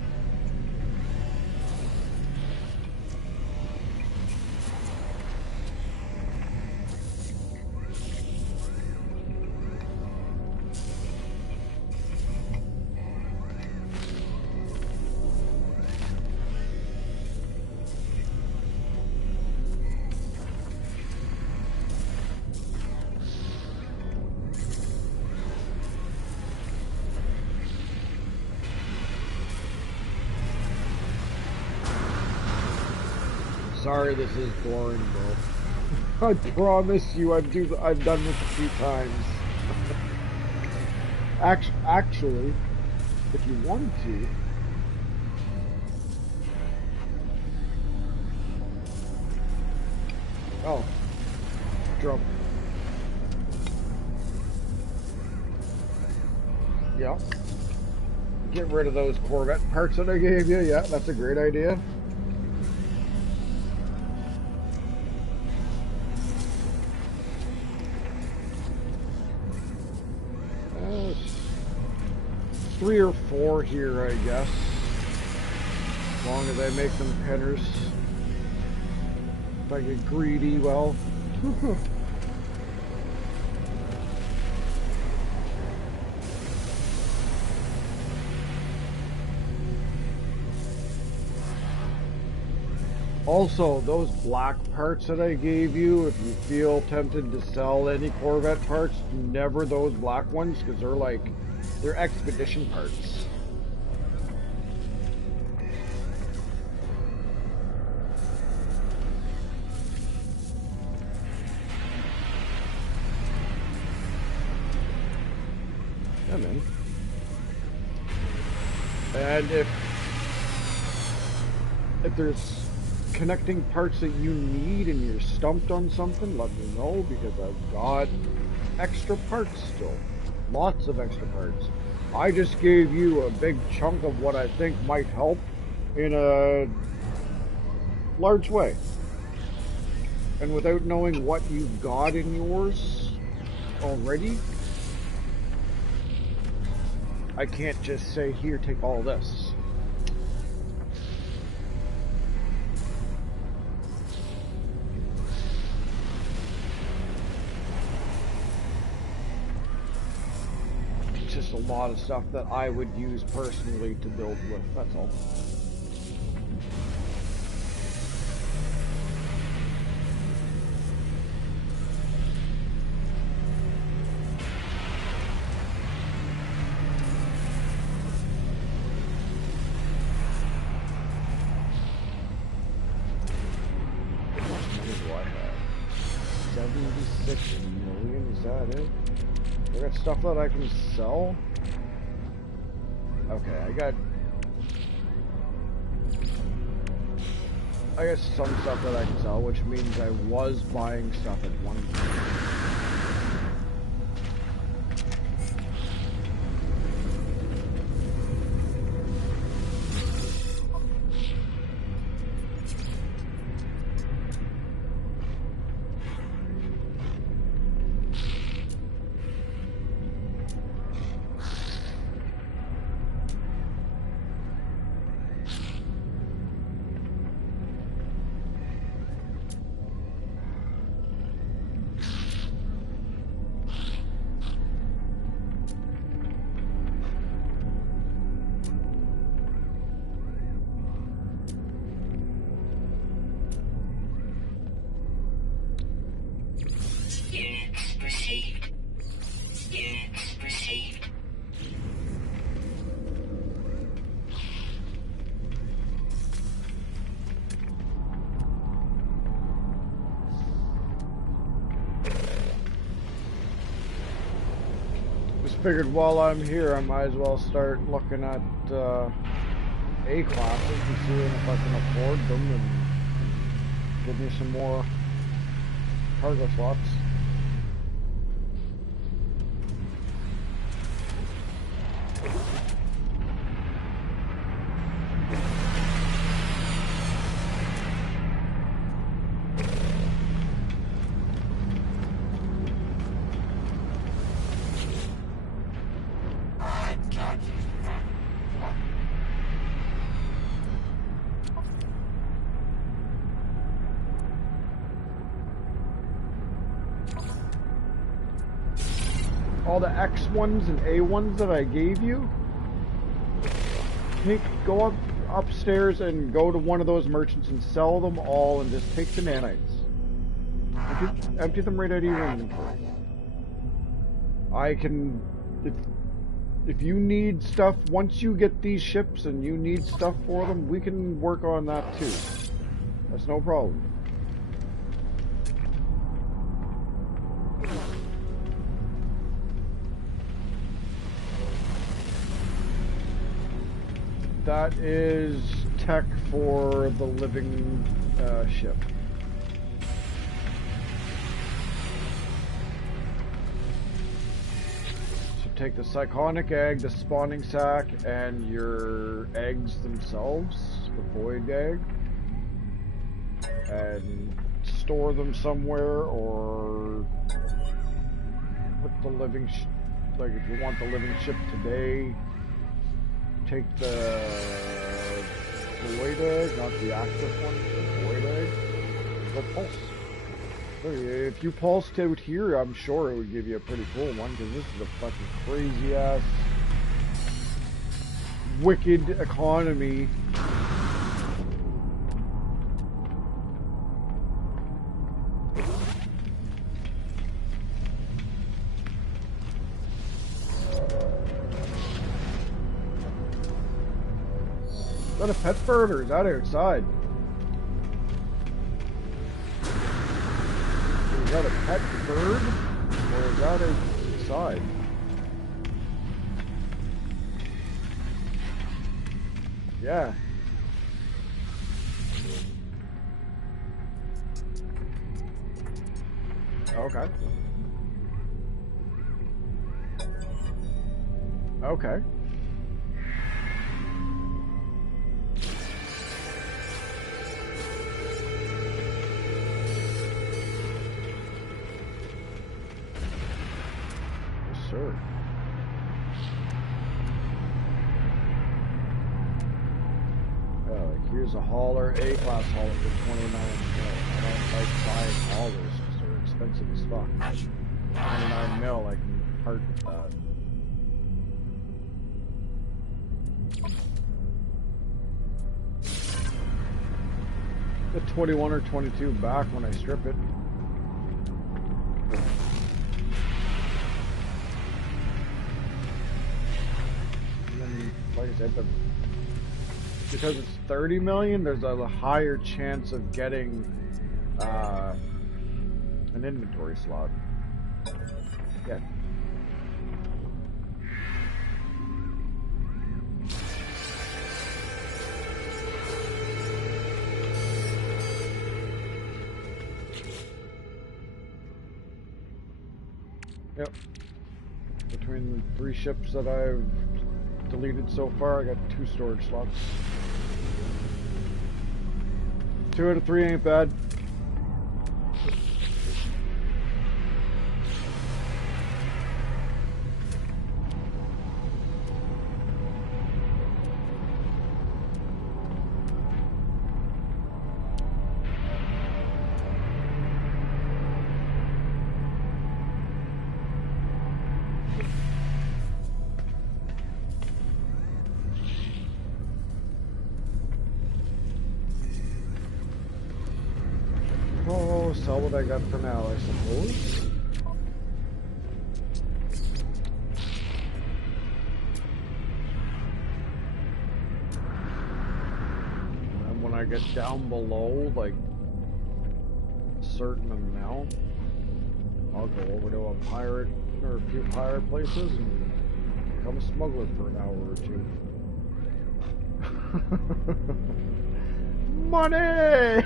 Sorry, this is boring, bro. I promise you, I've done this a few times. Actually, if you wanted to, oh, drop. Yeah. Get rid of those Corvette parts that I gave you. Yeah, that's a great idea. Three or four here, I guess. As long as I make them penners. If I get greedy, well. Also, those black parts that I gave you, if you feel tempted to sell any Corvette parts, never those black ones, because they're expedition parts. Yeah, man. And if there's connecting parts that you need and you're stumped on something, let me know, because I've got extra parts still. Lots of extra parts. I just gave you a big chunk of what I think might help in a large way. And without knowing what you've got in yours already, I can't just say, here, take all this. It's just a lot of stuff that I would use personally to build with, that's all. Stuff that I can sell? Okay, I got some stuff that I can sell, which means I was buying stuff at one point. Figured while I'm here, I might as well start looking at A classes and seeing if I can afford them and give me some more cargo slots. All the X1s and A1s that I gave you, go upstairs and go to one of those merchants and sell them all and just take the nanites. Empty them right out of your inventory. I can, if you need stuff, once you get these ships and you need stuff for them, we can work on that too. That's no problem. That is tech for the living ship. So take the psychonic egg, the spawning sac, and your eggs themselves, the void egg, and store them somewhere, or put the living, like if you want the living ship today, take the void egg, not the active one, the void egg, go pulse. So if you pulsed out here, I'm sure it would give you a pretty cool one, because this is a fucking crazy ass, wicked economy. Is that a pet bird or is that outside? Is that a pet bird or is that outside? Yeah. Okay. Okay. Here's a hauler, A-class hauler for 29 mil. I don't like buying haulers because they're expensive as fuck. 29 mil, I can part with that. The 21 or 22 back when I strip it. And then, like I said, because it's 30 million, there's a higher chance of getting an inventory slot. Yeah. Yep. Between the 3 ships that I've deleted so far, I got 2 storage slots. 2 out of 3 ain't bad. Sell what I got for now, I suppose. And when I get down below, like, a certain amount, I'll go over to a pirate, or a few pirate places, and become a smuggler for an hour or 2. Money!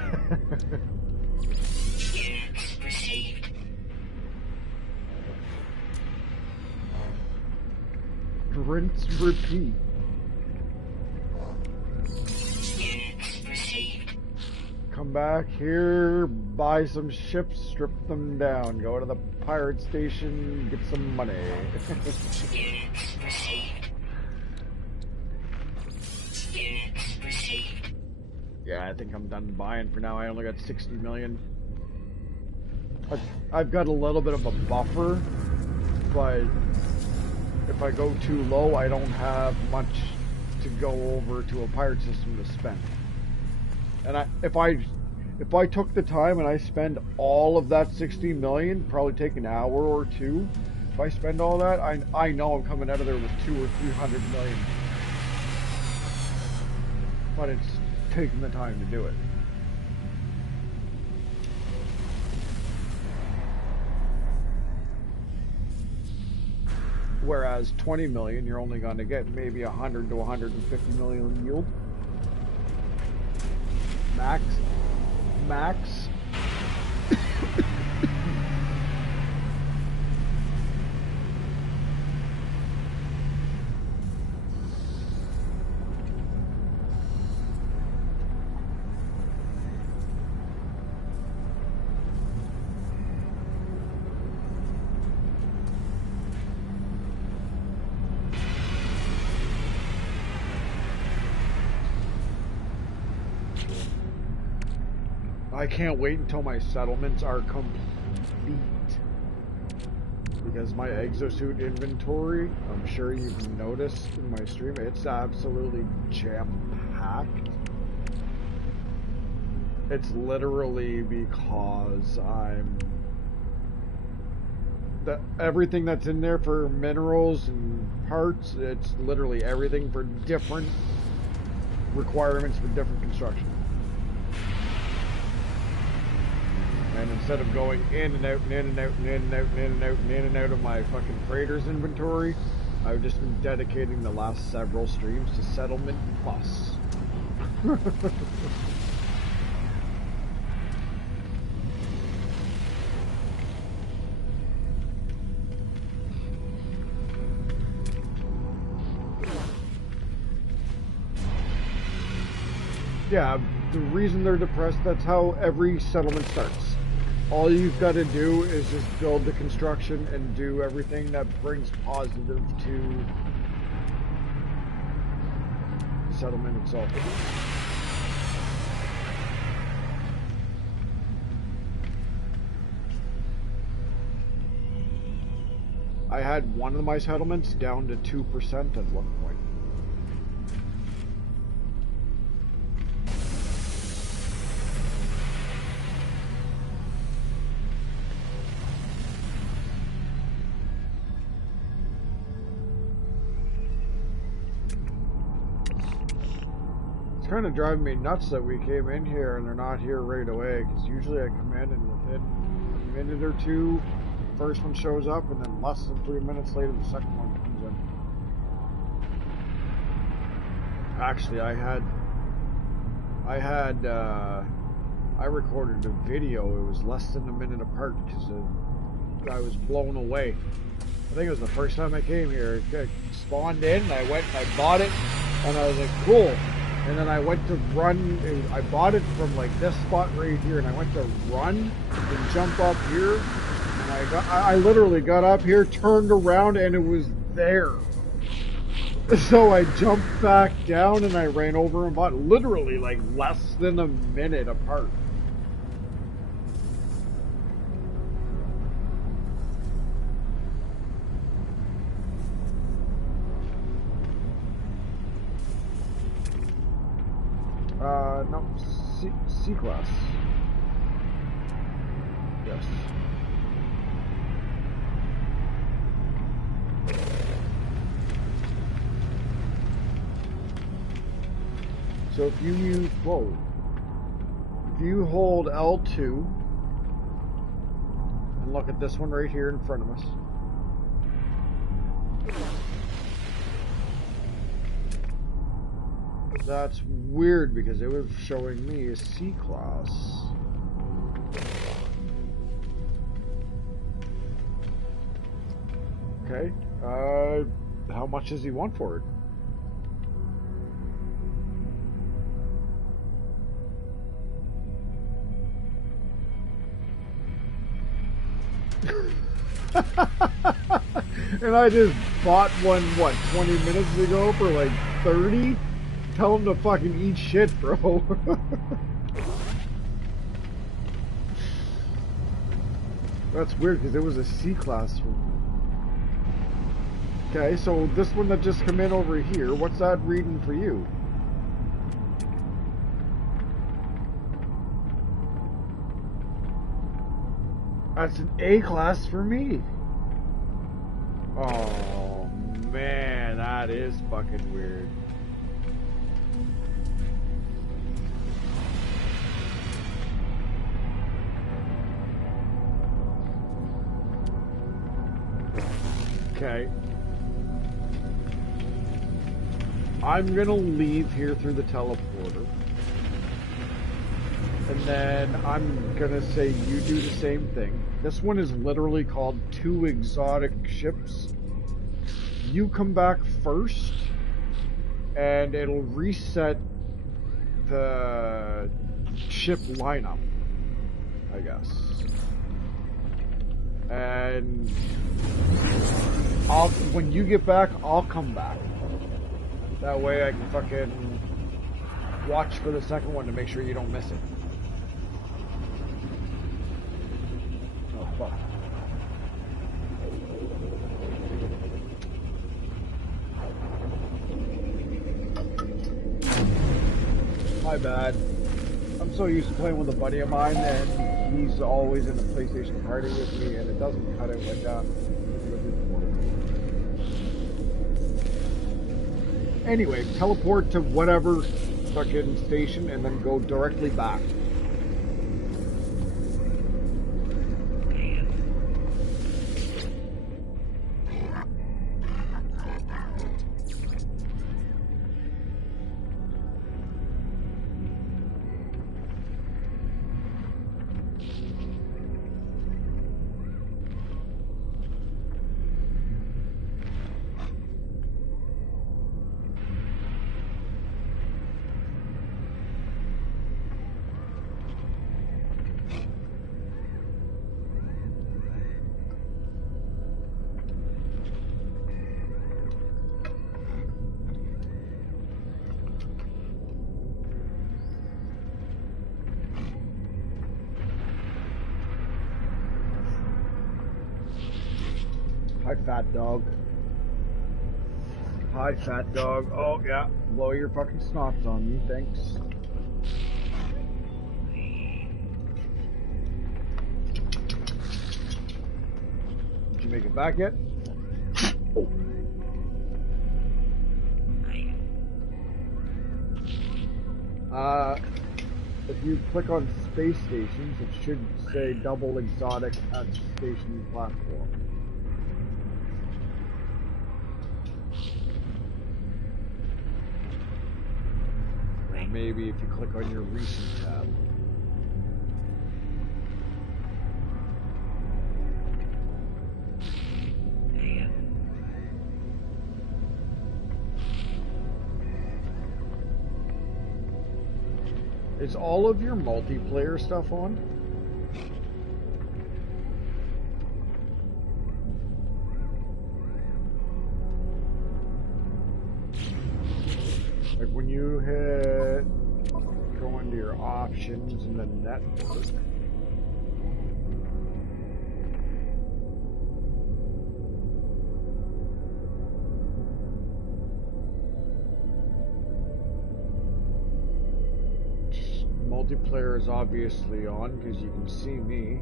Rinse, repeat. Come back here, buy some ships, strip them down, go to the pirate station, get some money. Yeah, I think I'm done buying for now. I only got 60 million. I've got a little bit of a buffer, but if I go too low, I don't have much to go over to a pirate system to spend. And if I took the time and I spend all of that 60 million, probably take an hour or 2. If I spend all that, I know I'm coming out of there with 200 or 300 million. But it's taking the time to do it. Whereas 20 million, you're only going to get maybe 100 to 150 million yield. Max. I can't wait until my settlements are complete, because my exosuit inventory, I'm sure you've noticed in my stream, it's absolutely jam-packed. It's literally because everything that's in there for minerals and parts, it's literally everything for different requirements for different construction. And instead of going in and out and in and out and in and out and in and out and in and out of my fucking freighters inventory, I've just been dedicating the last several streams to Settlement Plus. Yeah, the reason they're depressed, that's how every settlement starts. All you've got to do is just build the construction and do everything that brings positive to the settlement itself. I had one of my settlements down to 2% at one point. Kind of driving me nuts that we came in here and they're not here right away, because usually I come in and within a minute or two the first one shows up, and then less than 3 minutes later the second one comes in. Actually, I recorded a video. It was less than a minute apart because I was blown away. I think it was the first time I came here. I spawned in and I went and I bought it and I was like, cool. And then I went to run, I bought it from like this spot right here, and I went to run and jump up here, and I literally got up here, turned around, and it was there. So I jumped back down and I ran over and bought it, literally like less than a minute apart. No, C-Class. Yes. So if you use, whoa, if you hold L2 and look at this one right here in front of us. That's weird because it was showing me a C-Class. Okay, how much does he want for it? And I just bought one, what, 20 minutes ago for like 30? Tell him to fucking eat shit, bro. That's weird because it was a C-Class. Okay, so this one that just come in over here, what's that reading for you? That's an A-Class for me. Oh, man, that is fucking weird. Okay. I'm gonna leave here through the teleporter. And then I'm gonna say you do the same thing. This one is literally called 2 Exotic Ships. You come back first, and it'll reset the ship lineup, I guess. And when you get back, I'll come back. That way I can fucking watch for the second one to make sure you don't miss it. Oh, fuck. My bad. I'm so used to playing with a buddy of mine, and he's always in a PlayStation party with me, and it doesn't cut out like that. Anyway, teleport to whatever fucking station and then go directly back. Hi, fat dog. Hi, fat dog. Oh, yeah. Blow your fucking snots on me. Thanks. Did you make it back yet? Oh. If you click on space stations, it should say double exotic at station platform. Or maybe if you click on your recent tab. Is all of your multiplayer stuff on? Like when you hit go into your options in the network. Multiplayer is obviously on because you can see me.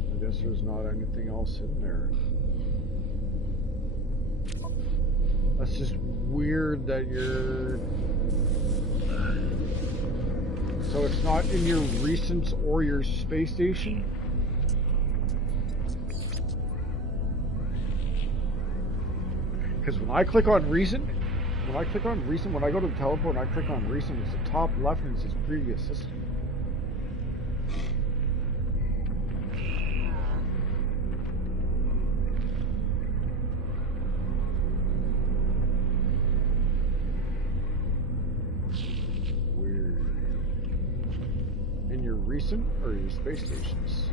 I guess there's not anything else in there. That's just weird that you're... So it's not in your recents or your space station? Because when I click on recent, when I go to the teleport and I click on recent, it's the top left and it says previous system. Weird. In your recent or your space stations?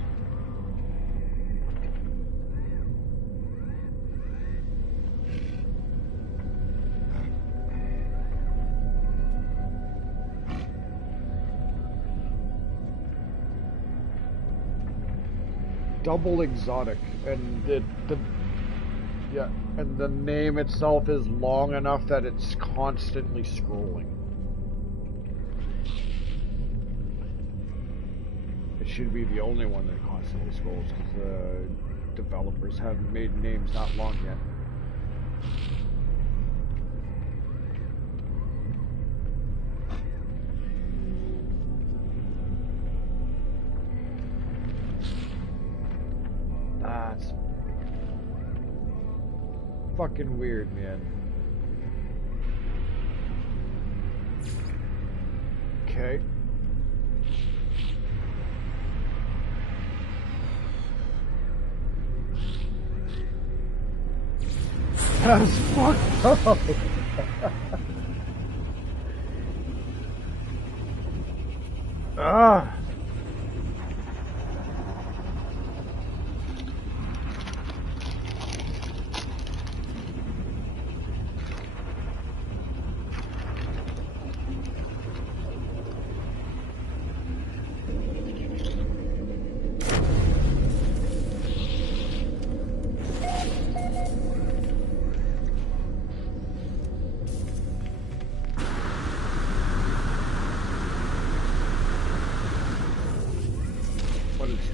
Double exotic, and and the name itself is long enough that it's constantly scrolling. It should be the only one that constantly scrolls because developers haven't made names that long yet. That's fucking weird, man. Okay. That's fucked up. Ah.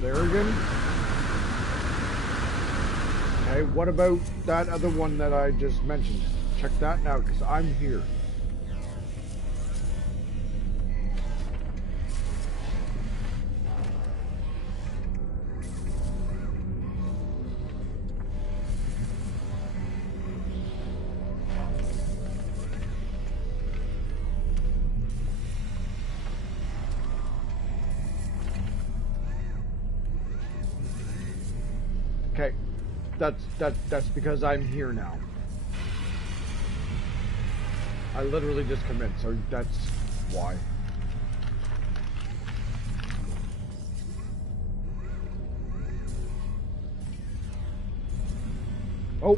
There again. Okay, what about that other one that I just mentioned? Check that now, because I'm here. Okay, that's because I'm here now. I literally just come in, so that's why. Oh,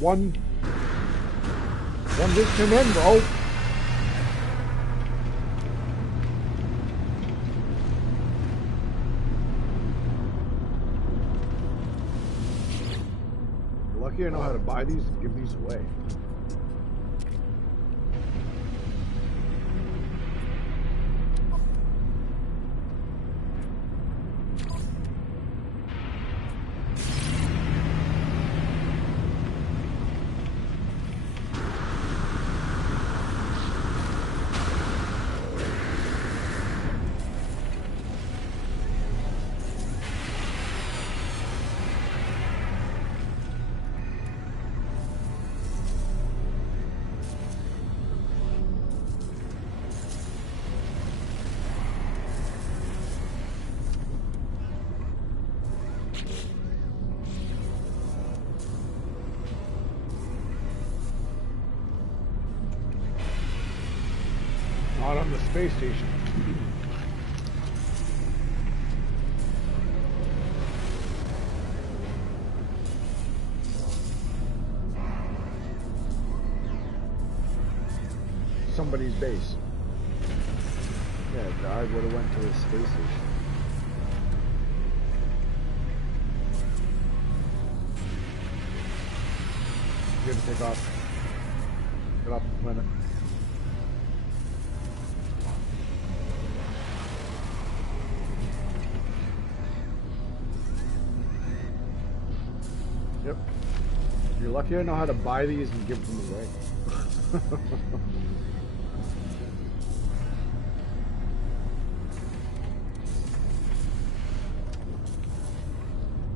one just came in, bro. Lucky I know how to buy these and give these away. Not on the space station. Somebody's base. Yeah, I would have went to the space station. You gotta take off. Get off the planet. Yep. You're lucky I know how to buy these and give them away.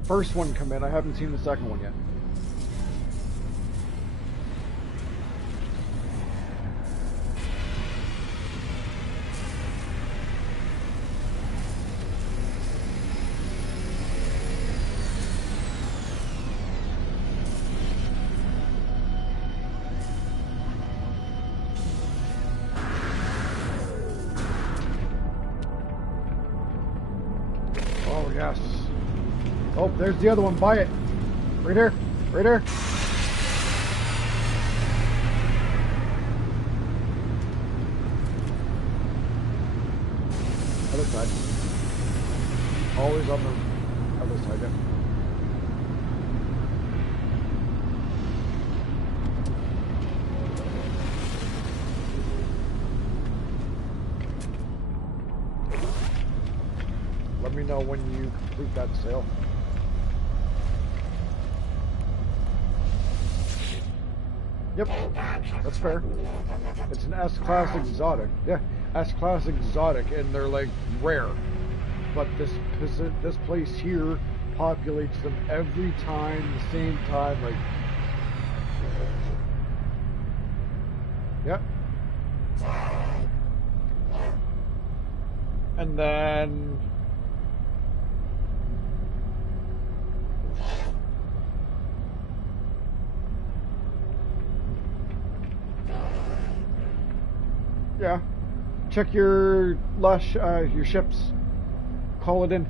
First one come in, I haven't seen the second one yet. Oh yes. Oh, there's the other one. Buy it. Right here. Right here. Other side. Always on the other side, yeah. Let me know when you complete that sale. Yep, that's fair. It's an S-Class exotic. Yeah, S-Class exotic, and they're like rare. But this place here populates them every time, the same time, like... Yep. And then... Yeah, check your lush, your ships. Call it in.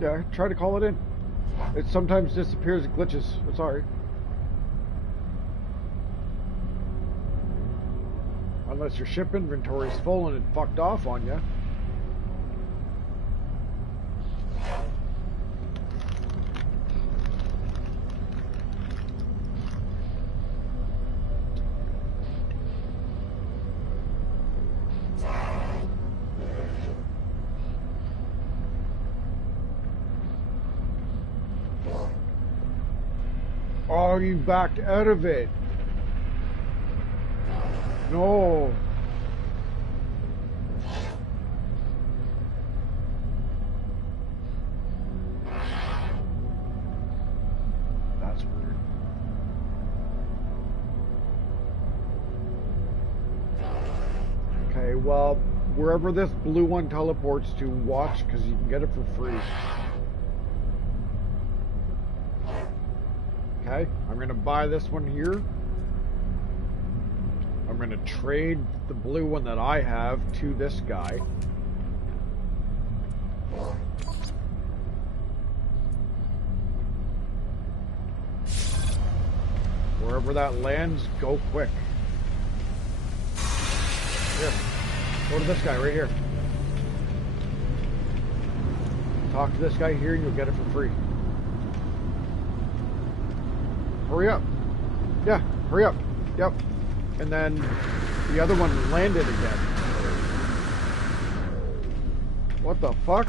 Yeah, try to call it in. It sometimes disappears, it glitches. It's alright. Unless your ship inventory is full and it fucked off on you. Oh, you backed out of it. No. That's weird. Okay, well, wherever this blue one teleports to, watch, because you can get it for free. Okay, I'm going to buy this one here. I'm going to trade the blue one that I have to this guy. Wherever that lands, go quick. Here, go to this guy right here. Talk to this guy here and you'll get it for free. Hurry up. Yeah, hurry up. Yep. And then the other one landed again. What the fuck?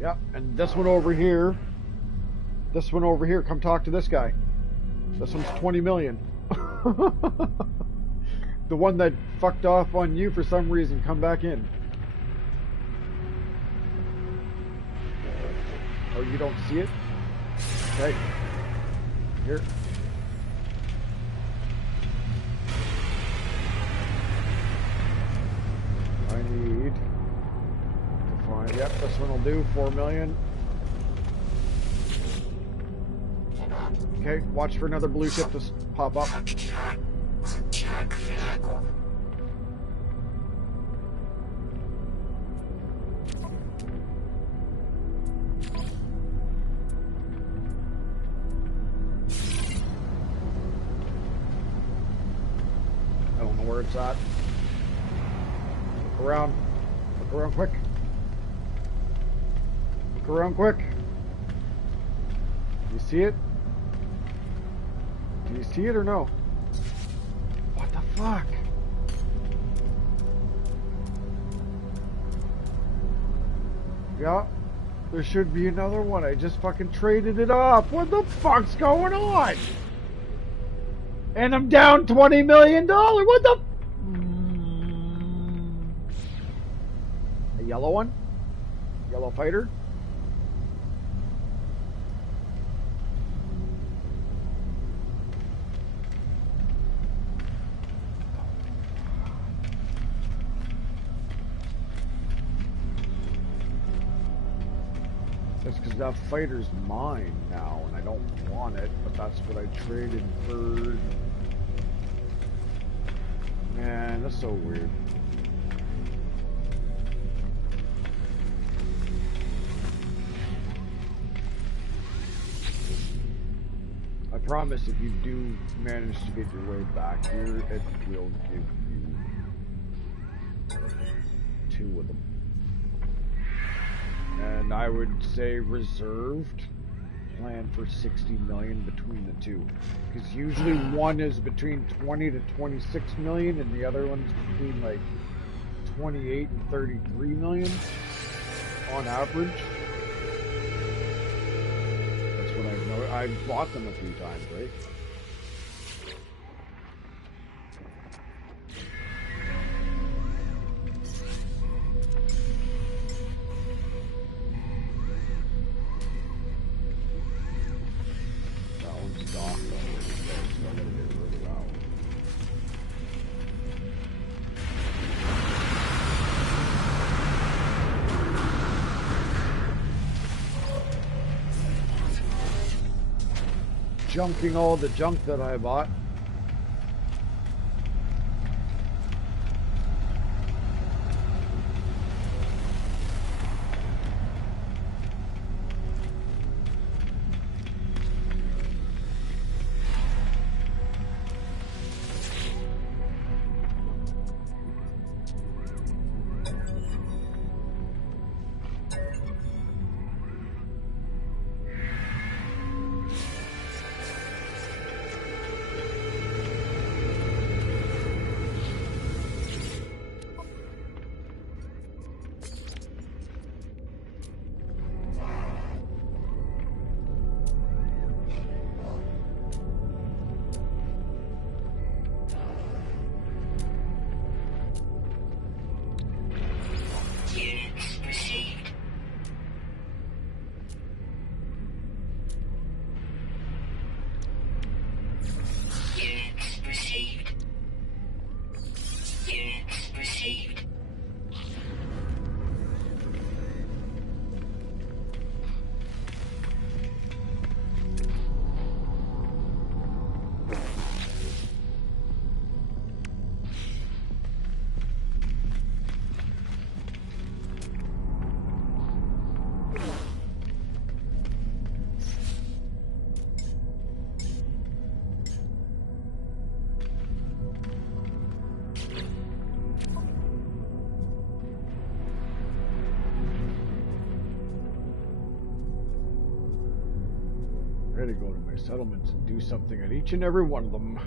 Yep, and this one over here. This one over here, come talk to this guy. This one's 20 million. The one that fucked off on you for some reason, come back in. Oh, you don't see it? Okay. Here. I need to find, yep, this one will do, 4 million. Okay, watch for another blue chip to pop up. I don't know where it's at. Look around. Look around quick. Look around quick. You see it? Do you see it or no? What the fuck? Yeah, there should be another one. I just fucking traded it off. What the fuck's going on? And I'm down $20 million. What the? A yellow one? Yellow fighter? That's because that fighter's mine now, and I don't want it, but that's what I traded for. Man, that's so weird. I promise if you do manage to get your way back here, it will give you 2 of them. And I would say reserved, plan for 60 million between the two. Because usually one is between 20 to 26 million and the other one's between like 28 and 33 million on average. That's what I know. I've bought them a few times, right? Junking all the junk that I bought. gotta go to my settlements and do something at each and every one of them.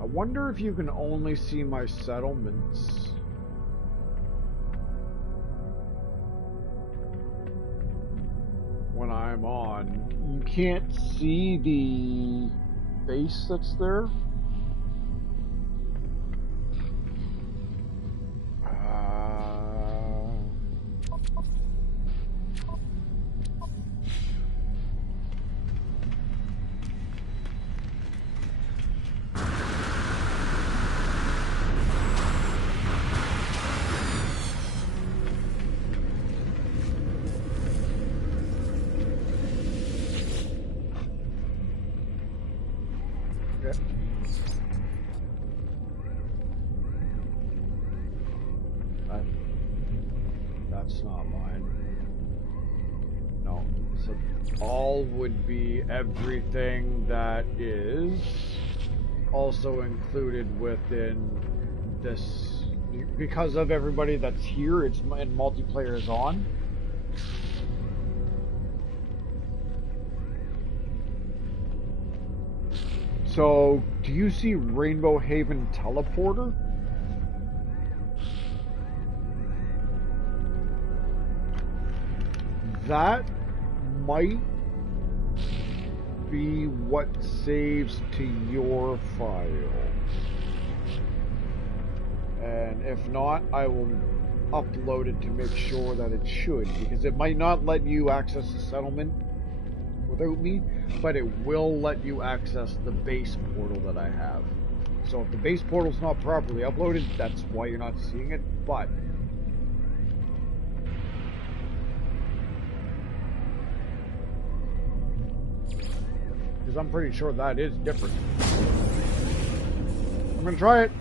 I wonder if you can only see my settlements when I'm on. You can't see the base that's there. That's not mine. No. So all would be everything that is also included within this. Because of everybody that's here, it's and multiplayer is on. So, do you see Rainbow Haven Teleporter? That might be what saves to your file. And if not, I will upload it to make sure that it should, because it might not let you access the settlement without me, but it will let you access the base portal that I have. So if the base portal's not properly uploaded, that's why you're not seeing it, but because I'm pretty sure that is different. I'm gonna try it.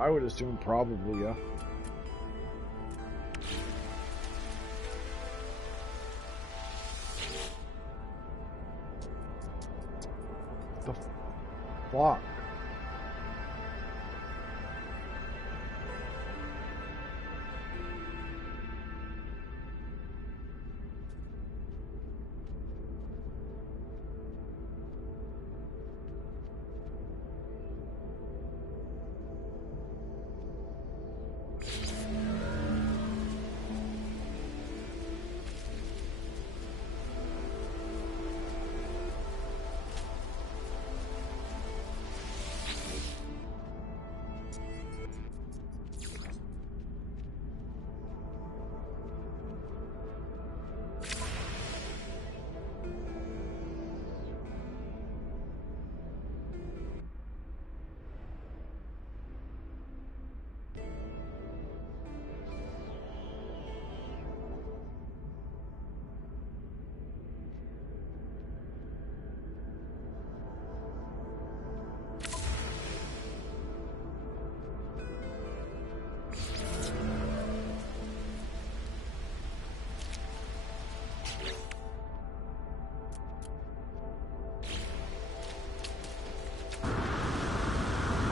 I would assume probably, yeah. The fuck?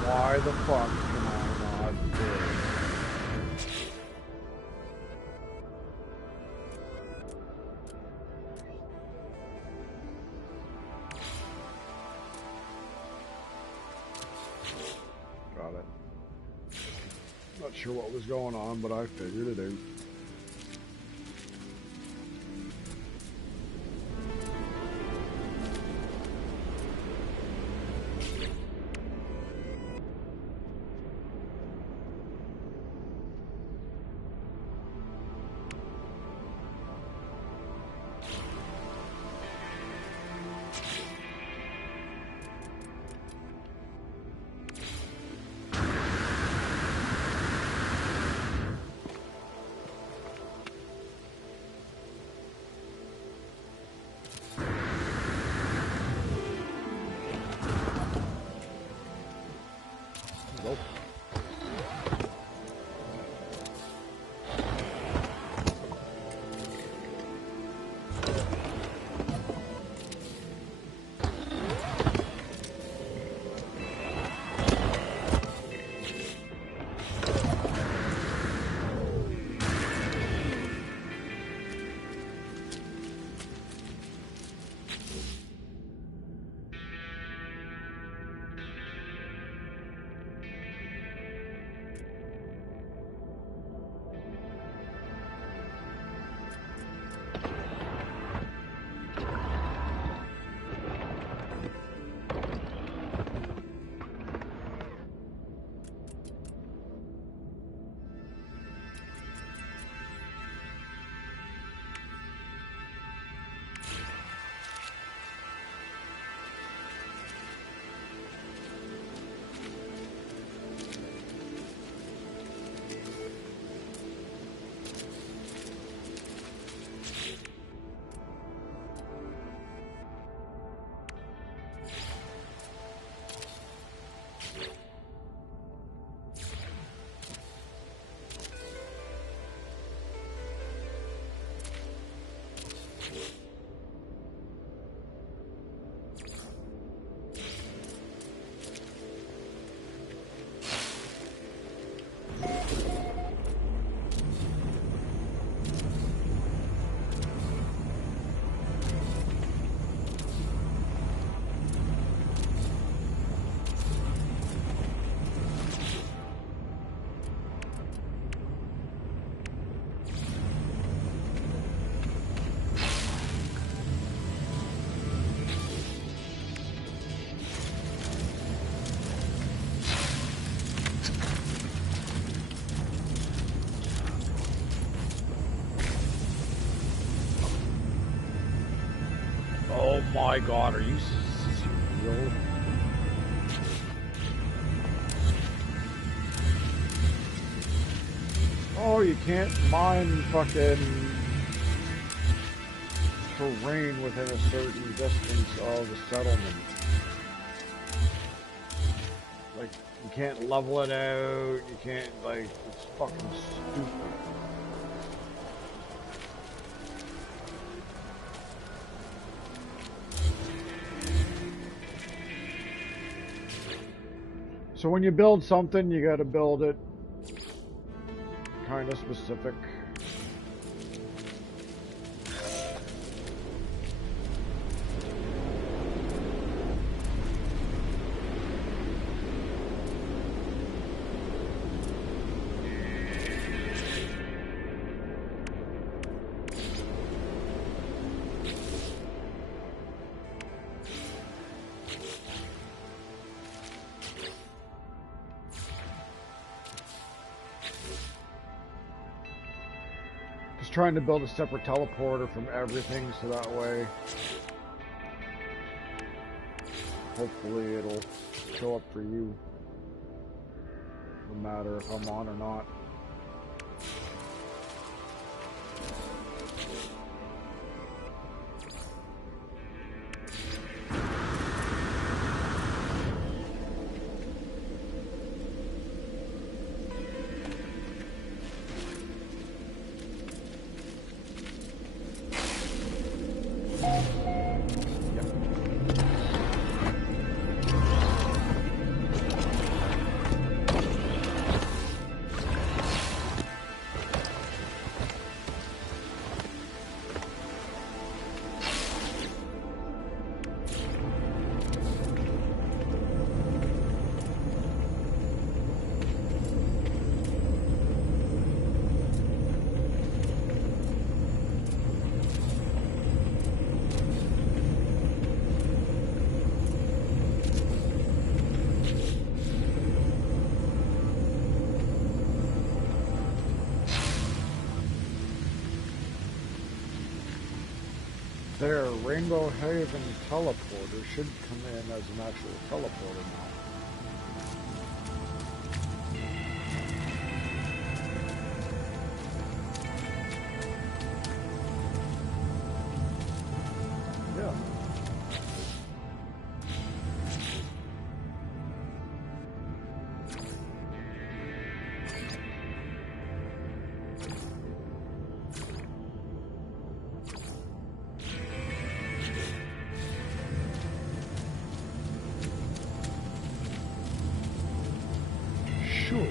Why the fuck can I not do it? sure what was going on, but I figured it out. Oh my god, are you serial? Oh, you can't mine fucking terrain within a certain distance of the settlement. Like, you can't level it out, you can't, like, it's fucking stupid. So when you build something, you gotta build it kind of specific. Trying to build a separate teleporter from everything so that way hopefully it'll show up for you no matter if I'm on or not. Their Rainbow Haven teleporter should come in as an actual teleporter now. Yeah. Sure.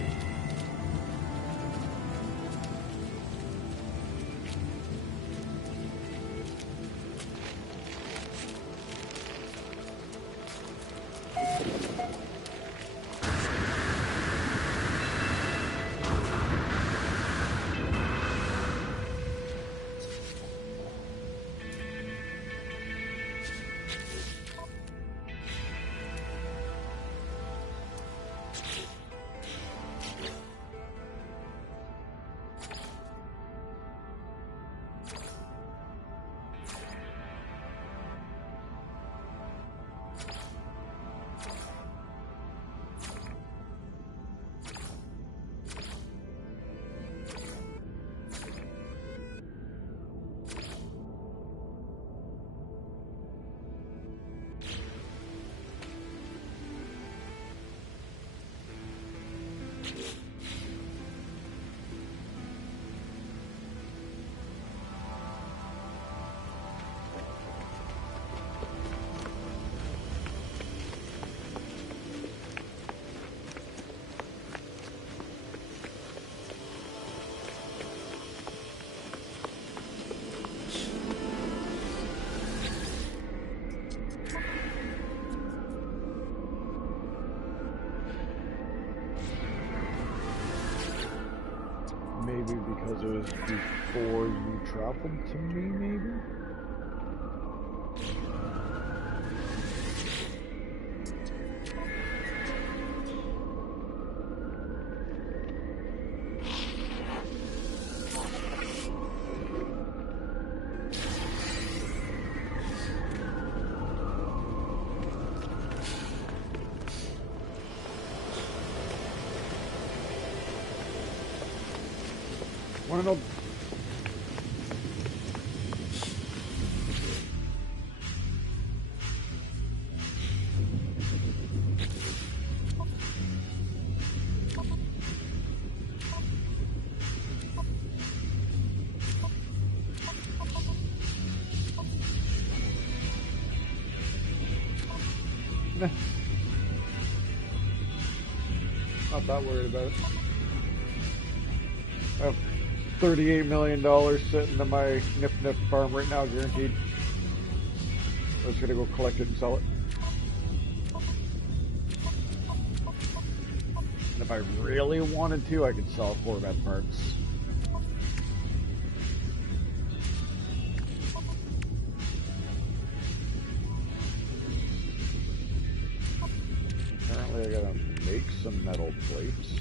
Maybe because it was before you traveled to me, maybe? Wanna know? Nah. Not that worried about it. I have $38 million sitting in my nip farm right now, guaranteed. I was gonna go collect it and sell it. And if I really wanted to, I could sell Corvette parts. Apparently I gotta make some metal plates.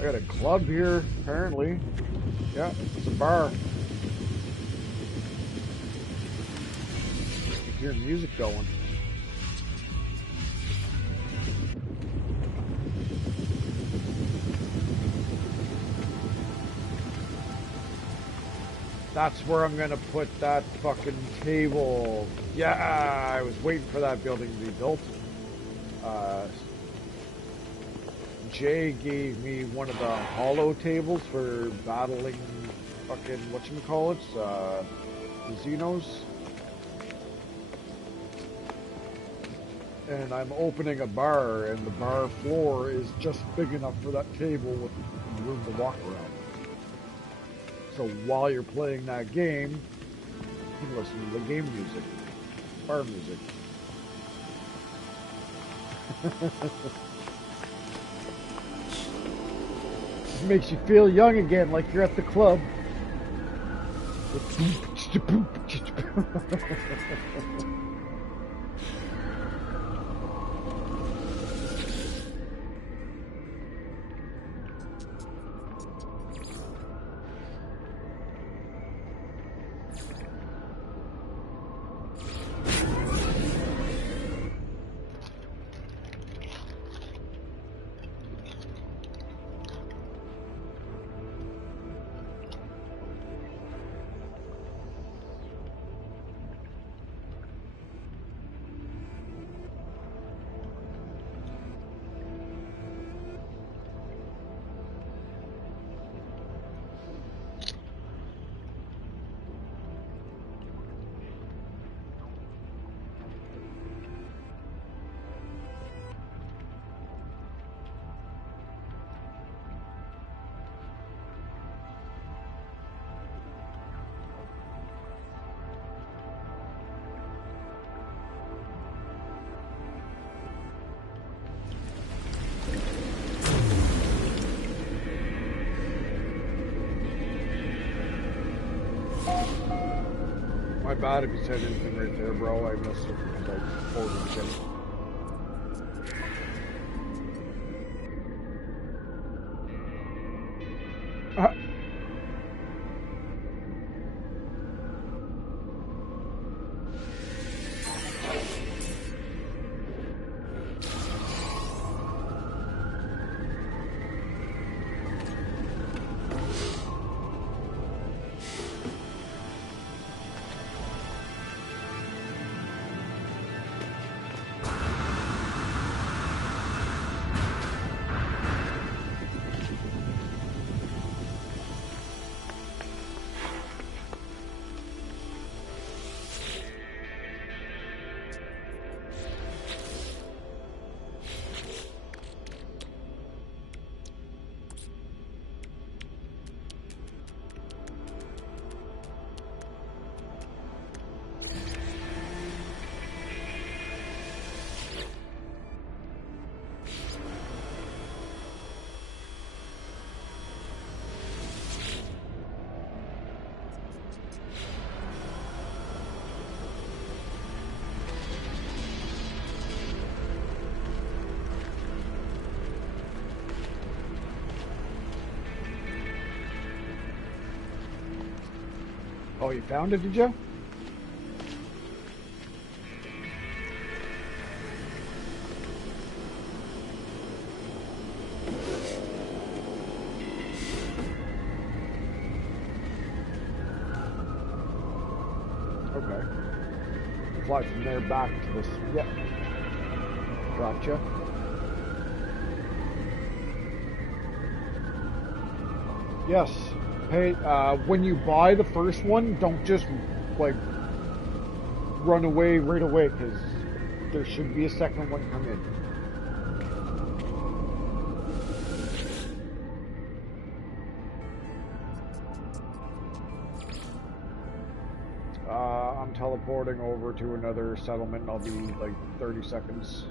I got a club here, apparently. Yeah, it's a bar. You hear music going. That's where I'm gonna put that fucking table. Yeah, I was waiting for that building to be built. Jay gave me one of the hollow tables for battling fucking whatchamacallits, the Xenos. And I'm opening a bar, and the bar floor is just big enough for that table with room to walk around. So while you're playing that game, you can listen to the game music, bar music. It makes you feel young again, like you're at the club. bad if you said anything right there, bro. I missed it because I ordered shit. Oh, you found it, did you? Okay. Fly from there back to this. Yep. Gotcha. Yes. Hey, when you buy the first one, don't just, like, run away right away, because there should be a second one come in. I'm teleporting over to another settlement. I'll be, like, 30 seconds.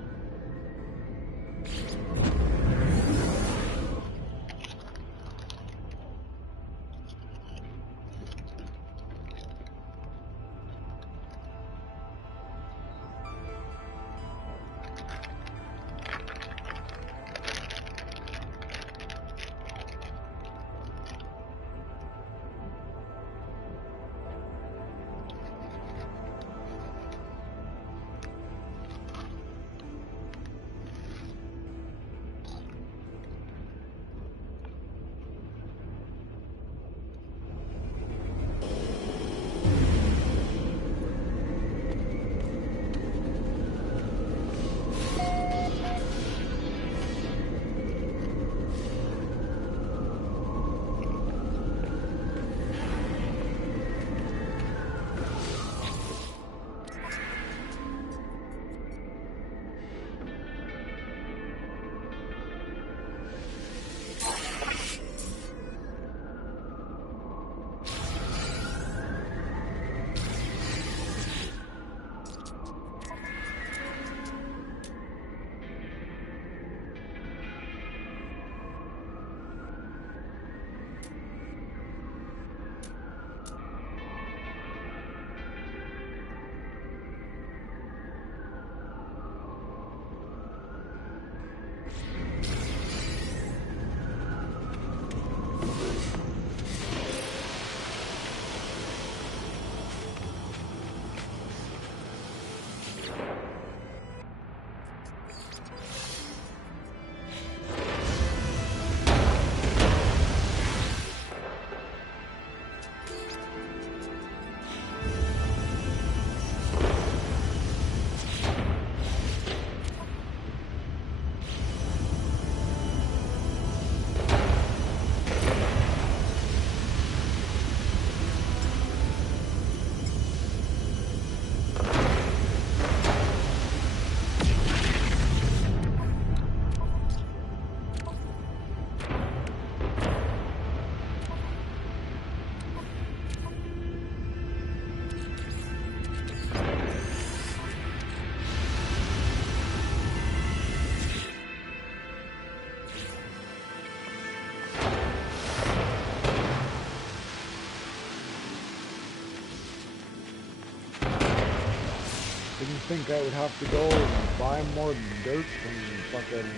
didn't think I would have to go and buy more dirt from fucking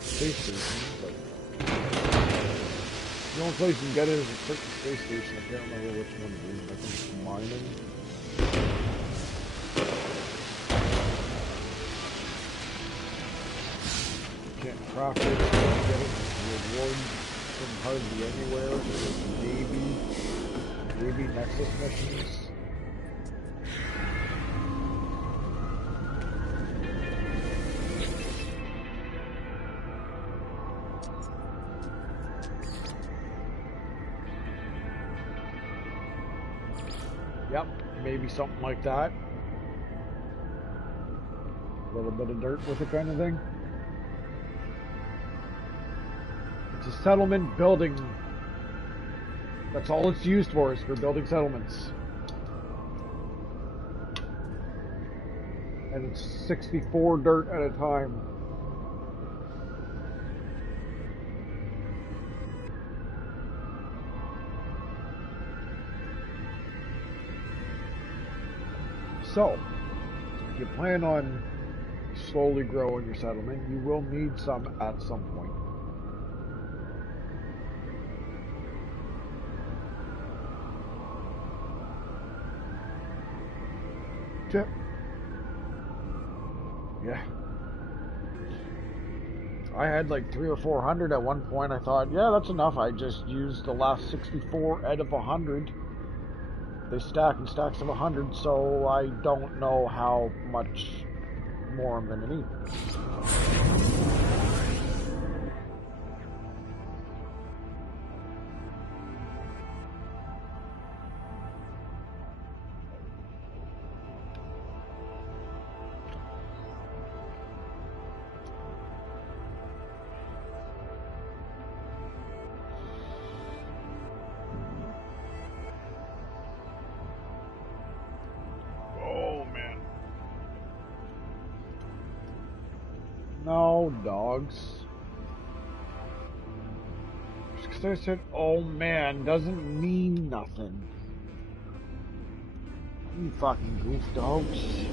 space station, but the only place you can get it is a certain space station. I can't remember which one it is. I think it's mining. You can't craft it, you can't get it. The reward from hardly anywhere. Maybe Nexus missions. Yep, maybe something like that. A little bit of dirt with it kind of thing. It's a settlement building. That's all it's used for, is for building settlements. And it's 64 dirt at a time. So, if you plan on slowly growing your settlement, you will need some at some point. Tip. Yeah. I had like 300 or 400 at one point. I thought, yeah, that's enough. I just used the last 64 out of 100. They stack in stacks of 100, so I don't know how much more I'm going to need. No, dogs. Just because I said, oh man, doesn't mean nothing. You fucking goof dogs. You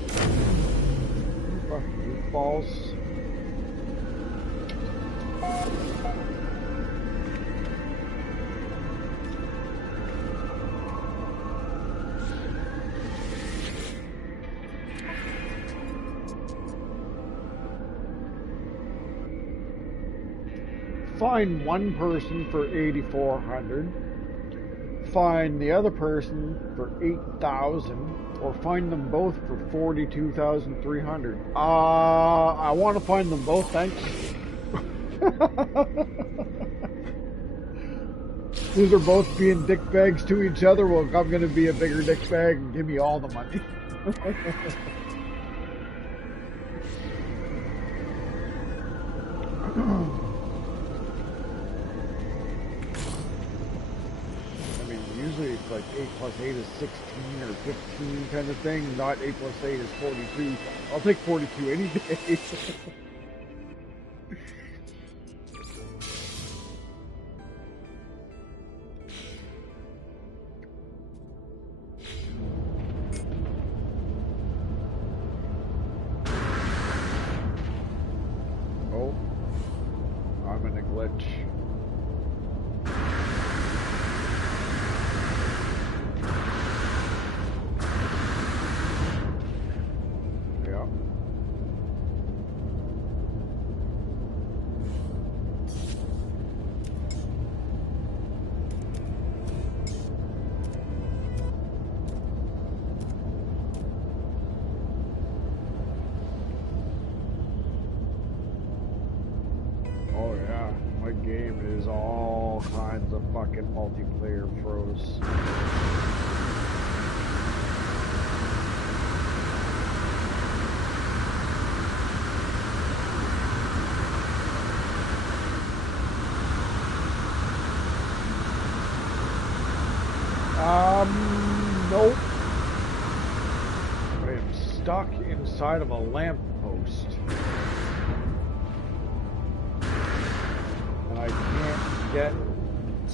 fucking goofballs. Find one person for 8,400, find the other person for 8,000, or find them both for 42,300. I want to find them both, thanks. These are both being dickbags to each other. Well, I'm going to be a bigger dickbag and give me all the money. Usually it's like 8 plus 8 is 16 or 15 kind of thing, not 8 plus 8 is 42. I'll take 42 any day. Oh, I'm in a glitch. Game is all kinds of fucking multiplayer throws. Nope. I am stuck inside of a lamppost.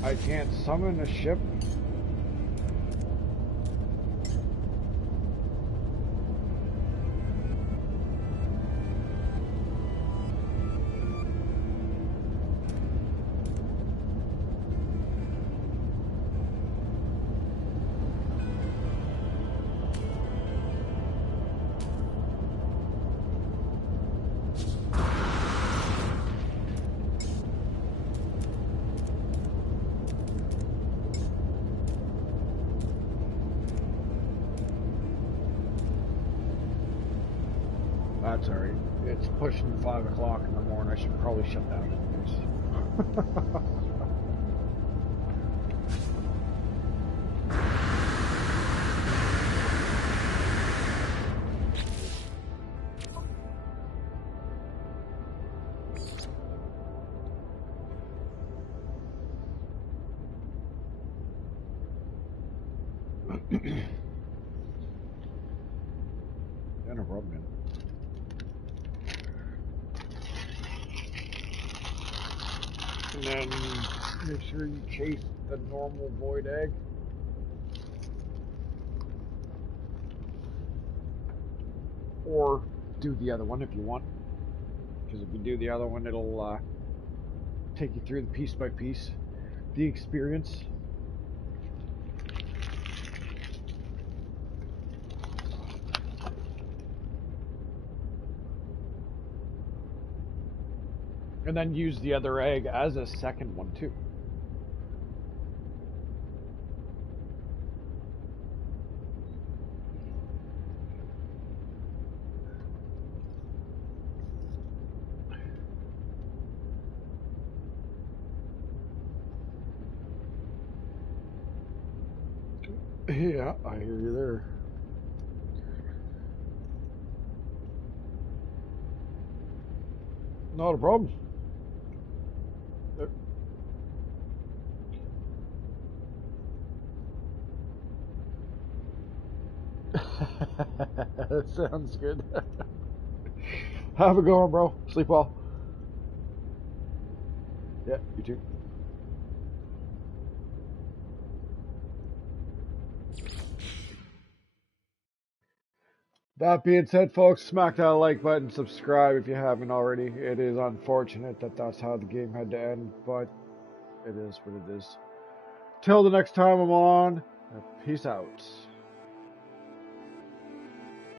I can't summon a ship. That's alright. It's pushing 5 o'clock in the morning. I should probably shut down anyways. Yeah, no problem, man. And then make sure you chase the normal void egg. Or do the other one if you want. Because if you do the other one, it'll take you through the piece by piece, the experience. And then use the other egg as a second one too. Yeah, I hear you there. Not a problem. That sounds good. Have a good one, bro. Sleep well. Yeah, you too. That being said, folks, smack that like button, subscribe if you haven't already. It is unfortunate that that's how the game had to end, but it is what it is. Till the next time I'm on, peace out.